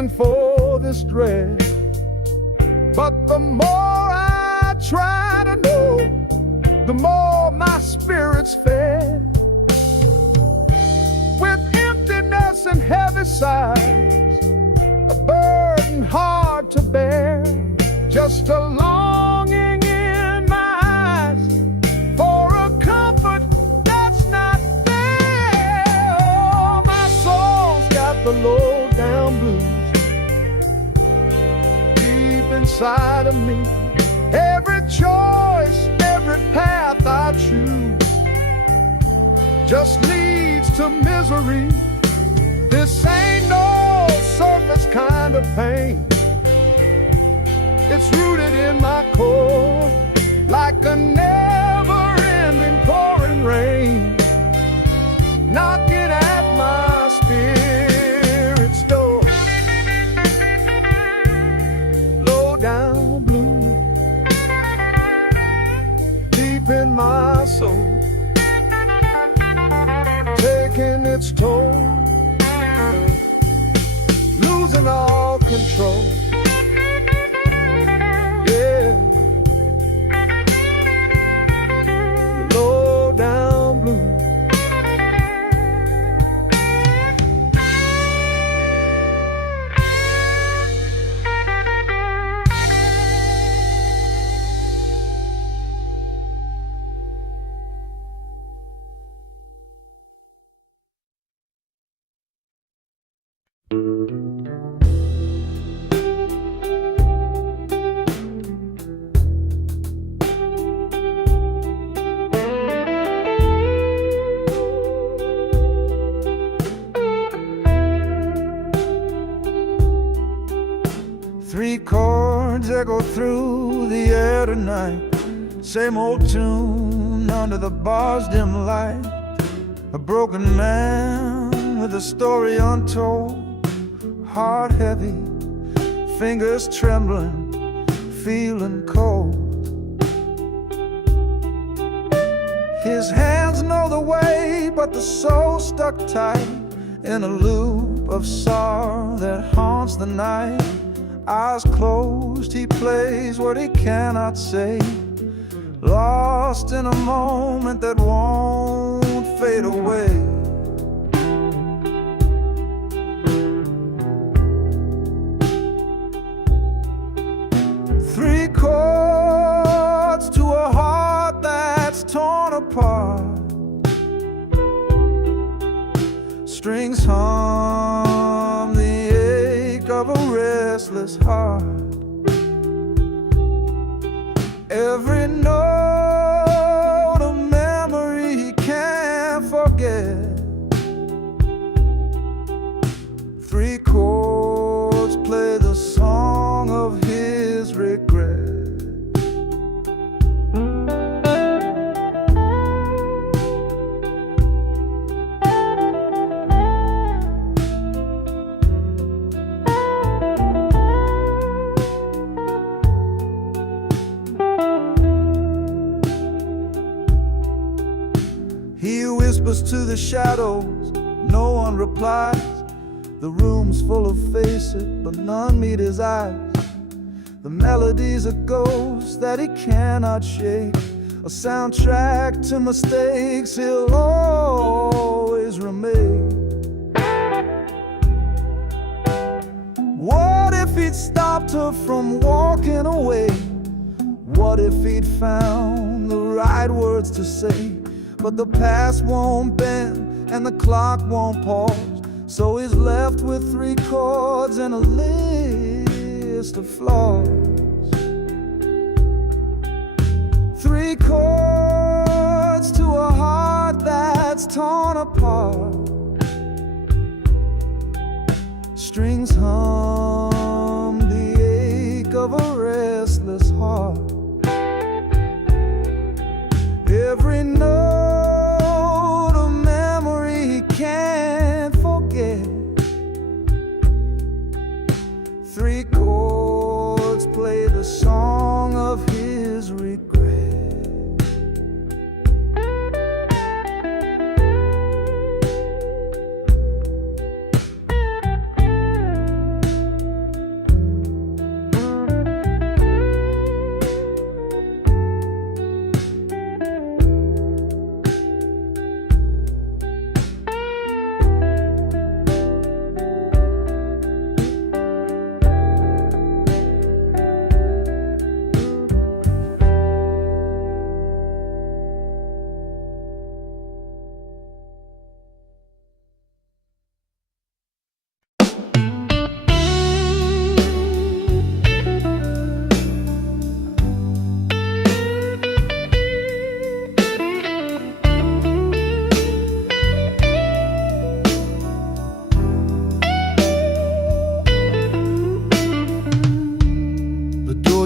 reason for this dread. But the more I try to know, the more my spirit's fed. With emptiness and heavy sighs, a burden hard to bear, just a longing in my eyes for a comfort that's not there. Oh, my soul's got the low down blues deep inside of me. Every choice, every path I choose just leads to misery. This ain't no surface kind of pain. It's rooted in my core, like a never-ending pouring rain, knocking at my spirit's door. Low down blue, deep in my soul, taking its toll, losing all control. Yeah, low down blue. Three chords echo through the air tonight. Same old tune under the bar's dim light. A broken man with a story untold. Heart heavy, fingers trembling, feeling cold. His hands know the way, but the soul stuck tight in a loop of sorrow that haunts the night. Eyes closed, he plays what he cannot say, lost in a moment that won't fade away. Three chords to a heart that's torn apart. Strings hum the ache of a restless heart. Every note a memory he can't forget. Three chords play the song of his regret. He whispers to the shadows, no one replies. The room's full of faces, but none meet his eyes. The melody's a ghost that he cannot shake, a soundtrack to mistakes he'll always remake. What if he'd stopped her from walking away? What if he'd found the right words to say? But the past won't bend and the clock won't pause, so he's left with three chords and a list of flaws. Three chords to a heart that's torn apart. Strings hum the ache of a restless heart. Every note a memory he can't forget. Three chords play the song of his regret.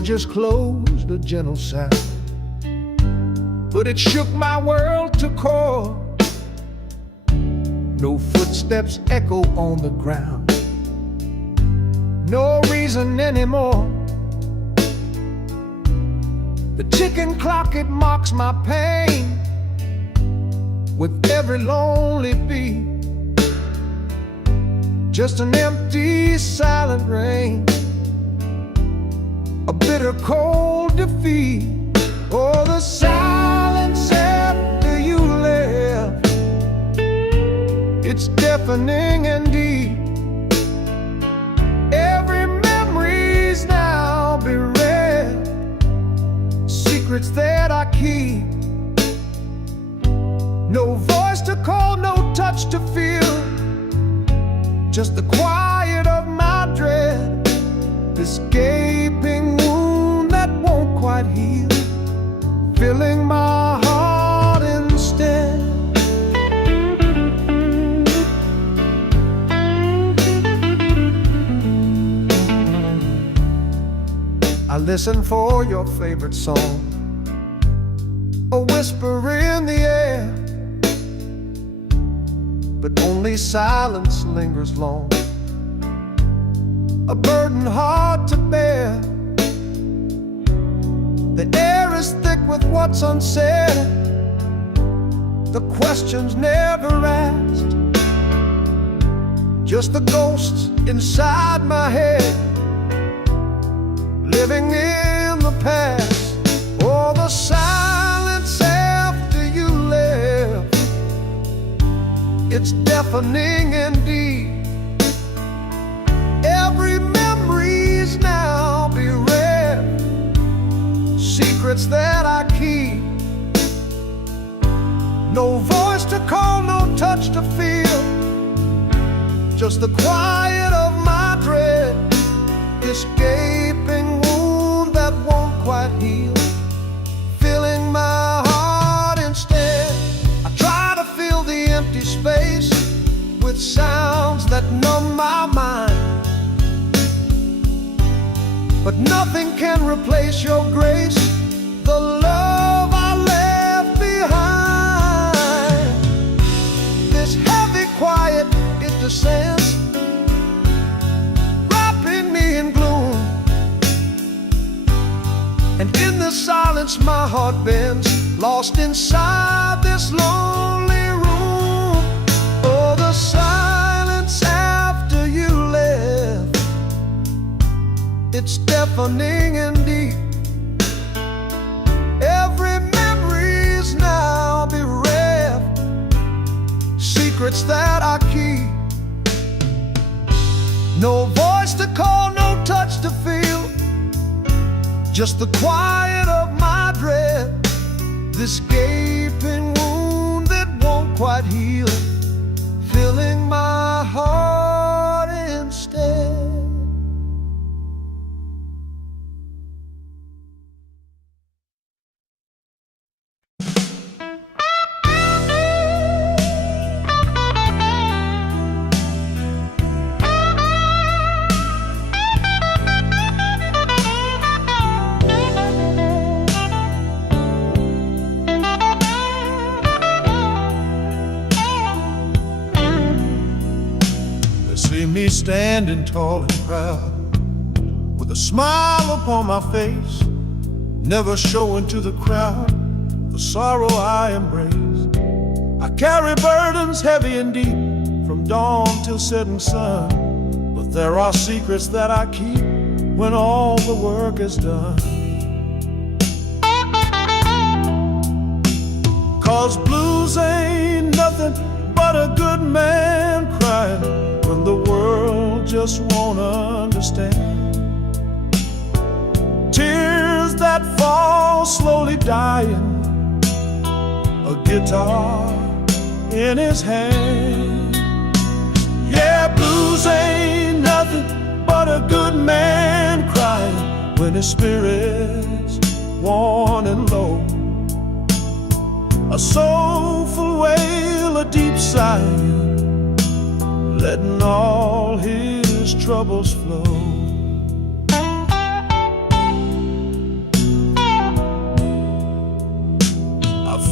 just closed a gentle sound, but it shook my world to core. No footsteps echo on the ground, no reason anymore. The ticking clock, it mocks my pain with every lonely beat. Just an empty, silent rain, a bitter, cold defeat. Oh, the silence after you left, it's deafening and deep. Every memory's now bereft, secrets that I keep. No voice to call, no touch to feel, just the quiet of my dread. This gaping wound that won't quite heal, filling my heart instead. I listen for your favorite song, a whisper in the air, but only silence lingers long, a burden hard to bear. The air is thick with what's unsaid, the questions never asked, just the ghosts inside my head, living in the past. Oh, the silence after you left, it's deafening indeed. Every memory's now bereft, secrets that I keep. No voice to call, no touch to feel, just the quiet of my dread. This gaping wound that won't quite heal, filling my heart instead. I try to fill the empty space with sounds that numb my mind, but nothing can replace your grace, the love I left behind. This heavy quiet, it descends, wrapping me in gloom, and in the silence my heart bends, lost inside this lonely room. Oh, the silence after you left, it's deafening and deep. Every memory's now bereft, secrets that I keep. No voice to call, no touch to feel, just the quiet of my dread. This gaping wound that won't quite heal, filling my heart instead. See me standing tall and proud, with a smile upon my face, never showing to the crowd the sorrow I embrace. I carry burdens heavy and deep, from dawn till setting sun, but there are secrets that I keep when all the work is done. 'Cause blues ain't nothing but a good man crying when the world just won't understand. Tears that fall slowly dying, a guitar in his hand. Yeah, blues ain't nothing but a good man crying when his spirit's worn and low. A soulful wail, a deep sigh, letting all his troubles flow.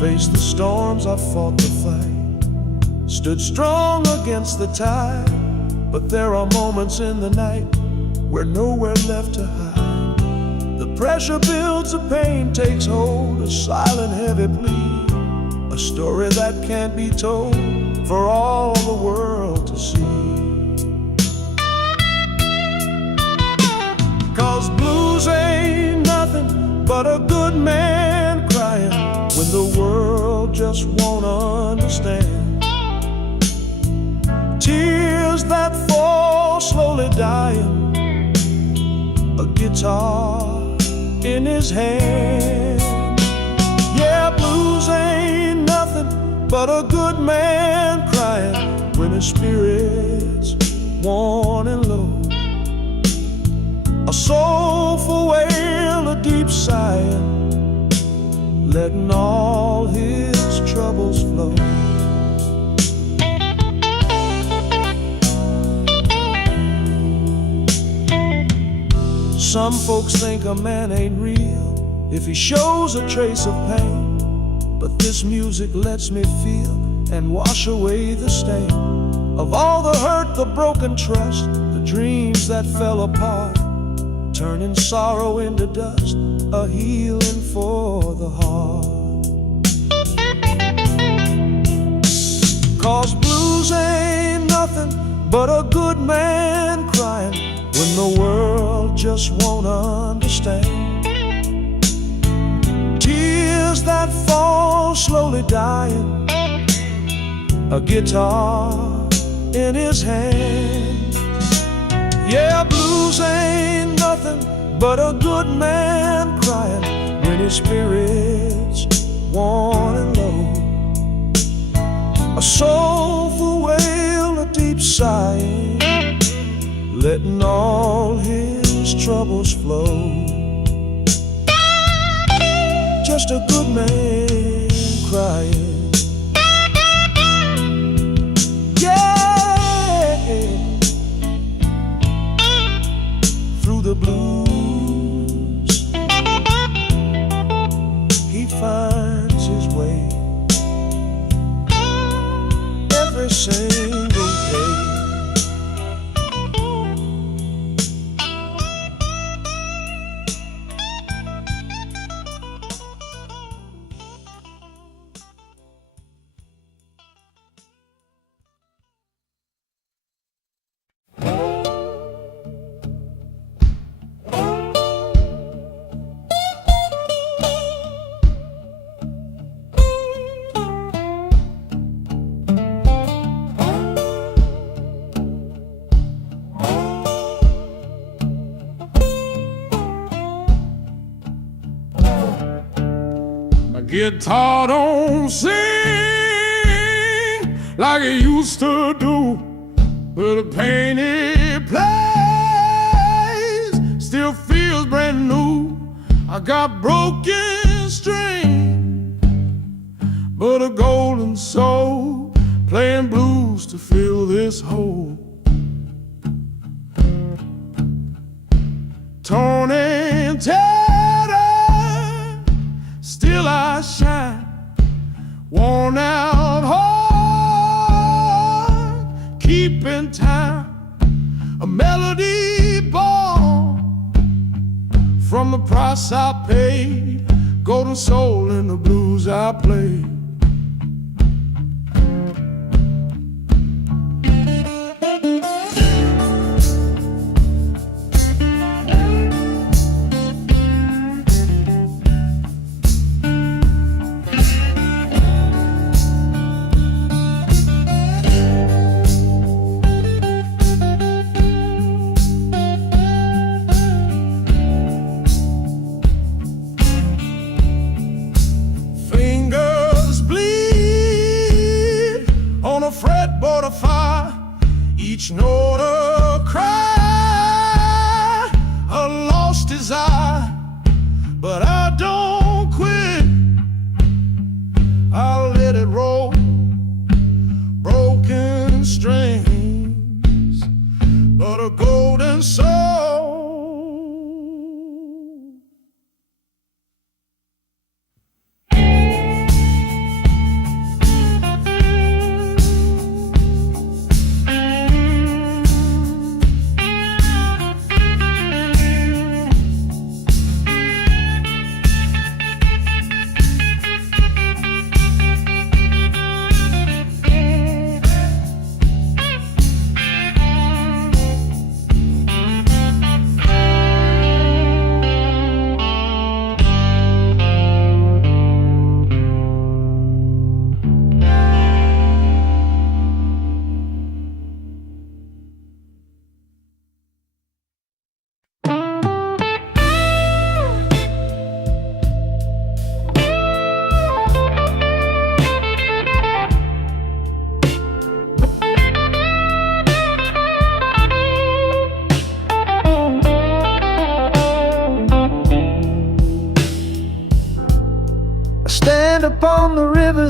Faced the storms, I fought the fight, stood strong against the tide. But there are moments in the night where nowhere left to hide. The pressure builds, the pain takes hold, a silent heavy plea, a story that can't be told for all the world to see. 'Cause blues ain't nothing but a good man crying when the world just won't understand. Tears that fall slowly dying, a guitar in his hand. Yeah, blues ain't nothing but a good man crying when his spirit's worn and low. A soulful wail, a deep sighing, letting all his troubles flow. Some folks think a man ain't real if he shows a trace of pain, but this music lets me feel and wash away the stain of all the hurt, the broken trust, the dreams that fell apart, turning sorrow into dust, a healing for the heart. 'Cause blues ain't nothing but a good man crying when the world just won't understand. Tears that fall slowly dying, a guitar in his hand. Yeah, blues ain't nothing but a good man crying when his spirit's worn and low. A soulful wail, a deep sighing, letting all his troubles flow. Just a good man crying. Yeah, through the blues he finds his way every single day. Guitar don't sing like it used to do, but the pain it plays still feels brand new. I got broken string, but a golden soul playing blues to fill this hole. Torn and tattered, still I shine, worn out heart, keeping time, a melody born from the price I paid, golden soul in the blues I played. Fretboard of fire, each note a cry, a lost desire, but I don't quit. I'll let it roll, broken strings, but a golden soul.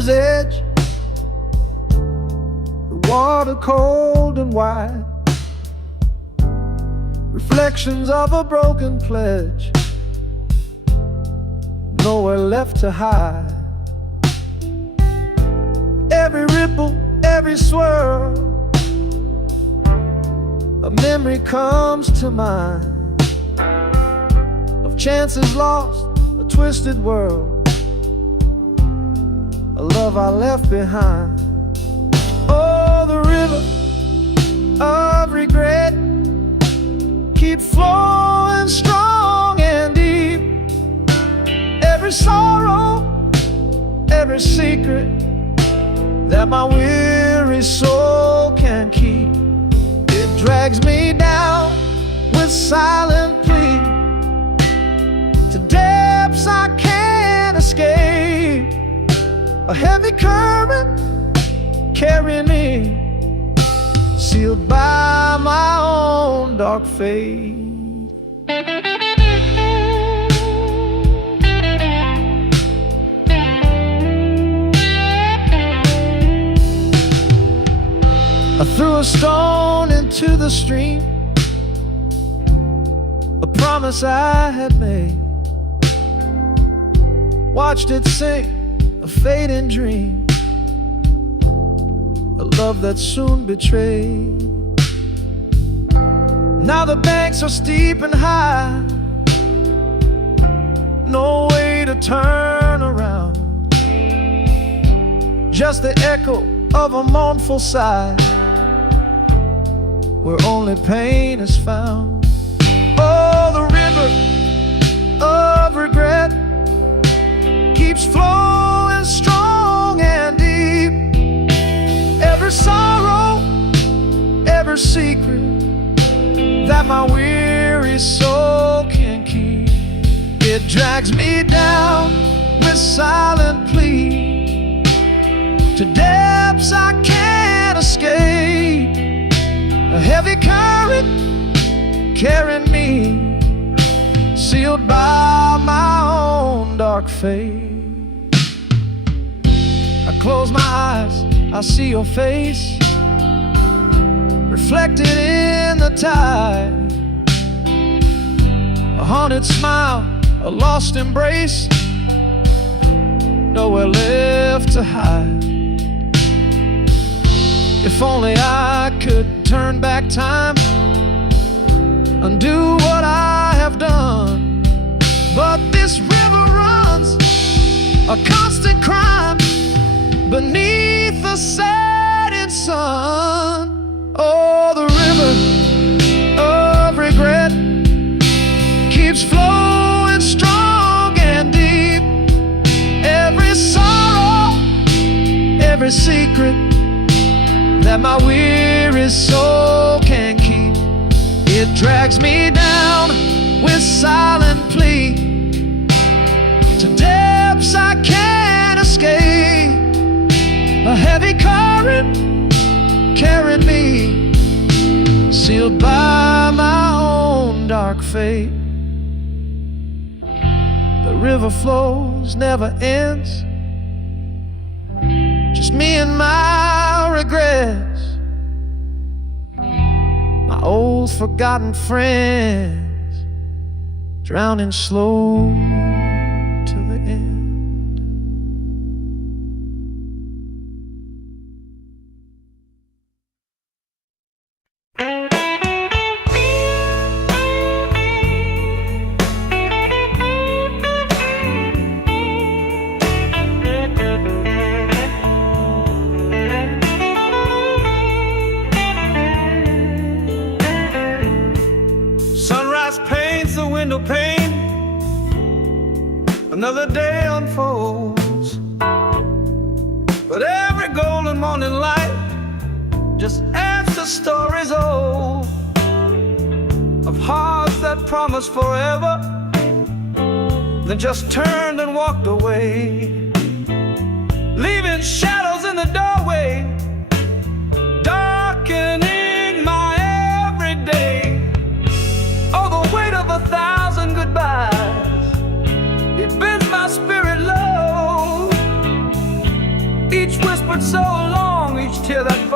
river's edge, the water cold and wide, reflections of a broken pledge, nowhere left to hide. Every ripple, every swirl, a memory comes to mind of chances lost, a twisted world, a love I left behind. Oh, the river of regret keeps flowing strong and deep. Every sorrow, every secret that my weary soul can keep, it drags me down with silent plea to depths I can't escape. A heavy current carrying me, sealed by my own dark fate. I threw a stone into the stream, a promise I had made, watched it sink, a fading dream, a love that soon betrayed. Now the banks are steep and high, no way to turn around, just the echo of a mournful sigh, where only pain is found. Oh, the river of regret keeps flowing strong and deep. Every sorrow, every secret that my weary soul can keep, it drags me down with silent plea to depths I can't escape. A heavy current carrying me, sealed by my own dark fate. I close my eyes, I see your face reflected in the tide, a haunted smile, a lost embrace, nowhere left to hide. If only I could turn back time, undo what I have done, but this river runs a constant crime beneath the setting sun. Oh, the river of regret keeps flowing strong and deep. Every sorrow, every secret that my weary soul can keep, it drags me down with silent plea to depths I can't escape. A heavy current carried me, sealed by my own dark fate. The river flows, never ends, just me and my regrets, my old forgotten friends, drowning slow to the end. Window pane, another day unfolds, but every golden morning light just adds to stories old of hearts that promised forever, then just turned and walked away, leaving shadows in the doorway, darkening my everyday. Oh, the weight of 1,000 goodbyes, it bends my spirit low.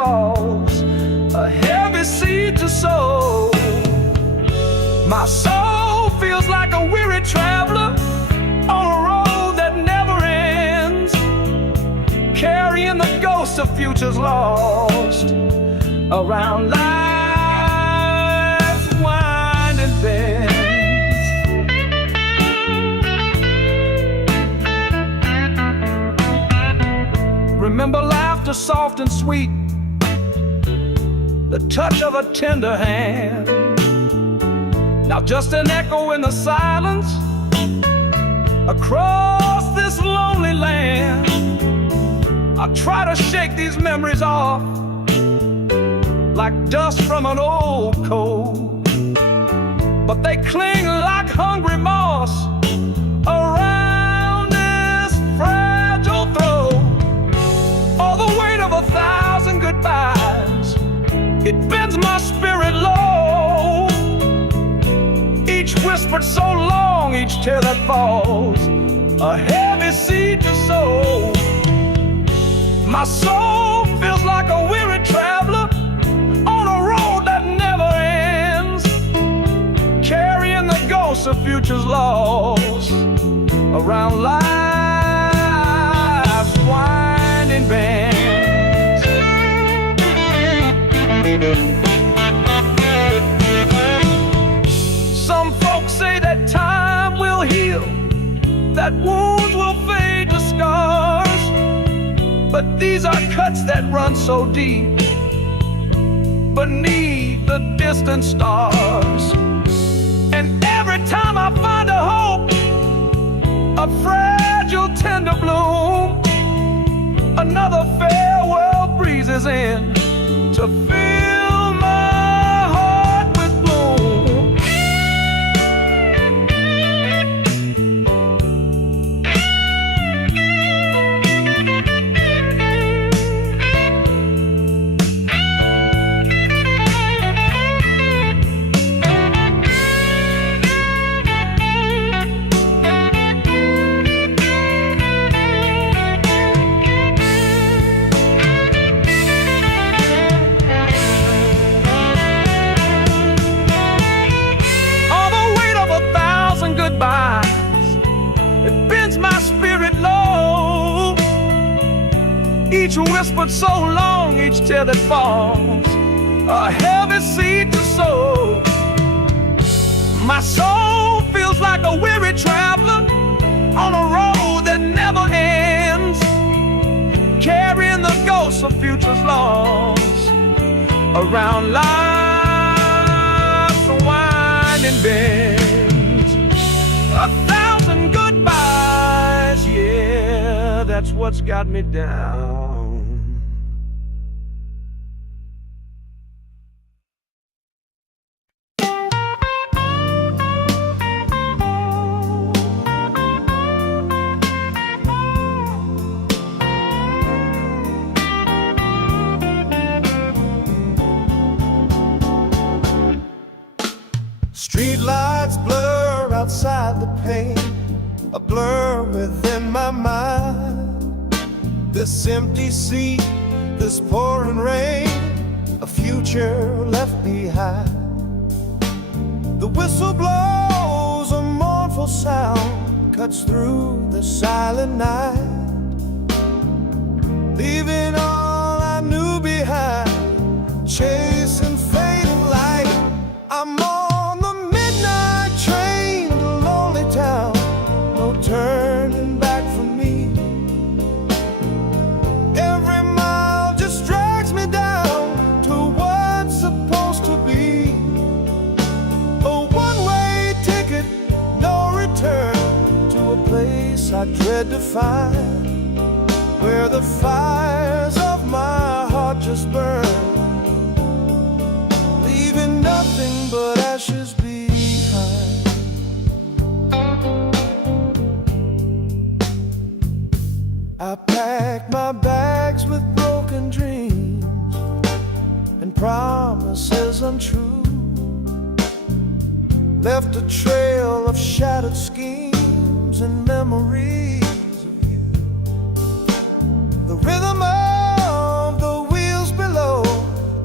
falls, a heavy seed to sow. My soul feels like a weary traveler on a road that never ends, carrying the ghosts of futures lost around life's winding bends. Remember laughter soft and sweet, the touch of a tender hand. Now just an echo in the silence across this lonely land. I try to shake these memories off like dust from an old coat, but they cling like hungry moss around this fragile throat. All the weight of 1,000 goodbyes, it bends my spirit low. Each whispered so long, each tear that falls, a heavy seed to sow. My soul feels like a weary traveler on a road that never ends, carrying the ghosts of futures lost around life's winding bends. Some folks say that time will heal, that wounds will fade to scars, but these are cuts that run so deep beneath the distant stars. And every time I find a hope, a fragile tender bloom, another farewell breezes in to fill my heart with gloom. It bends my spirit low. Each whispered so long, each tear that falls, a heavy seed to sow. My soul feels like a weary traveler on a road that never ends, carrying the ghosts of futures lost around life's winding bend. 1,000 goodbyes, yeah, that's what's got me down. Street lights blur outside the pane, a blur within my mind. This empty seat, this pouring rain, a future left behind. The whistle blows, a mournful sound cuts through the silent night, leaving all I knew behind, chasing fading light. I'm on the midnight train to lonely town, no turning back for me. Every mile just drags me down to what's supposed to be a one-way ticket, no return, to a place I dread to find, where the fires of my heart just burn, leaving nothing but ashes behind. I packed my bags with broken dreams and promises untrue, left a trail of shattered schemes and memories of you. The rhythm of the wheels below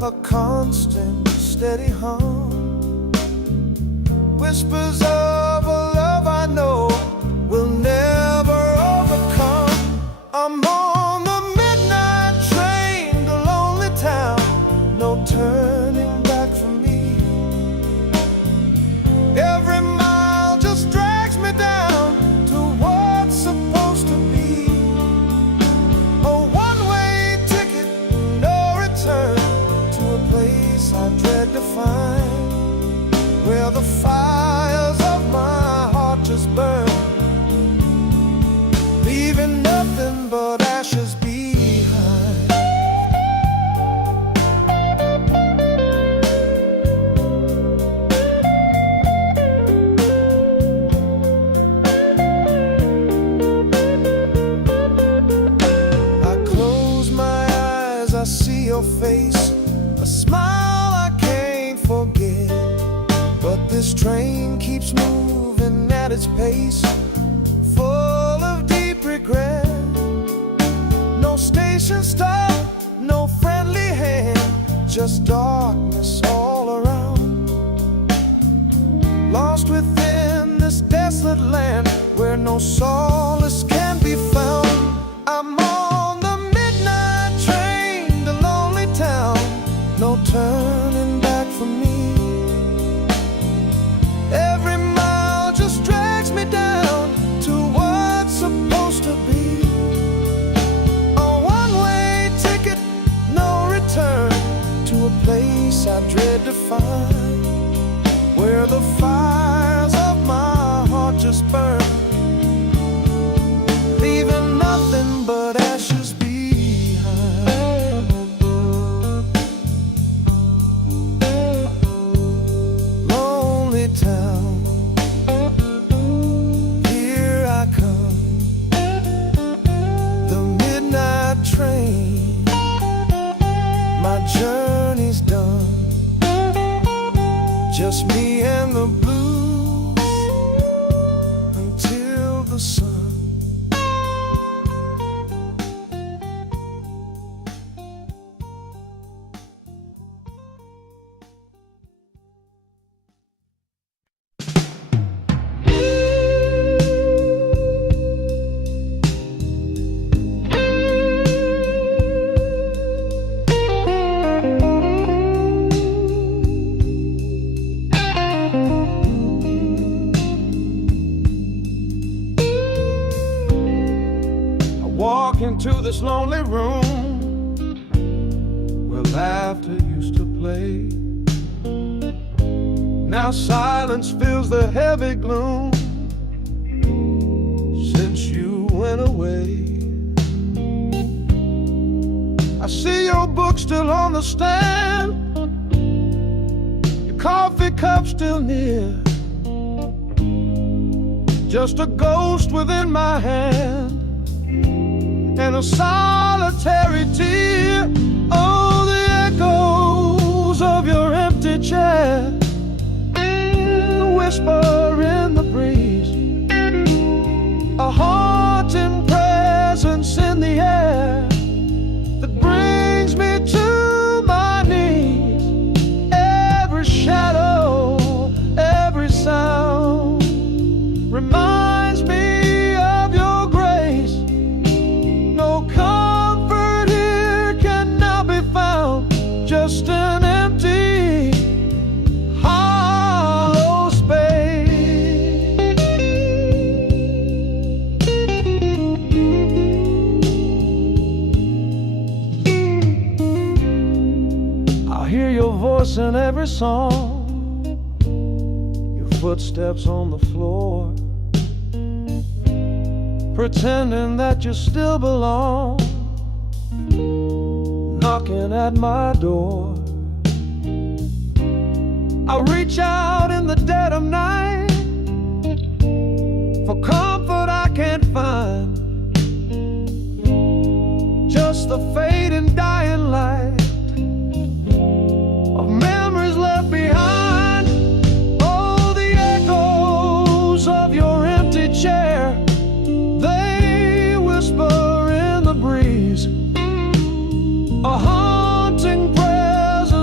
a constant, steady hum, whispers of a love I know will never overcome. I'm on the midnight train to lonely town, no turning back for me. Every mile just drags me down to what's supposed to be a one-way ticket, no return, to a place I dread to find, where the fires of my heart just burn, leaving nothing but ashes behind. I close my eyes, I see your face, a smile I can't forget. But this train keeps moving at its pace, full of deep regret. No station stop, no friendly hand, just darkness all around. Lost within this desolate land where no solace can be found. I'm on the midnight train to lonely town, no turning back for me. Every mile just drags me down to what's supposed to be a one-way ticket, no return, to a place I dread to find, where the fires of my heart just burn, leaving nothing but ashes behind. Lonely town, here I come, the midnight train, my journey's done, just me and the blues until the sun. Walk into this lonely room where laughter used to play. Now silence fills the heavy gloom since you went away. I see your book still on the stand, your coffee cup still near, just a ghost within my hand and a solitary tear. Oh, the echoes of your empty chair, the whisper in the breeze, a haunting presence in the air that brings me to my knees. Every shadow, every sound reminds me of your grace. No comfort here can now be found, just an empty, hollow space. I hear your voice in every song, your footsteps on the floor, pretending that you still belong, knocking at my door. I reach out in the dead of night for comfort I can't find, just the fading dying light of memories left behind. Oh, the echoes of your empty chair, they whisper in the breeze, a haunting presence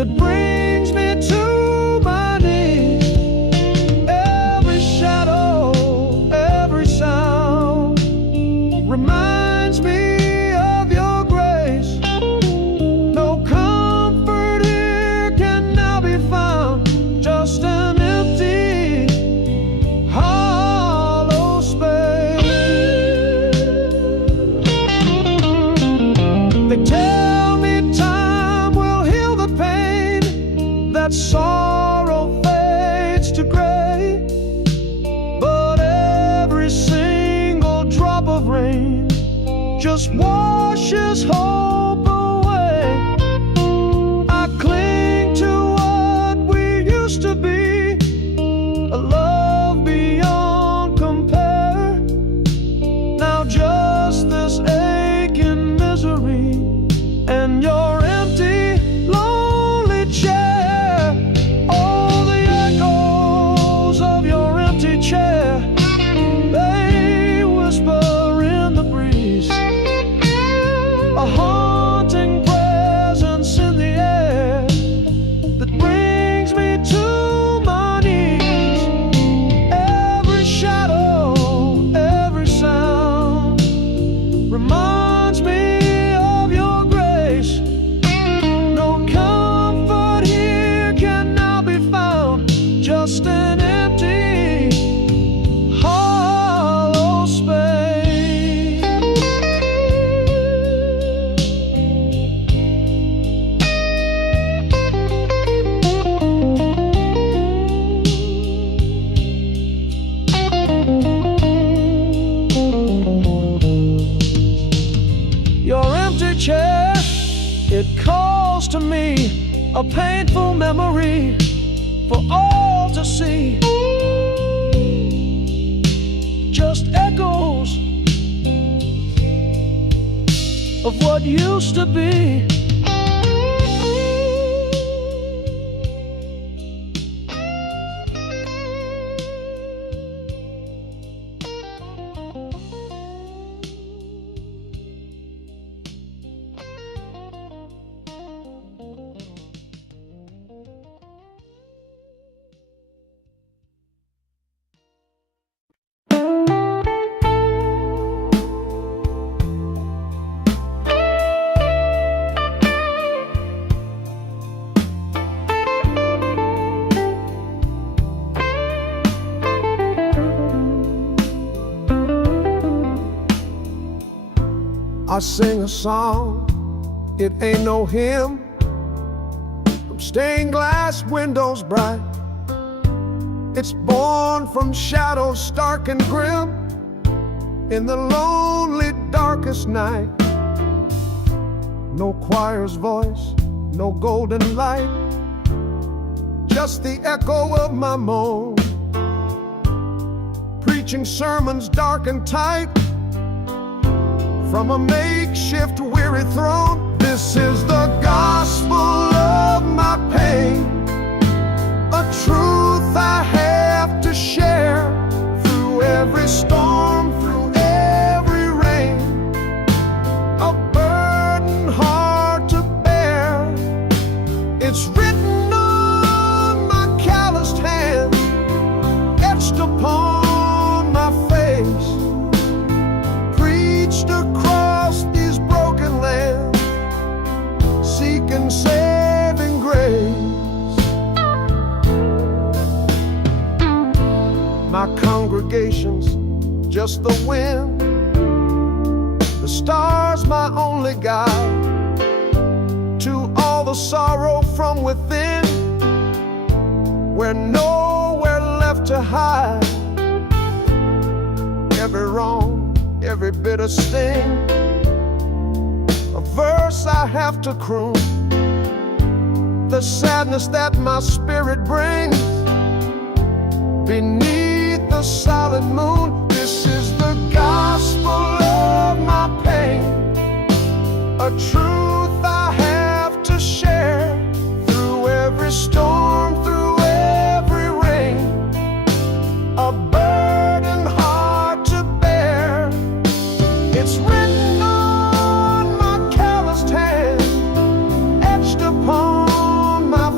that brings me to my knees. Every shadow, every sound reminds me of your grace. No comfort here can now be found, just an empty, hollow space. They tell me time will heal the pain, that sorrow fades to gray, but every single drop of rain just washes hope away. I cling to what we used to be, a love beyond compare. Now just this aching misery and your empty, lonely chair. All the echoes of your empty chair, they whisper in the breeze, a haunting presence in the air that brings me to my knees. Every shadow, every sound reminds me of your grace. No comfort here can now be found, just an empty, hollow space. Your empty chair, it calls to me, a painful memory for all to see. Just echoes of what used to be. I sing a song, it ain't no hymn, from stained glass windows bright. It's born from shadows stark and grim, in the lonely darkest night. No choir's voice, no golden light, just the echo of my moan, preaching sermons dark and tight from a makeshift weary throne. This is the gospel of my pain, a truth I have to share through every storm, through every rain, a burden hard to bear. It's written on my calloused hand, etched upon my face, preached across these broken lands, seeking saving grace. My congregation's just the wind, the stars my only guide to all the sorrow from within, where nowhere left to hide. Every wrong, every bitter sting, a verse I have to croon, the sadness that my spirit brings beneath the silent moon. This is the gospel of my pain, a truth I have to share through every storm, through every rain, a burden hard to bear. It's written on my calloused hand, etched upon my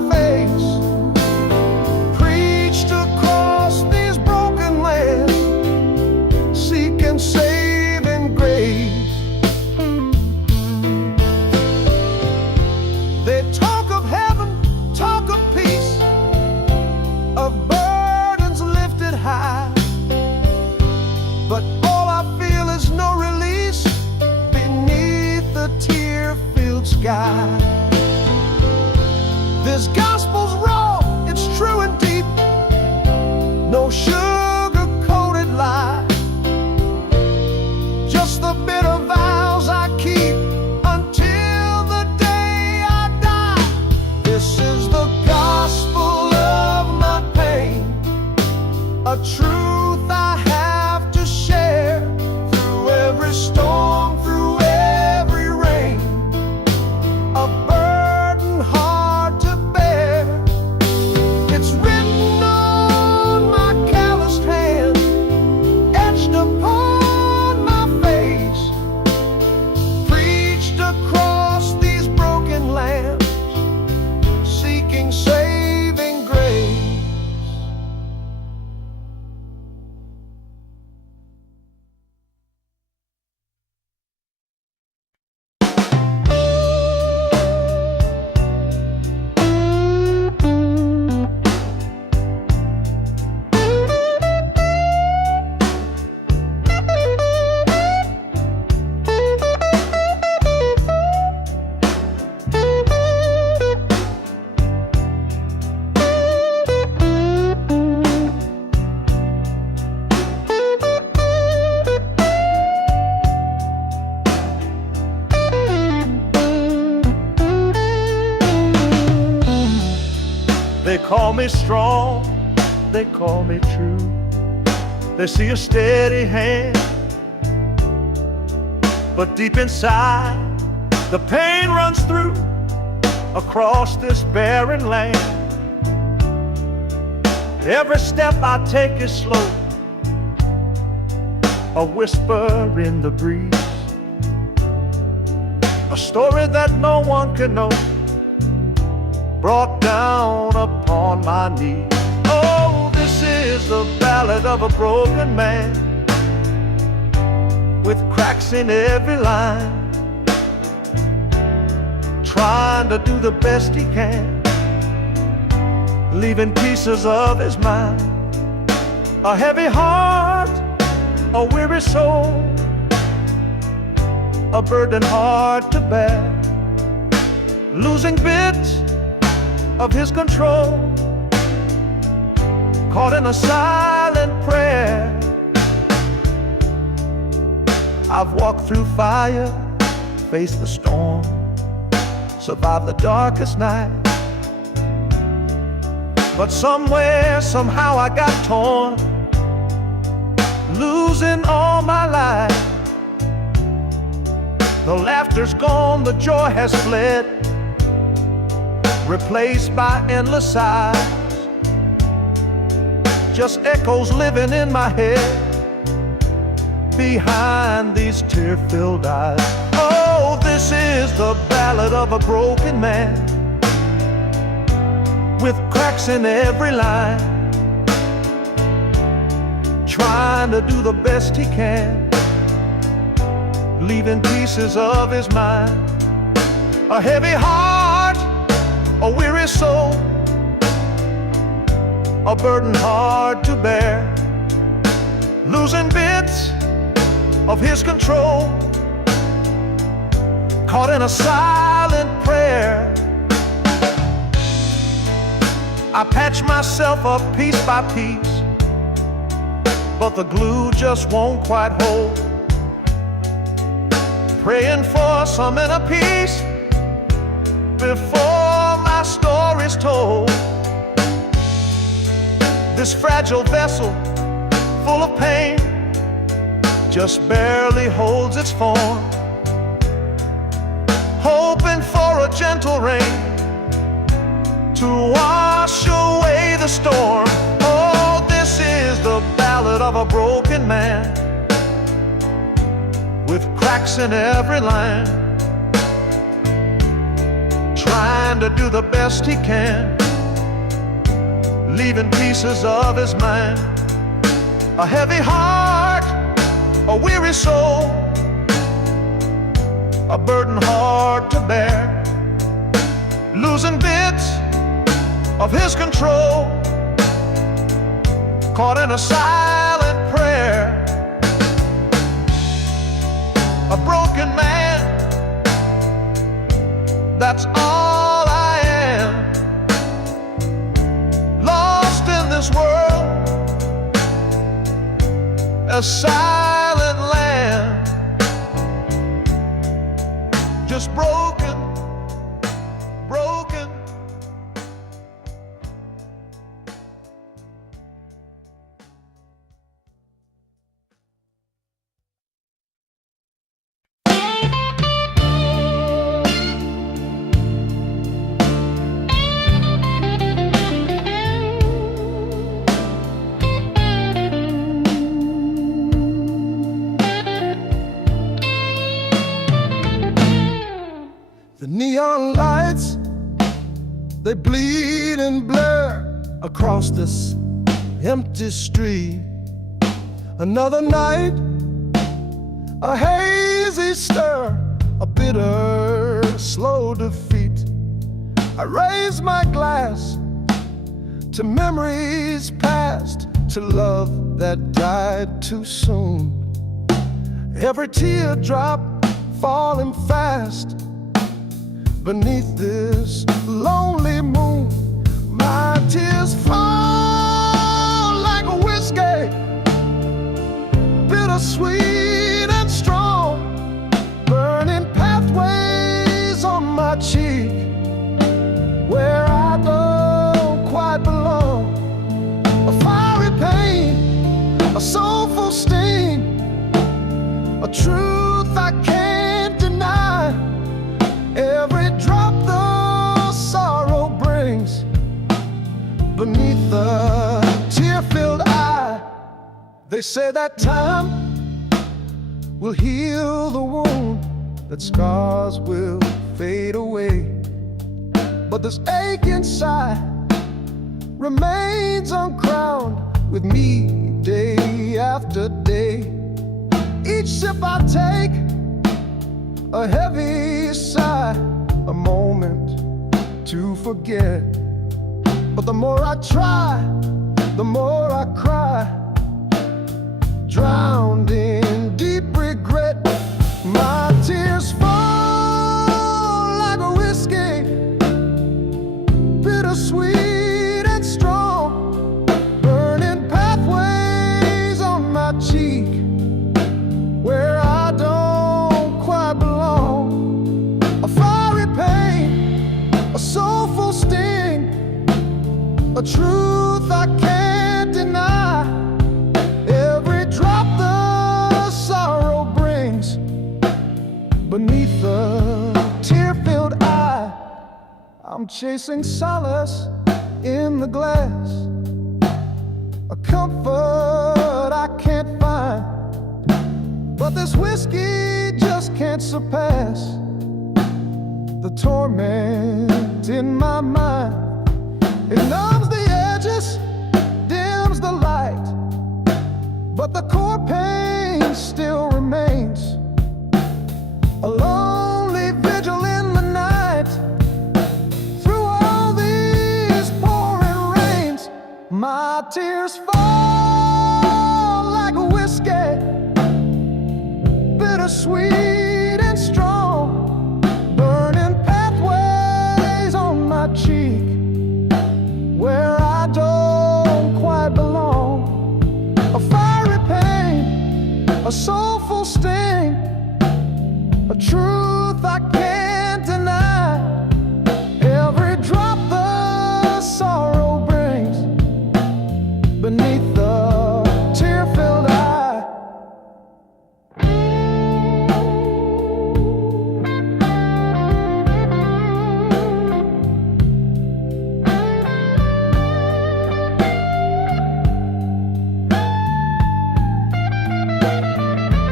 side. This gospel's raw, it's true and deep. No sugar-coated lie, just the bitter vows I keep until the day I die. This is the gospel of my pain, a truth I have to share through every storm, through every rain, a burden hard to bear. It's written on my calloused hand, etched upon my face, preached across these broken lands, seeking saving grace. They call me strong, they call me true. They see a steady hand, but deep inside the pain runs through across this barren land. Every step I take is slow, a whisper in the breeze, a story that no one can know, brought down upon my knees. Oh, this is the ballad of a broken man, with cracks in every line, trying to do the best he can, leaving pieces of his mind. A heavy heart, a weary soul, a burden hard to bear, losing bits of his control, caught in a silent prayer. I've walked through fire, faced the storm, survived the darkest night, but somewhere, somehow I got torn, losing all my life. The laughter's gone, the joy has fled, replaced by endless sighs, just echoes living in my head behind these tear-filled eyes. Oh, this is the ballad of a broken man, with cracks in every line, trying to do the best he can, leaving pieces of his mind. A heavy heart, a weary soul, a burden hard to bear, losing bits of his control, caught in a silent prayer. I patch myself up piece by piece, but the glue just won't quite hold, praying for some inner peace before my story's told. This fragile vessel, full of pain, just barely holds its form, hoping for a gentle rain to wash away the storm. Oh, this is the ballad of a broken man, with cracks in every line, trying to do the best he can, leaving pieces of his mind. A heavy heart, a weary soul, a burden hard to bear, losing bits of his control, caught in a silent prayer. A broken man that's all I am. Lost in this world, a silent land, just broken, broken. The neon lights, they bleed and blur across this empty street. Another night, a hazy stir, a bitter, slow defeat. I raise my glass to memories past, to love that died too soon. Every teardrop falling fast beneath this lonely moon. My tears fall like a whiskey, bittersweet and strong, burning pathways on my cheek, where I don't quite belong. A fiery pain, a soulful sting, a truth I can't deny. Every drop the sorrow brings beneath the tear-filled eye. They say that time will heal the wound, that scars will fade away, but this ache inside remains uncrowned with me day after day. Each sip I take, a heavy sigh, a moment to forget. But the more I try, the more I cry, drowned in deep regret. My tears fall like a whiskey, bittersweet and strong, burning pathways on my cheek, where I don't quite belong. A fiery pain, a soulful sting, a truth I can't deny. Every drop the sorrow brings beneath the tear-filled eye. I'm chasing solace in the glass, a comfort I can't find, but this whiskey just can't surpass the torment in my mind. It numbs the edges, dims the light, but the core pain still remains. A lonely vigil in the night, through all these pouring rains. My tears fall like a whiskey, bittersweet and strong, burning pathways on my cheek, where I don't quite belong. A fiery pain, a soulful sting, a truth I can't deny. Every drop the sorrow brings beneath the tear-filled eye.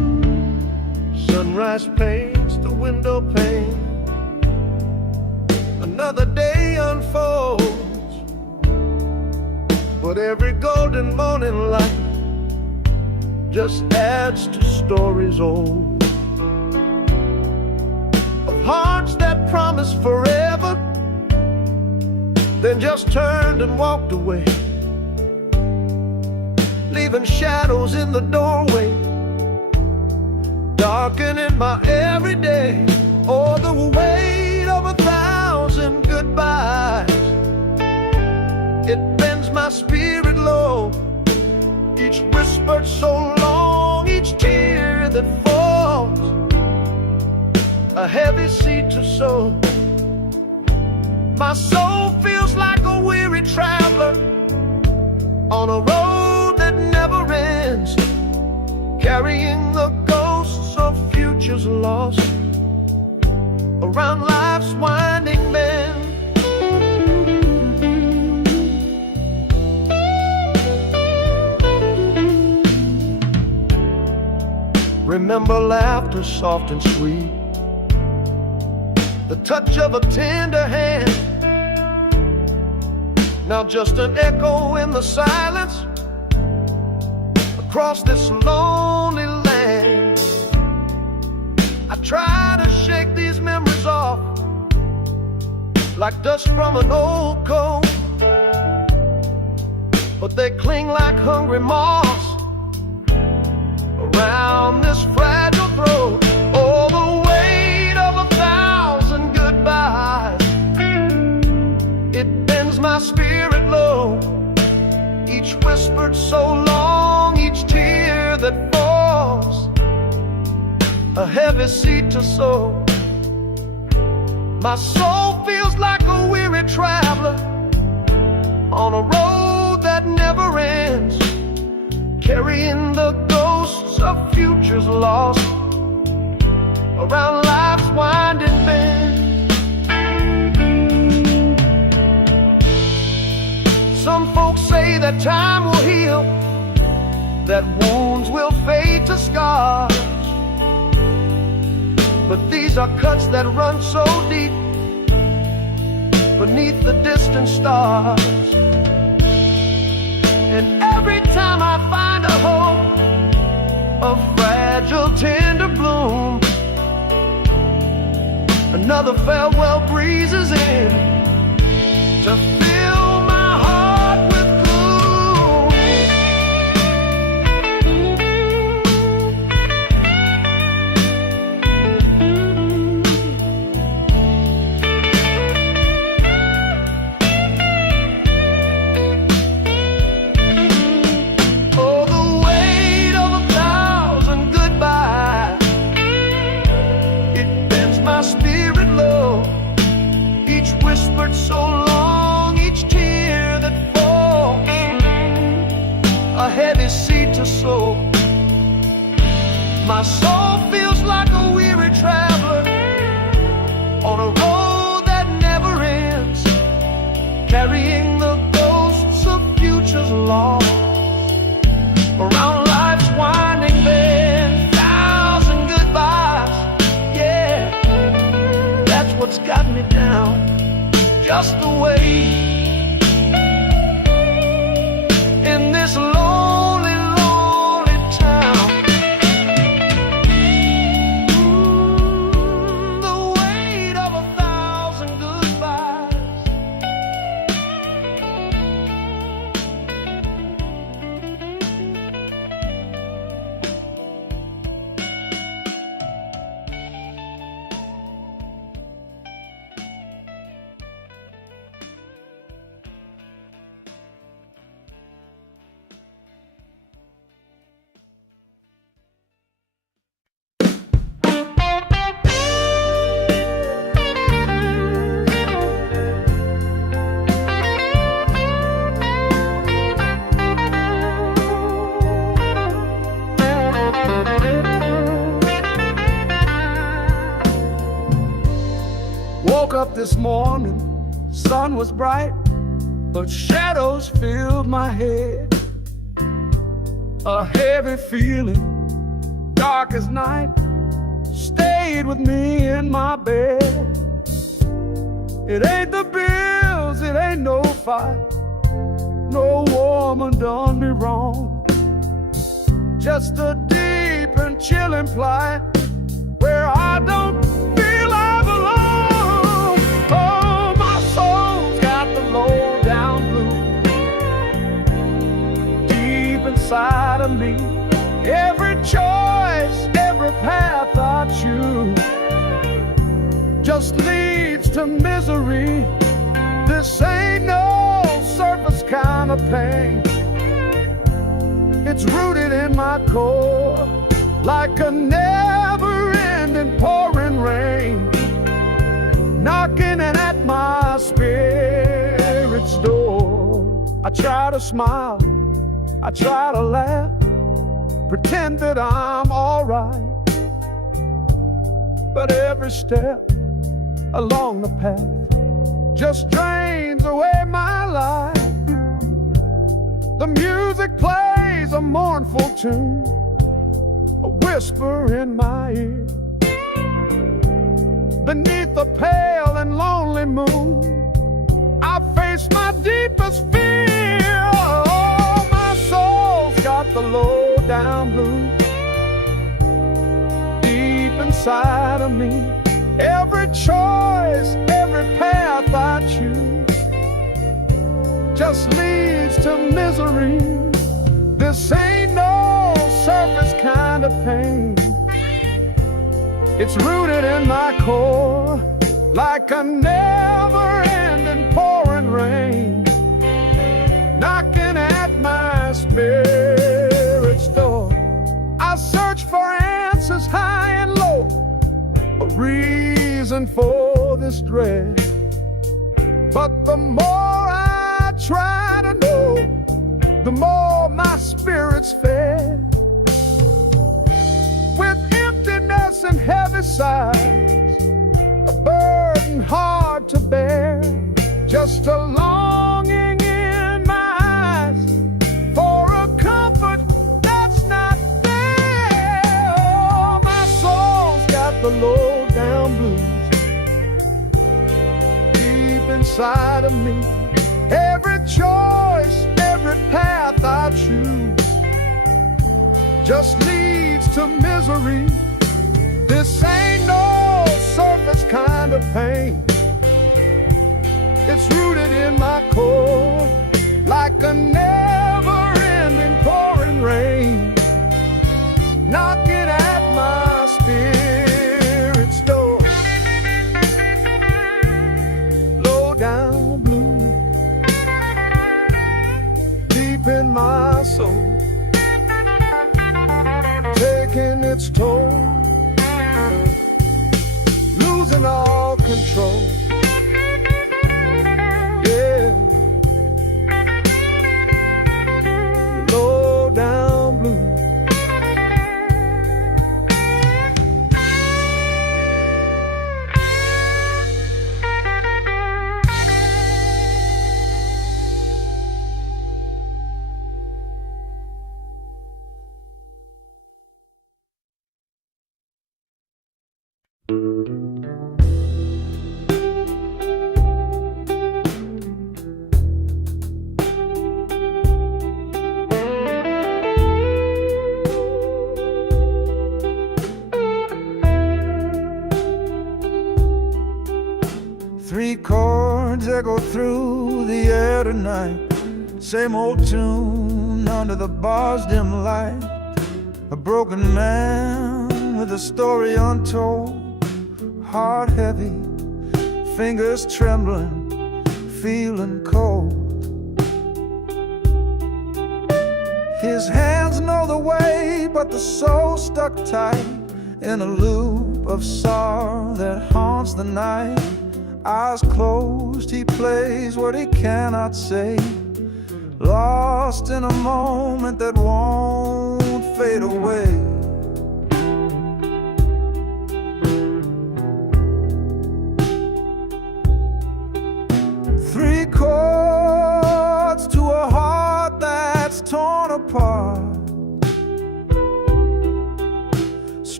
sunrise paints the window pane. Another day unfolds, but every golden morning light just adds to stories old, of hearts that promised forever, then just turned and walked away, leaving shadows in the doorway, darkening my everyday. Oh, the weight of 1,000 goodbyes, it bends my spirit low. Each whispered so long, each tear that falls, a heavy seed to sow. My soul feels like a weary traveler on a road that never ends, carrying the ghosts of futures lost around life's winding bend. Remember laughter soft and sweet, the touch of a tender hand, now just an echo in the silence across this lonely land. I try to shake these memories off like dust from an old coat, but they cling like hungry moths around this fragile throat. Oh, the weight of 1,000 goodbyes, it bends my spirit low. Each whispered so long, each tear that falls, a heavy seed to sow. My soul feels like a weary traveler on a road that never ends, carrying the ghosts of futures lost around life's winding bend. Some folks say that time will heal, that wounds will fade to scars, but these are cuts that run so deep beneath the distant stars. And every time I find a hope, a fragile tender bloom, another farewell breezes in to fill my heart with gloom. Oh, the weight of 1,000 goodbyes, it bends my spirit low. Each whispered so long, each tear that falls, a heavy seed to sow. My soul feels like a weary traveler on a road that never ends, carrying the ghosts of futures lost around life's winding bend. 1,000 goodbyes, yeah, that's what's got me down, just the way in this lonely, lonely town. The weight of 1,000 goodbyes. Woke up this morning, sun was bright, but shadows filled my head. A heavy feeling, dark as night, stayed with me in my bed. It ain't the bills, it ain't no fight, no woman done me wrong. Just a deep and chilling plight where I don't feel I belong. Oh, my soul's got the low down blues deep inside of me. Every choice, every path I choose just leads to misery. This ain't no surface kind of pain. It's rooted in my core like a never-ending pouring rain, knocking at my spirit's door. I try to smile, I try to laugh, pretend that I'm alright, but every step along the path just drains away my life. The music plays a mournful tune, a whisper in my ear. Beneath the pale and lonely moon, I face my deepest fear. Oh, my soul's got the low down blues deep inside of me. Every choice, every path I choose just leads to misery. This ain't no surface kind of pain. It's rooted in my core like a never-ending pouring rain, knocking at my spirit's door. I search for answers high and low, a reason for this dread. But the more I try to know, the more my spirit's fed. With emptiness and heavy sighs, a burden hard to bear, just a longing in my eyes for a comfort that's not there. Oh, my soul's got the low down blues deep inside of me. Every choice, every path I choose just leads to misery. This ain't no surface kind of pain. It's rooted in my core like a never-ending pouring rain, knocking at my spirit's door. Low down blue deep in my soul, taking its toll, losing all control. Yeah, low down blue. Three chords echo through the air tonight, same old tune under the bar's dim light. A broken man with a story untold, heart heavy, fingers trembling, feeling cold. His hands know the way, but the soul stuck tight in a loop of sorrow that haunts the night. Eyes closed, he plays what he cannot say, lost in a moment that won't fade away. Three chords to a heart that's torn apart,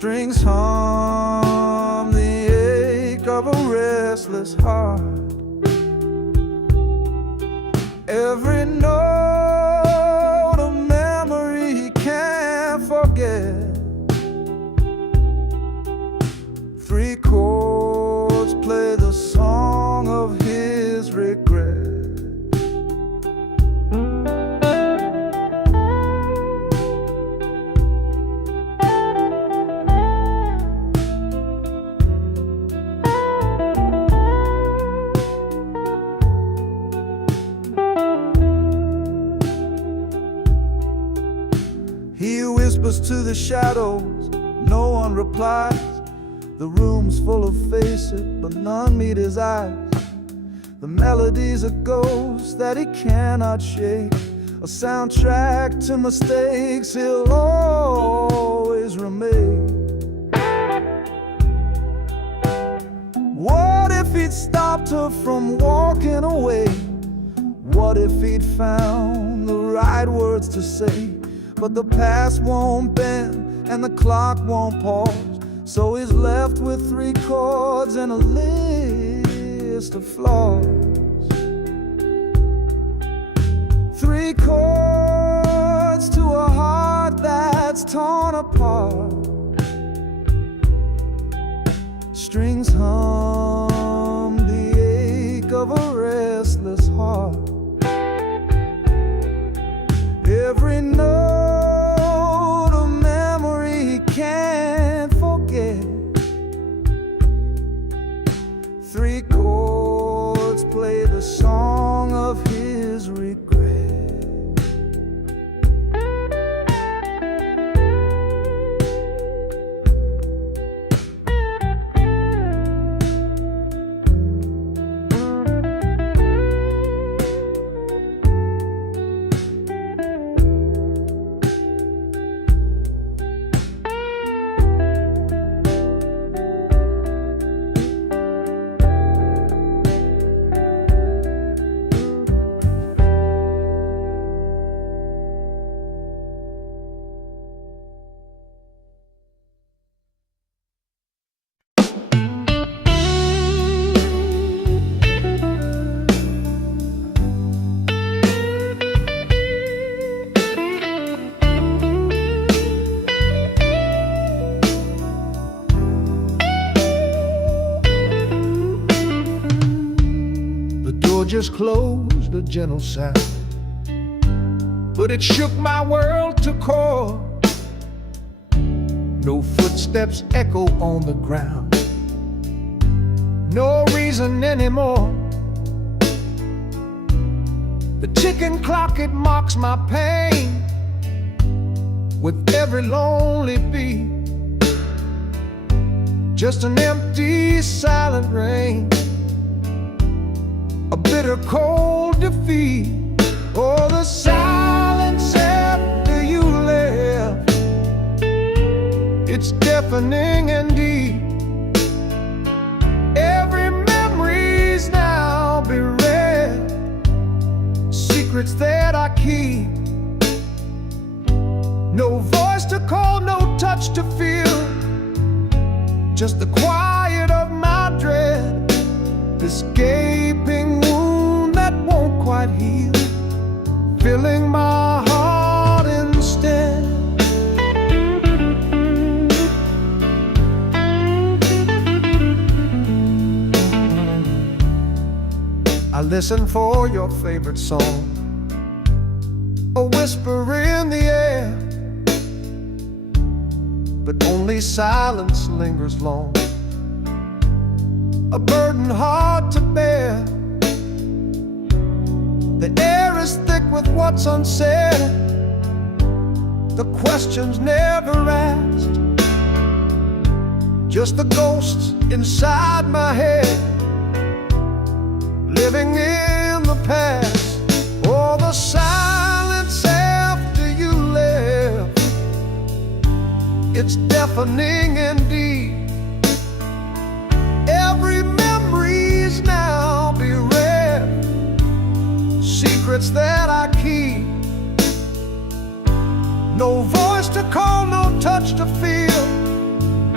Strings hum the ache of a restless heart. Every note a memory he can't forget. Three chords play the song of his regret. He whispers to the shadows, no one replies. The room's full of faces, but none meet his eyes. The melody's a ghost that he cannot shake, a soundtrack to mistakes he'll always remake. What if he'd stopped her from walking away? What if he'd found the right words to say? But the past won't bend and the clock won't pause, so he's left with three chords and a list of flaws. Three chords to a heart that's torn apart. Strings hum the ache of a restless heart. Every note a memory he can't forget. Three chords play the song of his regret. Just closed, a gentle sound, but it shook my world to core. No footsteps echo on the ground, no reason anymore. The ticking clock, it mocks my pain with every lonely beat. Just an empty, silent rain, a bitter cold defeat. Oh, the silence after you left, it's deafening and deep. Every memory's now bereft, secrets that I keep. No voice to call, no touch to feel, just the quiet of my dread. This gaping wound that won't quite heal, filling my heart instead. I listen for your favorite song, a whisper in the air, but only silence lingers long, a burden hard to bear. The air is thick with what's unsaid, the questions never asked, just the ghosts inside my head, living in the past. Oh, the silence after you left, it's deafening indeed. Every memory's now bereft, secrets that I keep. No voice to call, no touch to feel,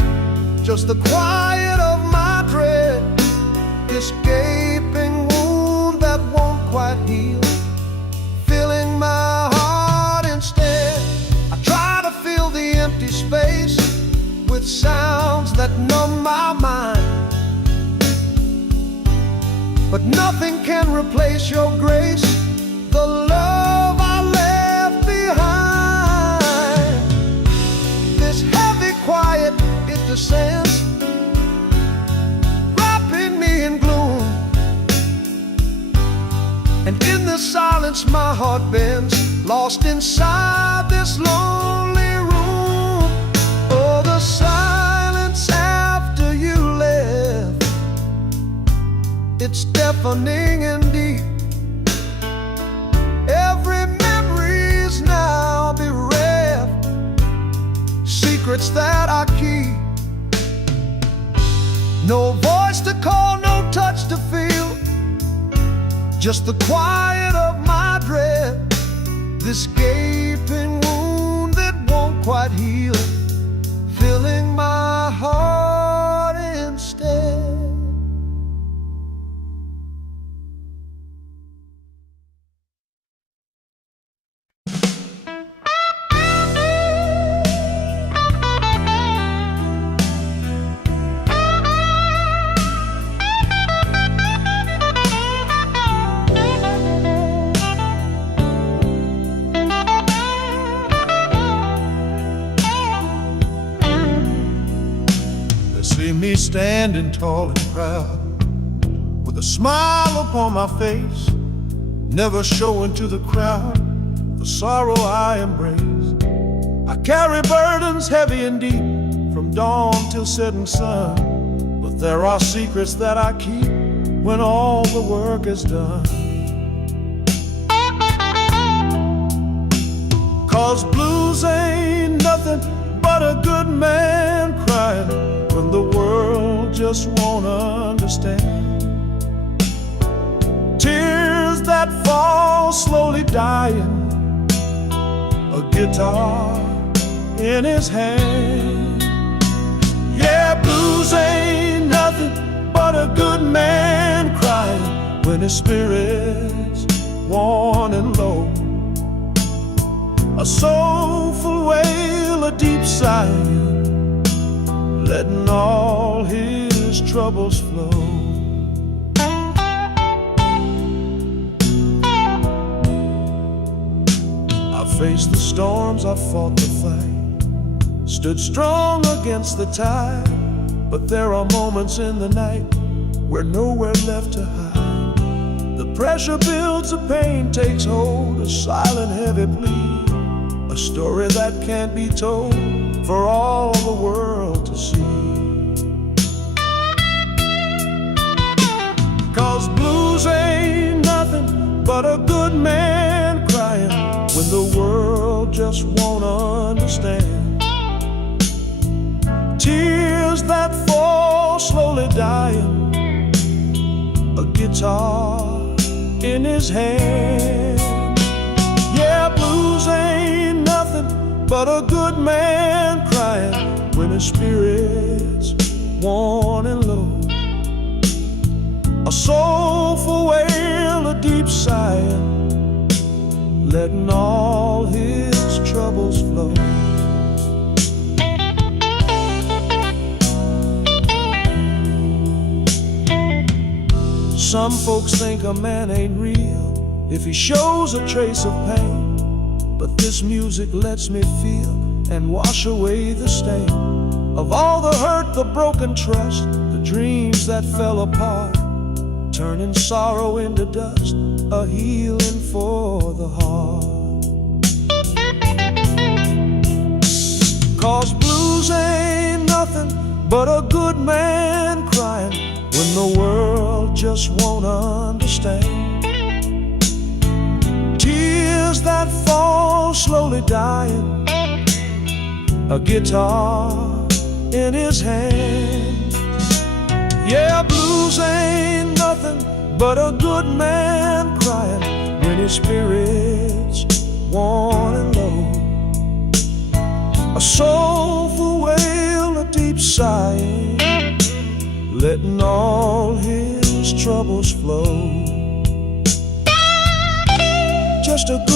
just the quiet of my dread, this gaping wound that won't quite heal, filling my heart instead. I try to fill the empty space with sounds that numb my mind, but nothing can replace your grace, the love I left behind. This heavy quiet, it descends, wrapping me in gloom, and in the silence my heart bends, lost inside this lonely room. Oh, the silence after you left, it's deafening and deep. Every memory's now bereft, secrets that I keep. No voice to call, no touch to feel, just the quiet of my dread, this gaping wound that won't quite heal, filling my heart instead. See me standing tall and proud, with a smile upon my face, never showing to the crowd the sorrow I embrace. I carry burdens heavy and deep, from dawn till setting sun, but there are secrets that I keep when all the work is done. 'Cause blues ain't nothing but a good man crying when the world just won't understand. Tears that fall slowly dying, a guitar in his hand. Yeah, blues ain't nothing but a good man crying when his spirit's worn and low. A soulful wail, a deep sigh, letting all his troubles flow. I faced the storms, I fought the fight, stood strong against the tide, but there are moments in the night where nowhere left to hide. The pressure builds, the pain takes hold, a silent heavy plea, a story that can't be told for all the world to see. 'Cause blues ain't nothing but a good man crying when the world just won't understand. Tears that fall slowly dying, a guitar in his hand. Yeah, blues ain't nothing but a good man crying when his spirit's worn and low. A soulful wail, a deep sigh, letting all his troubles flow. Some folks think a man ain't real if he shows a trace of pain, but this music lets me feel and wash away the stain of all the hurt, the broken trust, the dreams that fell apart, turning sorrow into dust, a healing for the heart. 'Cause blues ain't nothing but a good man crying when the world just won't understand. Tears that fall slowly dying, a guitar in his hand. Yeah, blues ain't nothing but a good man crying when his spirit's worn and low. A soulful wail, a deep sigh,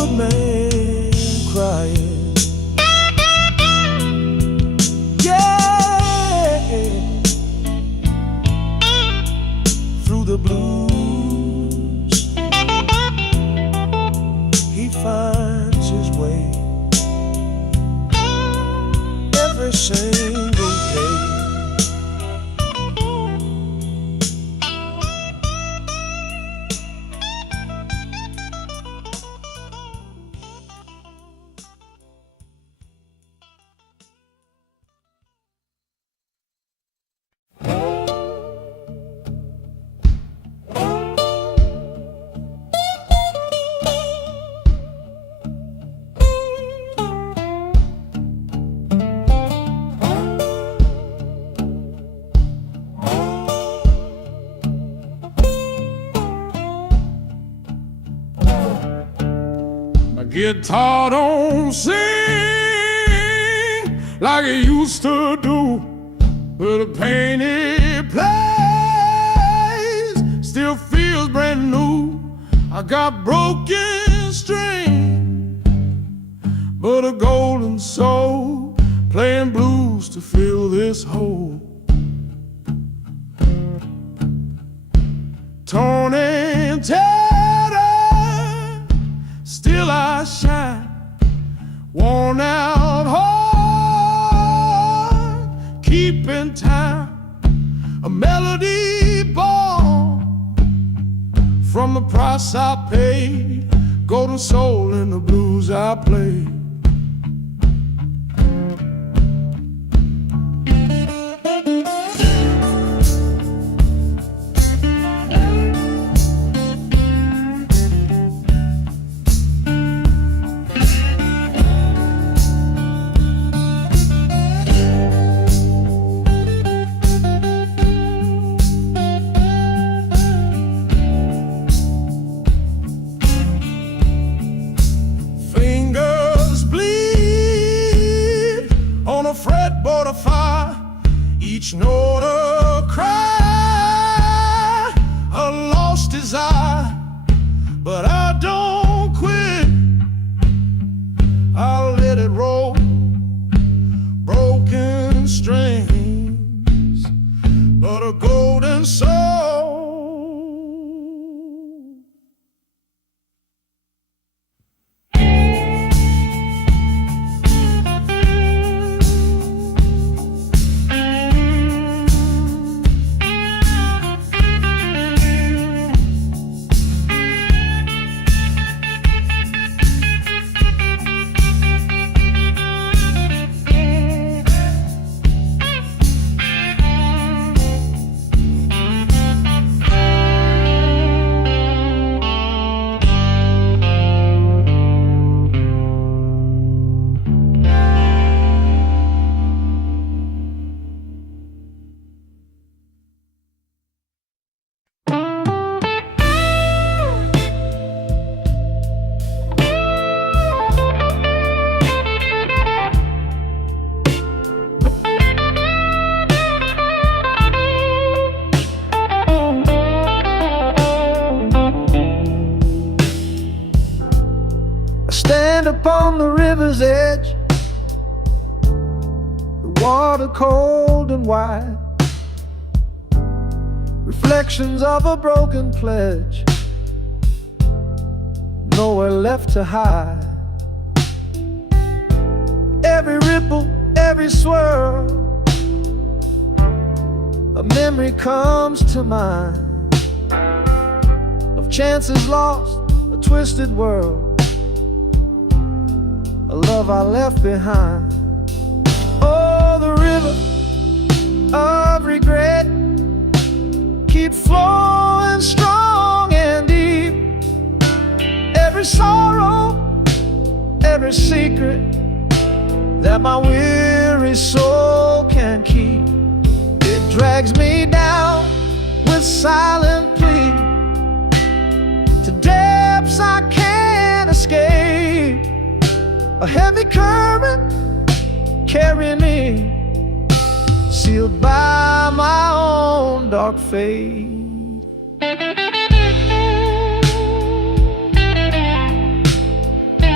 a man crying. Yeah, through the blues he finds his way every single day. Guitar don't sing like it used to do, but the pain it plays still feels brand new. I got broken string, but a golden soul playing blues to fill this hole. Torn and tattered, still I shine, worn out heart, keeping time, a melody born from the price I paid, golden soul in the blues I play. Fretboard of fire, each note a cry, a lost desire, but I don't quit. I'll let it roll, broken strings, but a golden soul. Stand upon the river's edge, the water cold and wide, reflections of a broken pledge, nowhere left to hide. Every ripple, every swirl, a memory comes to mind of chances lost, a twisted world, a love I left behind. Oh, the river of regret keep flowing strong and deep. Every sorrow, every secret that my weary soul can keep, it drags me down with silent plea to depths I can't escape. A heavy current carrying me, sealed by my own dark fate.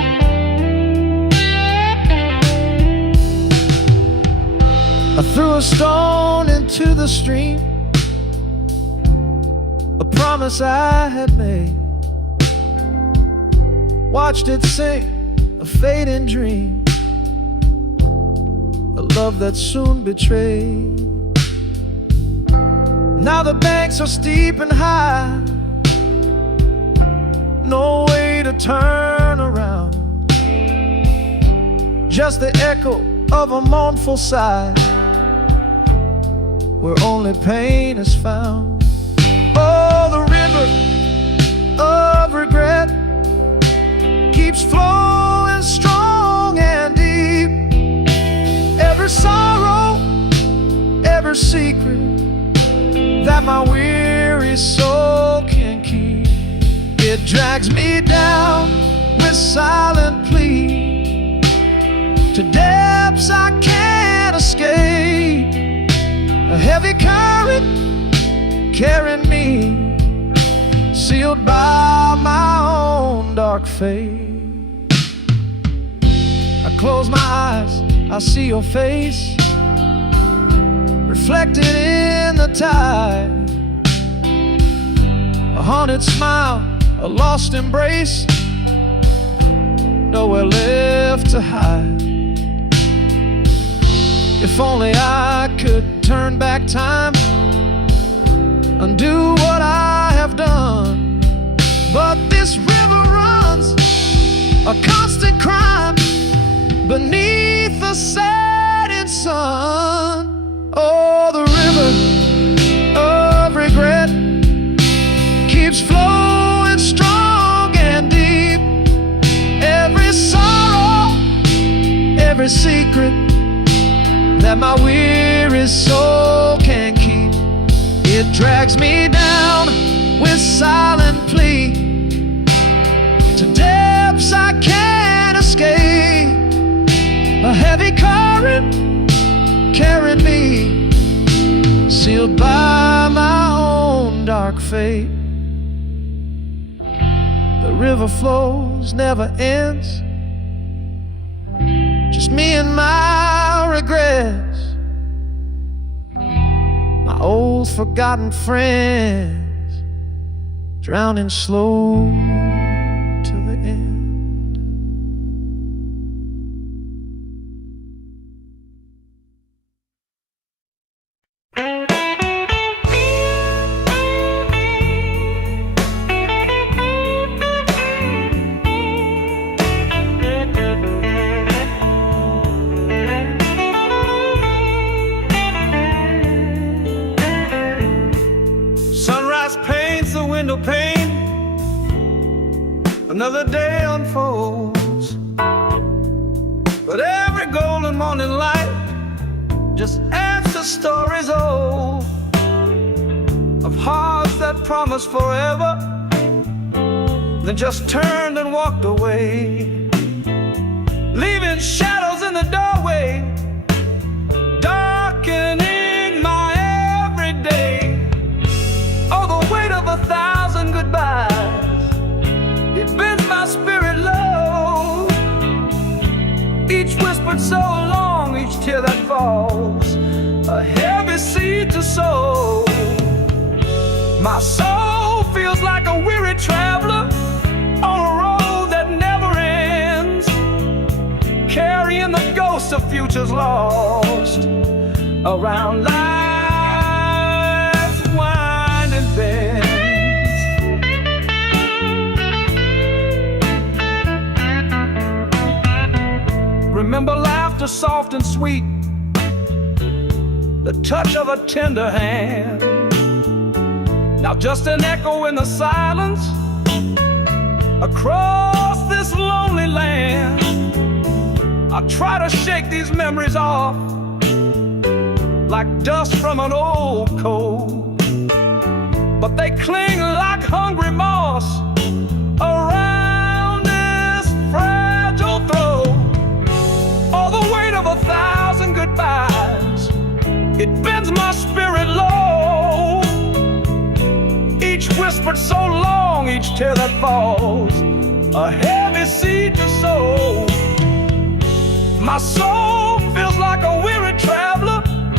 I threw a stone into the stream, a promise I had made. Watched it sink, a fading dream, a love that soon betrayed. Now the banks are steep and high, no way to turn around, just the echo of a mournful sigh, where only pain is found. Oh, the river of regret keeps flowing strong and deep. Every sorrow, every secret that my weary soul can keep, it drags me down with silent plea to depths I can't escape. A heavy current carrying me, sealed by my own dark fate. I close my eyes, I see your face reflected in the tide. A haunted smile, a lost embrace, nowhere left to hide. If only I could turn back time, undo what I have done. But this river runs a constant crime beneath the setting sun. Oh, the river of regret keeps flowing strong and deep. Every sorrow, every secret that my weary soul can keep, it drags me down with silent plea to depths I can't escape. A heavy current carrying me, sealed by my own dark fate. The river flows, never ends, just me and my regrets, my old forgotten friends, drowning slow to the end. Window pane, another day unfolds, but every golden morning light just adds to stories old of hearts that promised forever, then just turned and walked away, leaving shadows in the doorway, darkening my everyday. Oh, the weight of 1,000 goodbyes, it bends my spirit low. Each whispered so long, each tear that falls, a heavy seed to sow. My soul feels like a weary traveler on a road that never ends, carrying the ghosts of futures lost around life's winding bends. Remember laughter soft and sweet, the touch of a tender hand. Now just an echo in the silence across this lonely land. I try to shake these memories off like dust from an old coat, but they cling like hungry moss around this fragile throat. Oh, the weight of 1,000 goodbyes, it bends my spirit low. Each whispered so long, each tear that falls, a heavy seed to sow. My soul feels like a weary traveler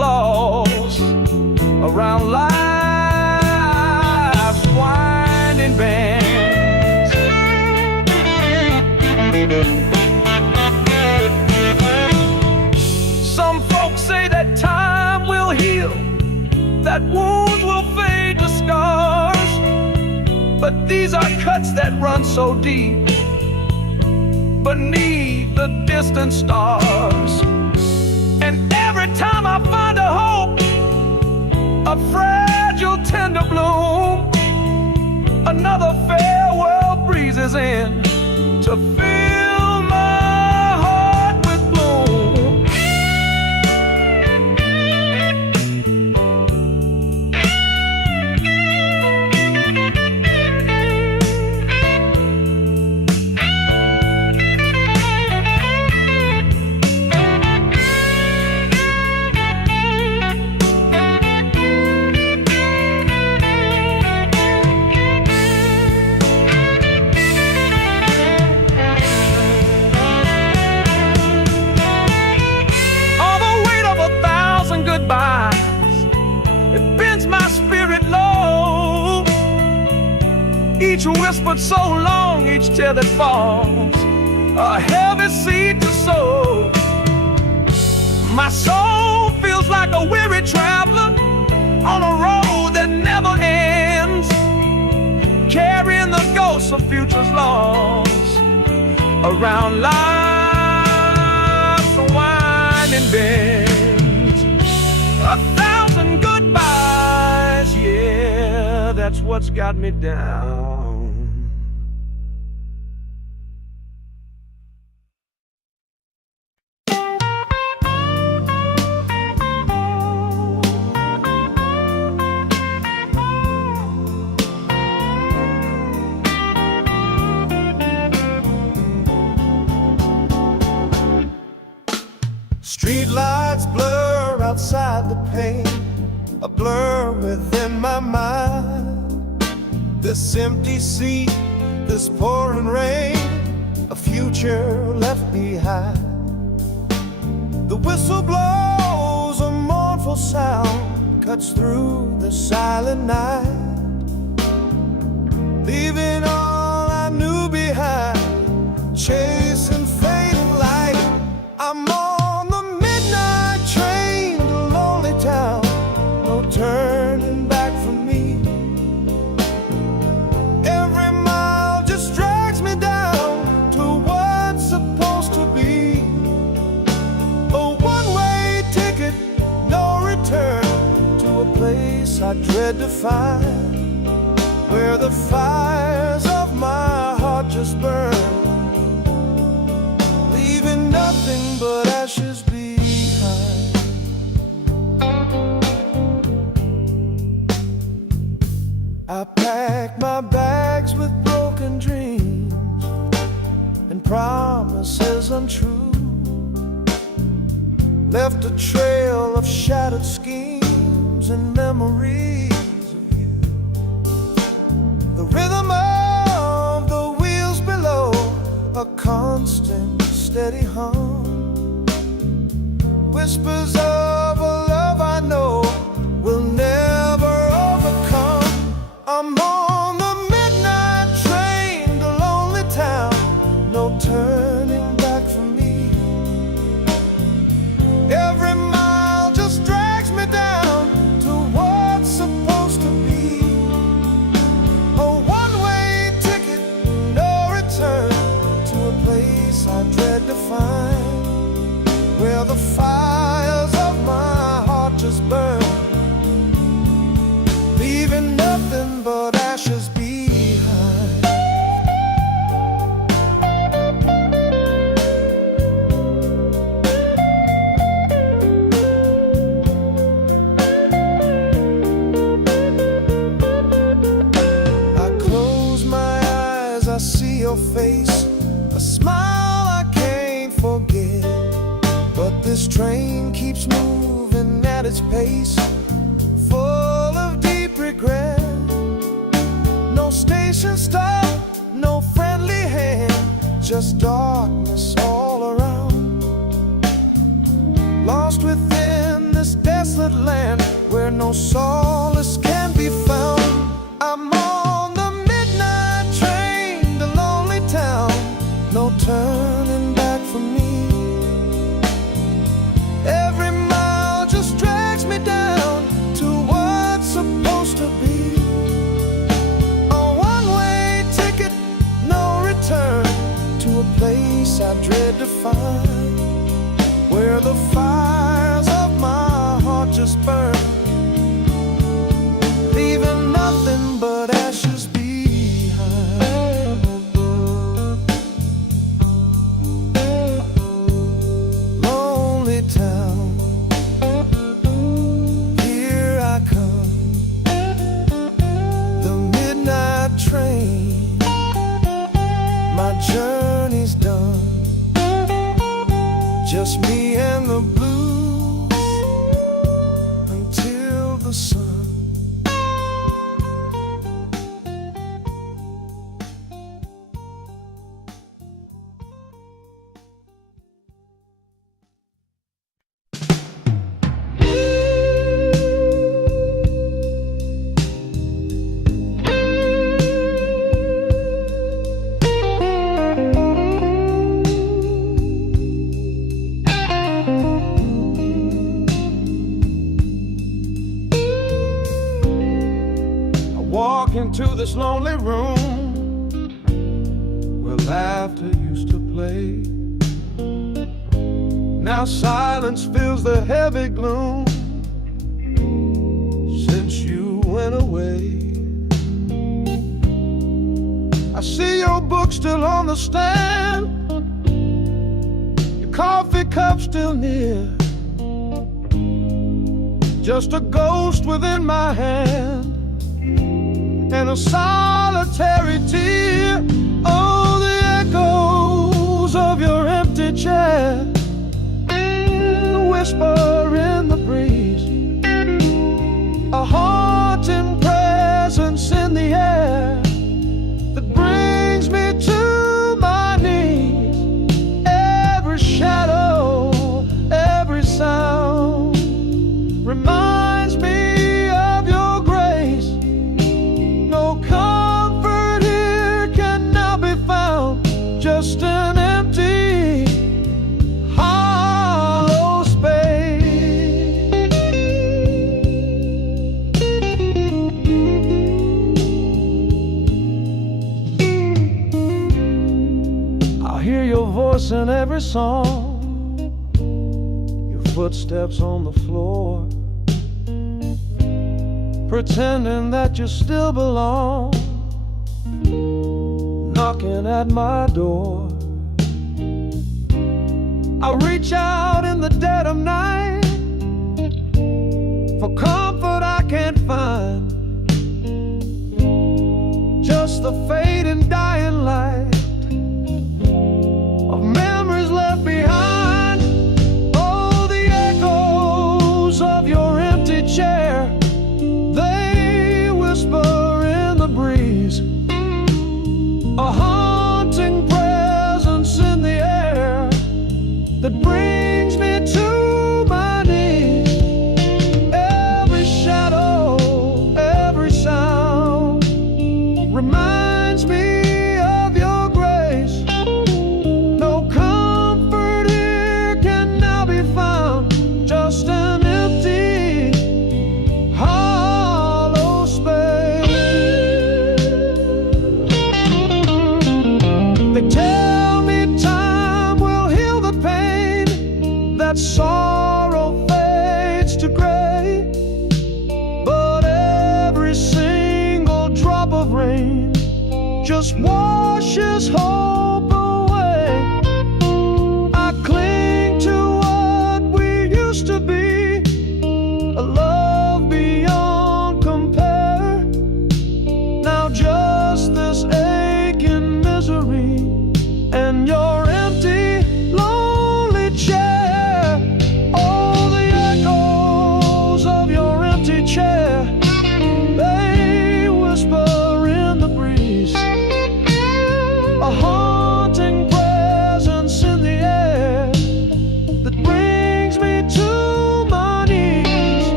lost around life's winding bends. Some folks say that time will heal, that wounds will fade to scars, but these are cuts that run so deep beneath the distant stars. And every time I find a hope, a fragile tender bloom, another farewell breezes in to fill my heart with gloom. It bends my spirit low, each whispered so long, each tear that falls, a heavy seed to sow. My soul feels like a weary traveler on a road that never ends, carrying the ghosts of futures lost around life's winding bend. A thousand goodbyes, yeah, that's what's got me down. Streetlights blur outside the pane, a blur within my mind. This empty seat, this pouring rain, a future left behind. The whistle blows, a mournful sound cuts through the silent night, leaving all I knew behind, chasing fading light. I'm on the midnight train to lonely town, no turning back for me. Every mile just drags me down to what's supposed to be. A one-way ticket, no return, to a place I dread to find, where the fires of my heart just burn, leaving nothing but ashes behind. I packed my bags with broken dreams and promises untrue, left a trail of shattered schemes and memories of you. The rhythm of the wheels below, a constant steady hum, whispers of a love I know will never overcome. I'm on the midnight train to lonely town, no turning back for me. Every mile just drags me down to what's supposed to be. A one-way ticket, no return, to a place I dread to find, where the fires of my heart just burn, leaving nothing but ashes behind. I close my eyes, I see your face, a smile I can't forget. But this train keeps moving at its pace, full of deep regret. No station stop, no friendly hand, just darkness all around. Lost within this desolate desolate land where no solace can be found. I'm on the midnight train to lonely town, no turning back for me. Every mile just drags me down to what's supposed to be. A one-way ticket, no return, to a place I dread to find, where the fires of my heart just burn, leaving nothing but ashes behind. Lonely town, here I come, the midnight train, my journey's done, just me and the blues until the sun. Walk into this lonely room where laughter used to play. Now silence fills the heavy gloom since you went away. I see your book still on the stand, your coffee cup still near, just a ghost within my hand and a solitary tear. Oh, the echoes of your empty chair, the whisper in the breeze, a haunting presence in the air that brings me to my knees. Every shadow, every sound reminds me of your grace. No comfort here can now be found, just an empty, hollow space. I'll hear your voice in every song, your footsteps on the floor, pretending that you still belong, knocking at my door. I reach out in the dead of night for comfort I can't find, just the fading dying light of memories left behind. Oh, the echoes of your empty chair, they whisper in the breeze, a haunting presence in the air that brings me to my knees. Every shadow, every sound reminds me of your grace. No comfort here can now be found, just an empty, hollow space. They tell me time will heal the pain, that sorrow fades to gray, but every single drop of rain just washes hope away. I cling to what we used to be, a love beyond compare. Now just this aching misery and your empty, lonely chair. Oh, the echoes of your empty chair, they whisper in the breeze, a haunting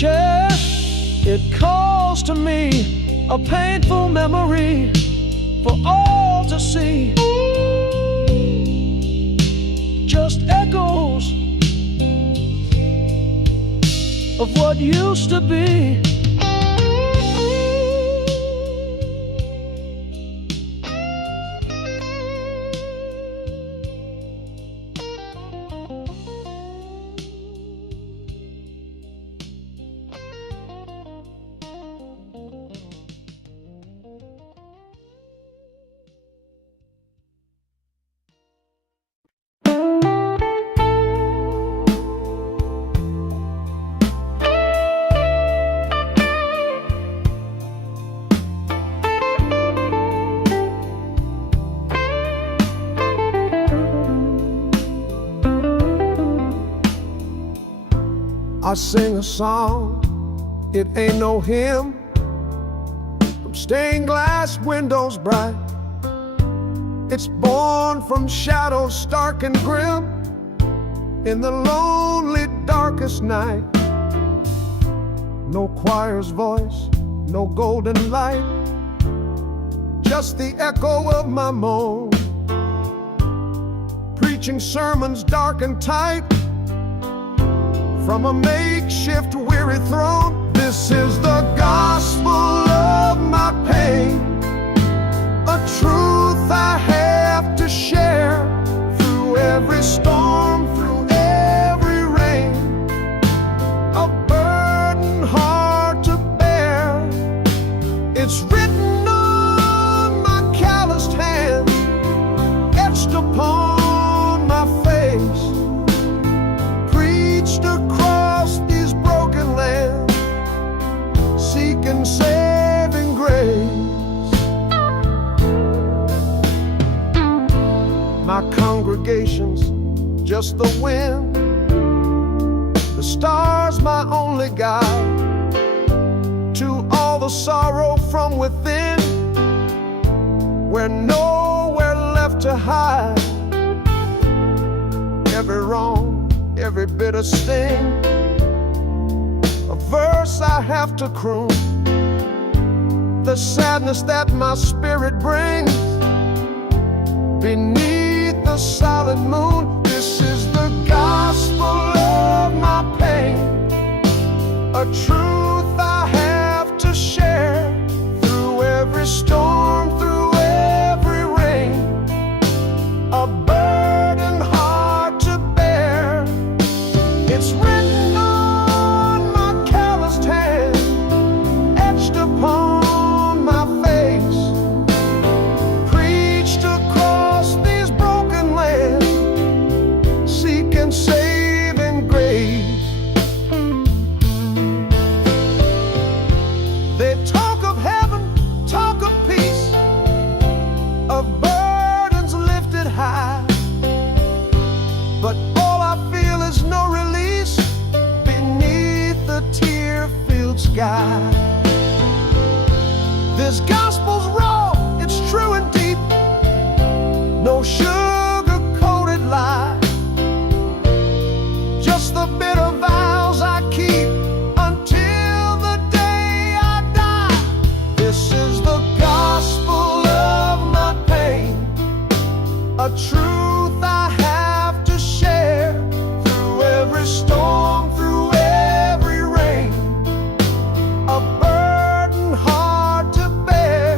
chair. It calls to me, a painful memory for all to see. Just echoes of what used to be. I sing a song, it ain't no hymn, from stained glass windows bright. It's born from shadows stark and grim, in the lonely darkest night. No choir's voice, no golden light, just the echo of my moan, preaching sermons dark and tight from a makeshift weary throne. This is the gospel of my pain, a truth I have to share through every storm, through every rain, a burden hard to bear. It's written on my calloused hands, etched upon my face, preached across these broken lands, seeking saving grace. My congregation's just the wind, the stars my only guide to all the sorrow from within, where nowhere left to hide. Every wrong, every bitter sting, a verse I have to croon, the sadness that my spirit brings beneath the silent moon. This is the gospel of my pain, a truth I have to share through every storm, through every rain, a burden hard to bear. It's written on my calloused hand, etched upon my face, preached across these broken lands, seeking saving grace. They talk of heaven, talk of peace, of burdens lifted high, but all I feel is no release beneath the tear-filled sky. This gospel's raw, it's true and deep, no sugar-coated lie, just the bitter vows I keep until the day I die. This is the gospel of my pain, a truth I have to share through every storm, through every rain, a burden hard to bear.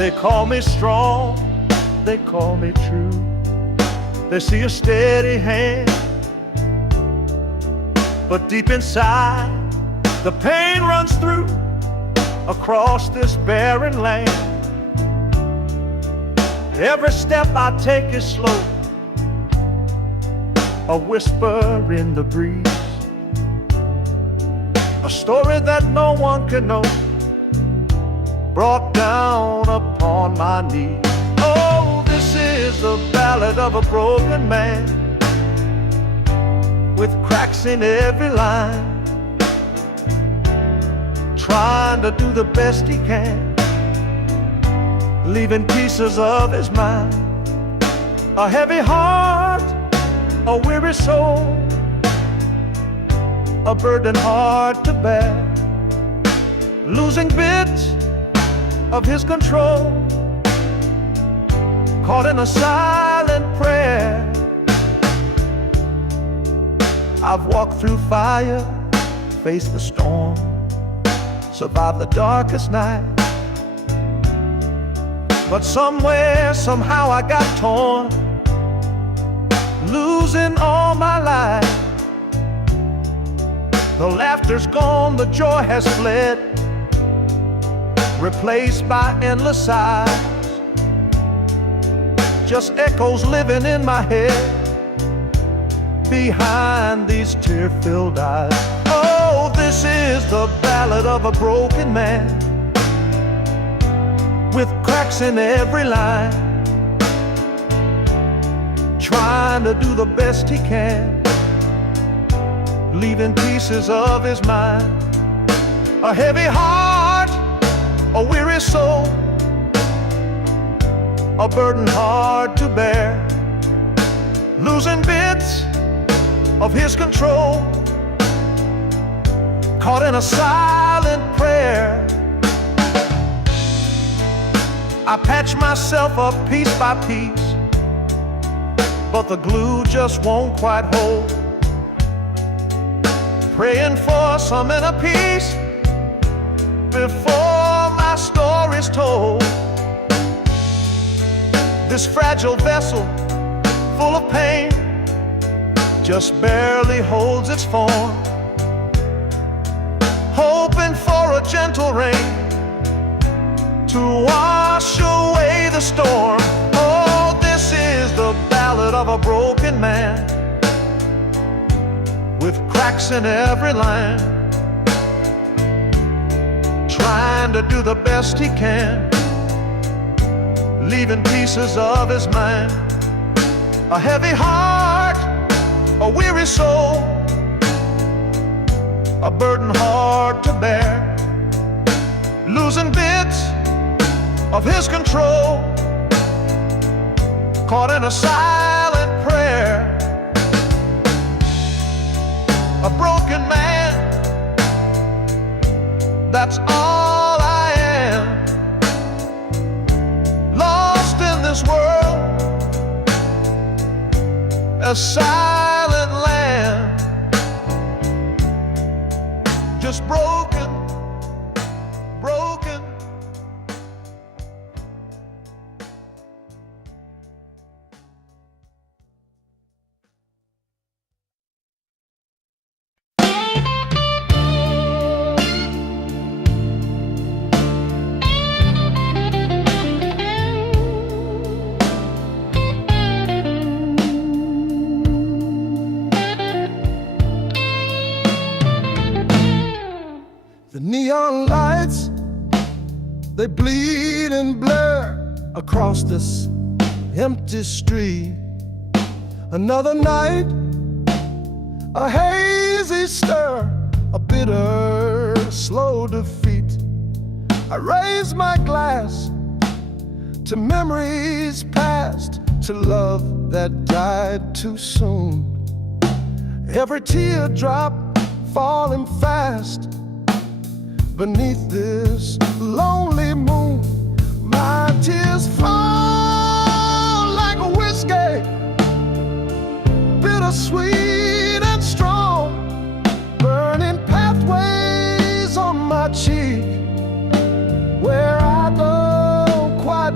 They call me strong, they call me true. They see a steady hand, but deep inside the pain runs through across this barren land. Every step I take is slow, a whisper in the breeze, a story that no one can know, brought down upon my knees. Oh, this is the ballad of a broken man, with cracks in every line, trying to do the best he can, leaving pieces of his mind. A heavy heart, a weary soul, a burden hard to bear, losing bits of his control, caught in a silent prayer. I've walked through fire, faced the storm, survived the darkest night, but somewhere, somehow I got torn, losing all my life. The laughter's gone, the joy has fled, replaced by endless sighs, just echoes living in my head behind these tear-filled eyes. Oh, this is the ballad of a broken man, with cracks in every line, trying to do the best he can, leaving pieces of his mind. A heavy heart, a weary soul, a burden hard to bear, losing bits of his control, caught in a silent prayer. I patch myself up piece by piece, but the glue just won't quite hold, praying for some inner peace before my story's told. This fragile vessel, full of pain, just barely holds its form, hoping for a gentle rain to wash away the storm. Oh, this is the ballad of a broken man, with cracks in every line, trying to do the best he can, leaving pieces of his mind. A heavy heart, a weary soul, a burden hard to bear, losing bits of his control, caught in a silent prayer. A broken man, that's all I am, lost in this world, a silent land, just broken, broken. The neon lights, they bleed and blur across this empty street. Another night, a hazy stir, a bitter, slow defeat. I raise my glass to memories past, to love that died too soon. Every teardrop falling fast beneath this lonely moon. My tears fall like a whiskey, bittersweet and strong, burning pathways on my cheek where I don't quite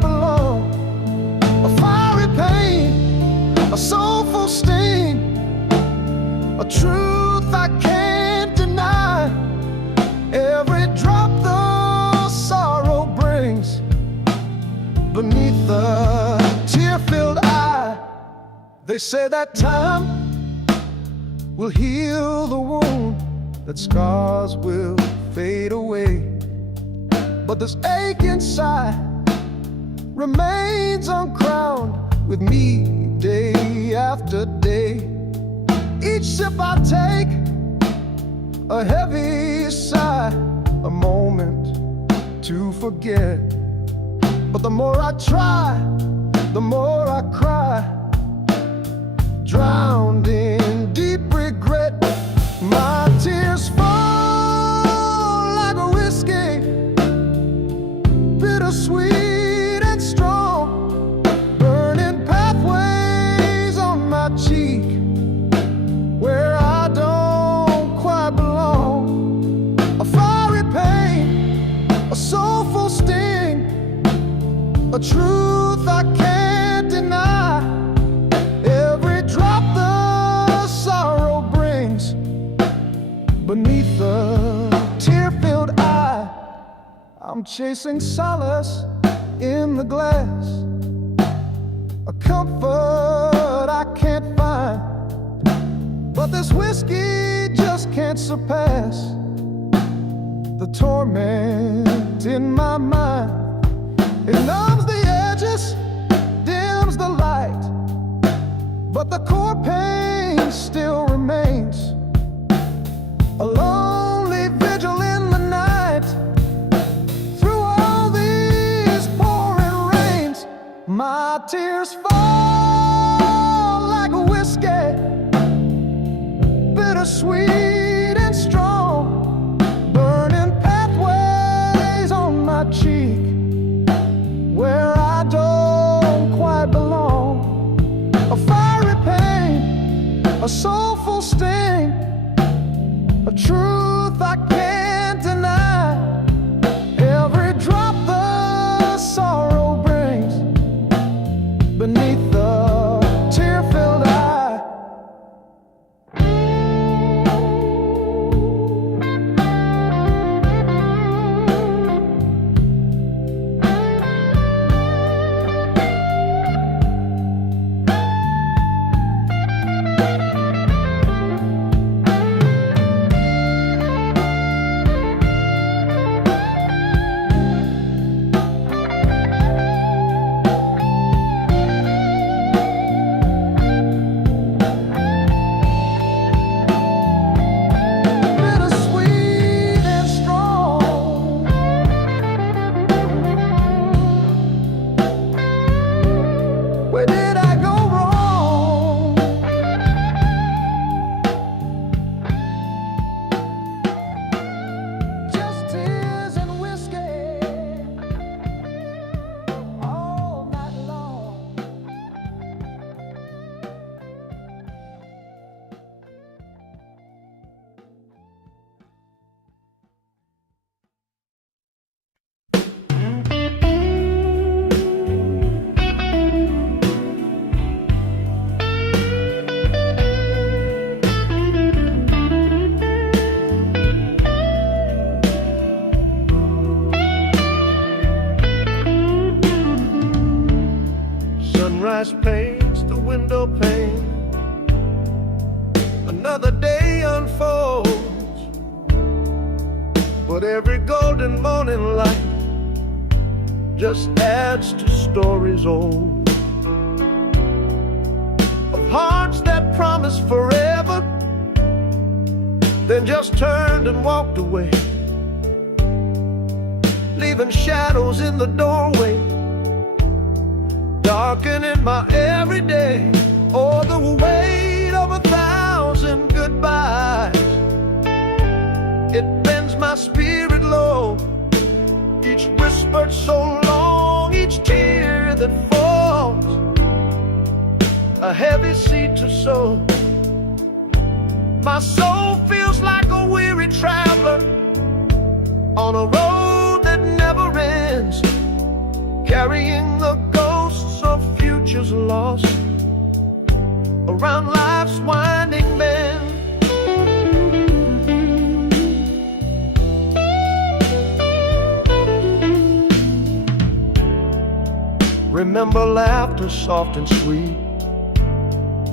They say that time will heal the wound, that scars will fade away, but this ache inside remains uncrowned with me day after day. Each sip I take, a heavy sigh, a moment to forget. But the more I try, the more I cry, drowned in deep regret. My tears fall like a whiskey, bittersweet and strong, burning pathways on my cheek where I don't quite belong. A fiery pain, a soulful sting, a truth I can't deny. Every drop the sorrow brings beneath the tear-filled eye. I'm chasing solace in the glass, a comfort I can't find, but this whiskey just can't surpass the torment in my mind. It numbs the edges, dims the light, but the core pain still remains. A lonely vigil in the night, through all these pouring rains. My tears fall like a whiskey, bittersweet and strong, burning pathways on my cheek where I don't quite belong. A fiery pain, a soulful sting, a truth I can't deny. Every drop the sorrow brings beneath the tear-filled eye. Where did I go wrong? Just tears and whiskey all night long. Sunrise paints the window pane, another day unfolds, but every golden morning light just adds to stories old, of hearts that promised forever, then just turned and walked away, leaving shadows in the doorway, darkening my everyday. Oh, the weight of 1,000 goodbyes, it bends my spirit low. Each whispered so long, each tear that falls, a heavy seed to sow. My soul feels like a weary traveler on a road that never ends, carrying the ghosts of futures lost around life's winding bend. Remember laughter soft and sweet,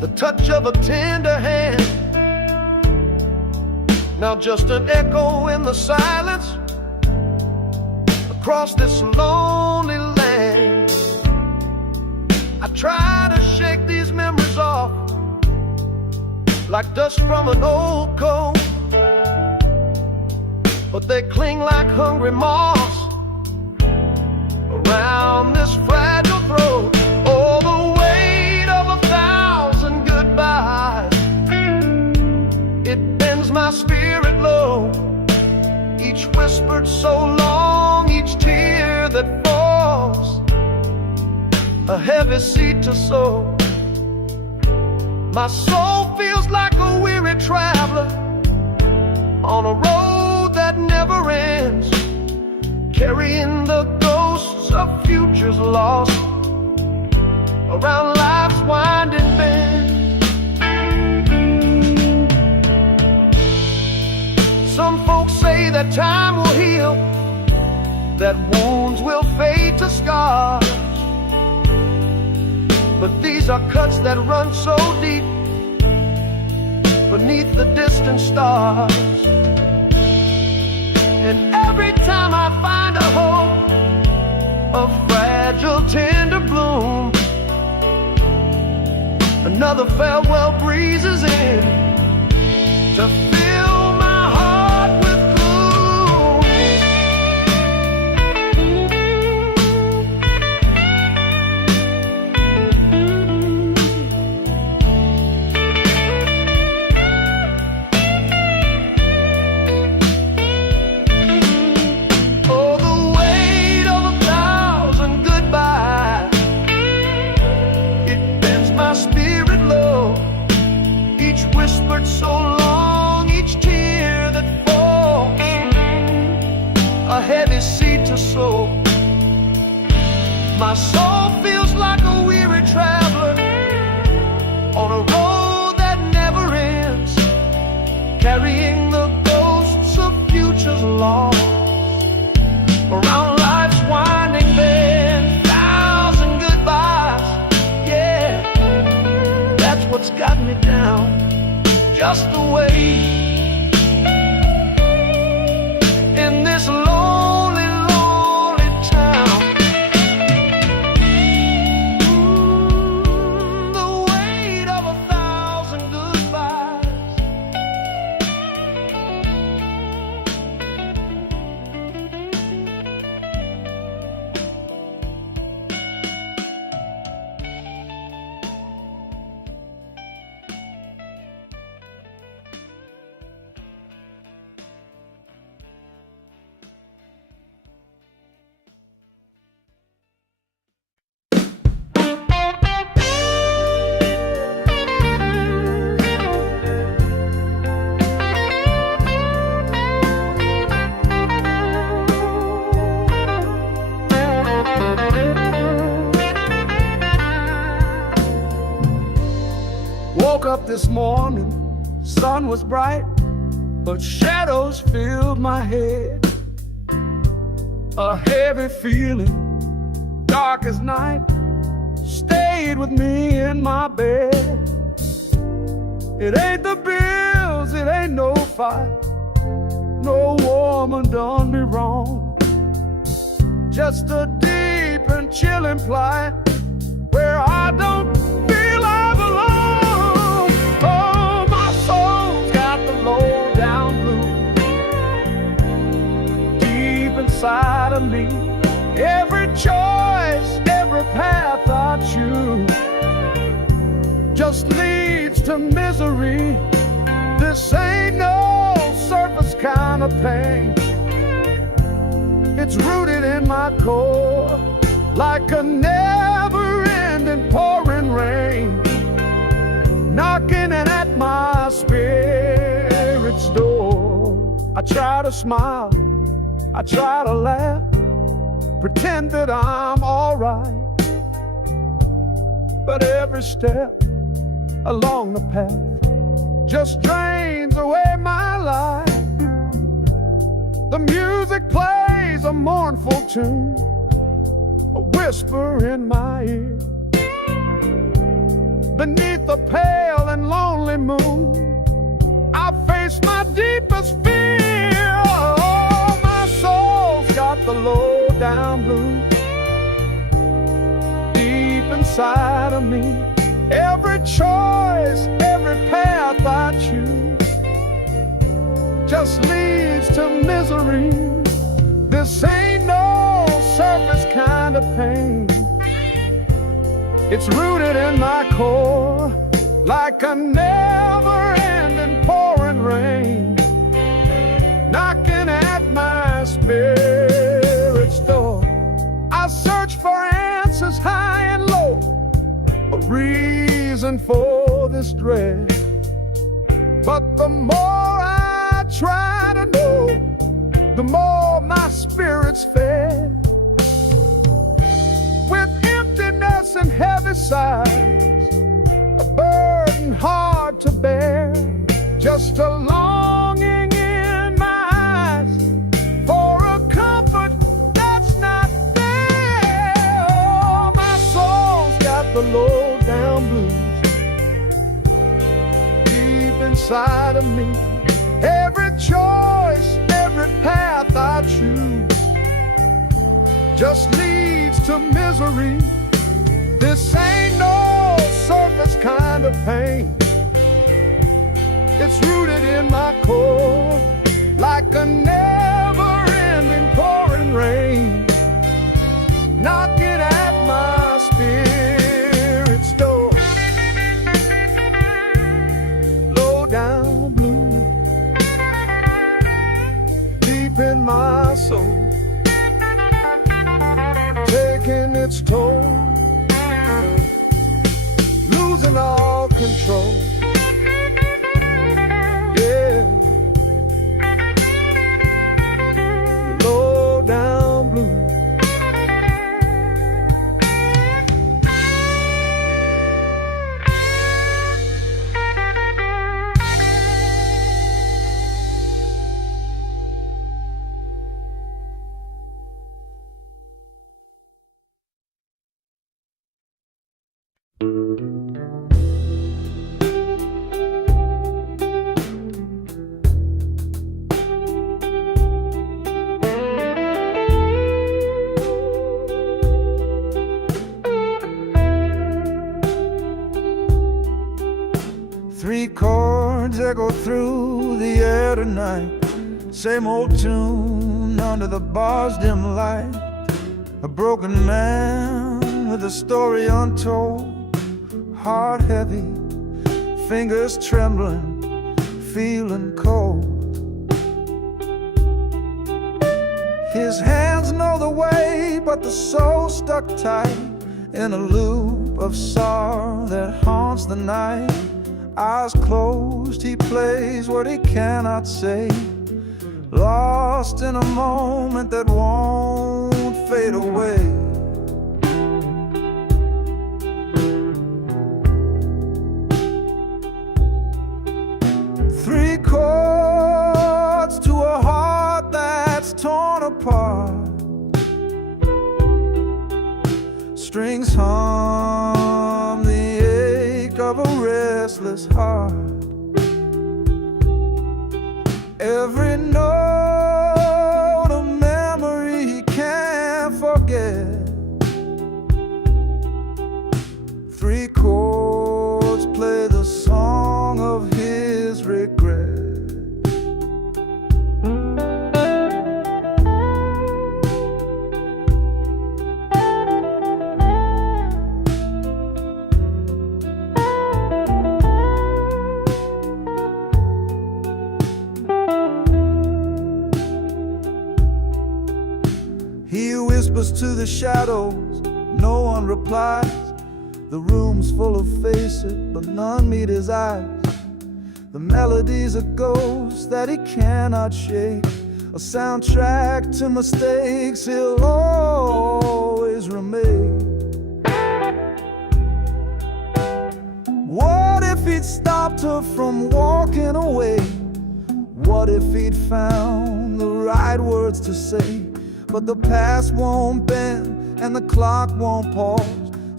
the touch of a tender hand. Now just an echo in the silence across this lonely land. I try to shake these memories off like dust from an old coat, but they cling like hungry moths around this fragile throat. Oh, the weight of 1,000 goodbyes, it bends my spirit low. Each whispered so long, each tear that falls, a heavy seed to sow. My soul feels like a weary traveler on a road that never ends, carrying the ghosts of futures lost around life's winding bend. Some folks say that time will heal, that wounds will fade to scars, but these are cuts that run so deep beneath the distant stars. And every time I find a hope, a fragile tender bloom, another farewell breezes in to fill my heart with gloom. Oh, the weight of 1,000 goodbyes, it bends my spirit low. Each whispered so long, each tear that falls, a heavy seed to sow. My soul feels like a weary traveler on a road that never ends, carrying the ghosts of futures lost around life's winding bend. 1,000 goodbyes, yeah, that's what's got me down. Just the way in this lonely, lonely town. The weight of 1,000 goodbyes. Woke up this morning, sun was bright, but shadows filled my head. A heavy feeling, dark as night, stayed with me in my bed. It ain't the bills, it ain't no fight, no woman done me wrong. Just a deep and chilling plight where I don't feel I belong. Oh, my soul's got the low down blues deep inside of me. Every choice, every path I choose just leads to misery. This ain't no surface kind of pain. It's rooted in my core like a never-ending pouring rain, knocking in at my spirit's door. I try to smile, I try to laugh, pretend that I'm alright, but every step along the path just drains away my life. The music plays a mournful tune, a whisper in my ear. beneath the pale and lonely moon, I face my deepest fear. Oh, my soul's got the low down blues deep inside of me. Every choice, every path I choose just leads to misery. This ain't no surface kind of pain. It's rooted in my core like a never-ending pouring rain, knocking at my spirit's door. I search for answers high and low, a reason for this dread. But the more I try to know, the more my spirit's fed. With emptiness and heavy sighs, a burden hard to bear, just a longing in my eyes for a comfort that's not there. Oh, my soul's got the low down blues deep inside of me. Every choice, every path I choose just leads to misery. This ain't no surface kind of pain. It's rooted in my core like a never-ending pouring rain, knocking at my spirit's door. Low down blue, deep in my soul, taking its toll, losing all control. Yeah, low down blue. Three chords echo through the air tonight, same old tune under the bar's dim light. A broken man with a story untold, heart heavy, fingers trembling, feeling cold. His hands know the way, but the soul stuck tight in a loop of sorrow that haunts the night. Eyes closed, he plays what he cannot say, lost in a moment that won't fade away. Three chords to a heart that's torn apart, strings hum the ache of a restless heart. Every note a memory he can't forget. Three chords play the song of his regret. He whispers to the shadows, no one replies. The room's full of faces, but none meet his eyes. The melody's a ghost that he cannot shake, a soundtrack to mistakes he'll always remake. What if he'd stopped her from walking away? What if he'd found the right words to say? But the past won't bend and the clock won't pause,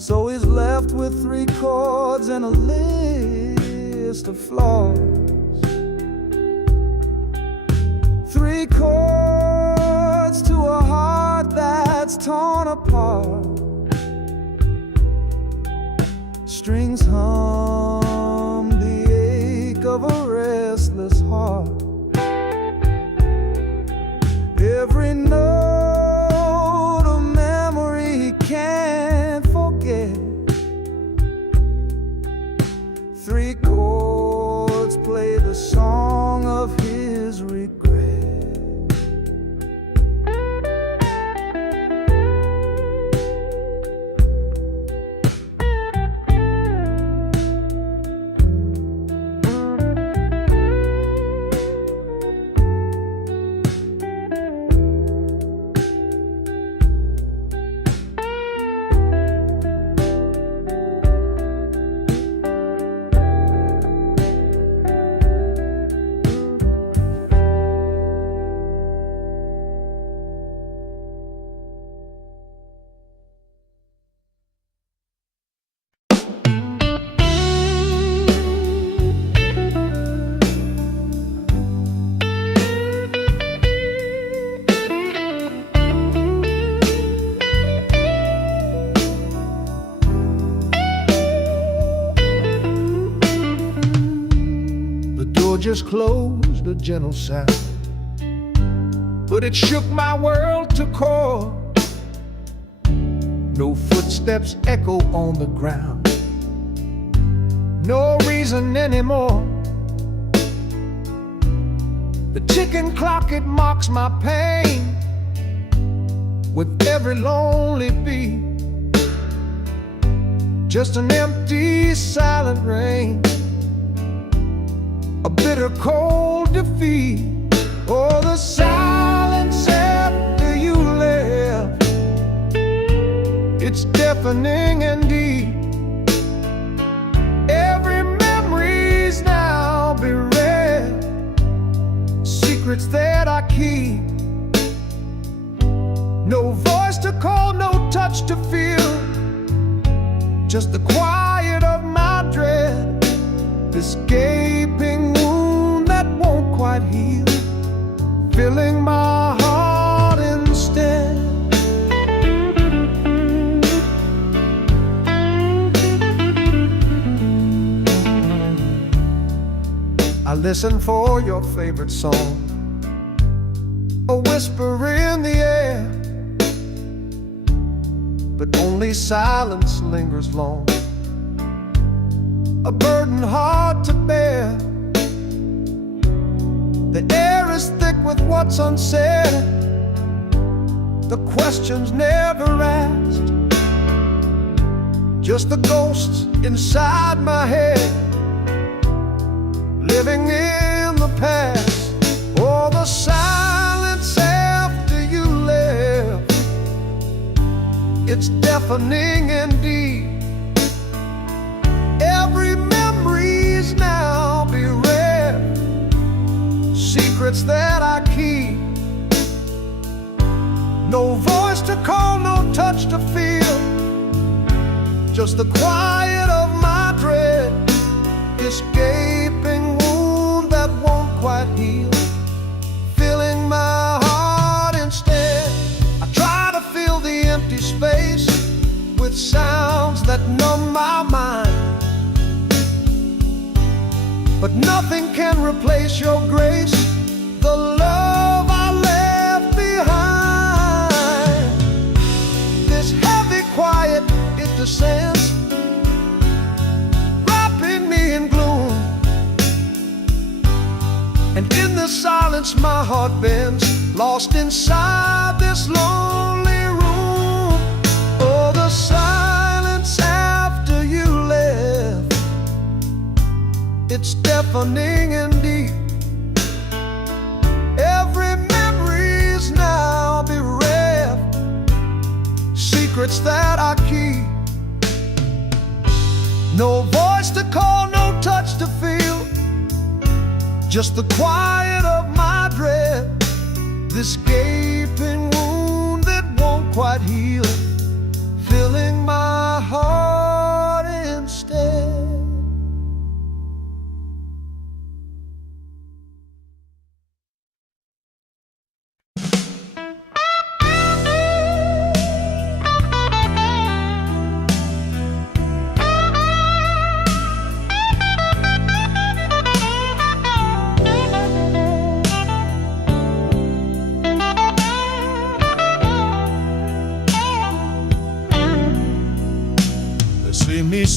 So he's left with 3 chords and a list of flaws. 3 chords to a heart that's torn apart. Strings hum the ache of a restless heart. Every note a memory he can't forget. 3 chords play the song of his regret. Just closed, a gentle sound, but it shook my world to core. No footsteps echo on the ground, no reason anymore. The ticking clock, it mocks my pain with every lonely beat. Just an empty, silent rain, a bitter cold defeat. Oh, the silence after you left, it's deafening and deep. Every memory's now bereft, secrets that I keep. No voice to call, no touch to feel, just the quiet of my dread. This gaping wound that won't quite heal, filling my heart instead. I listen for your favorite song, a whisper in the air, but only silence lingers long, a burden hard to bear. The air is thick with what's unsaid, the questions never asked, just the ghosts inside my head, living in the past. Oh, the silence after you left, it's deafening indeed. Every memory's now bereft, secrets that I keep. No voice to call, no touch to feel, just the quiet of my dread. This gaping wound that won't quite heal, filling my heart instead. I try to fill the empty space with sounds that numb my mind, but nothing can replace your grace, the love I left behind. This heavy quiet, it descends, wrapping me in gloom, and in the silence my heart bends, lost inside this lonely room. Oh, the silence after you left, it's deafening and deep. Every memory's now bereft, secrets that I keep. No voice to call, no touch to feel, just the quiet of my dread. This gaping wound that won't quite heal, filling my heart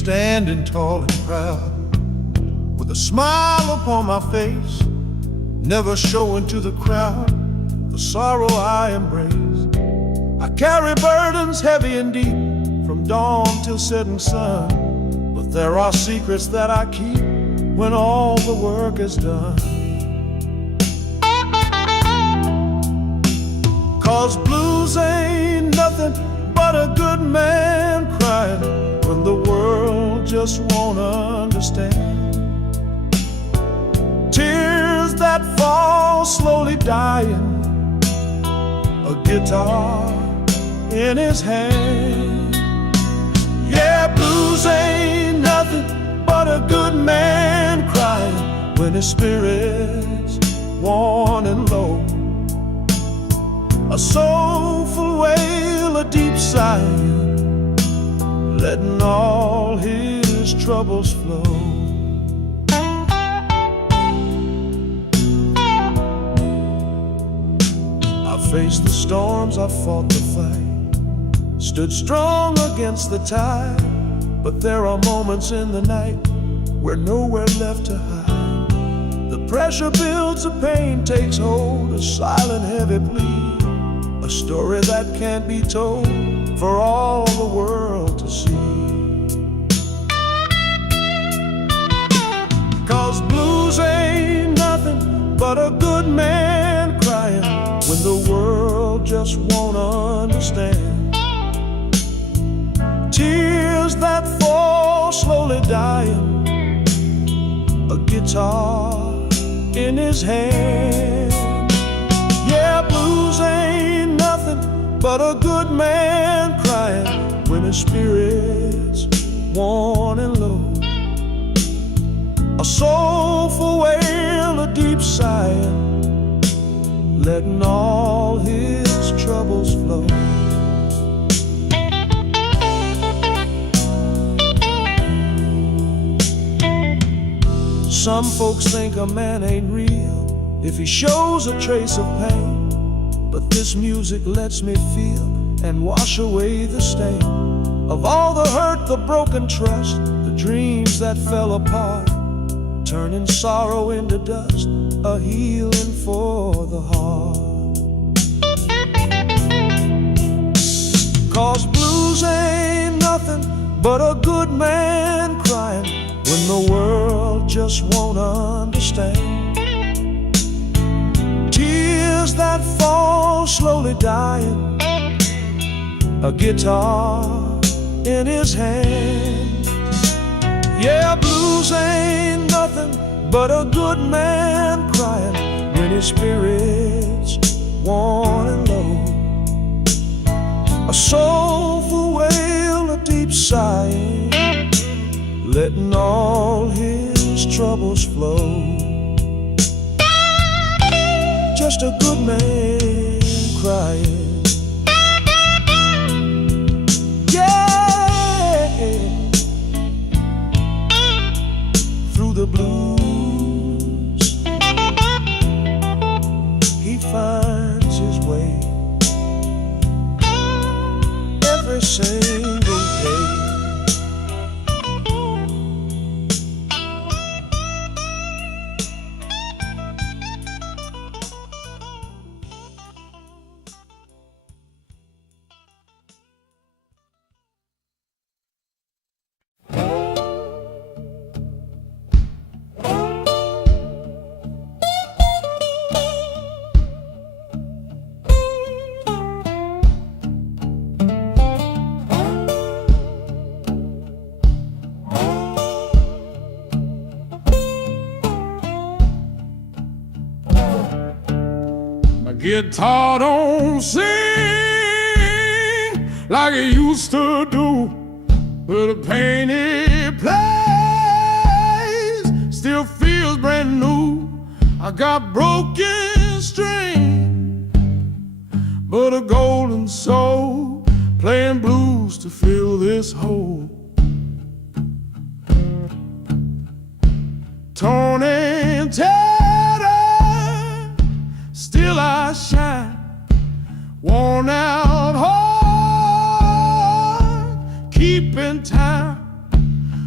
standing tall and proud, with a smile upon my face, never showing to the crowd the sorrow I embrace. I carry burdens heavy and deep, from dawn till setting sun, but there are secrets that I keep when all the work is done. 'Cause blues ain't nothing but a good man crying when the world just won't understand. Tears that fall slowly dying, a guitar in his hand. Yeah, blues ain't nothing but a good man crying when his spirit's worn and low. A soulful wail, a deep sigh, letting all his troubles flow. I faced the storms, I fought the fight, stood strong against the tide, but there are moments in the night where nowhere left to hide. The pressure builds, the pain takes hold, a silent heavy plea, a story that can't be told for all the world to see. 'Cause blues ain't nothing but a good man crying when the world just won't understand. Tears that fall slowly dying, a guitar in his hand. Yeah, blues ain't nothing but a good man crying when his spirit's worn and low. A soulful wail, a deep sigh, letting all his troubles flow. Some folks think a man ain't real if he shows a trace of pain, but this music lets me feel and wash away the stain of all the hurt, the broken trust, the dreams that fell apart, turning sorrow into dust, a healing for the heart. 'Cause blues ain't nothing but a good man crying when the world just won't understand. Tears that fall slowly dying, a guitar in his hand. Yeah, blues ain't nothing but a good man crying when his spirit's worn and low. A soulful wail, a deep sigh, letting all his troubles flow. Just a good man crying. Yeah, through the blues he finds his way every single day. Guitar don't sing like it used to do, but the pain it plays still feels brand new. I got broken string, but a golden soul, playing blues to fill this hole. Torn and tattered, still I shine. Worn out heart, keeping time.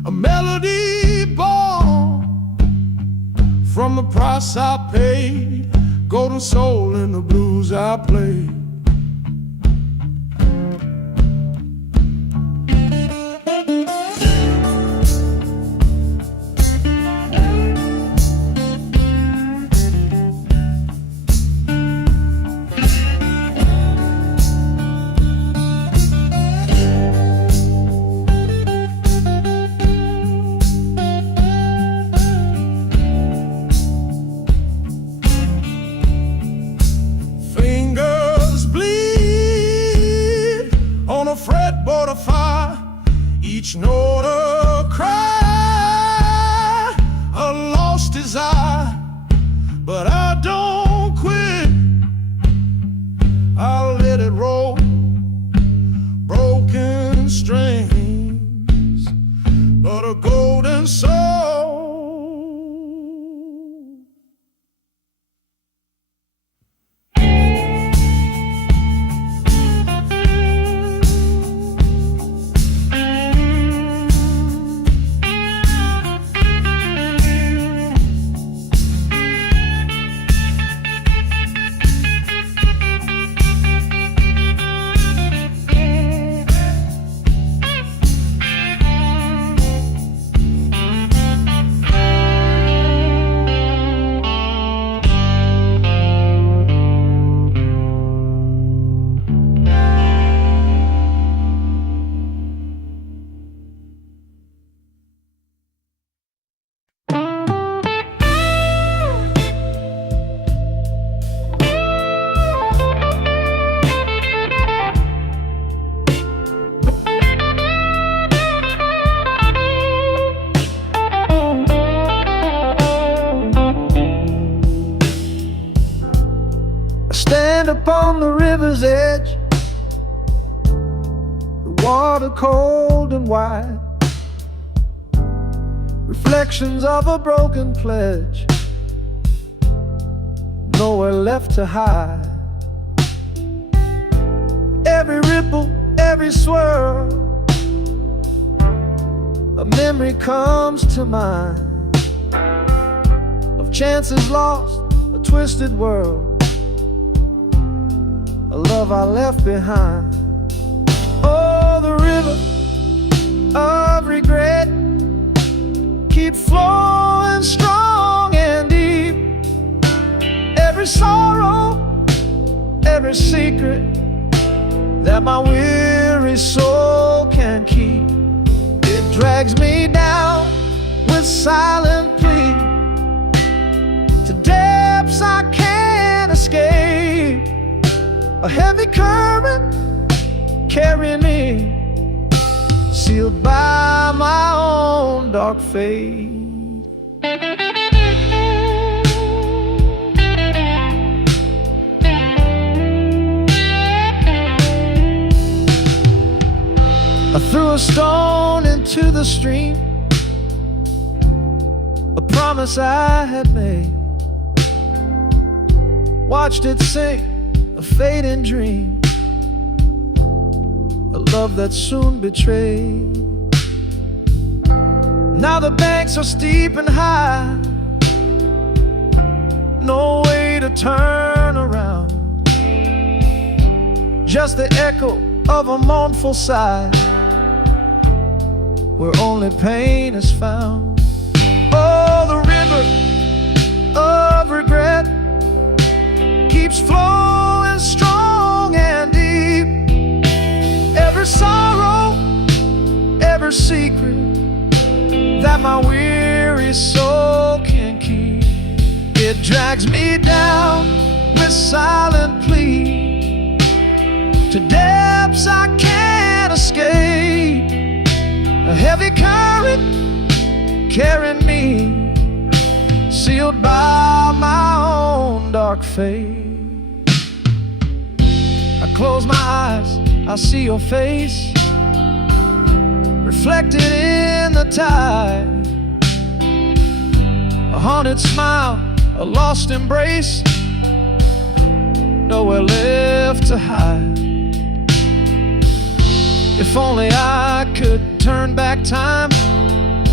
a melody born from the price I paid, golden soul in the blues I played. Fretboard of fire, each note a cry, a lost desire, but I don't quit. I'll let it roll, broken strings, but a golden soul. Stand upon the river's edge, the water cold and wide, reflections of a broken pledge, nowhere left to hide. Every ripple, every swirl, a memory comes to mind of chances lost, a twisted world, a love I left behind. Oh, the river of regret keeps flowing strong and deep. Every sorrow, every secret that my weary soul can keep, it drags me down with silent plea to depths I can't escape. A heavy current carrying me, sealed by my own dark fate. I threw a stone into the stream, a promise I had made, watched it sink, a fading dream, a love that soon betrayed. Now the banks are steep and high, no way to turn around, just the echo of a mournful sigh, where only pain is found. Oh, the river of regret keeps flowing strong and deep. Every sorrow, every secret that my weary soul can keep, it drags me down with silent plea to depths I can't escape. A heavy current carrying me, sealed by my own dark fate. I close my eyes, I see your face reflected in the tide, a haunted smile, a lost embrace, nowhere left to hide. If only I could turn back time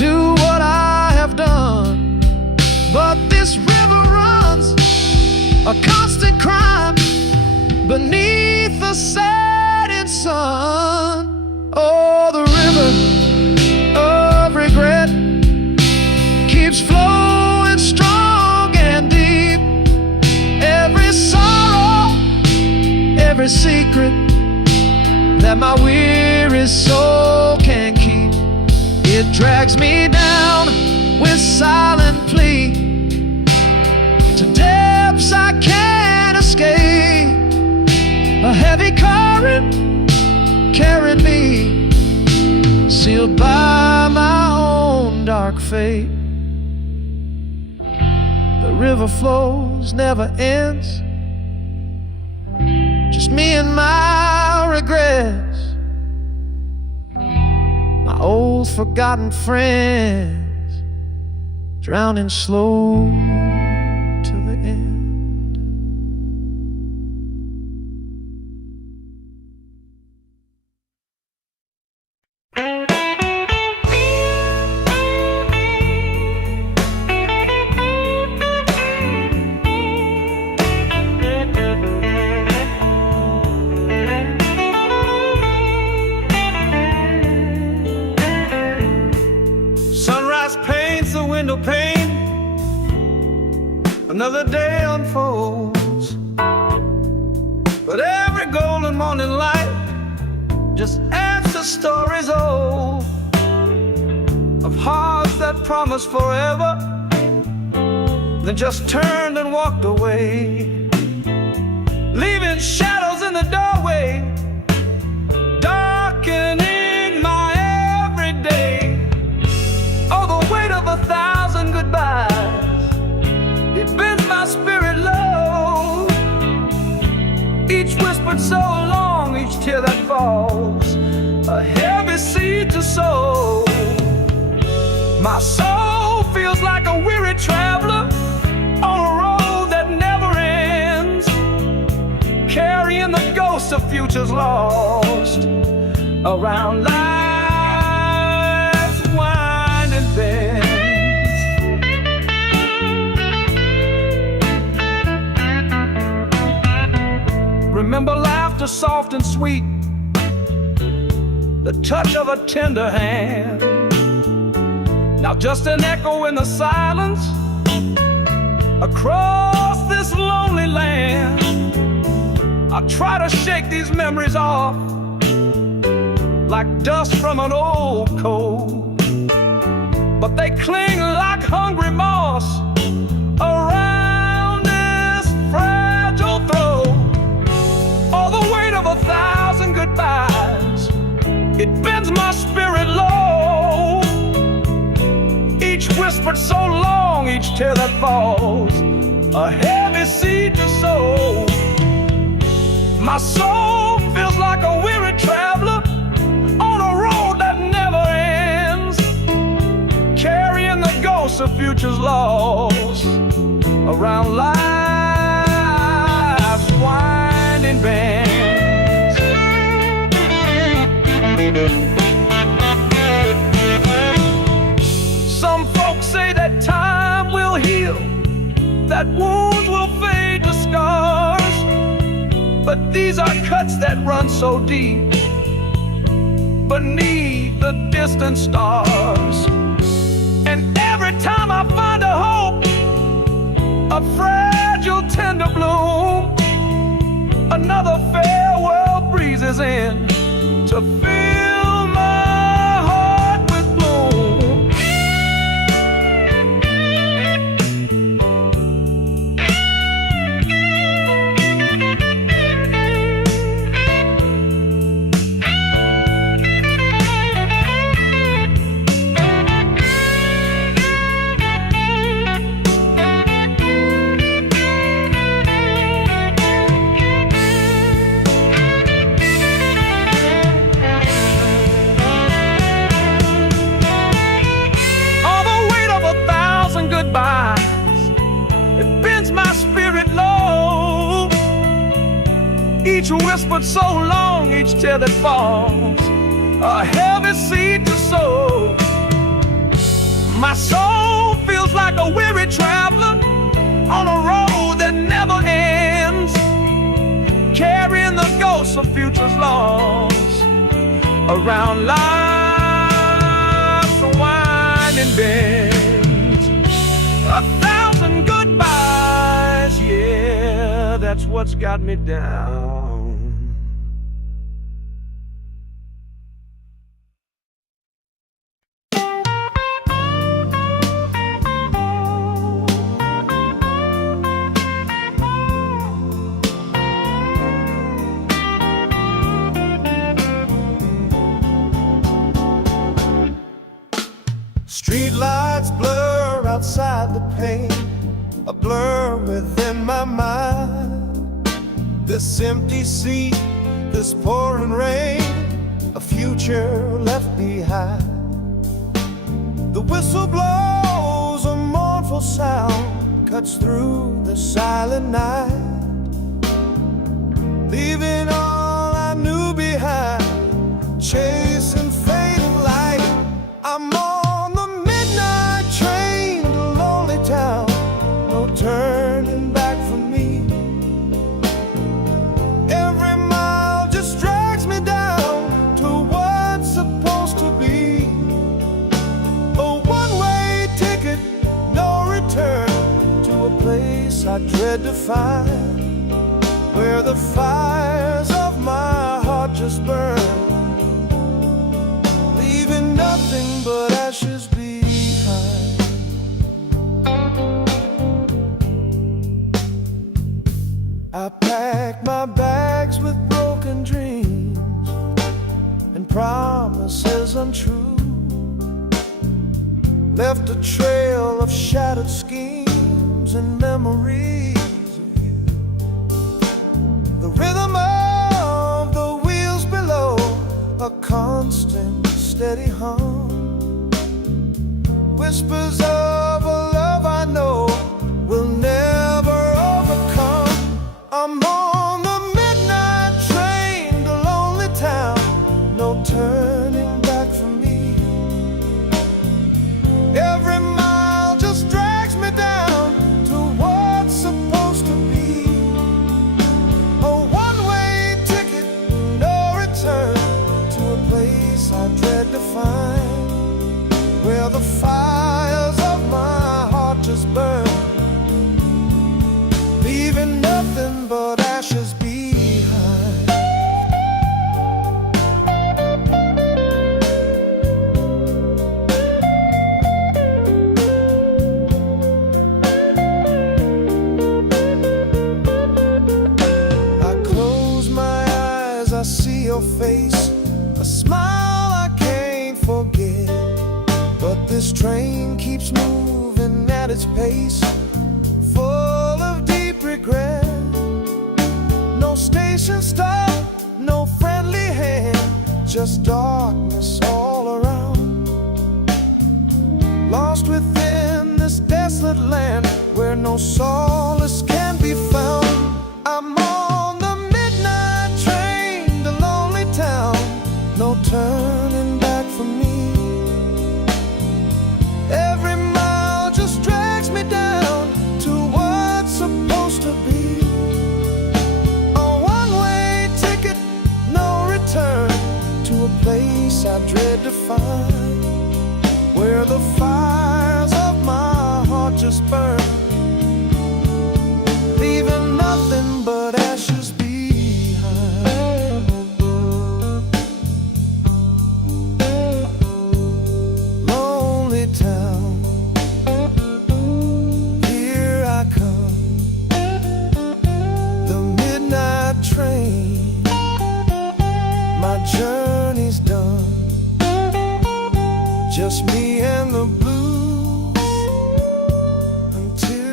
do what I have done. But this river runs a constant crime beneath the setting sun. Oh, the river of regret keeps flowing strong and deep. Every sorrow, every secret that my weary soul can keep, it drags me down with silent plea to depths I can't escape. A heavy current carrying me, sealed by my own dark fate. The river flows, never ends, just me and my regrets, my old forgotten friends, drowning slow till the end. Window pane, another day unfolds, but every golden morning light just adds to stories old of hearts that promised forever, then just turned and walked away, leaving shadows in the doorway, darkening my everyday. Oh, the weight of 1,000 goodbyes, it bends my spirit low. Each whispered so long, each tear that falls, a heavy seed to sow. My soul feels like a weary traveler on a road that never ends, carrying the ghosts of futures lost around life's winding bends. Remember laughter soft and sweet, the touch of a tender hand. Now just an echo in the silence across this lonely land. I try to shake these memories off like dust from an old coat, but they cling like hungry moss around this fragile throat. All the weight of 1,000 goodbyes, it bends my spirit low. Each whispered so long, each tear that falls, a heavy seed to sow. My soul feels like a weary traveler on a road that never ends, carrying the ghosts of futures lost around life's winding bends. Some folks say that time will heal, that wounds will fade to scars, but these are cuts that run so deep beneath the distant stars. And every time I find a hope, a fragile tender bloom, another farewell breezes in to fill my heart with gloom. It bends my spirit low. Each whispered so long, each tear that falls, a heavy seed to sow. My soul feels like a weary traveler on a road that never ends, carrying the ghosts of futures lost around life's winding bends. 1,000 goodbyes, yeah, that's what's got me down. Street lights blur outside the pane, a blur within my mind. This empty seat, this pouring rain, a future left behind. The whistle blows, a mournful sound cuts through the silent night, leaving all I knew behind, chasing fading light. I'm on the midnight train to lonely town, no turning back for me. Every mile just drags me down to what's supposed to be. A one-way ticket, no return, to a place I dread to find, where the fires of my heart just burn, leaving nothing but ashes behind. I packed my bags with broken dreams and promises untrue, left a trail of shattered schemes and memories of you. The rhythm of the wheels below, a constant steady hum, whispers of a love I know will never overcome. I'm on the midnight train to lonely town, no turning back for me. Every mile just drags me down to what's supposed to be. A one-way ticket, no return, to a place I dread to find, where the fires of my heart just burn, leaving nothing but ashes behind. I close my eyes, I see your face, a smile I can't forget. But this train keeps moving at its pace, full of deep regret. No station stop, no friendly hand, just darkness all around. Lost within this desolate land where no solace can be found. I'm on the midnight train to lonely town, no turning back for me. Every mile just drags me down to what's supposed to be. A one-way ticket, no return, to a place I dread to find, where the fires of my heart just burn, leaving nothing but ashes behind. Lonely town, here I come, the midnight train, my journey's done, just me and the blues until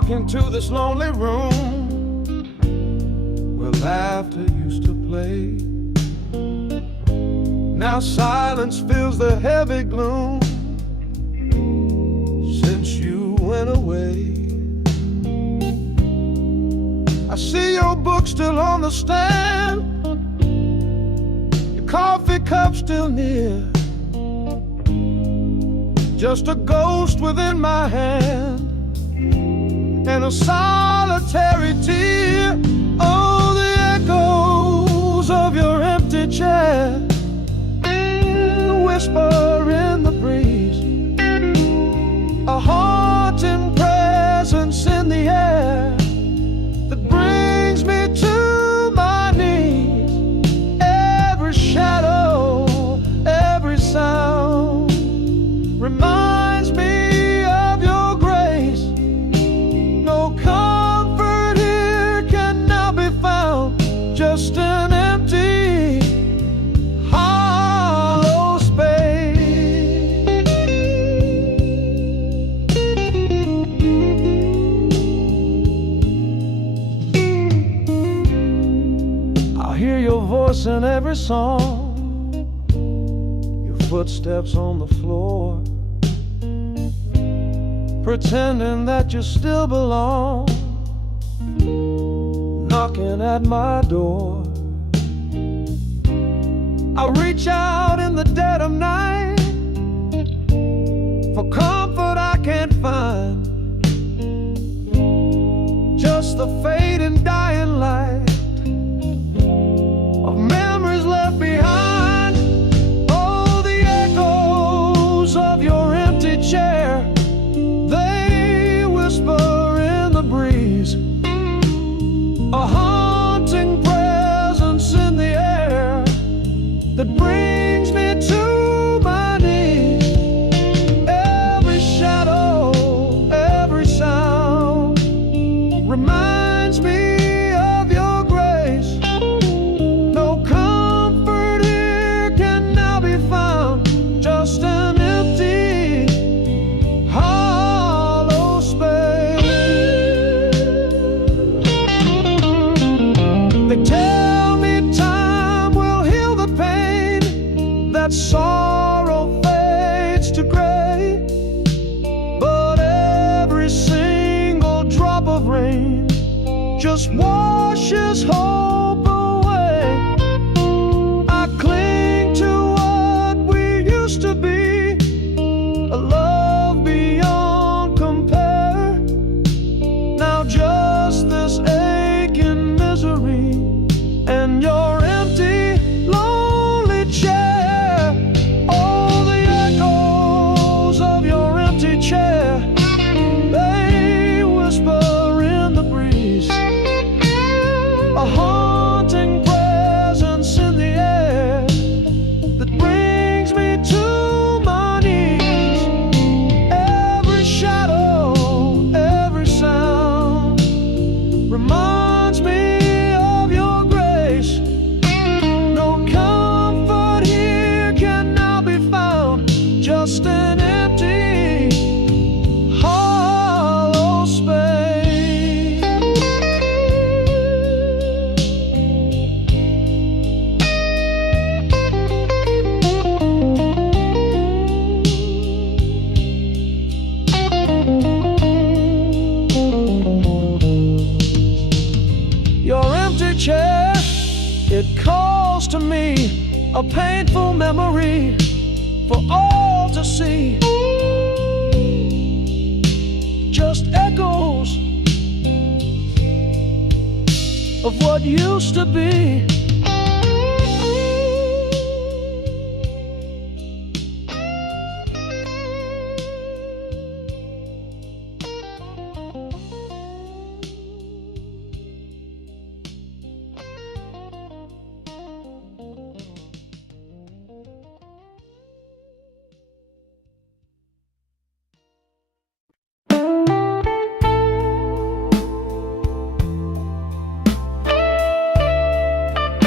walk into this lonely room where laughter used to play. Now silence fills the heavy gloom since you went away. I see your book still on the stand, your coffee cup still near, just a ghost within my hand and a solitary tear. Oh, the echoes of your empty chair, the whisper in the breeze, a haunting presence in the air that brings me to my knees. Every shadow, every sound reminds me of your grace. No comfort here can now be found, just an empty, hollow space. I hear your voice in every song, your footsteps on the floor, pretending that you still belong, knocking at my door. I reach out in the dead of night for comfort I can't find, just the fading dying light of memories left behind. Oh, the echoes of your empty chair, they whisper in the breeze, a haunting presence in the air that brings me to my knees. Every shadow, every sound reminds me of your grace. No comfort here can now be found, just an empty, hollow space. They tell me time will heal the pain, that sorrow fades to gray, but every single drop of rain just washes hope away. I cling to what we used to be, a love beyond compare. Now just this aching misery and your empty, lonely chair. All the echoes of your empty chair, they whisper in the breeze, a haunting presence in the air that brings me to my knees. Every shadow, every sound reminds me of your grace. No comfort here can now be found, just an empty, hollow space. Your empty chair, it calls to me, a painful memory for all to see. Just echoes of what used to be.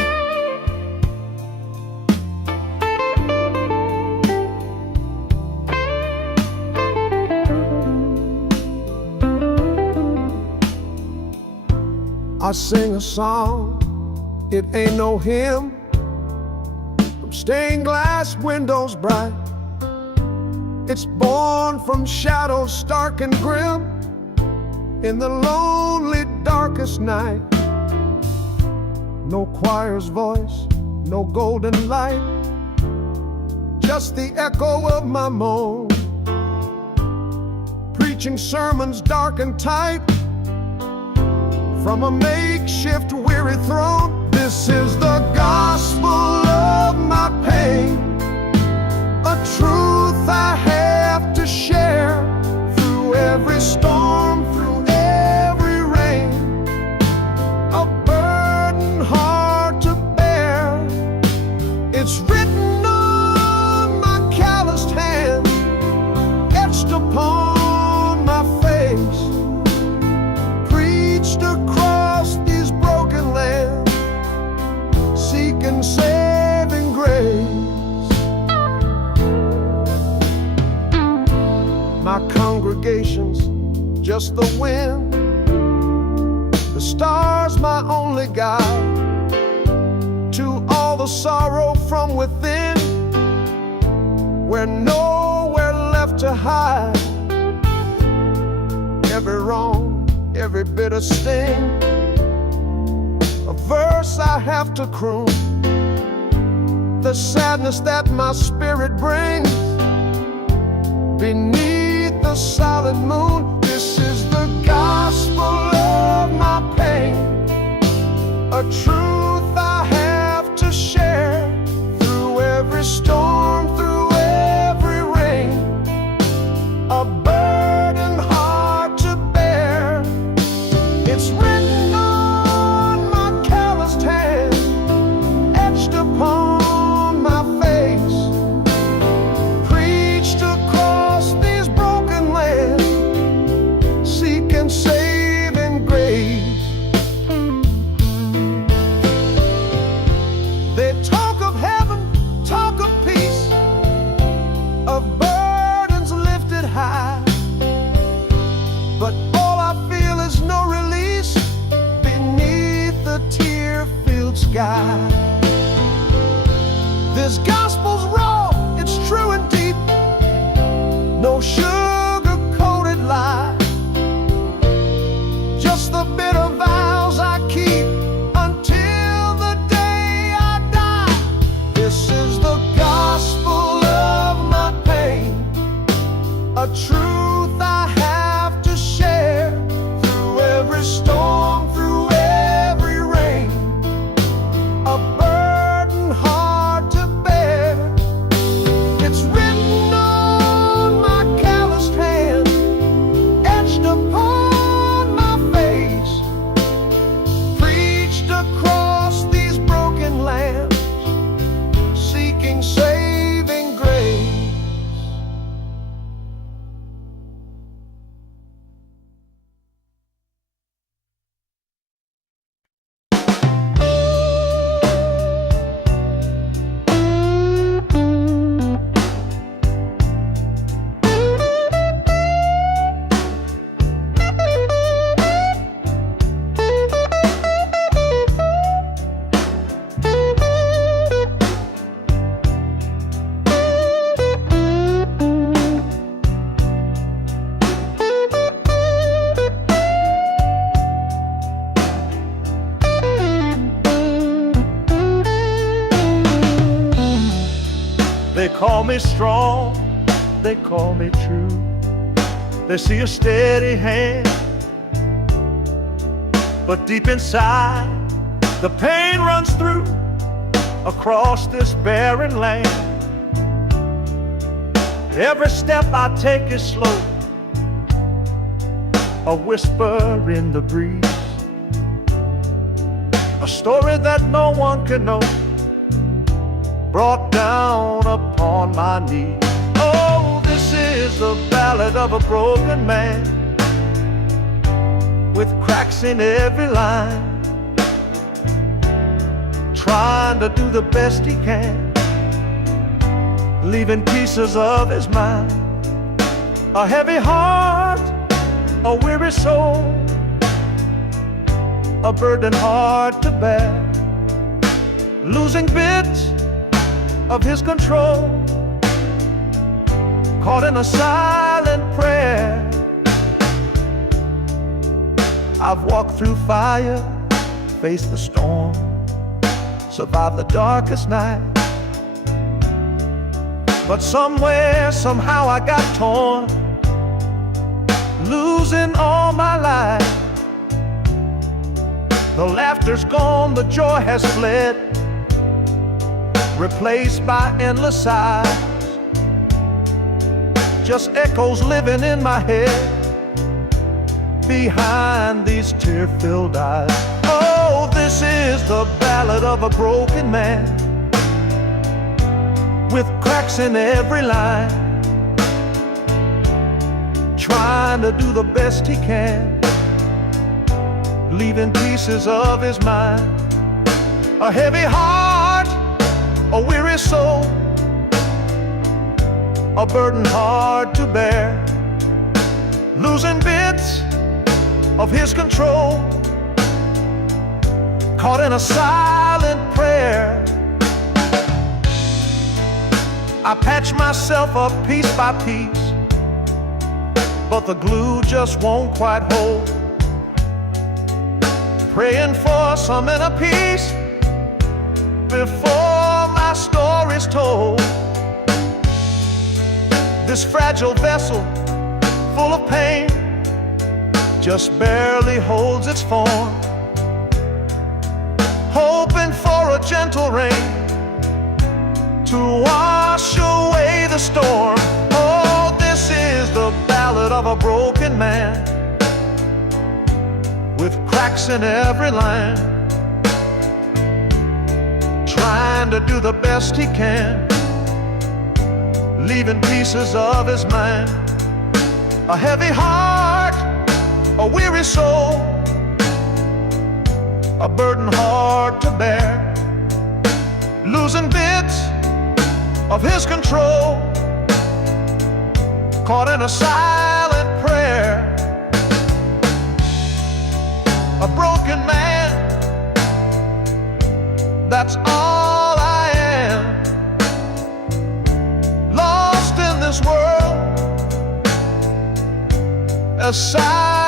I sing a song, it ain't no hymn, from stained glass windows bright. It's born from shadows stark and grim, in the lonely darkest night. No choir's voice, no golden light, just the echo of my moan, preaching sermons dark and tight from a makeshift weary throne. This is the gospel of my pain, a truth I have to share through every storm, through every rain, a burden hard to bear. It's written on my calloused hand, etched upon my face, preached across these broken lands, seeking saving grace. My congregation's just the wind, the stars my only guide to all the sorrow from within, where nowhere left to hide. Every wrong, every bitter sting, a verse I have to croon, the sadness that my spirit brings beneath the silent moon. This is the gospel of my pain, a truth I have to share through every storm, through every rain, a burden hard to bear. It's written on my calloused hand, etched upon my face, preached across these broken lands, seeking saving grace. They talk of heaven, talk of peace, of burdens lifted high, but all I feel is no release beneath the tear-filled sky. This gospel's raw, it's true and deep, no sugar-coated lie, just the bitter vows I keep until the day I die. This is the gospel of my pain, a truth I have to share through every storm, through every rain, a burden hard to bear. It's written on my calloused hand, etched upon my face, preached across these broken lands, seeking saving grace. They call me strong, they call me true. They see a steady hand, but deep inside the pain runs through across this barren land. Every step I take is slow, a whisper in the breeze, a story that no one can know, brought down upon my knees. Oh, this is the ballad of a broken man, with cracks in every line, trying to do the best he can, leaving pieces of his mind, a heavy heart, a weary soul, a burden hard to bear, losing bits of his control, caught in a silent prayer. I've walked through fire, faced the storm, survived the darkest night. But somewhere, somehow I got torn, losing all my life. The laughter's gone, the joy has fled, replaced by endless sighs. Just echoes living in my head, behind these tear-filled eyes. Oh, this is the ballad of a broken man, with cracks in every line, trying to do the best he can, leaving pieces of his mind. A heavy heart, a weary soul, a burden hard to bear, losing bits of his control, caught in a silent prayer. I patch myself up piece by piece, but the glue just won't quite hold. Praying for some inner peace before my story's told. This fragile vessel, full of pain, just barely holds its form, hoping for a gentle rain to wash away the storm. Oh, this is the ballad of a broken man, with cracks in every line, trying to do the best he can, leaving pieces of his mind. A heavy heart, a weary soul, a burden hard to bear, losing bits of his control, caught in a silent prayer. A broken man, that's all I am, lost in this world, a